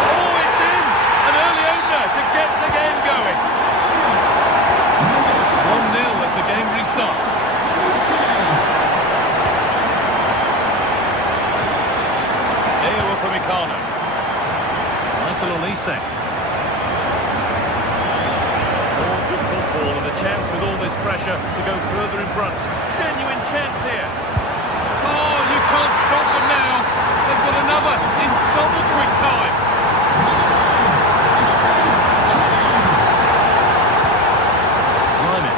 Oh, it's in! An early opener to get the game going. 1-0 as the game restarts. Deo Upamecano. Michael Olise. And a chance with all this pressure to go further in front. Genuine chance here. Oh, you can't stop them now. They've got another in double quick time. Lyman.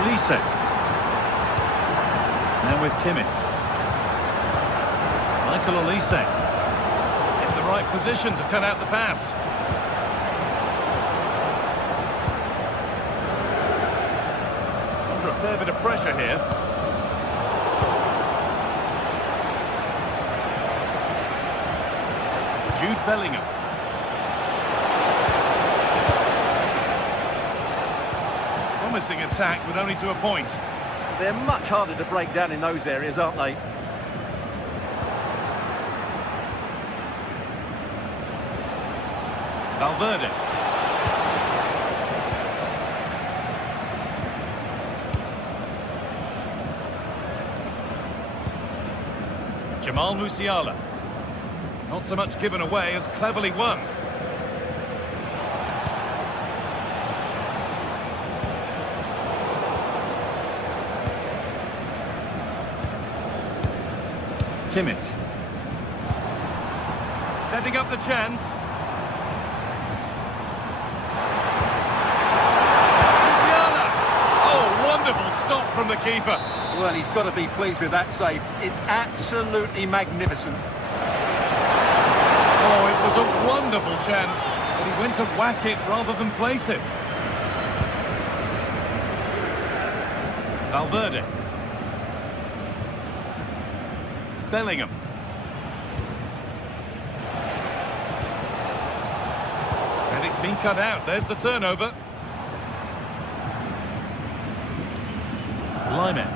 Olise. Now with Kimmich. Michael Olise. In the right position to cut out the pass. A fair bit of pressure here. Jude Bellingham. Promising attack, but only to a point. They're much harder to break down in those areas, aren't they? Valverde. Jamal Musiala. Not so much given away as cleverly won. Kimmich. Setting up the chance. Musiala! Oh, wonderful stop from the keeper. Well, he's got to be pleased with that save. It's absolutely magnificent. Oh, it was a wonderful chance, but he went to whack it rather than place it. Valverde. Bellingham. And it's been cut out. There's the turnover. Lyman.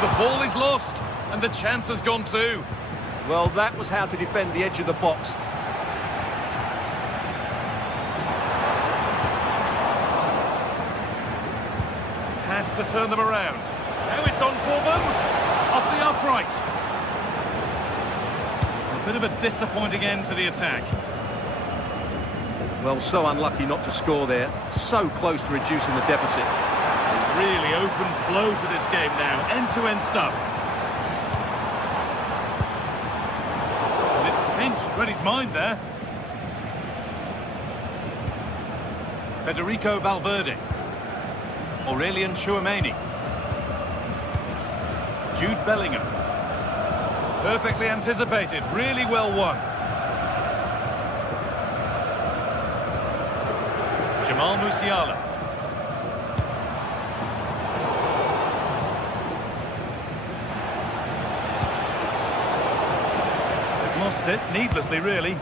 The ball is lost, and the chance has gone too. Well, that was how to defend the edge of the box. Has to turn them around. Now it's on for them. Off the upright. A bit of a disappointing end to the attack. Well, so unlucky not to score there. So close to reducing the deficit. Really open flow to this game now. End-to-end stuff. And it's pinched. Read his mind there. Federico Valverde. Aurelien Tchouameni. Jude Bellingham. Perfectly anticipated. Really well won. Jamal Musiala. Lost it, needlessly really.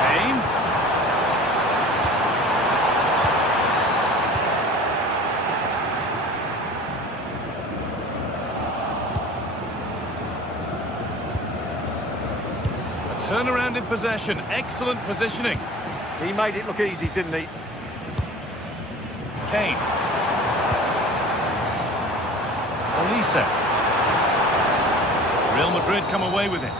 Kane. A turnaround in possession, excellent positioning. He made it look easy, didn't he? Kane. Olise. Real Madrid come away with it.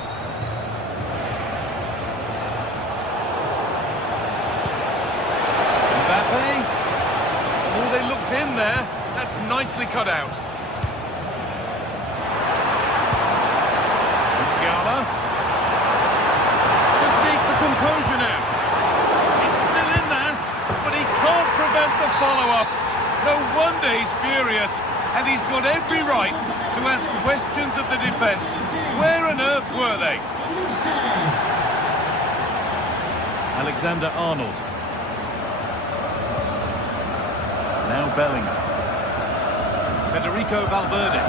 Mbappe. Oh, they looked in there. That's nicely cut out. Musiala. Just needs the composure now. It's still in there, but he can't prevent the follow-up. No wonder he's furious. And he's got every right to ask questions of the defence. Where on earth were they? Alexander-Arnold. Now Bellingham. Federico Valverde.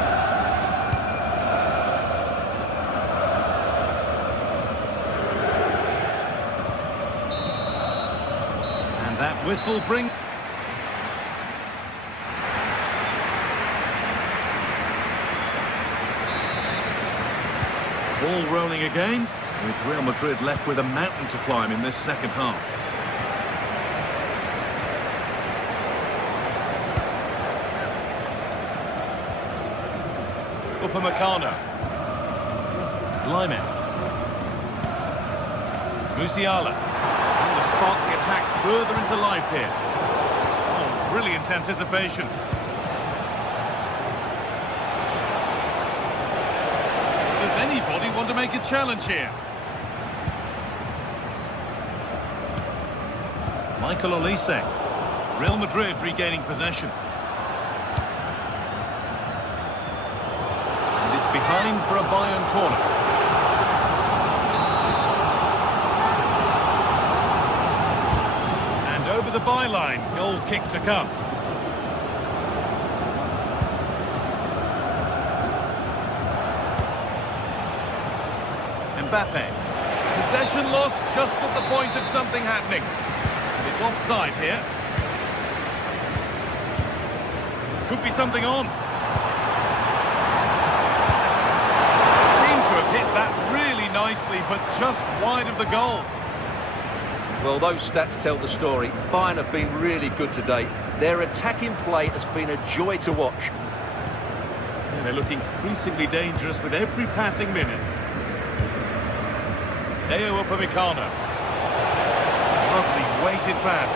And that whistle brings... Ball rolling again, with Real Madrid left with a mountain to climb in this second half. Upamecano. Lyman. Musiala. And the spark the attack further into life here. Oh, brilliant anticipation. Does anybody want to make a challenge here? Michael Olise. Real Madrid regaining possession. And it's behind for a Bayern corner. And over the byline, goal kick to come. Mbappe. Possession lost just at the point of something happening. It's offside here. Could be something on. Seemed to have hit that really nicely, but just wide of the goal. Well, those stats tell the story. Bayern have been really good today. Their attacking play has been a joy to watch. And they look increasingly dangerous with every passing minute. Upamecano. Lovely weighted pass.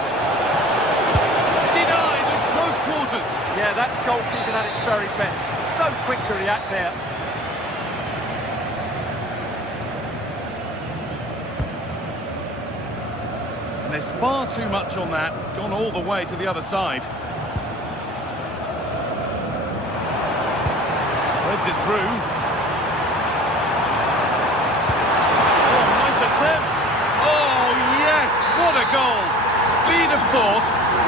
Denied at close quarters. Yeah, that's goalkeeping at its very best. So quick to react there. And there's far too much on that. Gone all the way to the other side. Threads it through. Oh, yes, what a goal! Speed of thought,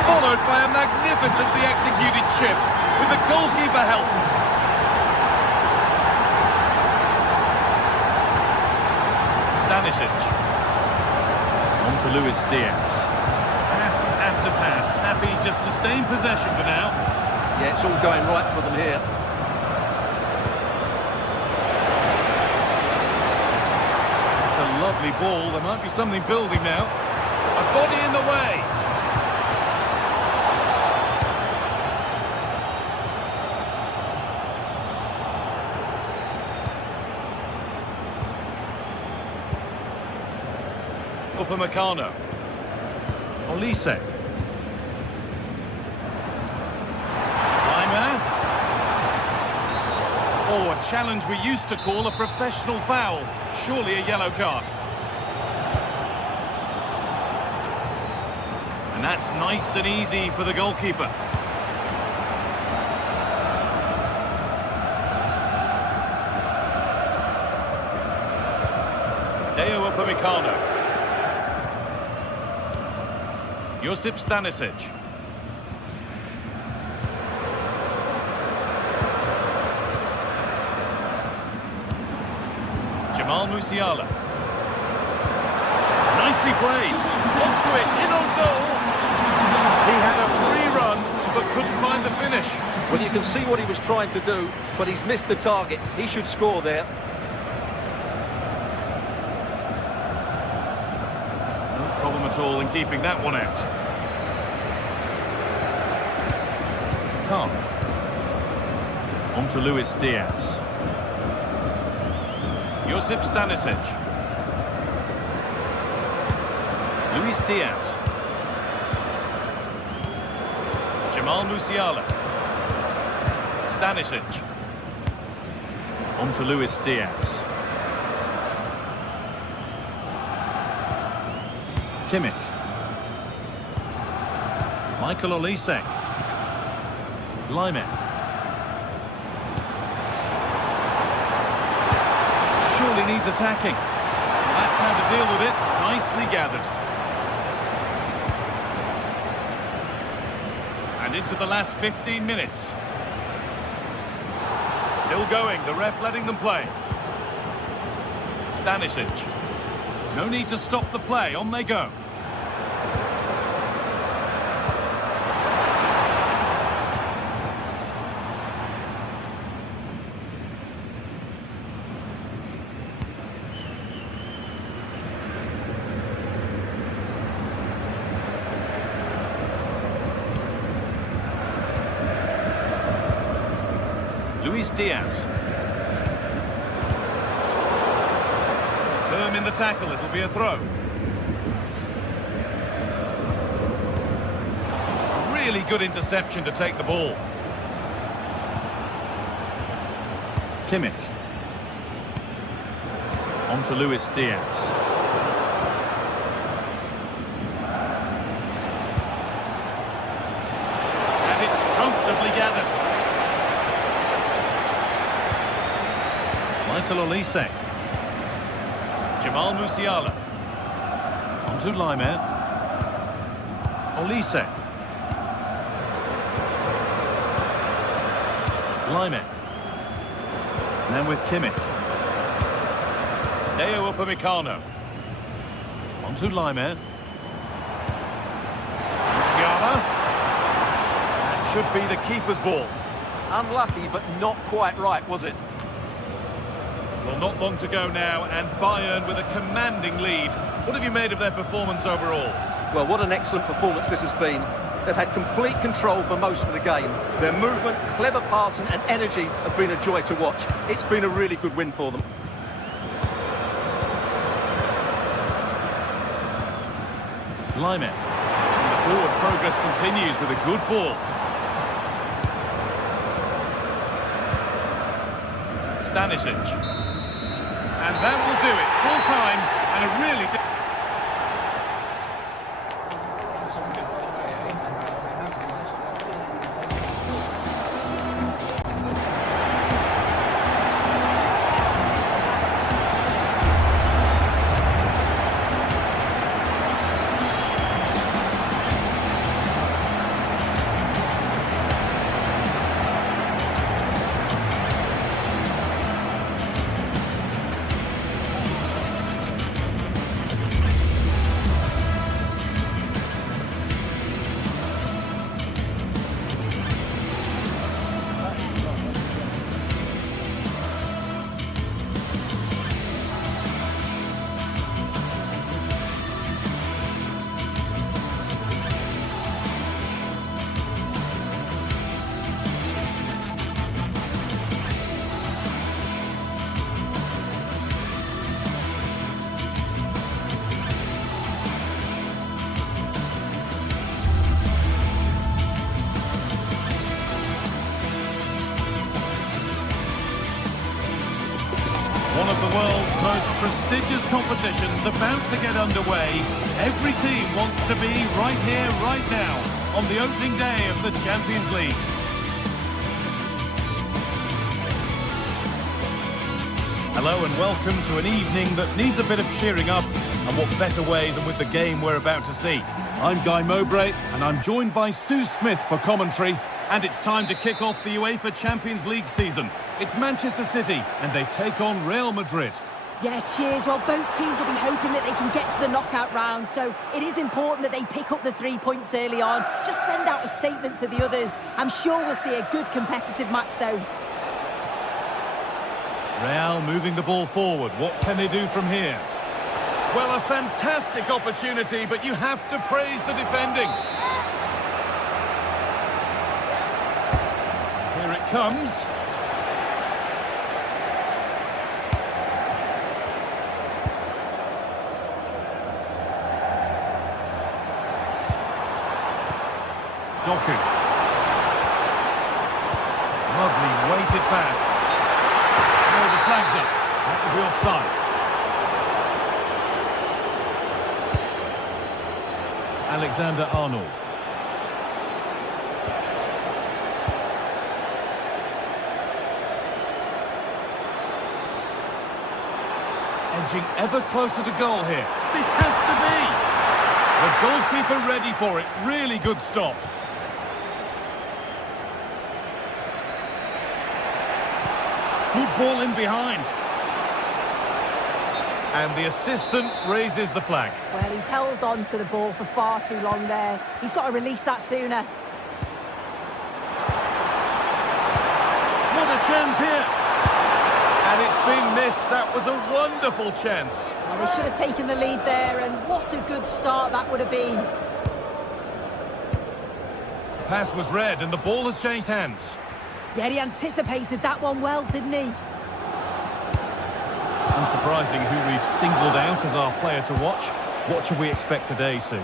followed by a magnificently executed chip, with the goalkeeper helpless. Stanisic. On to Luis Diaz. Pass after pass, happy just to stay in possession for now. Yeah, it's all going right for them here. Lovely ball, there might be something building now. A body in the way. Upamecano. Olise. Lyman. Oh, a challenge we used to call a professional foul. Surely a yellow card. And that's nice and easy for the goalkeeper. Upamecano. Josip Stanisic. Musiala. Nicely played. Onto it, in on goal. He had a free run, but couldn't find the finish. Well, you can see what he was trying to do, but he's missed the target. He should score there. No problem at all in keeping that one out. Tom. On to Luis Diaz. Josip Stanisic. Luis Diaz. Jamal Musiala. Stanisic. On to Luis Diaz. Kimmich. Michael Olise. Lyman. Surely needs attacking. That's how to deal with it. Nicely gathered. And into the last 15 minutes. Still going, the ref letting them play. Stanisic. No need to stop the play, on they go. Luis Diaz. Firm in the tackle, it'll be a throw. Really good interception to take the ball. Kimmich. On to Luis Diaz. And it's comfortably gathered. Michael Olise. Jamal Musiala. On to Lyman. Olise. Lyman. Then with Kimmich. Deo Upamecano. On to Lyman. Musiala. That should be the keeper's ball. Unlucky, but not quite right, was it? Well, not long to go now, and Bayern with a commanding lead. What have you made of their performance overall? Well, what an excellent performance this has been. They've had complete control for most of the game. Their movement, clever passing and energy have been a joy to watch. It's been a really good win for them. Lyman. And the forward progress continues with a good ball. Stanisic. And that will do it. Full time and a really... One of the world's most prestigious competitions about to get underway. Every team wants to be right here, right now, on the opening day of the Champions League. Hello and welcome to an evening that needs a bit of cheering up, and what better way than with the game we're about to see. I'm Guy Mowbray, and I'm joined by Sue Smith for commentary, and it's time to kick off the UEFA Champions League season. It's Manchester City, and they take on Real Madrid. Yeah, cheers. Well, both teams will be hoping that they can get to the knockout round, so it is important that they pick up the 3 points early on. Just send out a statement to the others. I'm sure we'll see a good competitive match, though. Real moving the ball forward. What can they do from here? Well, a fantastic opportunity, but you have to praise the defending. Here it comes. Doku. Lovely weighted pass. Oh, the flag's up. That will be offside. Alexander-Arnold. Edging ever closer to goal here. This has to be. The goalkeeper ready for it. Really good stop. Good ball in behind. And the assistant raises the flag. Well, he's held on to the ball for far too long there. He's got to release that sooner. What a chance here. And it's been missed. That was a wonderful chance. Well, they should have taken the lead there, and what a good start that would have been. The pass was read, and the ball has changed hands. Yeah, he anticipated that one well, didn't he? Unsurprising who we've singled out as our player to watch. What should we expect today, Sue?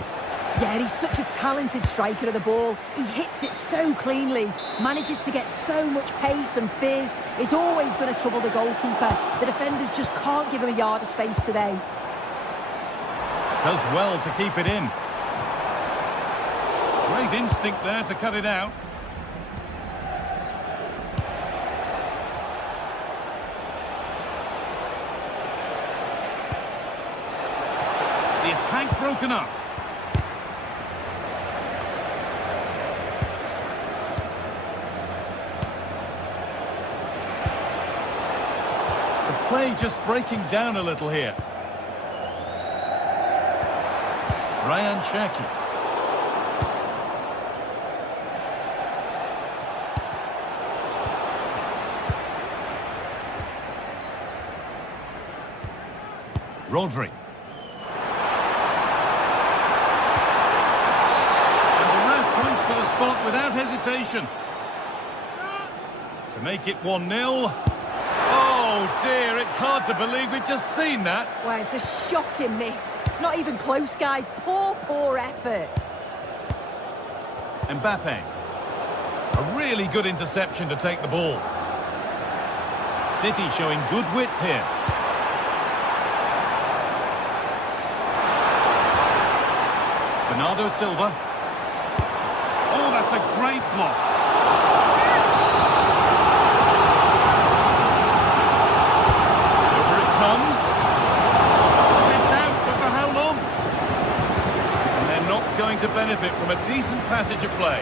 Yeah, he's such a talented striker of the ball. He hits it so cleanly, manages to get so much pace and fizz. It's always going to trouble the goalkeeper. The defenders just can't give him a yard of space today. Does well to keep it in. Great instinct there to cut it out. The attack broken up. The play just breaking down a little here. Ryan Cherki. Rodri. Spot without hesitation to make it 1-0. Oh dear, it's hard to believe we've just seen that. Well, it's a shocking miss. It's not even close, guy. Poor effort. Mbappe. A really good interception to take the ball. City showing good width here. Bernardo Silva. Oh, that's a great block. Over it comes. It's out, but for how long? And they're not going to benefit from a decent passage of play.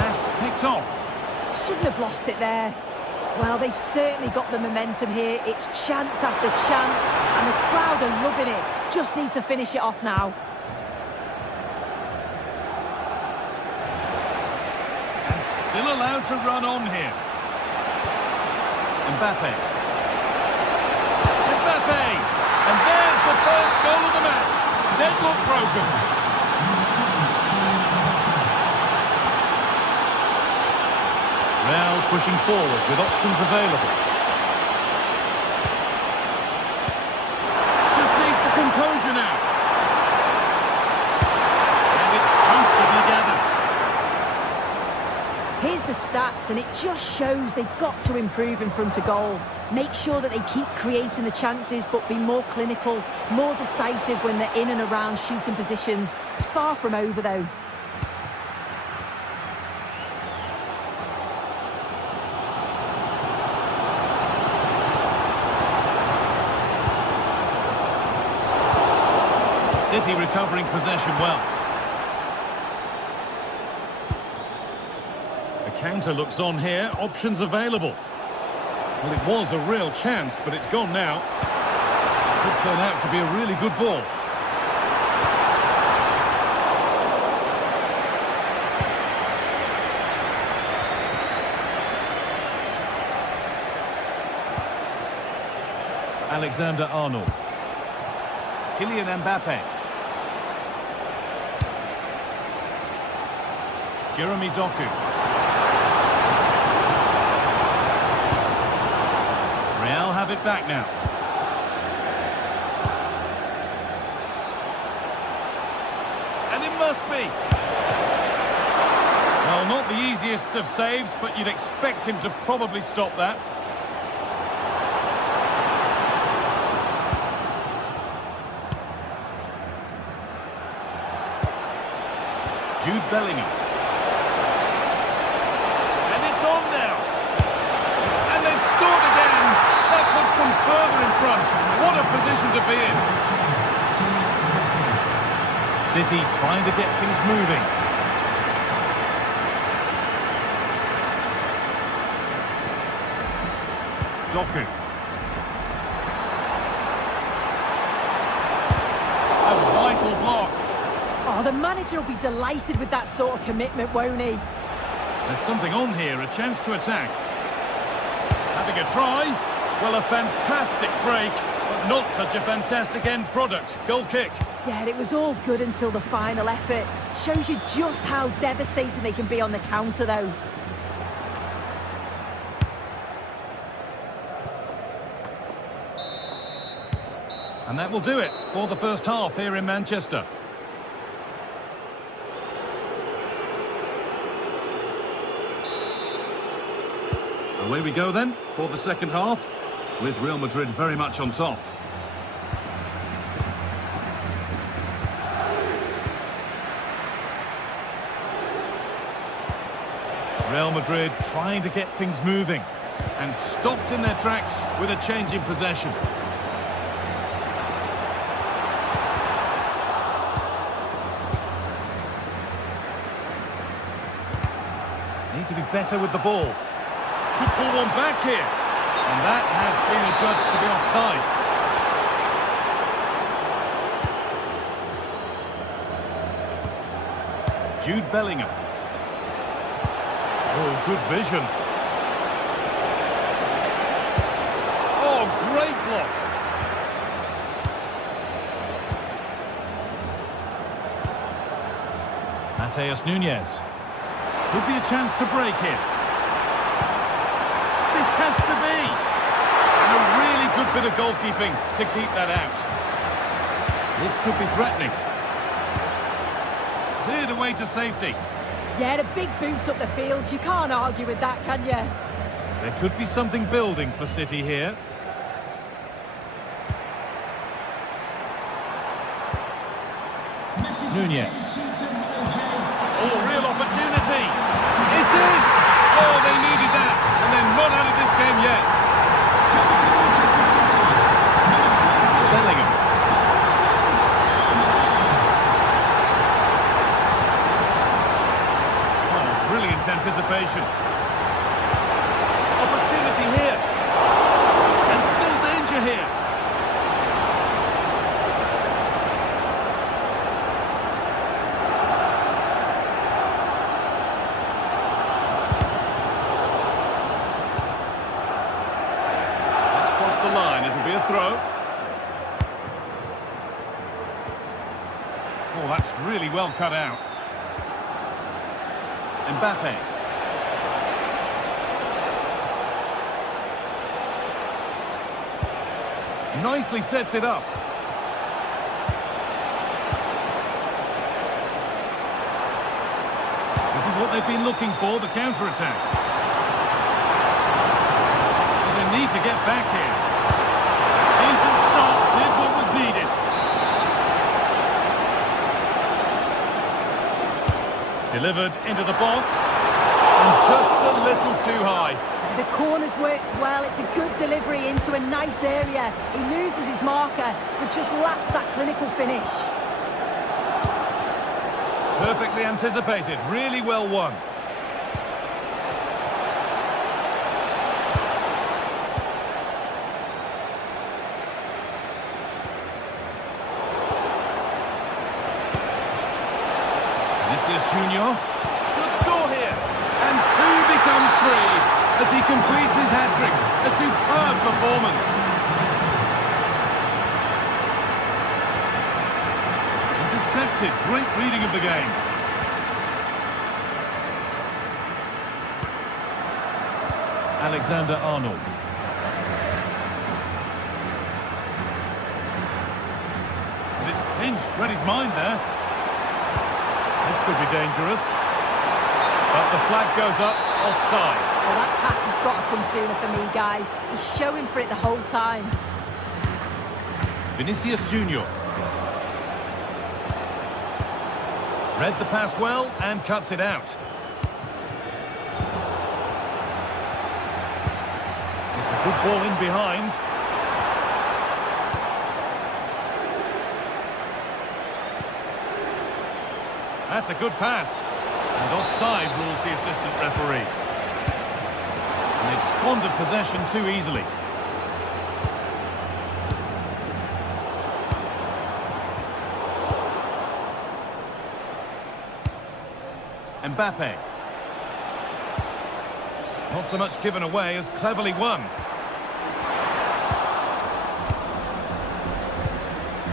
Pass picked off. Shouldn't have lost it there. Well, they've certainly got the momentum here. It's chance after chance, and the crowd are loving it. Just need to finish it off now. Still allowed to run on here. Mbappe. Mbappe! And there's the first goal of the match. Deadlock broken. Real pushing forward with options available. Just needs the composure now. And it's comfortably gathered. Here's the stats, and it just shows they've got to improve in front of goal. Make sure that they keep creating the chances, but be more clinical, more decisive when they're in and around shooting positions. It's far from over, though. City recovering possession well. The counter looks on here, options available. Well, it was a real chance, but it's gone now. Could turn out to be a really good ball. Alexander-Arnold. Kylian Mbappe. Jeremy Doku. Real have it back now. And it must be. Well, not the easiest of saves, but you'd expect him to probably stop that. Jude Bellingham. And it's on now. And they've scored again. That puts them further in front. What a position to be in. City trying to get things moving. Doku. A vital block. Oh, the manager will be delighted with that sort of commitment, won't he? There's something on here, a chance to attack. Having a try. Well, a fantastic break, but not such a fantastic end product. Goal kick. Yeah, it was all good until the final effort. Shows you just how devastating they can be on the counter, though. And that will do it for the first half here in Manchester. Away we go then for the second half, with Real Madrid very much on top. Real Madrid trying to get things moving and stopped in their tracks with a change in possession. Need to be better with the ball. Could pull one back here. And that has been adjudged to be offside. Jude Bellingham. Oh, good vision. Oh, great block. Mateus Nunes. Could be a chance to break here. This has to be. And a really good bit of goalkeeping to keep that out. This could be threatening. Cleared away to safety. Yeah, a big boost up the field. You can't argue with that, can you? There could be something building for City here. Nunes. Oh, real opportunity. It's in. Oh, they needed that. And they're not out of this game yet. Bellingham. Oh, brilliant anticipation. Opportunity here. And still danger here. Throw. Oh, that's really well cut out. Mbappe. Nicely sets it up. This is what they've been looking for, the counter-attack. They need to get back here. Decent start, did what was needed. Delivered into the box, and just a little too high. The corner's worked well. It's a good delivery into a nice area. He loses his marker, but just lacks that clinical finish. Perfectly anticipated, really well won. Junior should score here. And 2 becomes 3 as he completes his hat-trick. A superb performance. Intercepted. Great reading of the game. Alexander-Arnold. And it's pinched. Read his mind there. This could be dangerous. But the flag goes up, offside. Well, that pass has got to come sooner for me, Guy. He's showing for it the whole time. Vinicius Junior. Read the pass well and cuts it out. It's a good ball in behind. That's a good pass. And offside rules the assistant referee. And they've squandered possession too easily. Mbappe. Not so much given away as cleverly won.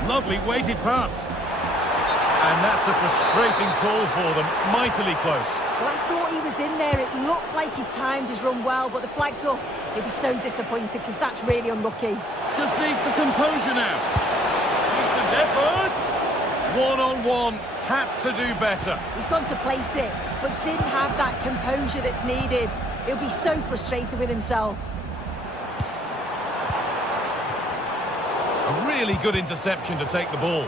Lovely weighted pass. And that's a frustrating call for them. Mightily close. Well, I thought he was in there. It looked like he timed his run well, but the flag's up. He'll be so disappointed because that's really unlucky. Just needs the composure now. Decent effort. One-on-one. Had to do better. He's gone to place it, but didn't have that composure that's needed. He'll be so frustrated with himself. A really good interception to take the ball.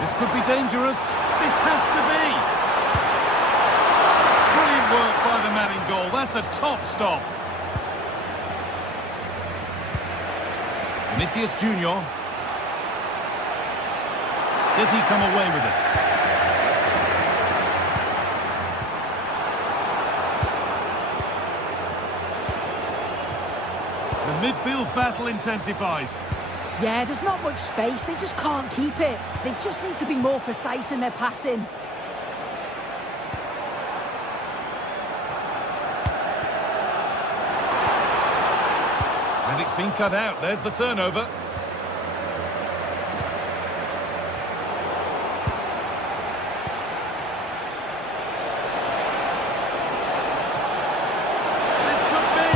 This could be dangerous. This has to be. Brilliant work by the man in goal. That's a top stop. Vinicius Junior. City come away with it. The midfield battle intensifies. Yeah, there's not much space. They just can't keep it. They just need to be more precise in their passing. And it's been cut out. There's the turnover. This could be.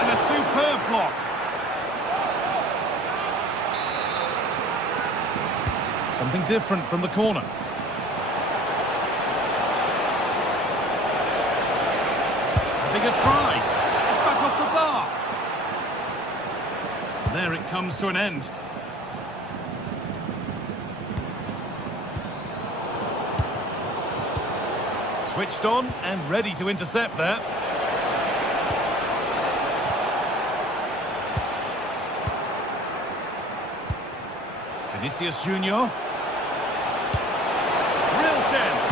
And a superb block. Something different from the corner. Having a try. It's back off the bar. There it comes to an end. Switched on and ready to intercept there. Vinicius Junior. Real chance.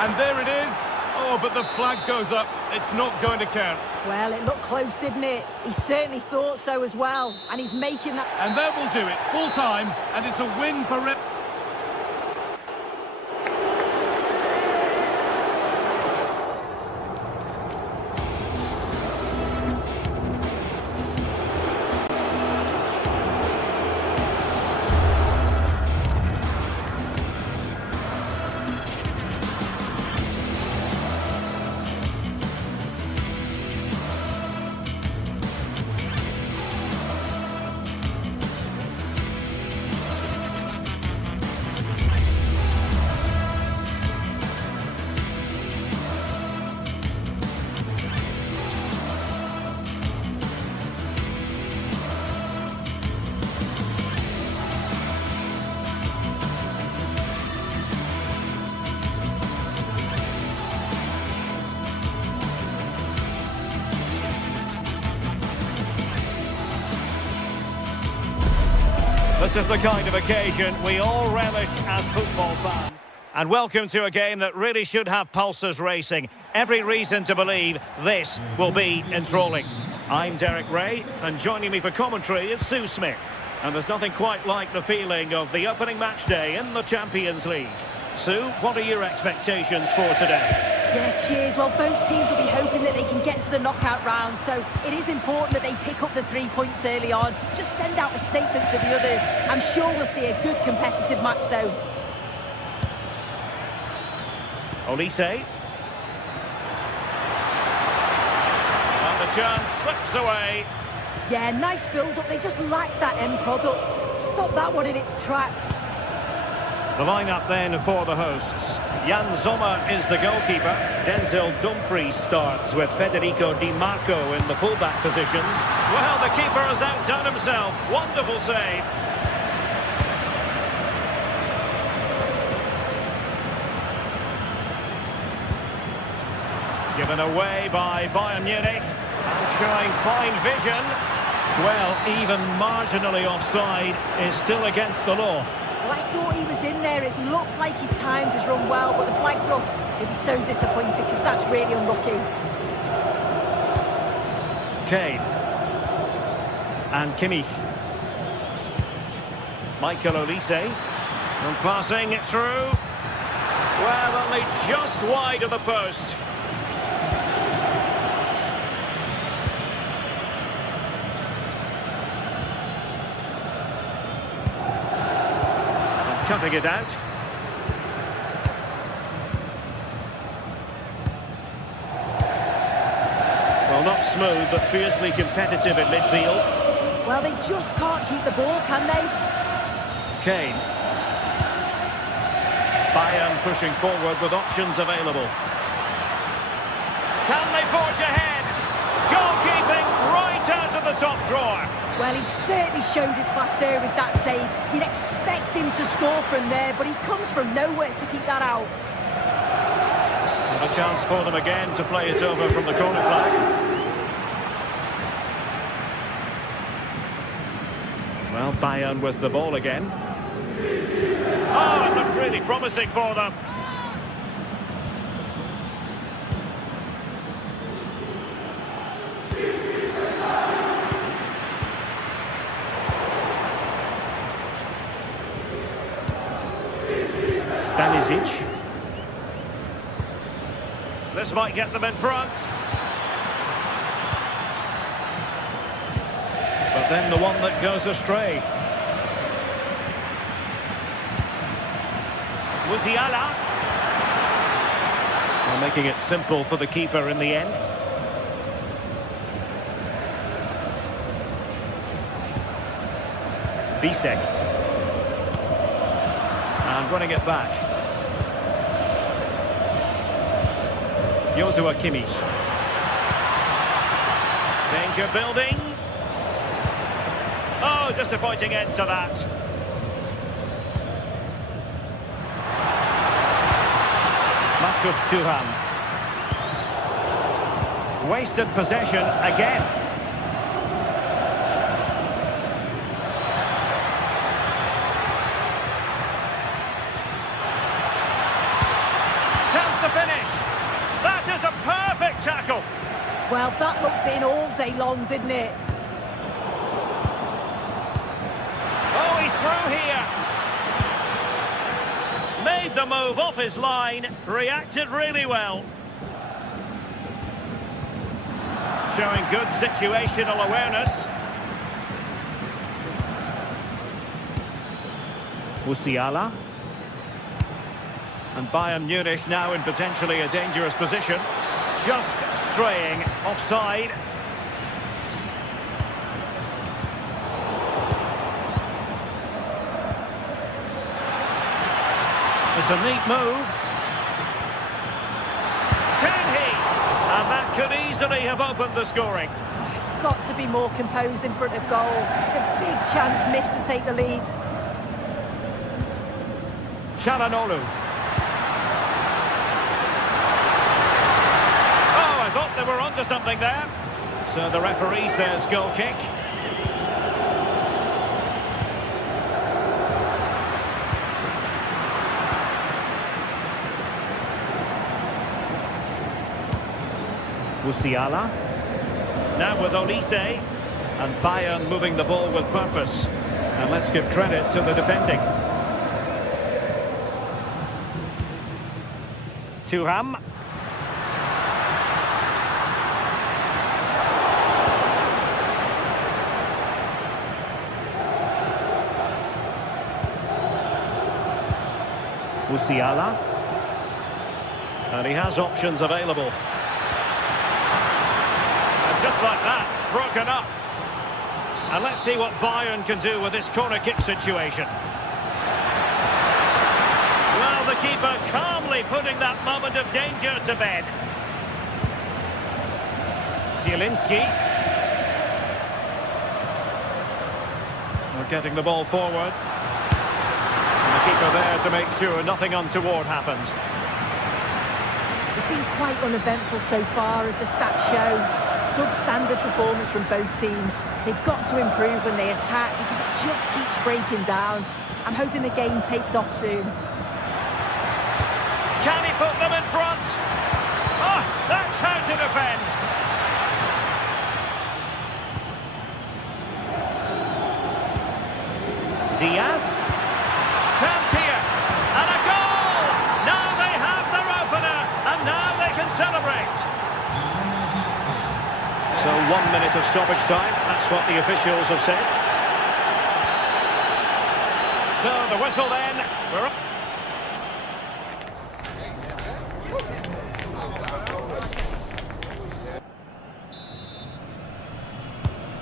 And there it is. Oh, but the flag goes up. It's not going to count. Well, it looked close, didn't it? He certainly thought so as well. And he's making that... And that will do it. Full time. And it's a win for... This is the kind of occasion we all relish as football fans. And welcome to a game that really should have pulses racing. Every reason to believe this will be enthralling. I'm Derek Ray, and joining me for commentary is Sue Smith. And there's nothing quite like the feeling of the opening match day in the Champions League. Sue, what are your expectations for today? Yeah, cheers. Well, both teams will be hoping that they can get to the knockout round, so it is important that they pick up the 3 points early on. Just send out a statement to the others. I'm sure we'll see a good competitive match, though. Olise. And the chance slips away. Yeah, nice build-up. They just lack that end product. Stop that one in its tracks. The lineup then for the hosts. Jan Sommer is the goalkeeper. Denzel Dumfries starts with Federico Di Marco in the fullback positions. Well, the keeper has outdone himself. Wonderful save. Given away by Bayern Munich. And showing fine vision. Well, even marginally offside is still against the law. Well, I thought he was in there. It looked like he timed his run well, but the flag's up. He'll be so disappointed because that's really unlucky. Kane. And Kimmich. Michael Olise. And passing it through. Well, only just wide of the post. Cutting it out. Well, not smooth, but fiercely competitive in midfield. Well, they just can't keep the ball, can they? Kane. Bayern pushing forward with options available. Can they forge ahead? Goalkeeping right out of the top drawer. Well, he certainly showed his class there with that save. You'd expect him to score from there, but he comes from nowhere to keep that out. And a chance for them again to play it over from the corner flag. Well, Bayern with the ball again. Oh, it looked really promising for them. Stanisic. This might get them in front. But then the one that goes astray. Musiala. Well, making it simple for the keeper in the end. Bisek. And running it back. Joshua Kimmich. Danger building. Oh, disappointing end to that. Marcus Thuram. Wasted possession again. Chance to finish. That is a perfect tackle. Well, that looked in all day long, didn't it? Oh, he's through here. Made the move off his line. Reacted really well. Showing good situational awareness. Musiala. And Bayern Munich now in potentially a dangerous position. Just straying offside. It's a neat move. Can he? And that could easily have opened the scoring. He's got to be more composed in front of goal. It's a big chance missed to take the lead. Çalhanoğlu. Oh, I thought they were onto something there. So the referee says goal kick. Musiala. Now with Olise. And Bayern moving the ball with purpose. And let's give credit to the defending. Thuram. Musiala. And he has options available. And just like that, broken up. And let's see what Bayern can do with this corner kick situation. Well, the keeper calmly putting that moment of danger to bed. Zielinski. We're getting the ball forward. And the keeper there to make sure nothing untoward happens. It's been quite uneventful so far, as the stats show. Substandard performance from both teams. They've got to improve when they attack, because it just keeps breaking down. I'm hoping the game takes off soon. Can he put them in front? Oh, that's how to defend. Diaz. Chance here. And a goal! Now they have their opener. And now they can celebrate. So 1 minute of stoppage time. That's what the officials have said. So the whistle then. We're up.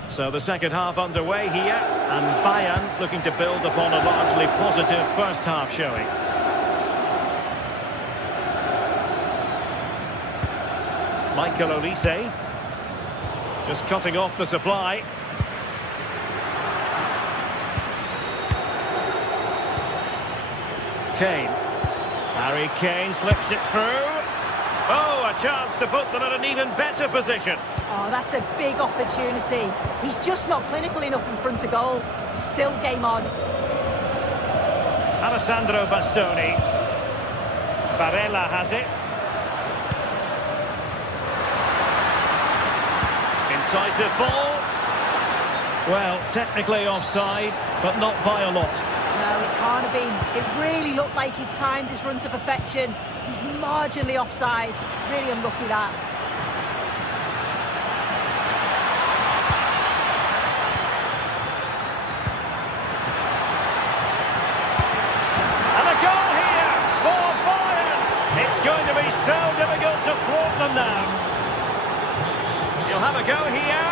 So the second half underway here, and Bayern looking to build upon a largely positive first half showing. Michael Olise just cutting off the supply. Kane. Harry Kane slips it through. Oh, a chance to put them in an even better position. Oh, that's a big opportunity. He's just not clinical enough in front of goal. Still game on. Alessandro Bastoni. Barella has it. Incisive ball. Well, technically offside, but not by a lot. No, it can't have been. It really looked like he timed his run to perfection. He's marginally offside. Really unlucky that. And a goal here for Bayern. It's going to be so difficult to thwart them now. You'll have a go here.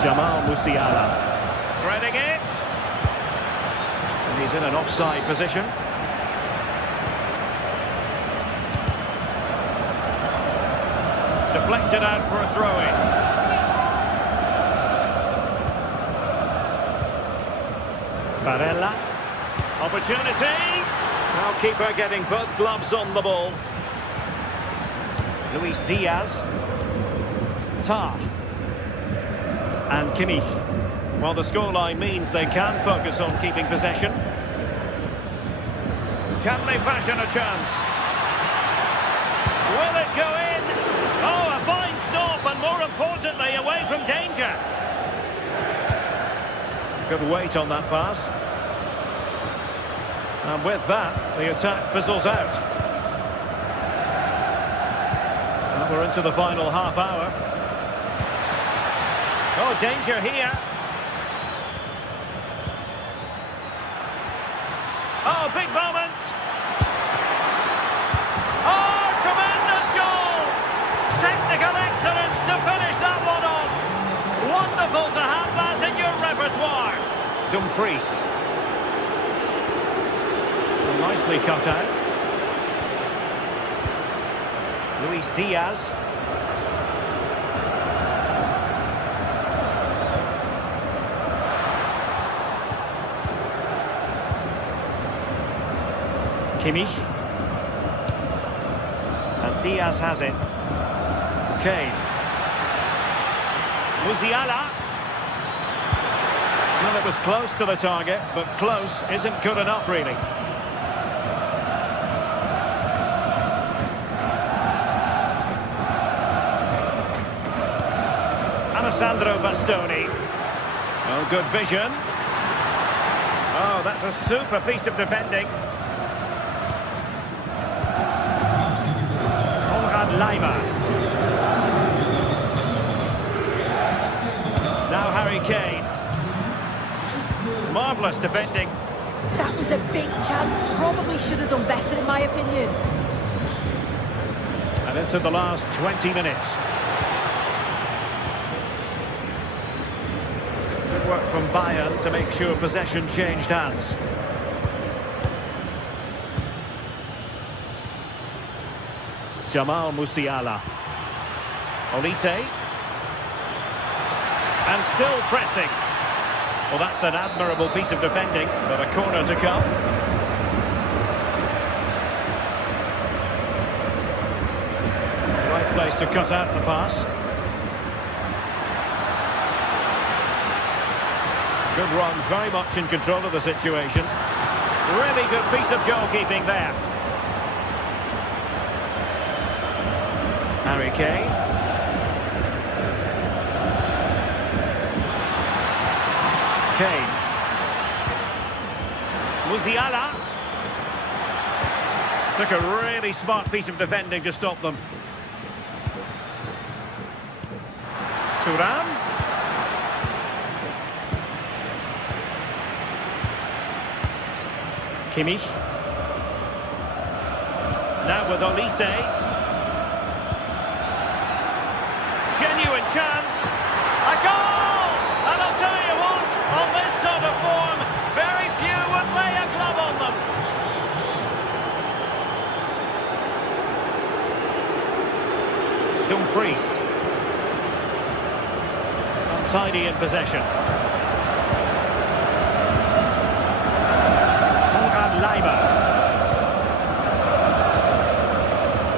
Jamal Musiala threading it, and he's in an offside position. Deflected out for a throw-in. Barella, opportunity. Now keeper getting both gloves on the ball. Luis Diaz. Tar. And Kimmich. Well, the scoreline means they can focus on keeping possession. Can they fashion a chance? Will it go in? Oh, a fine stop, and more importantly, away from danger. Good weight on that pass. And with that, the attack fizzles out. And we're into the final half hour. Oh, danger here. Oh, big moment. Oh, tremendous goal. Technical excellence to finish that one off. Wonderful to have that in your repertoire. Dumfries. Nicely cut out. Luis Diaz. Kimmich. And Diaz has it. Kane. Musiala. Well, it was close to the target, but close isn't good enough, really. Sandro Bastoni. Oh, good vision. Oh, that's a super piece of defending. Lima. Now Harry Kane. Marvellous defending. That was a big chance. Probably should have done better, in my opinion. And into the last 20 minutes. Good work from Bayern to make sure possession changed hands. Jamal Musiala. Olise. And still pressing. Well, that's an admirable piece of defending, but a corner to come. Right place to cut out the pass. Good run, very much in control of the situation. Really good piece of goalkeeping there. Harry Kane. Kane. Musiala. Took a really smart piece of defending to stop them. Thuram. Kimmich. Now with Olise. Genuine chance. A goal! And I'll tell you what, on this sort of form, very few would lay a glove on them. Dumfries. Untidy in possession. Lima.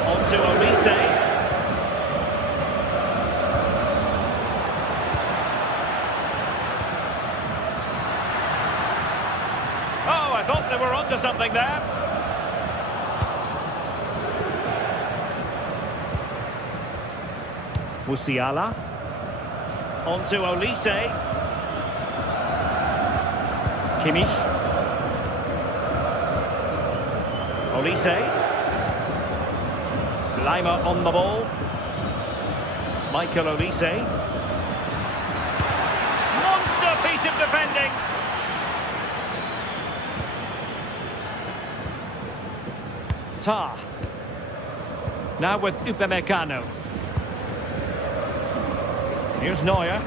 On to Olise. Oh, I thought they were onto something there. Musiala. On to Olise. Kimmich. Olise. Lima on the ball. Michael Olise. Monster piece of defending. Tar. Now with Upamecano. Here's Neuer.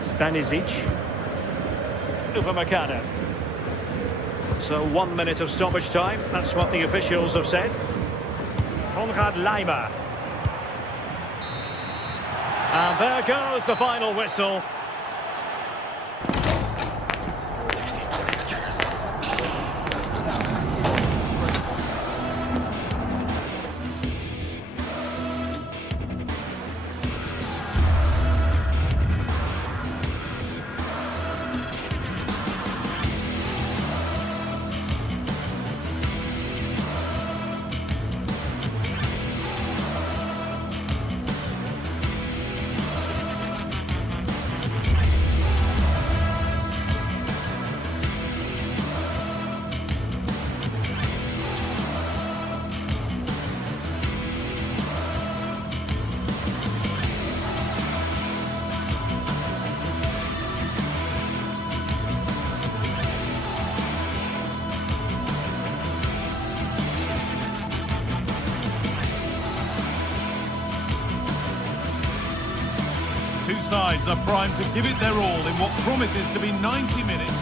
Stanisic. Upamecano. So 1 minute of stoppage time, that's what the officials have said. Konrad Lima. And there goes the final whistle. Two sides are primed to give it their all in what promises to be 90 minutes.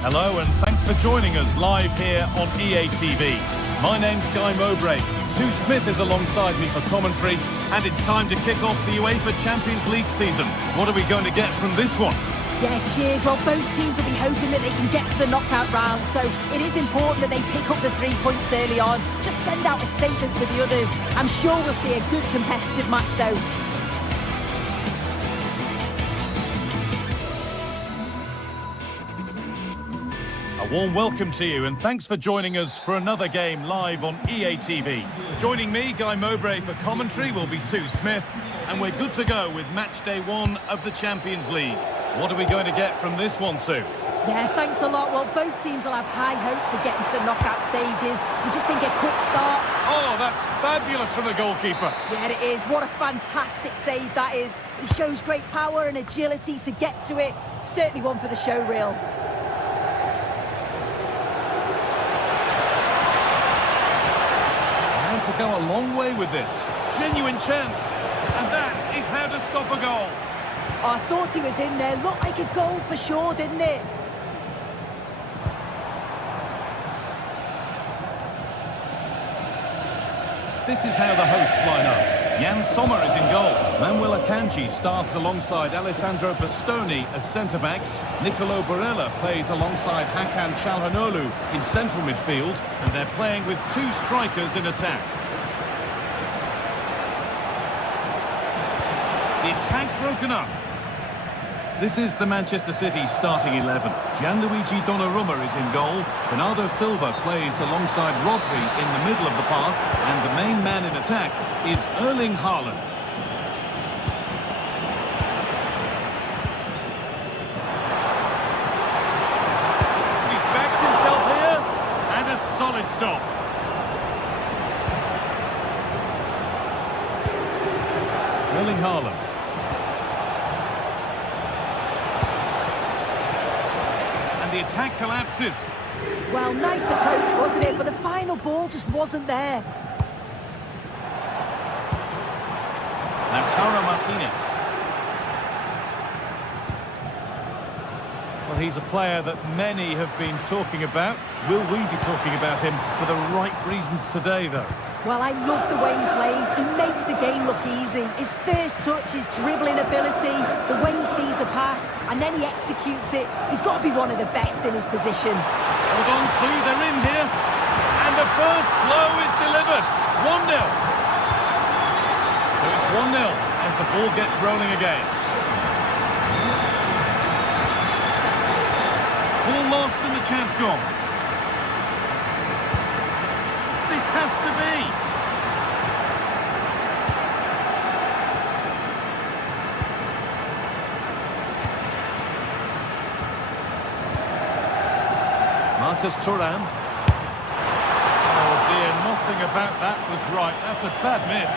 Hello and thanks for joining us live here on EA TV. My name's Guy Mowbray. Sue Smith is alongside me for commentary, and it's time to kick off the UEFA Champions League season. What are we going to get from this one? Yeah, cheers. Well, both teams will be hoping that they can get to the knockout round, so it is important that they pick up the 3 points early on. Just send out a statement to the others. I'm sure we'll see a good competitive match, though. warm welcome to you and thanks for joining us for another game live on EA TV. Joining me, Guy Mowbray, for commentary will be Sue Smith, and we're good to go with match day 1 of the Champions League. What are we going to get from this one, Sue? Yeah, thanks a lot. Well, both teams will have high hopes of getting to the knockout stages. We just think a quick start. Oh, that's fabulous from the goalkeeper. Yeah, it is. What a fantastic save that is. He shows great power and agility to get to it. Certainly one for the show reel. And to go a long way with this. Genuine chance. And that is how to stop a goal. I thought he was in there. Looked like a goal for sure, didn't it? This is how the hosts line up. Jan Sommer is in goal. Manuel Akanji starts alongside Alessandro Bastoni as centre-backs. Nicolo Barella plays alongside Hakan Çalhanoğlu in central midfield. And they're playing with 2 strikers in attack. The attack broken up. This is the Manchester City starting 11. Gianluigi Donnarumma is in goal. Bernardo Silva plays alongside Rodri in the middle of the park. And the main man in attack is Erling Haaland. He's backed himself here. And a solid stop. Erling Haaland. The attack collapses. Well, nice approach, wasn't it? But the final ball just wasn't there. Lautaro Martinez. Well, he's a player that many have been talking about. Will we be talking about him for the right reasons today, though? Well, I love the way he plays. He makes the game look easy. His first touch, his dribbling ability, the way he sees a pass, and then he executes it. He's got to be one of the best in his position. Hold on, Sue, they're in here. And the first blow is delivered. 1-0. So it's 1-0 as the ball gets rolling again. Ball lost and the chance gone. This has to be. Marcus Thuram. Oh dear, nothing about that was right. That's a bad miss.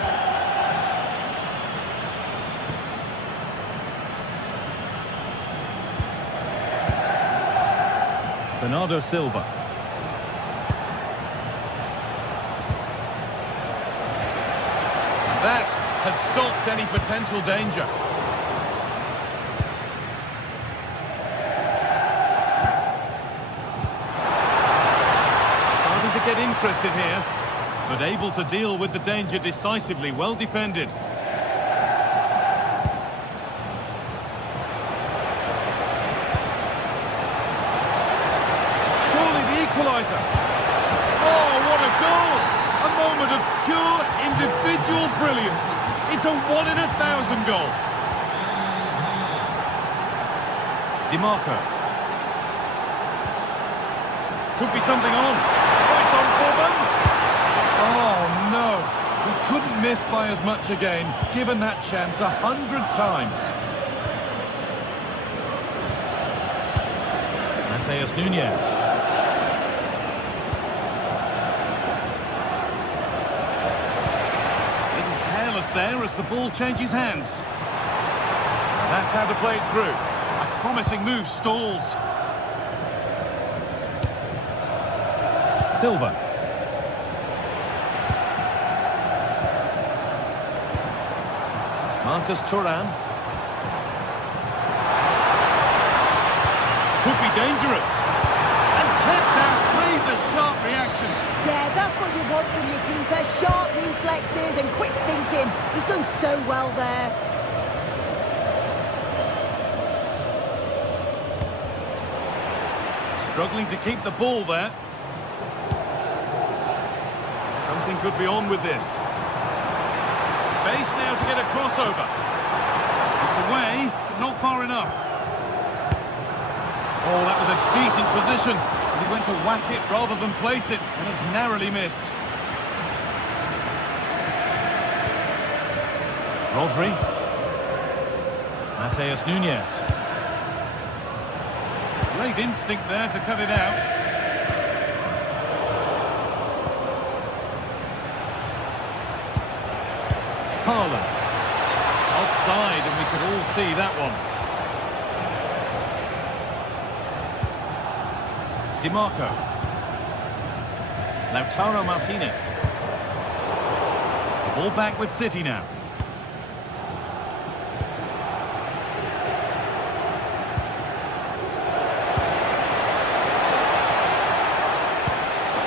Bernardo Silva. That has stopped any potential danger. Starting to get interested here, but able to deal with the danger decisively. Well defended. Surely the equaliser. Oh, what a goal! A moment of pure individual brilliance. It's a 1-in-1,000 goal. DiMarco. Could be something on. Oh, it's on for them. Oh, no. He couldn't miss by as much again, given that chance 100 times. Mateus Nunes. There as the ball changes hands. That's how to play it through. A promising move stalls. Silva. Marcus Thuram. Could be dangerous. And kept out. Laser-sharp reactions. Yeah, that's what you want from your keeper. Sharp reflexes and quick thinking. He's done so well there. Struggling to keep the ball there. Something could be on with this. Space now to get a crossover. It's away, but not far enough. Oh, that was a decent position. The he went to whack it rather than place it and has narrowly missed. Rodri. Mateus Nunes. Great instinct there to cut it out. Haaland. Offside, and we could all see that one. DiMarco. Lautaro Martinez. The ball back with City now.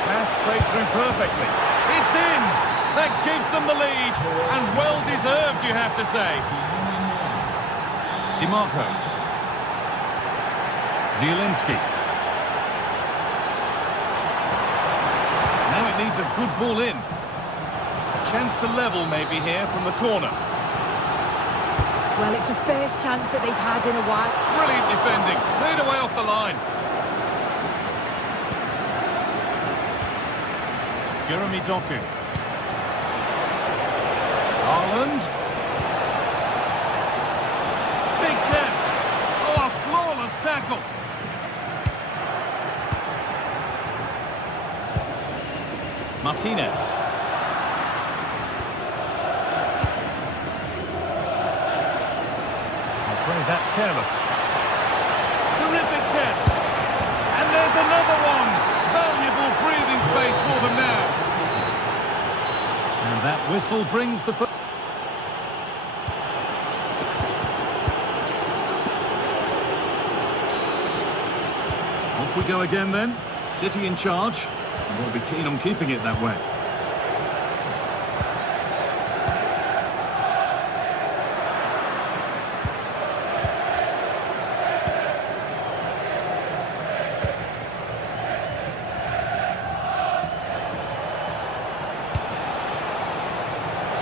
Pass played through perfectly. It's in! That gives them the lead, and well deserved, you have to say. DiMarco. Zielinski. Now it needs a good ball in. A chance to level maybe here from the corner. Well, it's the first chance that they've had in a while. Brilliant defending. Cleared away off the line. Jeremy Doku. Haaland. Big chance. Oh, a flawless tackle. Martinez. I'm afraid that's careless. Terrific chance. And there's another one. Valuable breathing space for them now. And that whistle brings the... Off we go again then. City in charge. And we'll be keen on keeping it that way.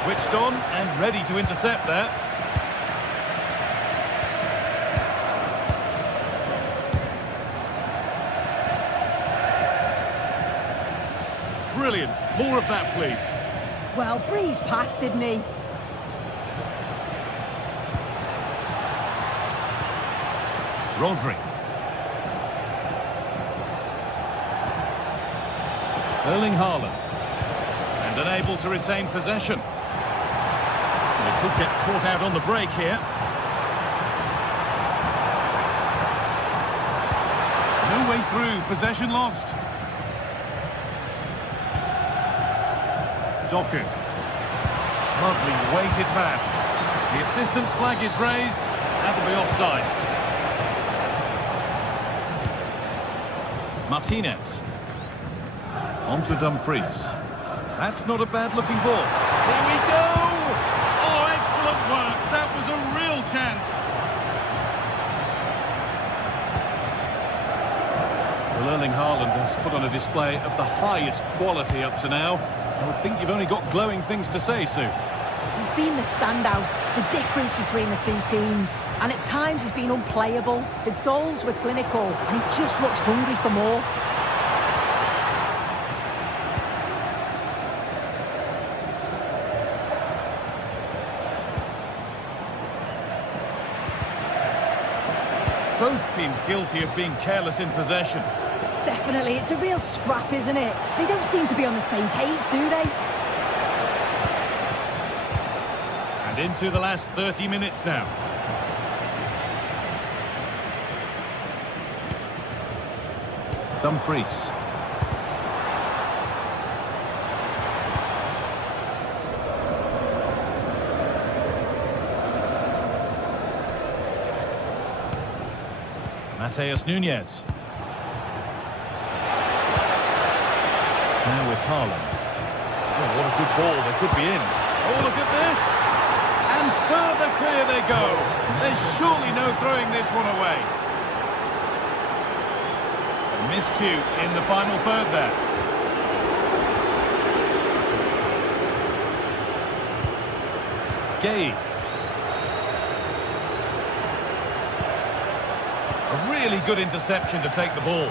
Switched on and ready to intercept there. Brilliant. More of that, please. Well, breezed past, didn't he? Rodri. Erling Haaland. And unable to retain possession. They could get caught out on the break here. No way through. Possession lost. Doku. Lovely weighted pass. The assistant's flag is raised. That'll be offside. Martinez. On to Dumfries. That's not a bad-looking ball. Here we go! Oh, excellent work. That was a real chance. Well, Erling Haaland has put on a display of the highest quality up to now. I would think you've only got glowing things to say, Sue. He's been the standout, the difference between the two teams. And at times he's been unplayable. The goals were clinical, and he just looks hungry for more. Both teams guilty of being careless in possession. Definitely, it's a real scrap, isn't it? They don't seem to be on the same page, do they? And into the last 30 minutes now. Dumfries. Mateus Nunes. Now with Haaland. Oh, what a good ball. They could be in. Oh, look at this. And further clear they go. There's surely no throwing this one away. A miscue in the final third there. Gay. A really good interception to take the ball.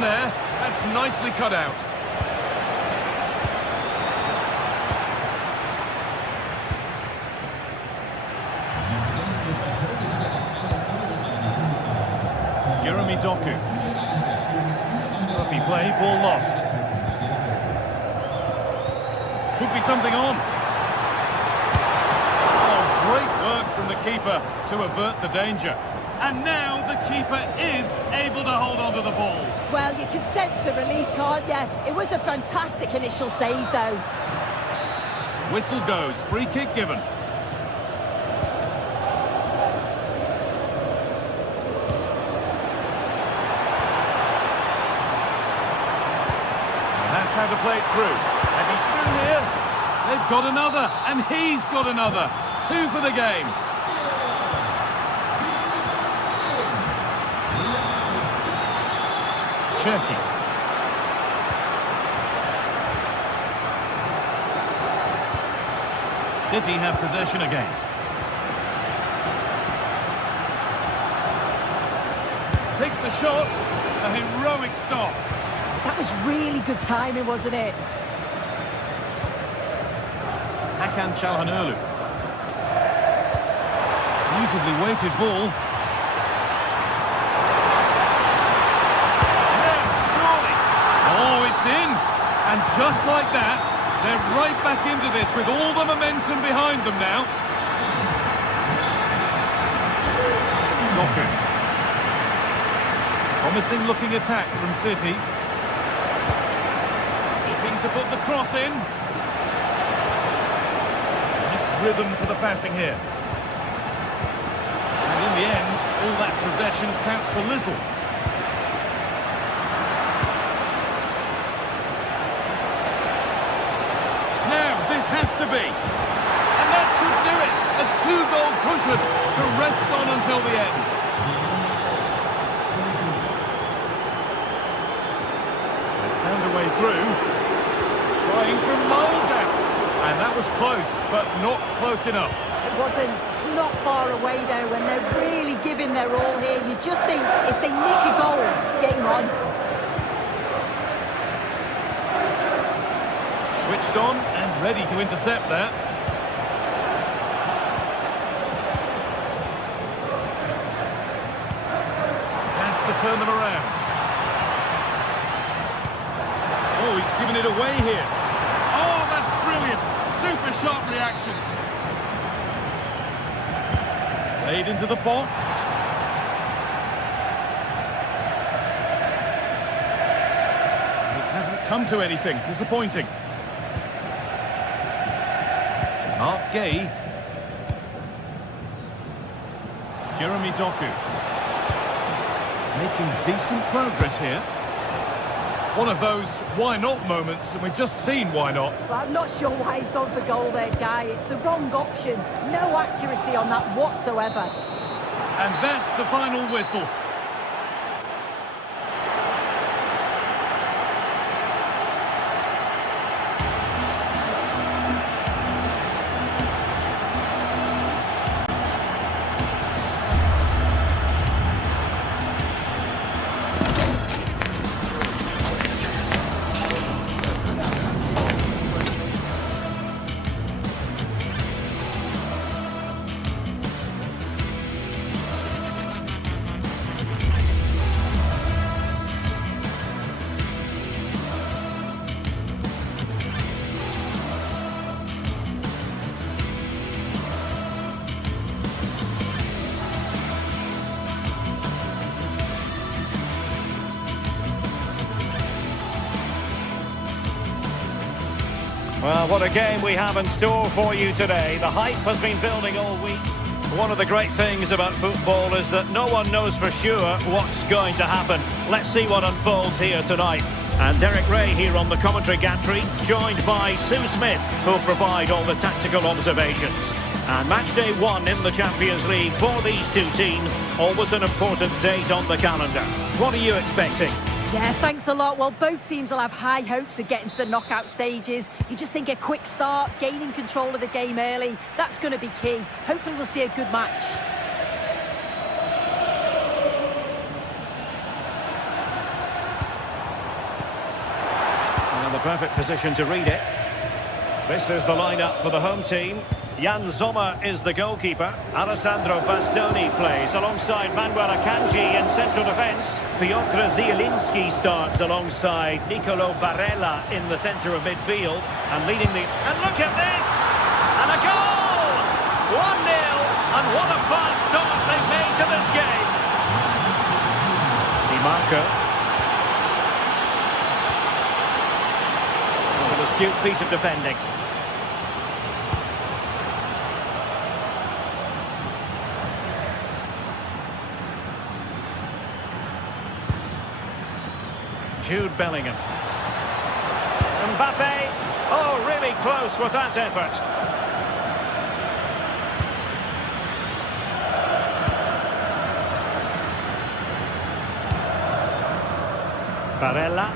in there. That's nicely cut out. Jeremy Doku. Scruffy play, ball lost. Could be something on. Oh, great work from the keeper to avert the danger. And now the keeper is able to hold on to the ball. Well, you can sense the relief, can't you? It was a fantastic initial save, though. Whistle goes, free kick given. And that's how to play it through. And he's through here. They've got another, and he's got another. 2 for the game. Turkey. City have possession again. Takes the shot. A heroic stop. That was really good timing, wasn't it? Hakan Çalhanoğlu. Beautifully weighted ball. Yes, surely. Oh, it's in. And just like that, they're right back into this with all the momentum behind them now. Doku. Promising looking attack from City. Looking to put the cross in. Nice rhythm for the passing here. And in the end, all that possession counts for little. Now, this has to be. And that should do it. A 2-goal cushion to rest on until the end. They found a way through. Trying from miles out. And that was close, but not close enough. It wasn't. It's not far away, though, and they're really giving their all here. You just think, if they nick a goal, it's game on. Switched on and ready to intercept that. Has to turn them around. Oh, he's given it away here. Oh, that's brilliant. Super sharp reactions. Played into the box. It hasn't come to anything. Disappointing. Mark Gay. Jeremy Doku. Making decent progress here. One of those why not moments, and we've just seen why not. But I'm not sure why he's gone for goal there, Guy. It's the wrong option. No accuracy on that whatsoever. And that's the final whistle. Well, what a game we have in store for you today. The hype has been building all week. One of the great things about football is that no one knows for sure what's going to happen. Let's see what unfolds here tonight. And Derek Ray here on the commentary gantry, joined by Sue Smith, who'll provide all the tactical observations. And match day 1 in the Champions League for these two teams, always an important date on the calendar. What are you expecting? Yeah, thanks a lot. Well, both teams will have high hopes of getting to the knockout stages. You just think a quick start, gaining control of the game early, that's going to be key. Hopefully we'll see a good match. perfect position to read it. This is the lineup for the home team. Jan Sommer is the goalkeeper. Alessandro Bastoni plays alongside Manuel Akanji in central defence. Piotr Zielinski starts alongside Nicolo Barella in the centre of midfield. And leading the... And look at this! And a goal! 1-0! And what a fast start they've made to this game. Di Marco. An astute piece of defending. Jude Bellingham. Mbappe. Oh, really close with that effort. Barella.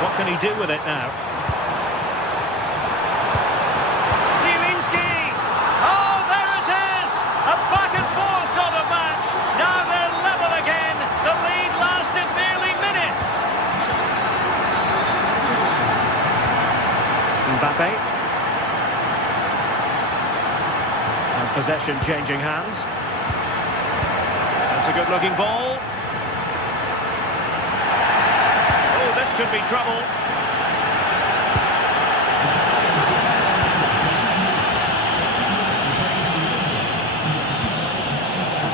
What can he do with it now? Zielinski. Oh, there it is! A back and forth sort of match. Now they're level again. The lead lasted nearly minutes. Mbappe. And possession changing hands. That's a good-looking ball. Could be trouble.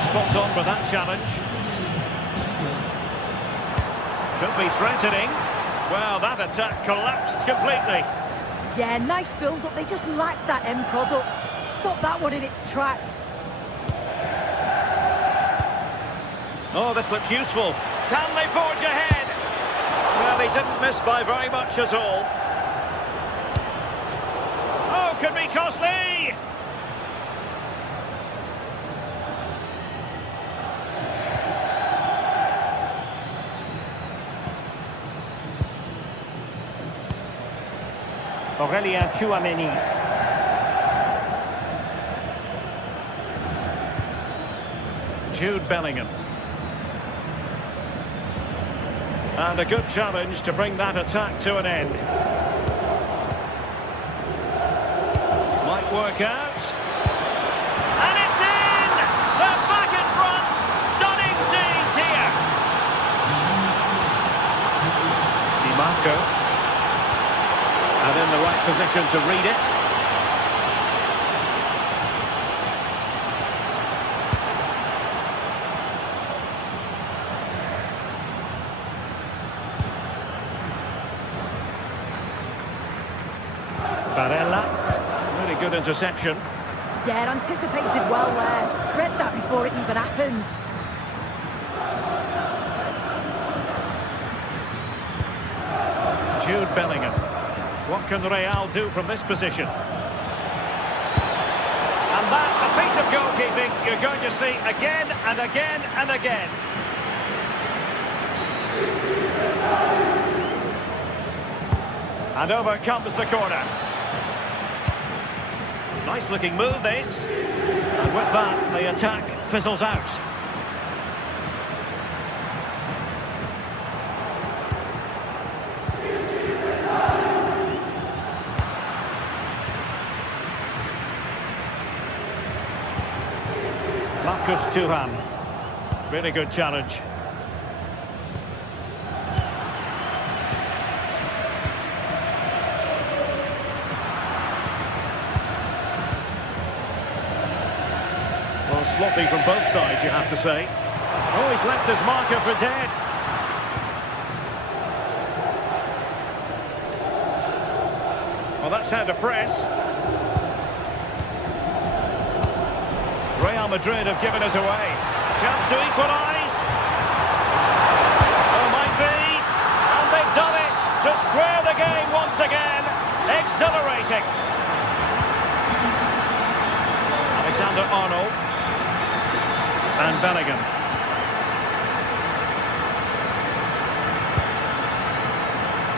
Spot on with that challenge. Could be threatening. Well, that attack collapsed completely. Yeah, nice build-up. They just lacked that end product. Stop that one in its tracks. Oh, this looks useful. Can they forge ahead? Well, he didn't miss by very much at all. Oh, could be costly! Aurélien Tchouaméni. Jude Bellingham. And a good challenge to bring that attack to an end. Might work out. And it's in! They're back in front! Stunning scenes here! Di Marco. And in the right position to read it. Barella, really good interception. Yeah, anticipated well there. Read that before it even happened. Jude Bellingham. What can Real do from this position? And that, a piece of goalkeeping you're going to see again and again and again. And over comes the corner. Nice looking move this. And with that, the attack fizzles out. Marcus Thuram. Really good challenge. Well, sloppy from both sides, you have to say. Oh, he's left his marker for dead. Well, that's how to press. Real Madrid have given us away. Chance to equalise. Oh, might be. And they've done it to square the game once again. Exhilarating. Alexander-Arnold. And Bellingham.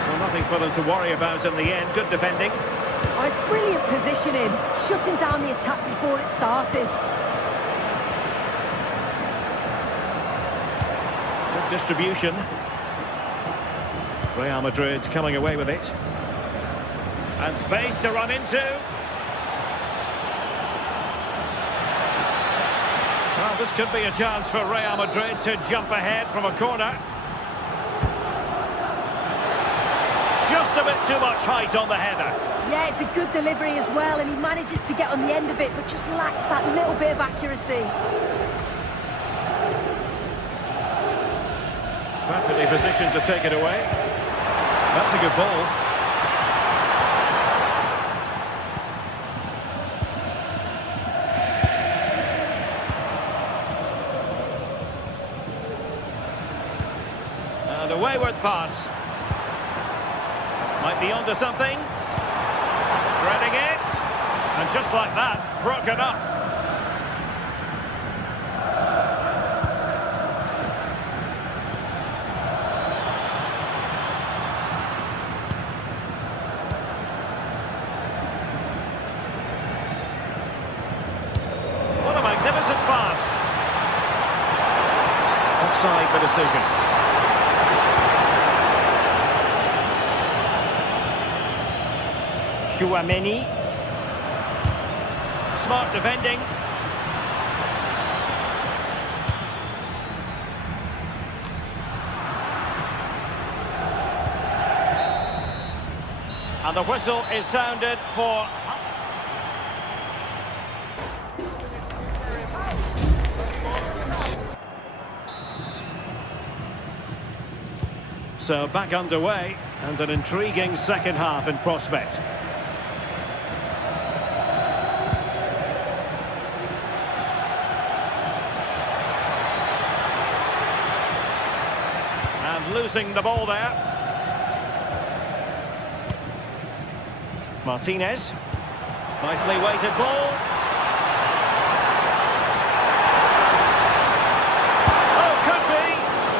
Well, nothing for them to worry about in the end. Good defending. Oh, it's brilliant positioning. Shutting down the attack before it started. Distribution. Real Madrid coming away with it. And space to run into. Well, this could be a chance for Real Madrid to jump ahead from a corner. Just a bit too much height on the header. Yeah, it's a good delivery as well, and he manages to get on the end of it, but just lacks that little bit of accuracy. Perfectly positioned to take it away. That's a good ball. And a wayward pass. Might be onto something. Threading it. And just like that, broken up. What a magnificent pass. Offside the decision. Chouameni. Smart defending. And the whistle is sounded for... So back underway, and an intriguing second half in prospect. And losing the ball there. Martinez. Nicely weighted ball. Oh, could be.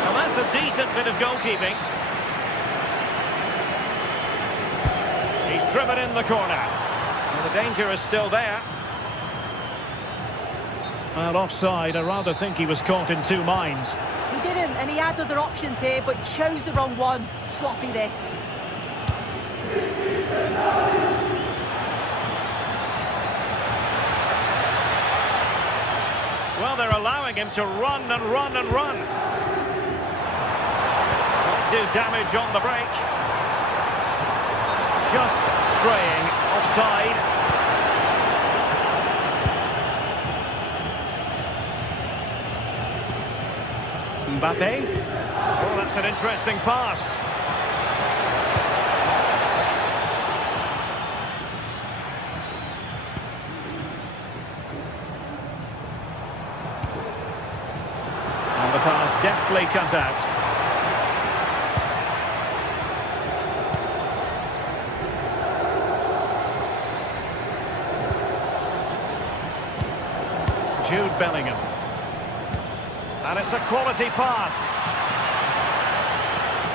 Well, that's a decent bit of goalkeeping. He's driven in the corner. And the danger is still there. Well, offside. I rather think he was caught in two minds. He didn't, and he had other options here, but chose the wrong one. Sloppy this. Well, they're allowing him to run and run and run. Might do damage on the break. Just straying offside. Mbappe. Oh, that's an interesting pass. And the pass deftly cut out. Jude Bellingham. And it's a quality pass.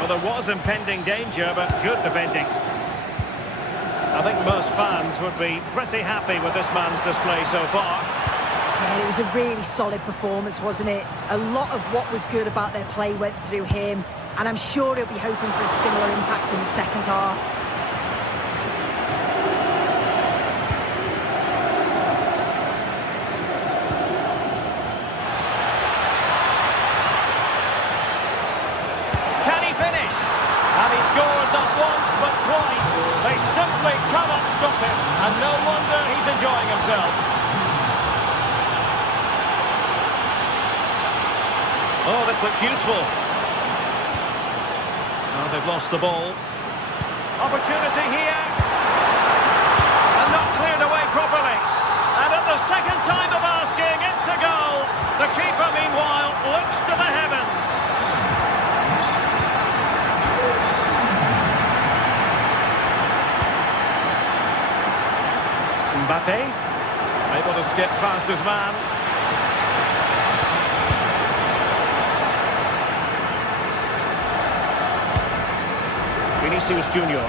Well, there was impending danger, but good defending. I think most fans would be pretty happy with this man's display so far. Yeah, it was a really solid performance, wasn't it? A lot of what was good about their play went through him, and I'm sure he'll be hoping for a similar impact in the second half. Scored not once but twice. They simply cannot stop him, and no wonder he's enjoying himself. Oh, this looks useful. Oh, they've lost the ball. Opportunity here. And not cleared away properly. And at the second time of asking, it's a goal. The keeper, meanwhile, looks to the heavens. Mbappe, able to skip past his man. Vinicius Junior.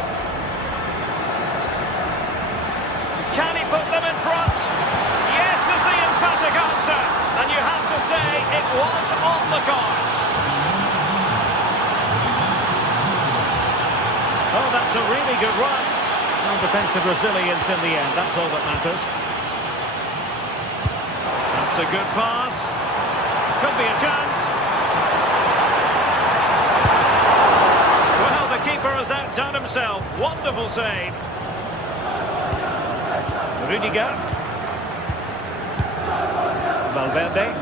Can he put them in front? Yes is the emphatic answer. And you have to say it was on the cards. that's a really good run. No defensive resilience in the end, that's all that matters. That's a good pass. Could be a chance. Well, the keeper has outdone himself. Wonderful save. Rudiger. Valverde.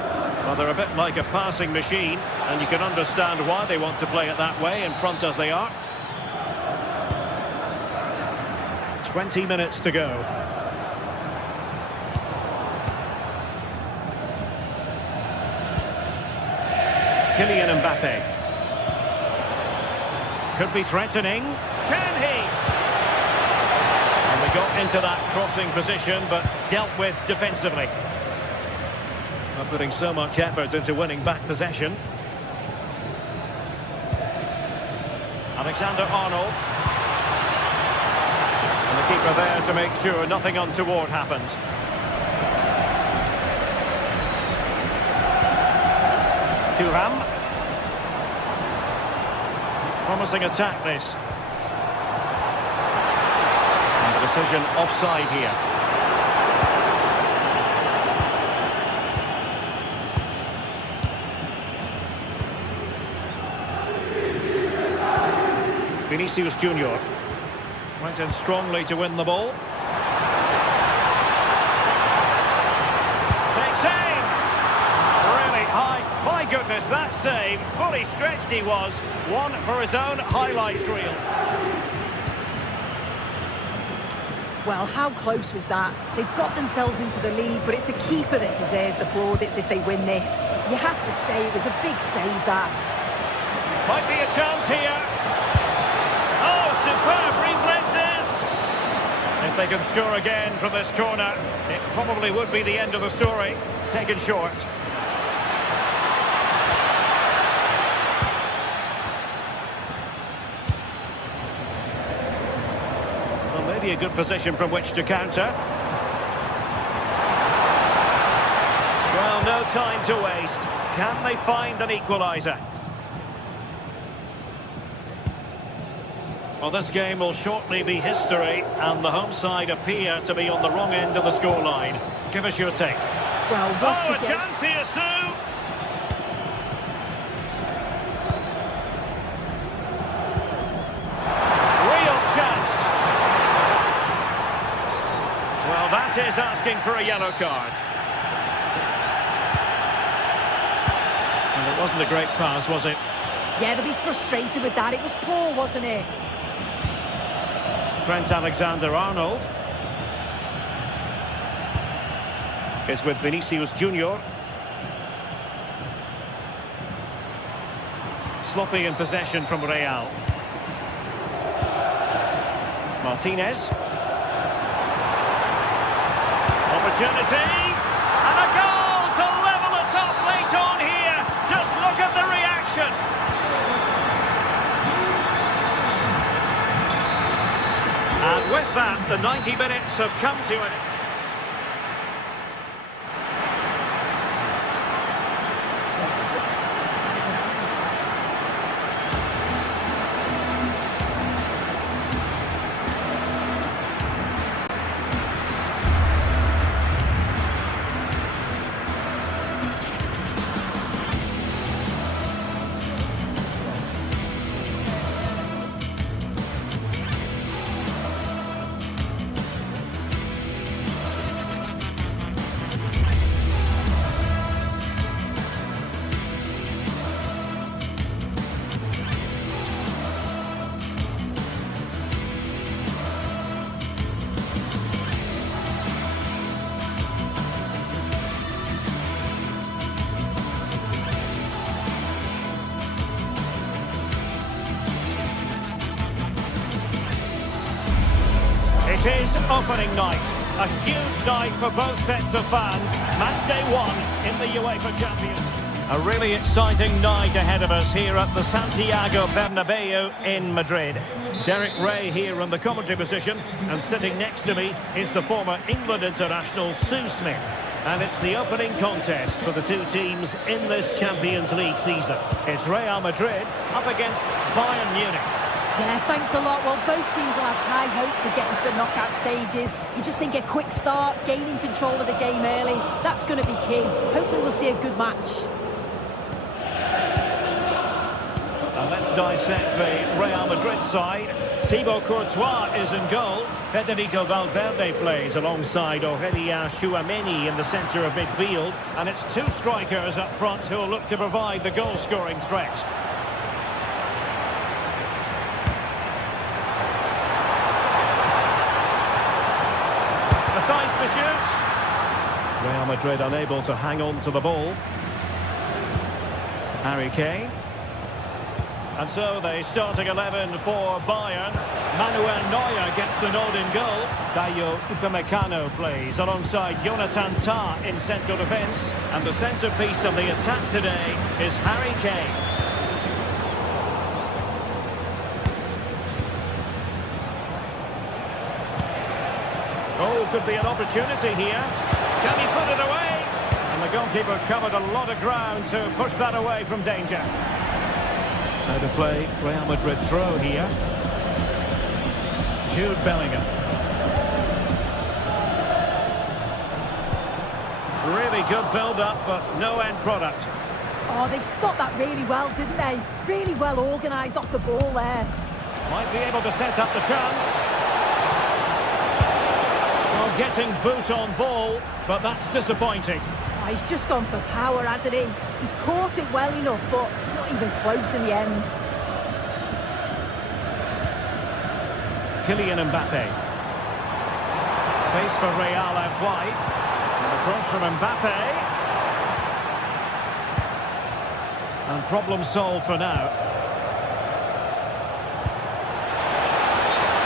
Well, they're a bit like a passing machine, and you can understand why they want to play it that way, in front as they are. 20 minutes to go. Kylian Mbappe. Could be threatening. Can he? And they got into that crossing position, but dealt with defensively. Not putting so much effort into winning back possession. Alexander-Arnold. And the keeper there to make sure nothing untoward happened. Thuram. Promising attack, this. And the decision offside here. Vinicius Junior went in strongly to win the ball. Takes aim! Really high. My goodness, that save. Fully stretched he was. One for his own highlights reel. Well, how close was that? They've got themselves into the lead, but it's the keeper that deserves the plaudits if they win this. You have to say it was a big save, that. Might be a chance here. Oh, superb reflexes! If they can score again from this corner, it probably would be the end of the story. Taken short. Well, maybe a good position from which to counter. Well, no time to waste. Can they find an equaliser? Well, this game will shortly be history, and the home side appear to be on the wrong end of the scoreline. Give us your take. Well, Oh, a chance here, Sue! Real chance. Well, that is asking for a yellow card. And it wasn't a great pass, was it? Yeah, they'll be frustrated with that. It was poor, wasn't it? Trent Alexander-Arnold is with Vinicius Junior. Sloppy in possession from Real. Martinez. Opportunity. And a goal to level it up late on here. Just look at the reaction. And with that, the 90 minutes have come to an end. It is opening night. A huge night for both sets of fans. Match day 1 in the UEFA Champions. A really exciting night ahead of us here at the Santiago Bernabeu in Madrid. Derek Ray here in the commentary position, and sitting next to me is the former England international Sue Smith. And it's the opening contest for the two teams in this Champions League season. It's Real Madrid up against Bayern Munich. Yeah, thanks a lot. Well, both teams will have high hopes of getting to the knockout stages. You just think a quick start, gaining control of the game early, that's going to be key. Hopefully we'll see a good match. And let's dissect the Real Madrid side. Thibaut Courtois is in goal. Federico Valverde plays alongside Aurélien Tchouameni in the centre of midfield. And it's two strikers up front who will look to provide the goal-scoring threat. Decides to shoot. Real Madrid unable to hang on to the ball. Harry Kane. And so the starting 11 for Bayern. Manuel Neuer gets the nod in goal. Dayo Upamecano plays alongside Jonathan Tah in central defence. And the centrepiece of the attack today is Harry Kane. Oh, could be an opportunity here. Can he put it away? And the goalkeeper covered a lot of ground to push that away from danger. Now to play, Real Madrid throw here. Jude Bellingham. Really good build-up, but no end product. Oh, they stopped that really well, didn't they? Really well organised off the ball there. Might be able to set up the chance. Well, getting boot on ball, but that's disappointing. Oh, he's just gone for power, hasn't he? He's caught it well enough, but it's not even close in the end. Kylian Mbappe. Space for Real out wide. And across from Mbappe. And problem solved for now.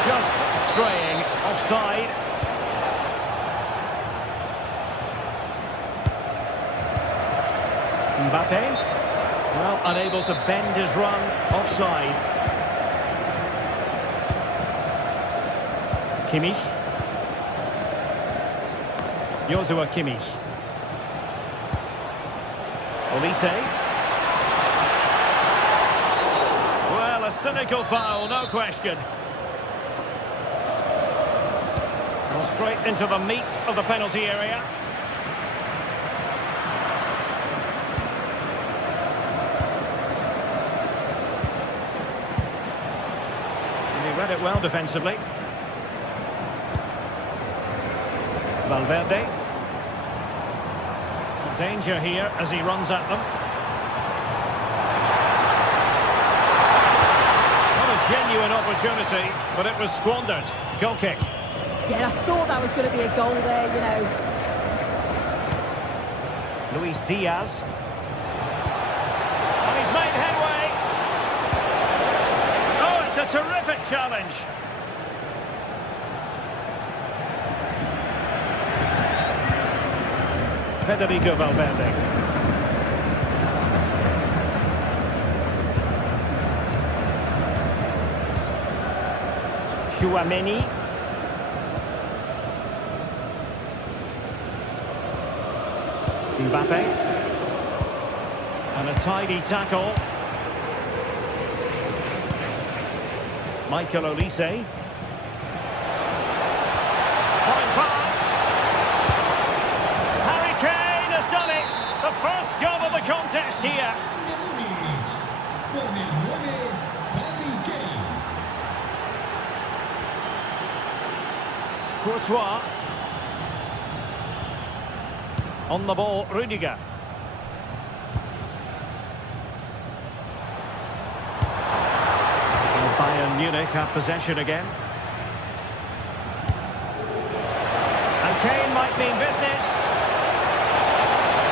Just straying offside. Mbappe. Well, unable to bend his run offside. Kimmich. Joshua Kimmich. Olise. Well, a cynical foul, no question. Well, straight into the meat of the penalty area. And he read it well defensively. Valverde. Danger here as he runs at them. Not a genuine opportunity, but it was squandered. Goal kick. Yeah, I thought that was going to be a goal there, you know. Luis Diaz. And he's made headway. Oh, it's a terrific challenge. Federico Valverde. Tchouameni. Mbappe. And a tidy tackle. Michael Olise. Fine pass. Harry Kane has done it. The first goal of the contest here. Courtois. On the ball, Rudiger. And Bayern Munich have possession again. And Kane might mean business.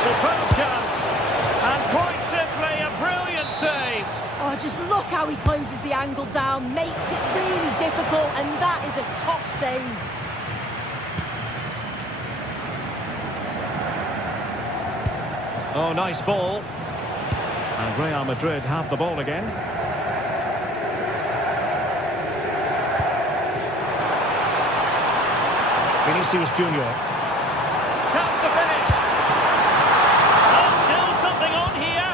Superb chance. And quite simply a brilliant save. Oh, just look how he closes the angle down, makes it really difficult, and that is a top save. Oh, nice ball. And Real Madrid have the ball again. Vinicius Junior. Chance to finish. And still something on here.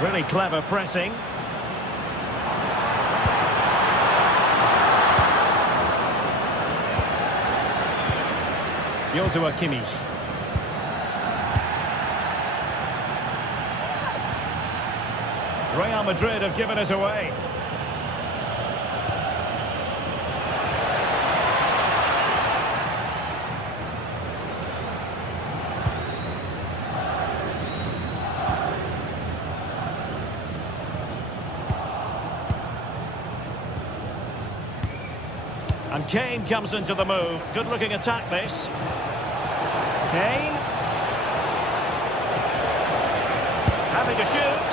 Really clever pressing. Joshua Kimmich. Real Madrid have given it away. And Kane comes into the move. Good looking attack this. Kane. Having a shoot.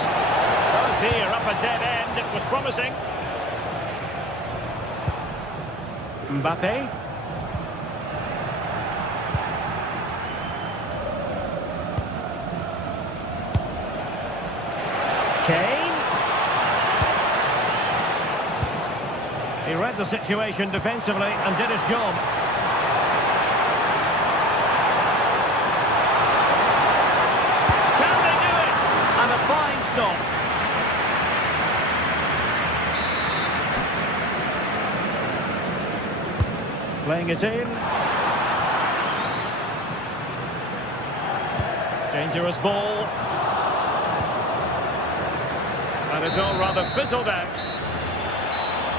Oh dear, up a dead end. It was promising. Mbappe. Kane. He read the situation defensively and did his job. Can they do it? And a fine stop. Playing it in. Dangerous ball. And it's all rather fizzled out.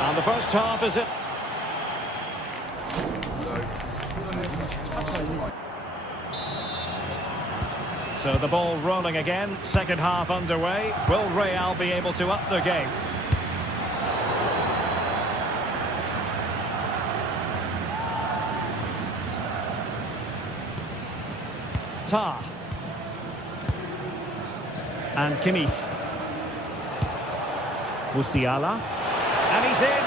And the first half is it. So the ball rolling again. Second half underway. Will Real be able to up their game? Tar. And Kimmich. Musiala. And he's in.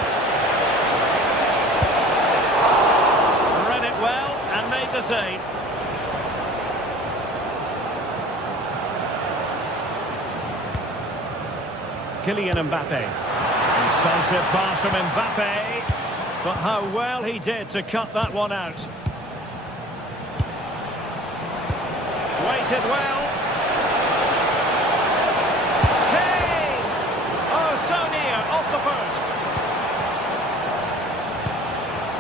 Read it well and made the save. Kylian Mbappe. Incisive pass from Mbappe. But how well he did to cut that one out. Waited well. Kane! Oh, so near, off the post.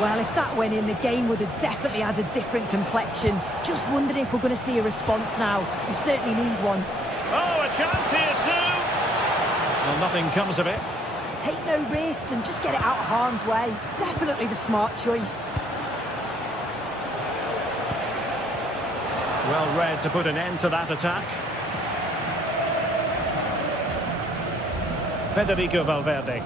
Well, if that went in, the game would have definitely had a different complexion. Just wondering if we're going to see a response now. We certainly need one. Oh, a chance here, Sue! Well, nothing comes of it. Take no risk and just get it out of harm's way. Definitely the smart choice. Well read to put an end to that attack. Federico Valverde.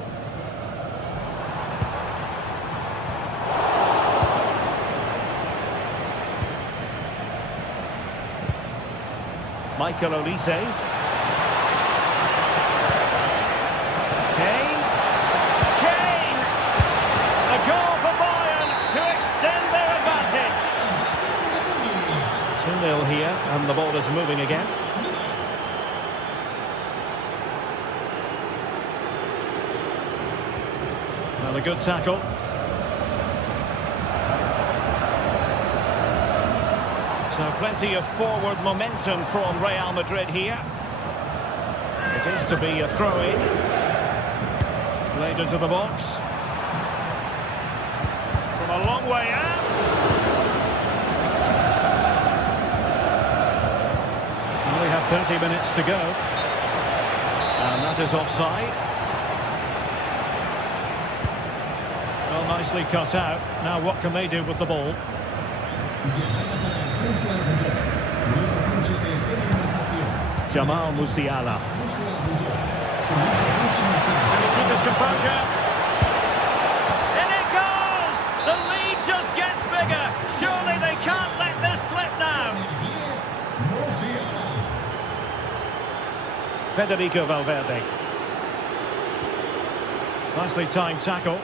Michael Olise. Kane. Kane! A goal for Bayern to extend their advantage. 2-0 here, and the ball is moving again. Another good tackle. So plenty of forward momentum from Real Madrid here. It is to be a throw-in. Played into the box. From a long way out. And we have 30 minutes to go. And that is offside. Well, nicely cut out. Now what can they do with the ball? Jamal Musiala. Can he keep his composure? In it goes! The lead just gets bigger. Surely they can't let this slip now. Federico Valverde. Nicely timed tackle.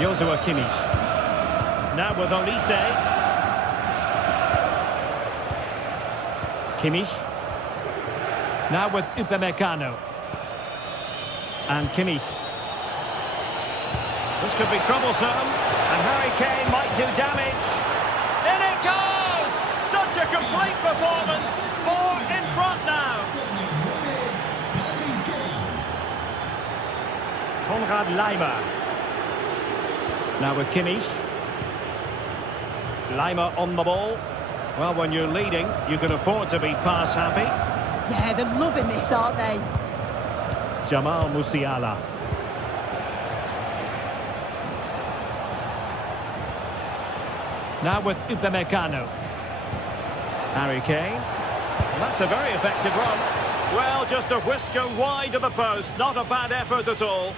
Joshua Kimmich. Now with Olise. Kimmich. Now with Upamecano. And Kimmich. This could be troublesome. And Harry Kane might do damage. In it goes! Such a complete performance. 4 in front now. Konrad Laimer. Now with Kimmich. Laimer on the ball. Well, when you're leading, you can afford to be pass happy. Yeah, they're loving this, aren't they? Jamal Musiala. Now with Upamecano. Harry Kane. That's a very effective run. Well, just a whisker wide of the post. Not a bad effort at all.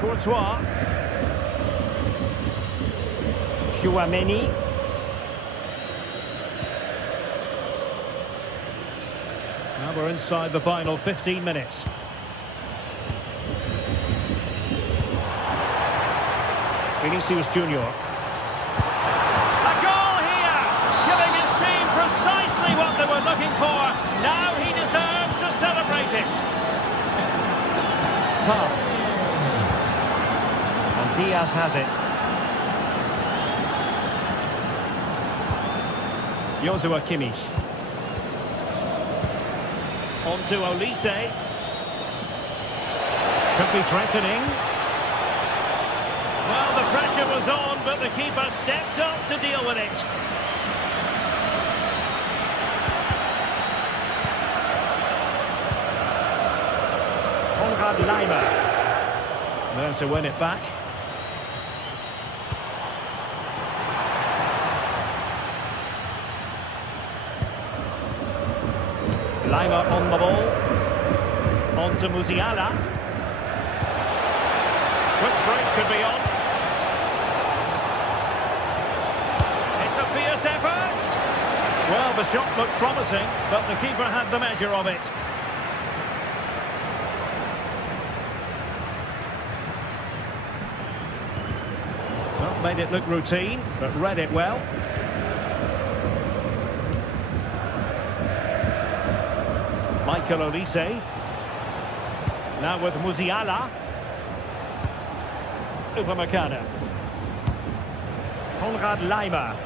Courtois. Chouameni. Now we're inside the final 15 minutes. Vinicius Junior. A goal here! Giving his team precisely what they were looking for. Now he deserves to celebrate it. Tough. And Diaz has it. Joshua Kimmich. On to Olise. Could be threatening. Well, the pressure was on, but the keeper stepped up to deal with it. Konrad Laimer. There to win it back. Laimer on the ball. On to Musiala. Quick break could be on. It's a fierce effort. Well, the shot looked promising, but the keeper had the measure of it. Well, made it look routine, but read it well. Michael Olise. Now with Musiala. Upamecano. Konrad Laimer.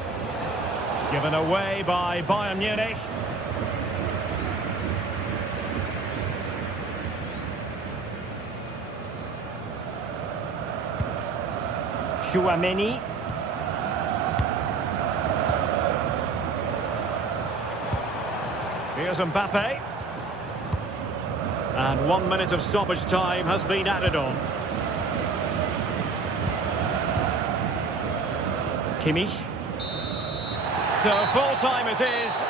Given away by Bayern Munich. Chouameni. Here's Mbappe. And 1 minute of stoppage time has been added on. Kimmich. So full time it is.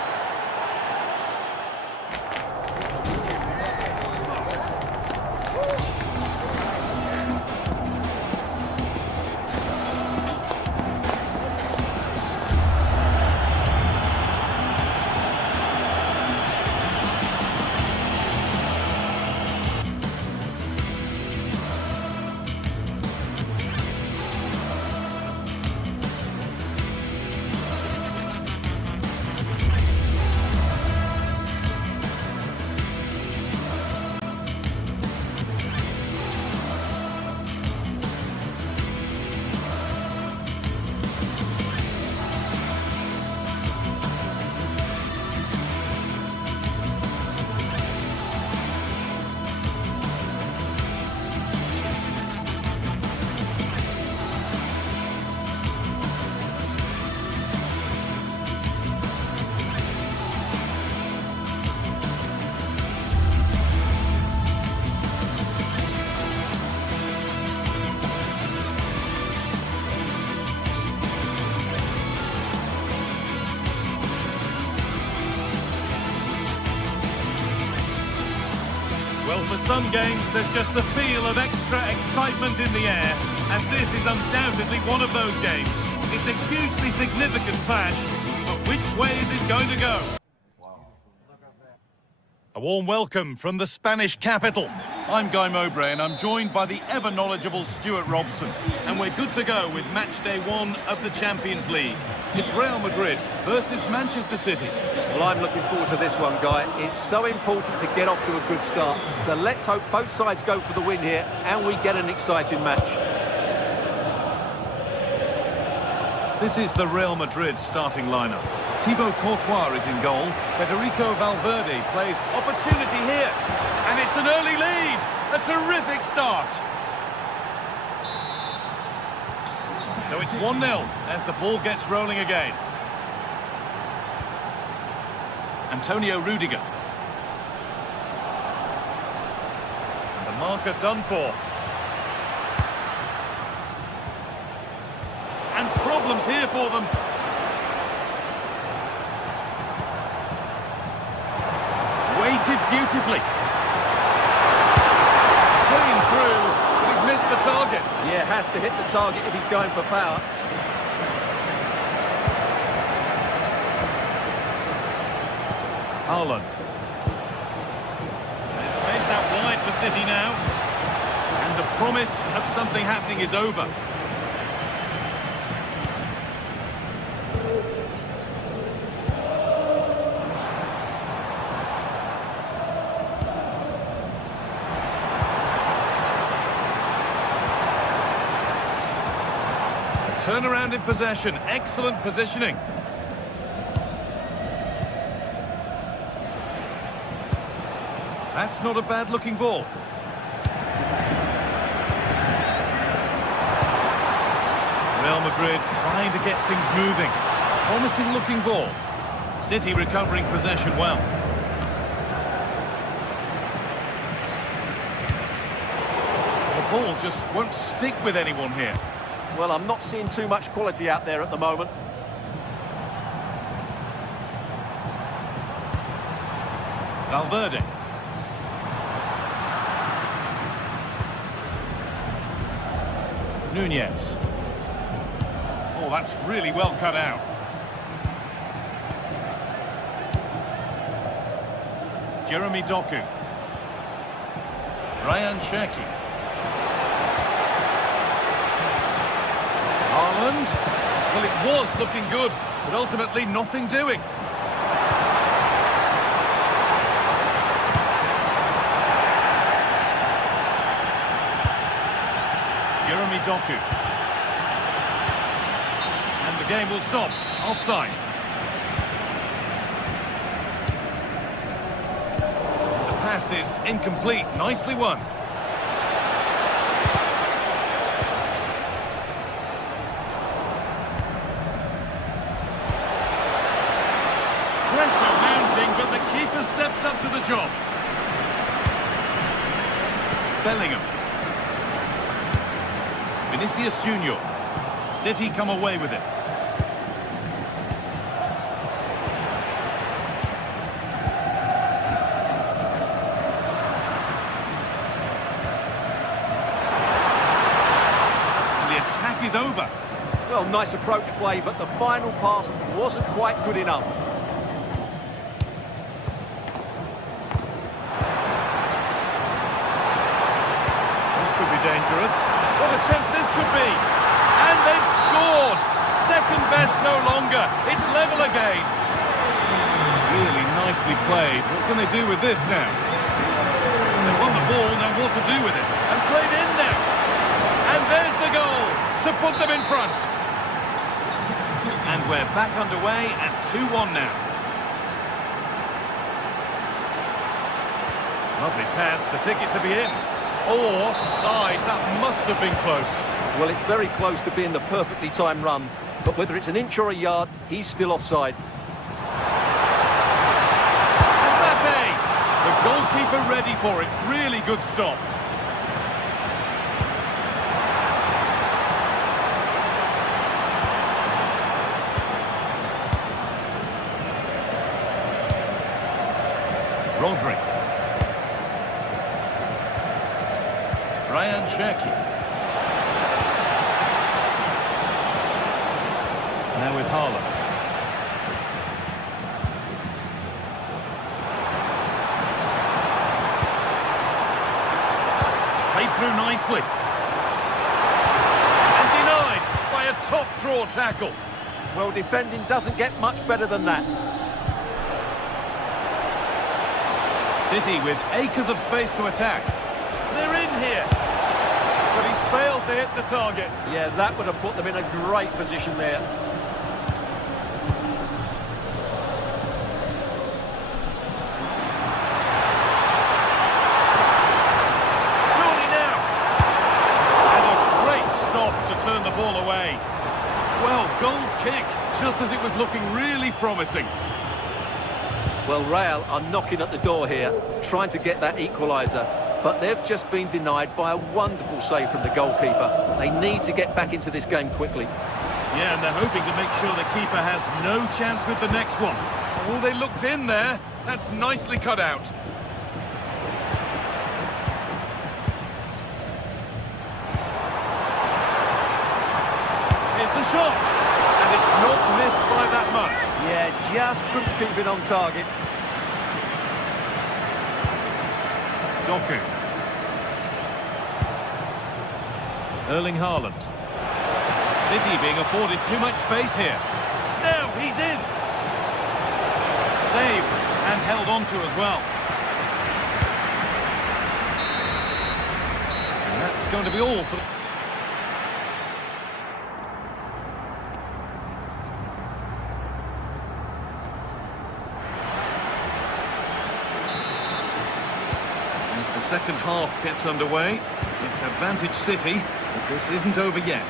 Well, for some games, there's just the feel of extra excitement in the air, and this is undoubtedly one of those games. It's a hugely significant clash, but which way is it going to go? A warm welcome from the Spanish capital. I'm Guy Mowbray and I'm joined by the ever-knowledgeable Stuart Robson. And we're good to go with match day 1 of the Champions League. It's Real Madrid versus Manchester City. Well, I'm looking forward to this one, Guy. It's so important to get off to a good start. So let's hope both sides go for the win here and we get an exciting match. This is the Real Madrid starting lineup. Thibaut Courtois is in goal. Federico Valverde plays opportunity here. And it's an early lead. A terrific start. So it's 1-0 as the ball gets rolling again. Antonio Rudiger. And the marker done for. And problems here for them. Weighted beautifully. Clean through. He's missed the target. Yeah, has to hit the target if he's going for power. Haaland. There's space out wide for City now. And the promise of something happening is over. Turnaround in possession, excellent positioning. That's not a bad looking ball. Real Madrid trying to get things moving. Promising looking ball. City recovering possession well. The ball just won't stick with anyone here. Well, I'm not seeing too much quality out there at the moment. Valverde. Nunez. Oh, that's really well cut out. Jeremy Doku. Ryan Cherki. Haaland. Well, it was looking good, but ultimately nothing doing. Jeremy Doku. And the game will stop. Offside. The pass is incomplete. Nicely won. Pressure mounting, but the keeper steps up to the job. Bellingham. Vinicius Junior. City come away with it. And the attack is over. Well, nice approach play, but the final pass wasn't quite good enough. This could be dangerous. What a chance this could be. And they've scored. Second best no longer. It's level again. Really nicely played. What can they do with this now? They won the ball, now what to do with it? And played in now. And there's the goal to put them in front. And we're back underway at 2-1 now. Lovely pass, the ticket to be in. Offside, that must have been close. Well, it's very close to being the perfectly timed run, but whether it's an inch or a yard, he's still offside. Mbappe! The goalkeeper ready for it. Really good stop. Rodri. Ryan Cherki. Now with Haaland. Played through nicely. And denied by a top draw tackle. Well, defending doesn't get much better than that. City with acres of space to attack. They're in here. But he's failed to hit the target. Yeah, that would have put them in a great position there. was looking really promising. Well, Real are knocking at the door here, trying to get that equaliser. But they've just been denied by a wonderful save from the goalkeeper. They need to get back into this game quickly. Yeah, and they're hoping to make sure the keeper has no chance with the next one. Oh, they looked in there. That's nicely cut out. Here's the shot. And it's not missed by that much. Yeah, just couldn't keep it on target. Doku. Erling Haaland. City being afforded too much space here. Now he's in. Saved and held on to as well. And that's going to be all for... The second half gets underway. It's advantage City, but this isn't over yet.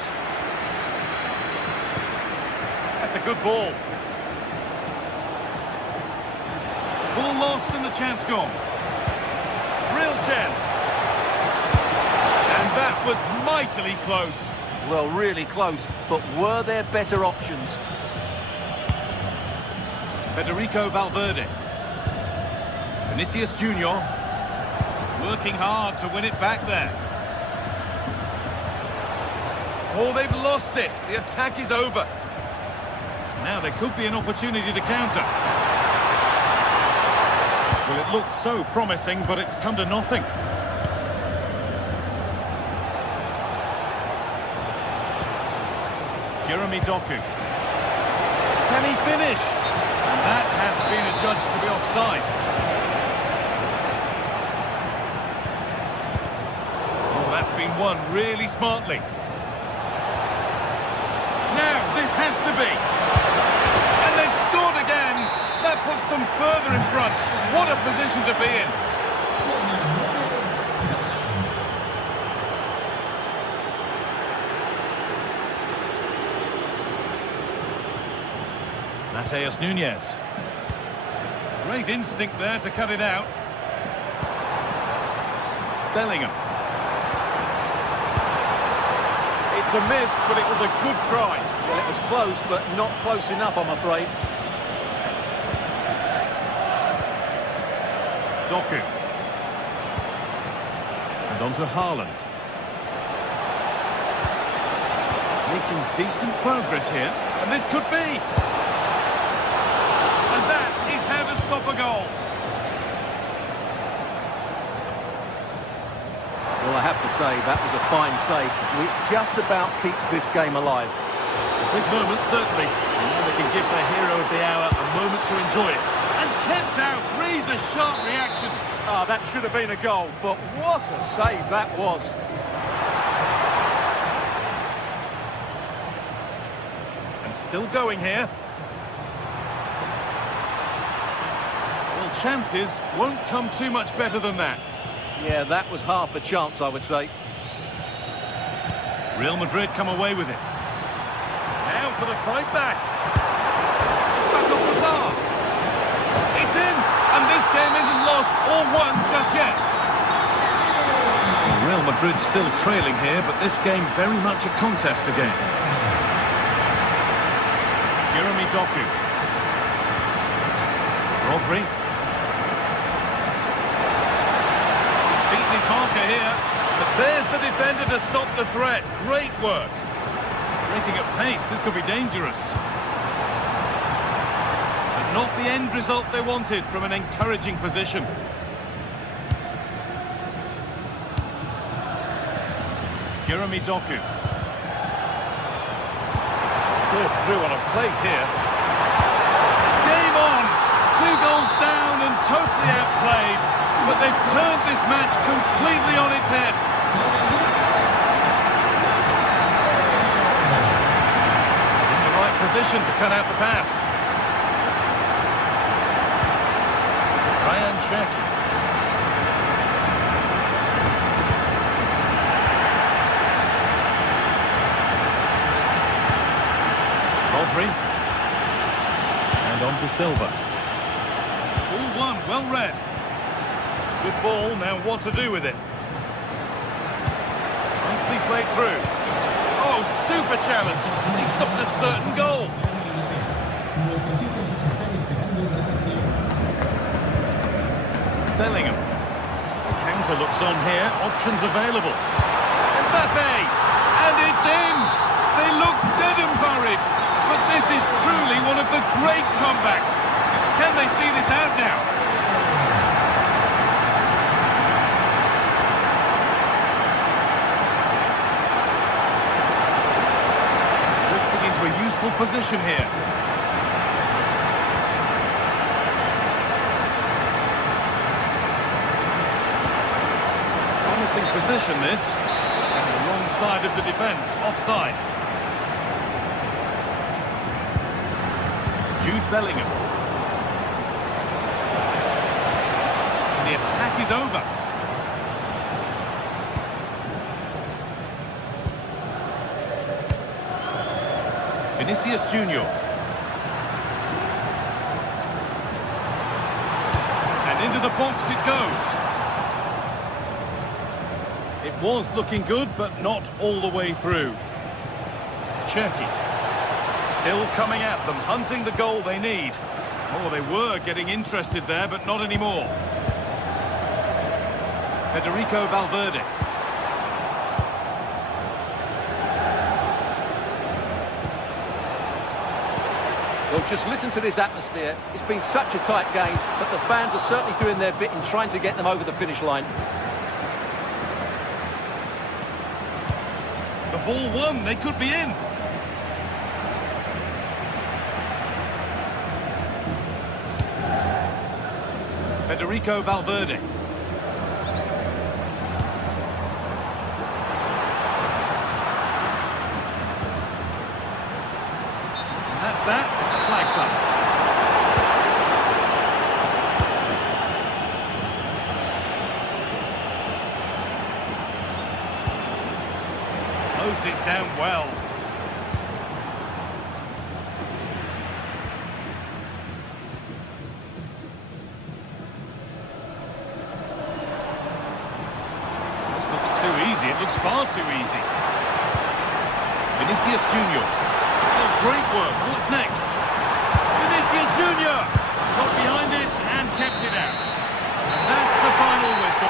That's a good ball. Ball lost and the chance gone. Real chance. And that was mightily close. Well, really close, but were there better options? Federico Valverde. Vinicius Junior. Working hard to win it back there. Oh, they've lost it. The attack is over. Now there could be an opportunity to counter. Well, it looked so promising, but it's come to nothing. Jeremy Doku. Can he finish? And that has been adjudged to be offside. That's been won really smartly. Now, this has to be. And they've scored again. That puts them further in front. What a position to be in. Mateus Nunes. Great instinct there to cut it out. Bellingham. It's a miss, but it was a good try. Well, it was close, but not close enough, I'm afraid. Doku. And on to Haaland. Making decent progress here. And this could be. And that is how to stop a goal. Well, I have to say, that was a fine save, which just about keeps this game alive. Big moment, certainly. And now they can give their hero of the hour a moment to enjoy it. And kept out, razor-sharp reactions. Ah, that should have been a goal, but what a save that was. And still going here. Well, chances won't come too much better than that. Yeah, that was half a chance, I would say. Real Madrid come away with it. Now for the fight back. It's back up the bar. It's in, and this game isn't lost or won just yet. Real Madrid still trailing here, but this game very much a contest again. Jeremy Doku. Rodri. Marker here, but there's the defender to stop the threat. Great work. Breaking at pace, this could be dangerous. But not the end result they wanted from an encouraging position. Jeremy Doku. Served through on a plate here. Game on! 2 goals down and totally outplayed. But they've turned this match completely on its head. In the right position to cut out the pass. Ryan Cherki. Rodri. to Silva. Ball one, well read. Good ball, now what to do with it? Nicely played through. Oh, super challenge. He stopped a certain goal. Bellingham. The counter looks on here. Options available. Mbappe! And it's in! They look dead and buried. But this is truly one of the great comebacks. Can they see this out now? Drifting into a useful position here. Promising position this. And the wrong side of the defence, offside. Jude Bellingham. And the attack is over. Vinicius Junior. And into the box it goes. It was looking good, but not all the way through. Cherky. Still coming at them, hunting the goal they need. Oh, they were getting interested there, but not anymore. Federico Valverde. Well, just listen to this atmosphere. It's been such a tight game, but the fans are certainly doing their bit in trying to get them over the finish line. The ball won, they could be in. Federico Valverde. And that's that. Flags up. Closed it down well. This looks too easy. It looks far too easy. Vinicius Junior. Oh, great work. What's next? Vinicius Junior got behind it and kept it out. And that's the final whistle.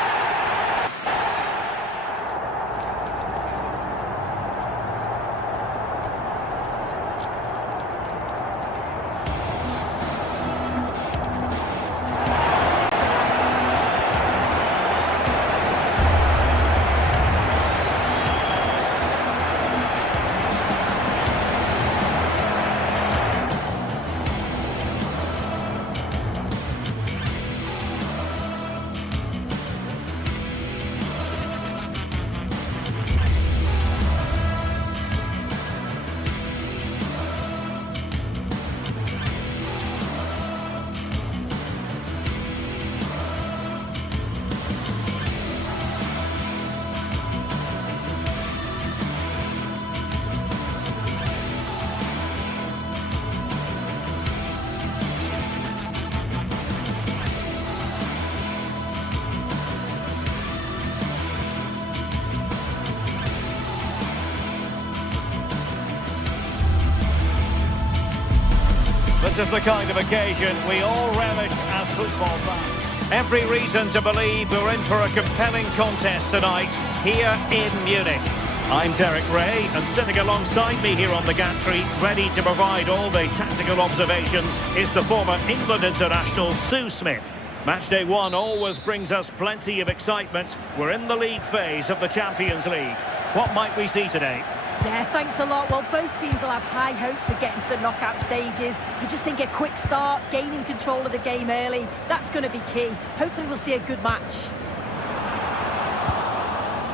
This is the kind of occasion we all relish as football fans. Every reason to believe we're in for a compelling contest tonight here in Munich. I'm Derek Ray, and sitting alongside me here on the gantry, ready to provide all the tactical observations, is the former England international Sue Smith. Matchday 1 always brings us plenty of excitement. We're in the league phase of the Champions League. What might we see today? Yeah, thanks a lot. Well, both teams will have high hopes of getting to the knockout stages. You just think a quick start, gaining control of the game early, that's going to be key. Hopefully we'll see a good match.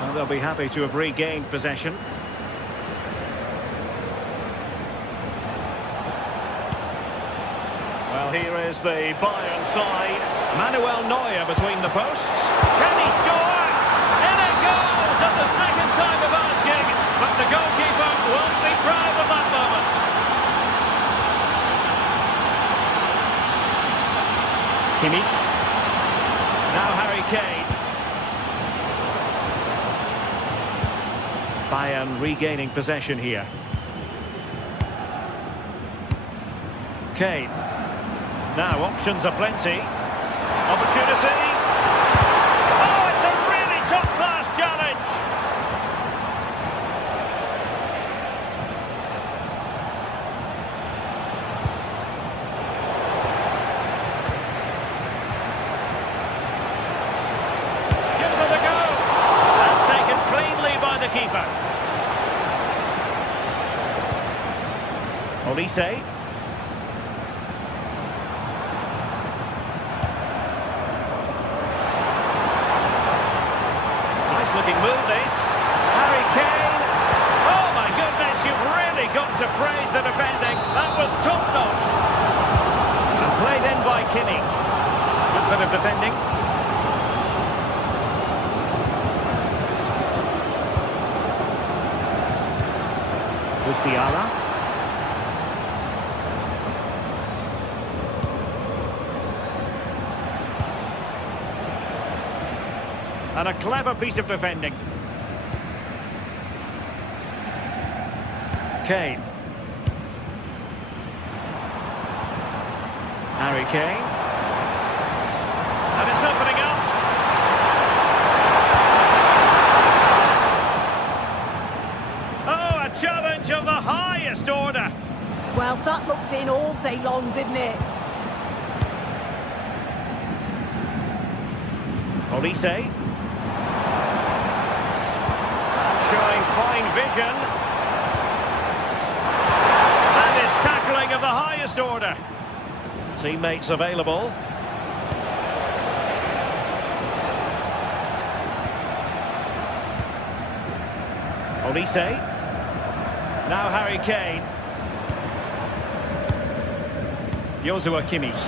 Well, they'll be happy to have regained possession. Well, here is the Bayern side. Manuel Neuer between the posts. Can he score? In it goes at the second time of asking. But the goalkeeper won't be proud of that moment. Kimmich. Now Harry Kane. Bayern regaining possession here. Kane. Now options are plenty. Opportunity. Oh, it's a really top-class challenge. Gives it a go. And taken cleanly by the keeper. Olise. Looking move this. Harry Kane. Oh my goodness, you've really got to praise the defending. That was top-notch. And played in by Kimmich. Good bit of defending. Musiala. And a clever piece of defending. Kane. Harry Kane. And it's opening up. Oh, a challenge of the highest order. Well, that looked in all day long, didn't it? Olise. Showing fine vision. And his tackling of the highest order. Teammates available. Olise. Now Harry Kane. Joshua Kimmich.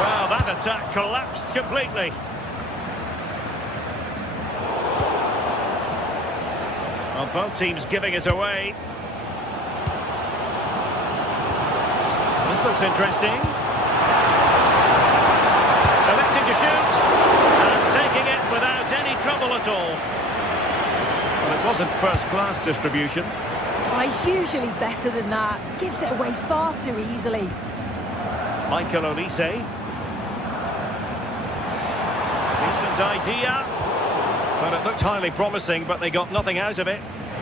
Well, that attack collapsed completely. Well, both teams giving it away. This looks interesting. Elected to shoot. And taking it without any trouble at all. Well, it wasn't first-class distribution. Oh, he's usually better than that. Gives it away far too easily. Michael Olise. Decent idea. But it looked highly promising, but they got nothing out of it.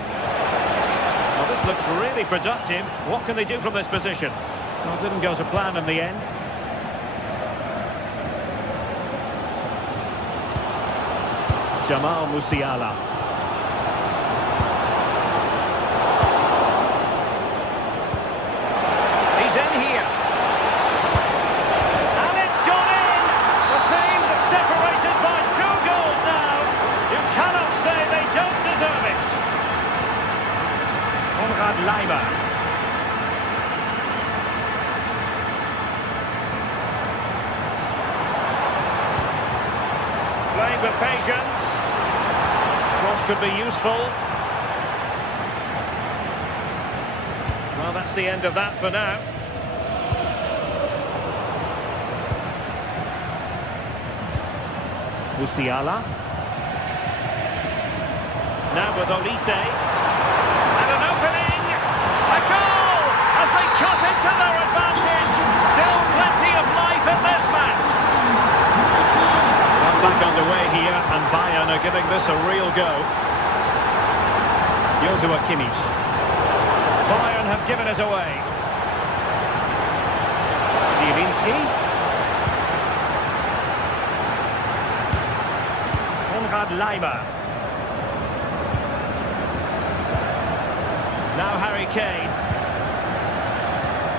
Well, this looks really productive. What can they do from this position? Well, it didn't go to plan in the end. Jamal Musiala. He's in here. And it's gone in! The team's separated by 2 goals now. You cannot say they don't deserve it. Konrad Laimer. Playing with patience. Cross could be useful. Well, that's the end of that for now. Musiala. Now with Olise. And an opening. A goal as they cut into their advantage. Still plenty of life in this match. Well, back underway here, and Bayern are giving this a real go. Joshua Kimmich. Bayern have given it away. Zielinski. Konrad Laimer. Now Harry Kane.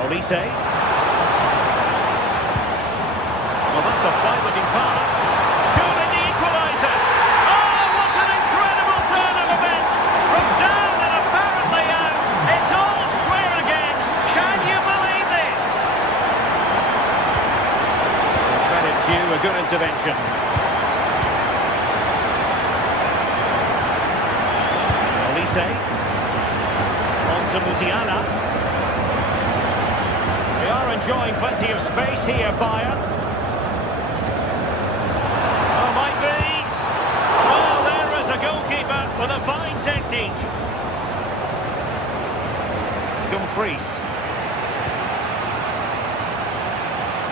Olise. Well, that's a fine-looking pass. Surely the equaliser. Oh, what an incredible turn of events. From down and apparently out, it's all square again. Can you believe this? Credit due, a good intervention. Olise. On to Musiala. They are enjoying plenty of space here, Bayern. Oh, might be. Well, there is a goalkeeper with a fine technique. Dumfries.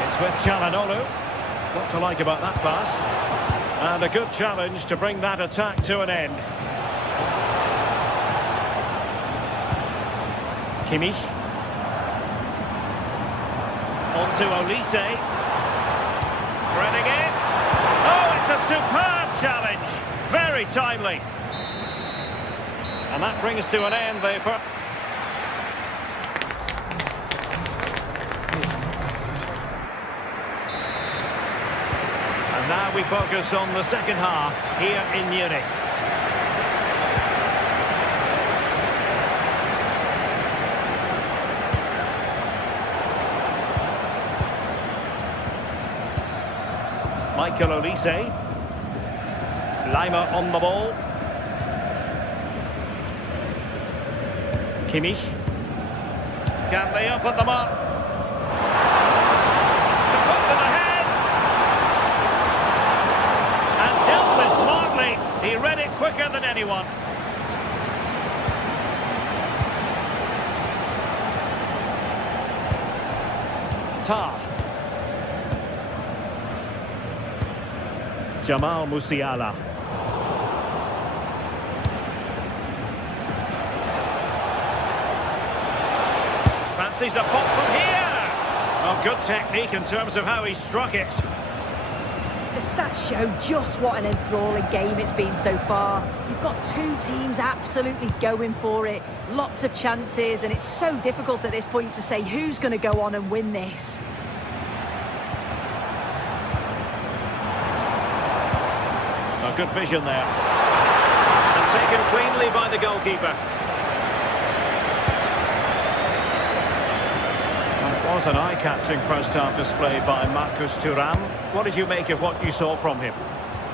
It's with Çalhanoğlu. What to like about that pass. And a good challenge to bring that attack to an end. Kimmich. On to Olise. Threading it. Oh, it's a superb challenge. Very timely. And that brings to an end the... And now we focus on the second half here in Munich. Michael Olise. Lima on the ball. Kimmich. Can they open them up? To put them ahead. And dealt with smartly. He read it quicker than anyone. Tar. Jamal Musiala. Fancies a pop from here. Well, good technique in terms of how he struck it. The stats show just what an enthralling game it's been so far. You've got two teams absolutely going for it. Lots of chances, and it's so difficult at this point to say who's going to go on and win this. Oh, good vision there. And taken cleanly by the goalkeeper. Well, it was an eye-catching first-half display by Marcus Thuram. What did you make of what you saw from him?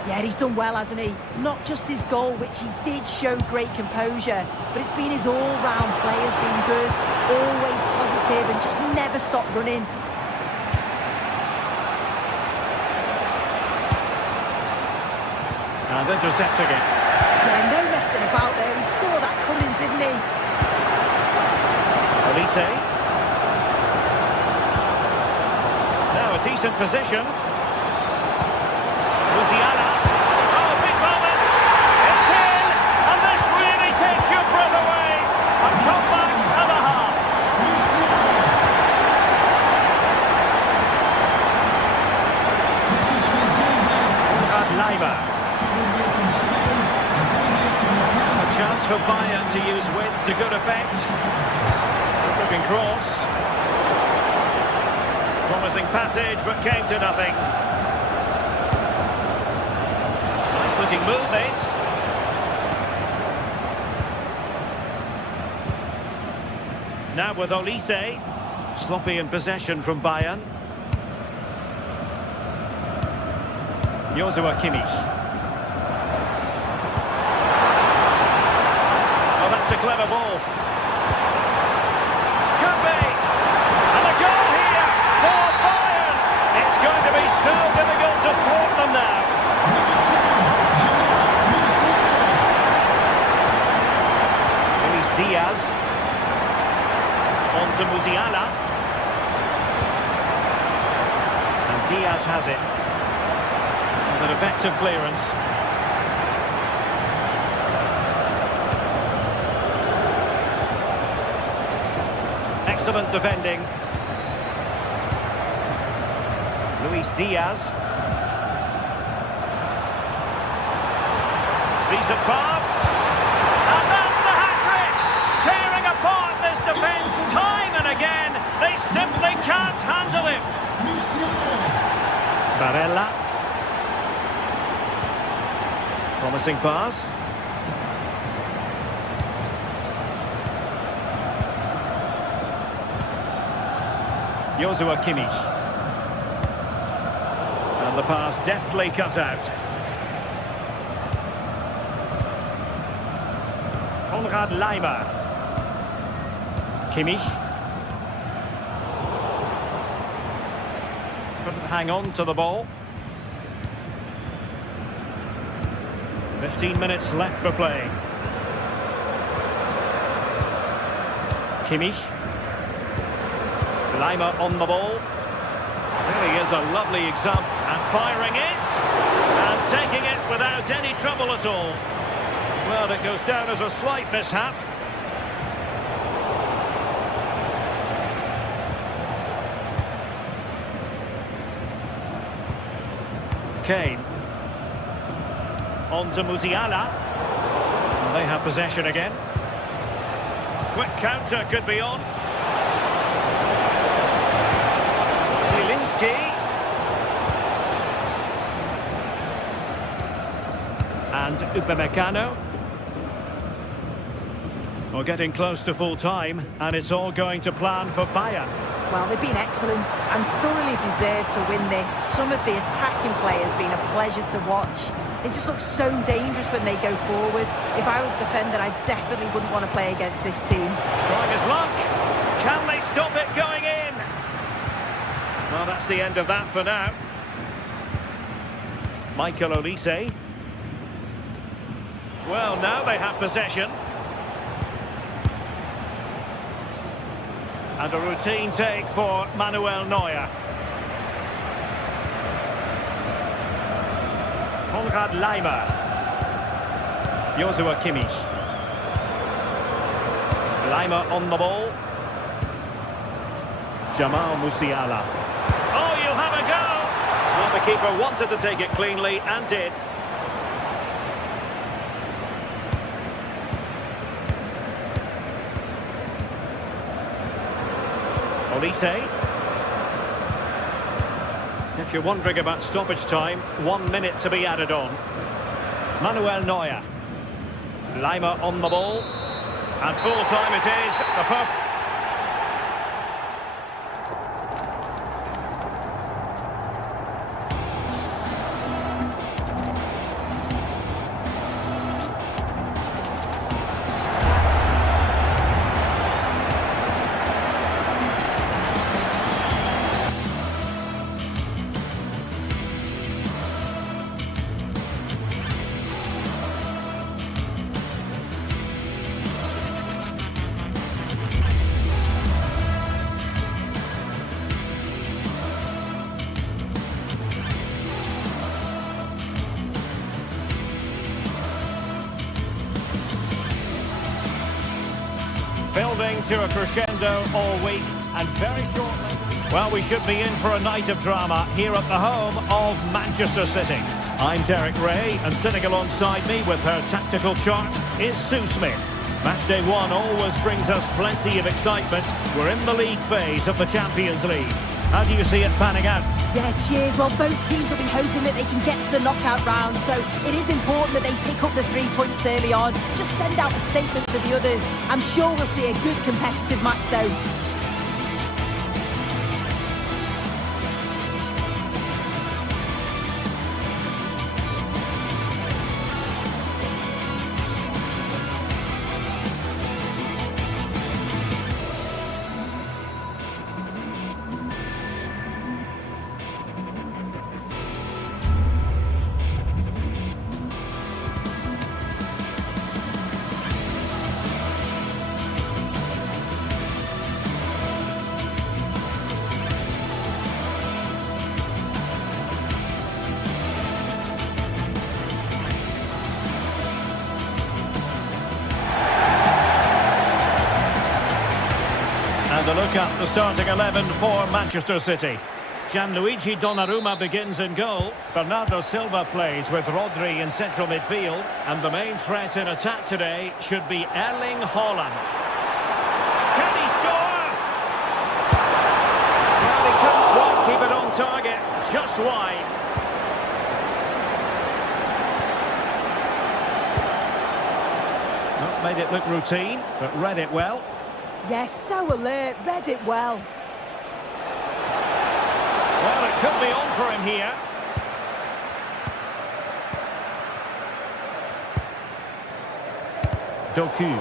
Yeah, he's done well, hasn't he? Not just his goal, which he did show great composure, but it's been his all-round play has been good, always positive and just never stopped running. And intercepting it. Yeah, no messing about there. He saw that coming, didn't he? Olise. Now a decent position. Musiala. Oh, big moment. It's in. And this really takes your breath away. A comeback and a half. And Lima. A chance for Bayern to use width to good effect. Looking cross. Promising passage, but came to nothing. Nice looking move, this. Now with Olise. Sloppy in possession from Bayern. Joshua Kimmich. Oh, that's a clever ball. Could be. And a goal here for Bayern. It's going to be so difficult to thwart them now. Luis Diaz. On to Musiala. And Diaz has it. An effective clearance. Excellent defending. Luis Diaz. Decent pass. And that's the hat-trick! Tearing apart this defence time and again. They simply can't handle him. Barella. Promising pass. Joshua Kimmich. And the pass deftly cut out. Konrad Laimer. Kimmich. hang on to the ball. 15 minutes left for play. Kimmich. Lima on the ball. Really is a lovely example. And firing it. And taking it without any trouble at all. Well, it goes down as a slight mishap. Kane. On to Musiala. And they have possession again. Quick counter could be on. Zielinski. And Upamecano. We're getting close to full time, and it's all going to plan for Bayern. Well, they've been excellent and thoroughly deserved to win this. Some of the attacking play has been a pleasure to watch. They just look so dangerous when they go forward. If I was a defender, I definitely wouldn't want to play against this team. Trying his luck. Can they stop it going in? Well, that's the end of that for now. Michael Olise. Well, now they have possession. And a routine take for Manuel Neuer. Konrad Laimer. Joshua Kimmich. Laimer on the ball. Jamal Musiala. Oh, you'll have a go! Well, the keeper wanted to take it cleanly and did. Olise. If you're wondering about stoppage time, 1 minute to be added on. Manuel Neuer. Lima on the ball. And full time it is. The perfect. Building to a crescendo all week, and very shortly, well, we should be in for a night of drama here at the home of Manchester City. I'm Derek Ray, and sitting alongside me with her tactical chart is Sue Smith. Matchday 1 always brings us plenty of excitement. We're in the league phase of the Champions League. How do you see it panning out? Yeah, cheers. Well, both teams will be hoping that they can get to the knockout round, so it is important that they pick up the 3 points early on. Just send out a statement to the others. I'm sure we'll see a good competitive match, though. And a look at the starting 11 for Manchester City. Gianluigi Donnarumma begins in goal. Bernardo Silva plays with Rodri in central midfield. And the main threat in attack today should be Erling Haaland. Can he score? Well, he couldn't quite keep it on target. Just wide. Not made it look routine, but read it well. Yes, so alert, read it well. Well, it could be on for him here. Doku.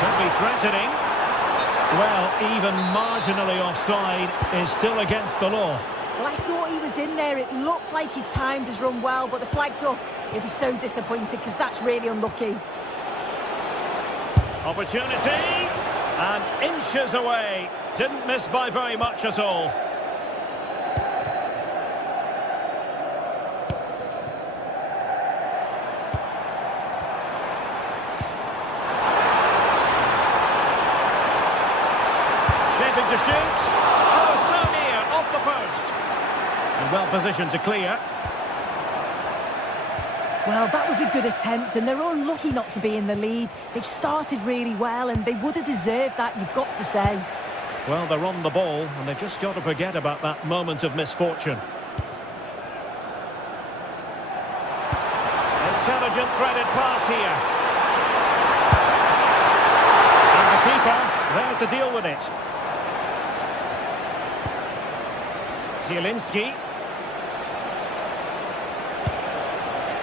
Could be threatening. Well, even marginally offside is still against the law. Well, I thought he was in there. It looked like he timed his run well, but the flag's up. He'll be so disappointed because that's really unlucky. Opportunity, and inches away. Didn't miss by very much at all. Shaping to shoot. Oh, so near, off the post. And well positioned to clear. Well, that was a good attempt, and they're unlucky not to be in the lead. They've started really well, and they would have deserved that, you've got to say. Well, they're on the ball, and they've just got to forget about that moment of misfortune. Intelligent threaded pass here. And the keeper there to deal with it. Zielinski.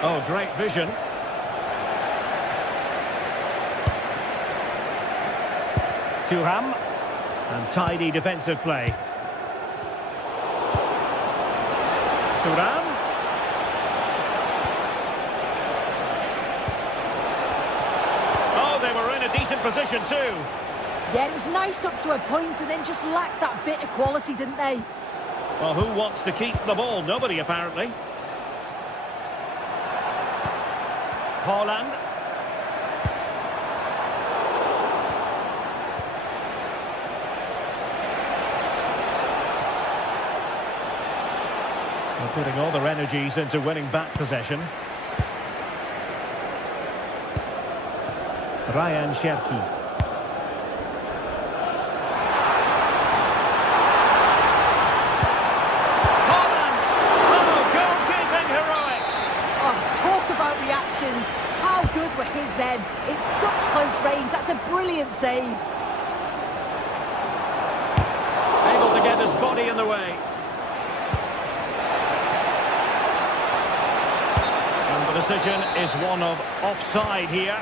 Oh, great vision. Thuram. And tidy defensive play. Thuram. Oh, they were in a decent position too. Yeah, it was nice up to a point and then just lacked that bit of quality, didn't they? Well, who wants to keep the ball? Nobody, apparently. Haaland. They're putting all their energies into winning back possession. Ryan Cherki. Haaland! Oh, goalkeeping heroics! Oh, talk about reactions. How good were his then? It's such close range. That's a brilliant save. Able to get his body in the way. And the decision is one of offside here.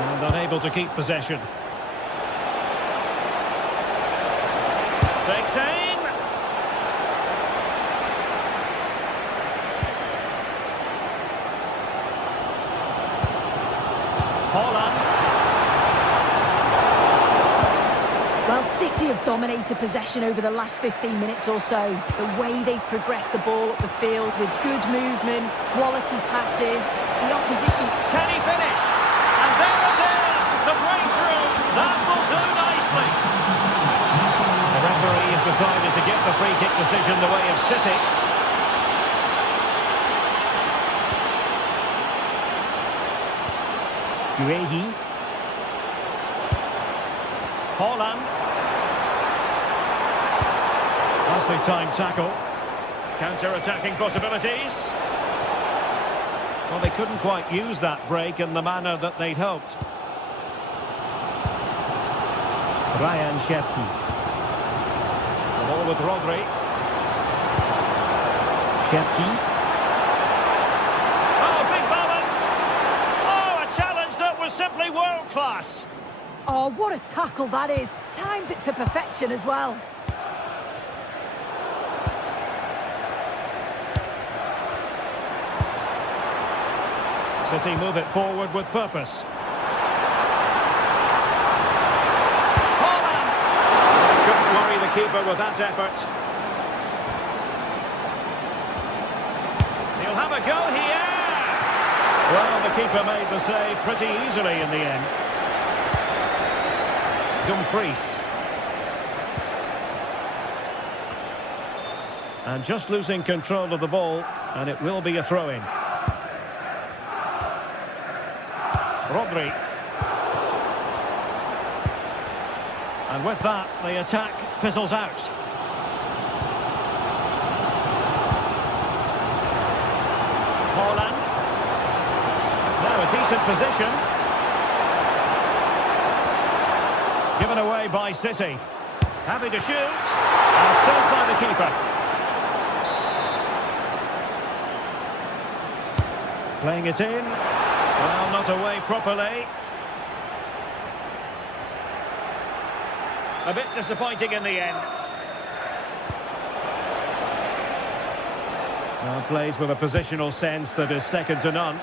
And unable to keep possession. Takes aim. Haaland. Well, City have dominated possession over the last 15 minutes or so. The way they've progressed the ball up the field with good movement, quality passes, the opposition... Can he finish? And there it is! The breakthrough! That will do nicely! The referee has decided to give the free kick decision the way of City. Guehi. Haaland. Nicely timed tackle. Counter-attacking possibilities. Well, they couldn't quite use that break in the manner that they'd hoped. Ryan Cherki. The ball with Rodri. Cherki. Oh, big moment! Oh, a challenge that was simply world-class. Oh, what a tackle that is. Times it to perfection as well. City move it forward with purpose. Haaland! Couldn't worry the keeper with that effort. He'll have a go here! Well, the keeper made the save pretty easily in the end. Dumfries. And just losing control of the ball, and it will be a throw-in. Rodri. And with that, the attack fizzles out. Haaland. Now a decent position. Given away by City. Happy to shoot. And saved by the keeper. Playing it in. Well, not away properly. A bit disappointing in the end. Well, plays with a positional sense that is second to none.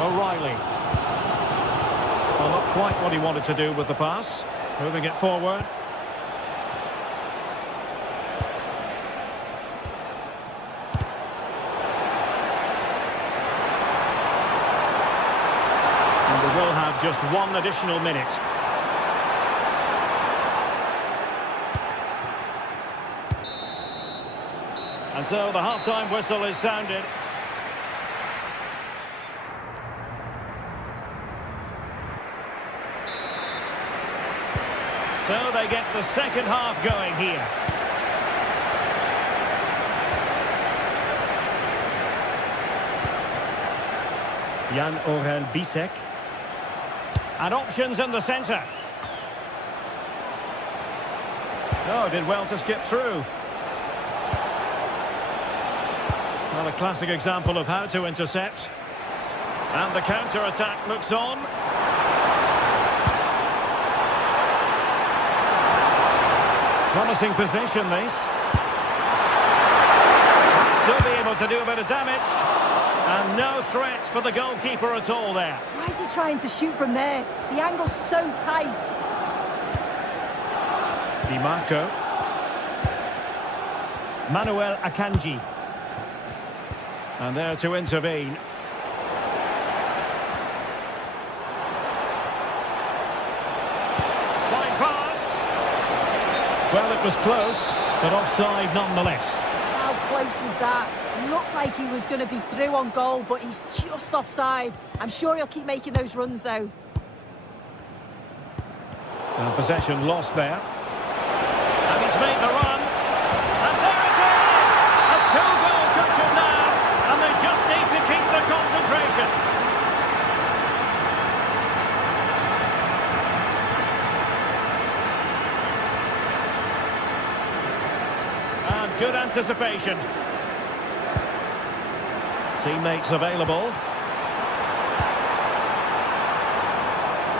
O'Reilly. Well, not quite what he wanted to do with the pass. Moving it forward. And we will have just one additional minute. And so the half-time whistle is sounded. So they get the second half going here. Jan-Orel Bisek. And options in the centre. Oh, did well to skip through. Well, a classic example of how to intercept. And the counter-attack looks on. Promising position, this. Still be able to do a bit of damage. And no threat for the goalkeeper at all there. Why is he trying to shoot from there? The angle's so tight. Di Marco. Manuel Akanji. And there to intervene. Fine pass. Well, it was close, but offside nonetheless. How close was that? Looked like he was going to be through on goal, but he's just offside. I'm sure he'll keep making those runs, though. Possession lost there. And he's made the run. And there it is! A two-goal cushion now. And they just need to keep the concentration. And good anticipation. Teammates available.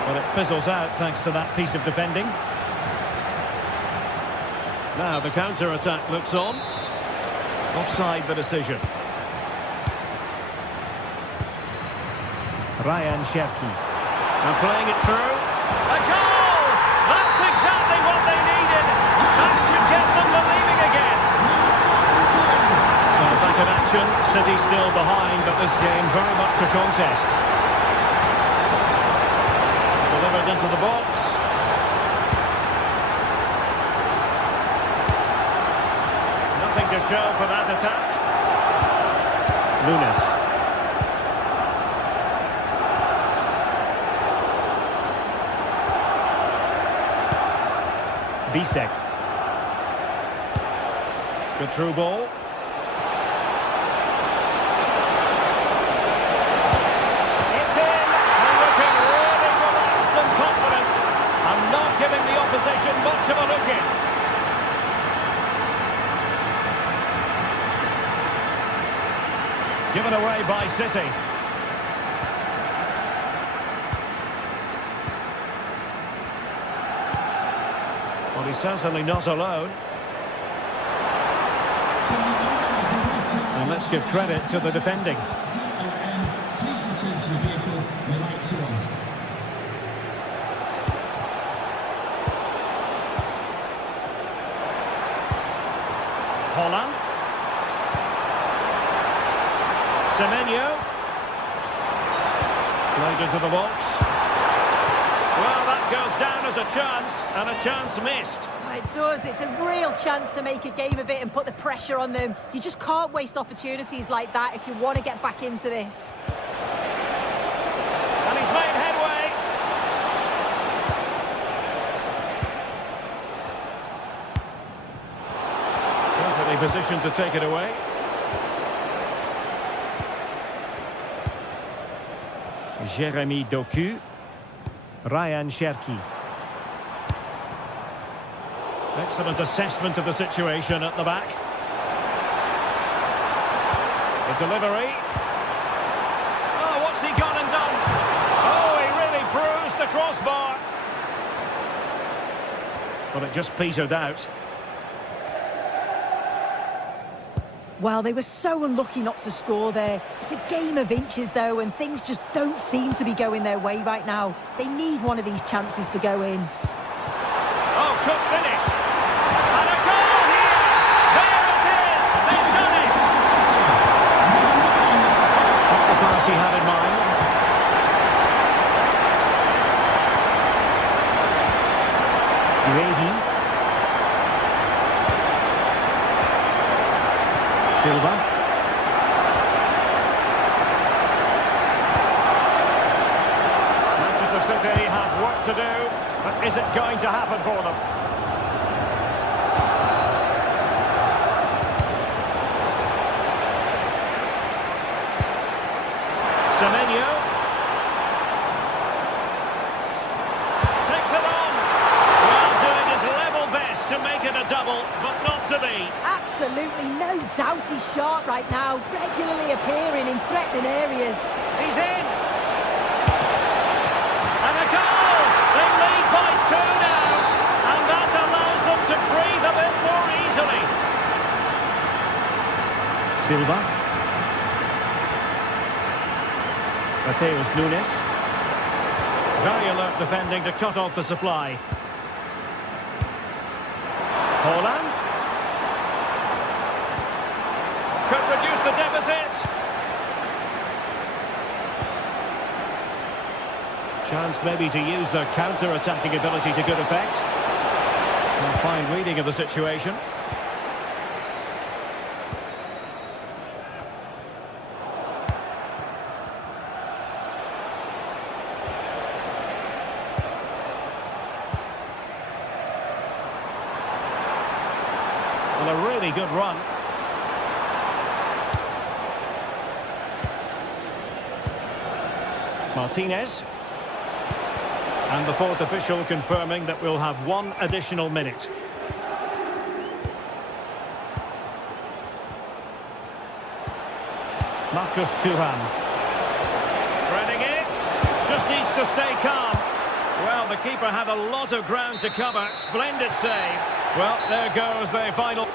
But it fizzles out thanks to that piece of defending. Now the counter-attack looks on. Offside the decision. Ryan Cherki. And playing it through. A goal! That's exactly what they needed. That should get them believing again. So back in action. City still behind, but this game very much a contest. Delivered into the box. Nothing to show for that attack. Nunes. Bisek. Good through ball. Giving the opposition much of a look in. Given away by City. Well, he's certainly not alone. And let's give credit to the defending. Please return to your vehicle. The lights are on. Holland. Semenyo. Played into the box. Well, that goes down as a chance, and a chance missed. Oh, it does. It's a real chance to make a game of it and put the pressure on them. You just can't waste opportunities like that if you want to get back into this. And he's made headway. Position to take it away. Jeremy Doku. Ryan Cherki. Excellent assessment of the situation at the back. The delivery. Oh, what's he gone and done? Oh, he really bruised the crossbar. But it just petered out. Well, they were so unlucky not to score there. It's a game of inches, though, and things just don't seem to be going their way right now. They need one of these chances to go in. Oh, good finish. And a goal here. There it is. They've done it. Not the pass he had in mind. Brady. Silva. Manchester City have work to do, but is it going to happen for them? Semenyo. Takes it on. Well, doing his level best to make it a double, but not to be. Absolutely no doubt he's sharp right now, regularly appearing in threatening areas. He's in. And a goal! They lead by 2 now. And that allows them to breathe a bit more easily. Silva. Mateus Nunes. Very alert defending to cut off the supply. Holland. Could reduce the deficit. Chance maybe to use their counter-attacking ability to good effect. A fine reading of the situation. Well, a really good run. Martinez. And the fourth official confirming that we'll have 1 additional minute. Marcus Thuram. Threading it. Just needs to stay calm. Well, the keeper had a lot of ground to cover. Splendid save. Well, there goes the final.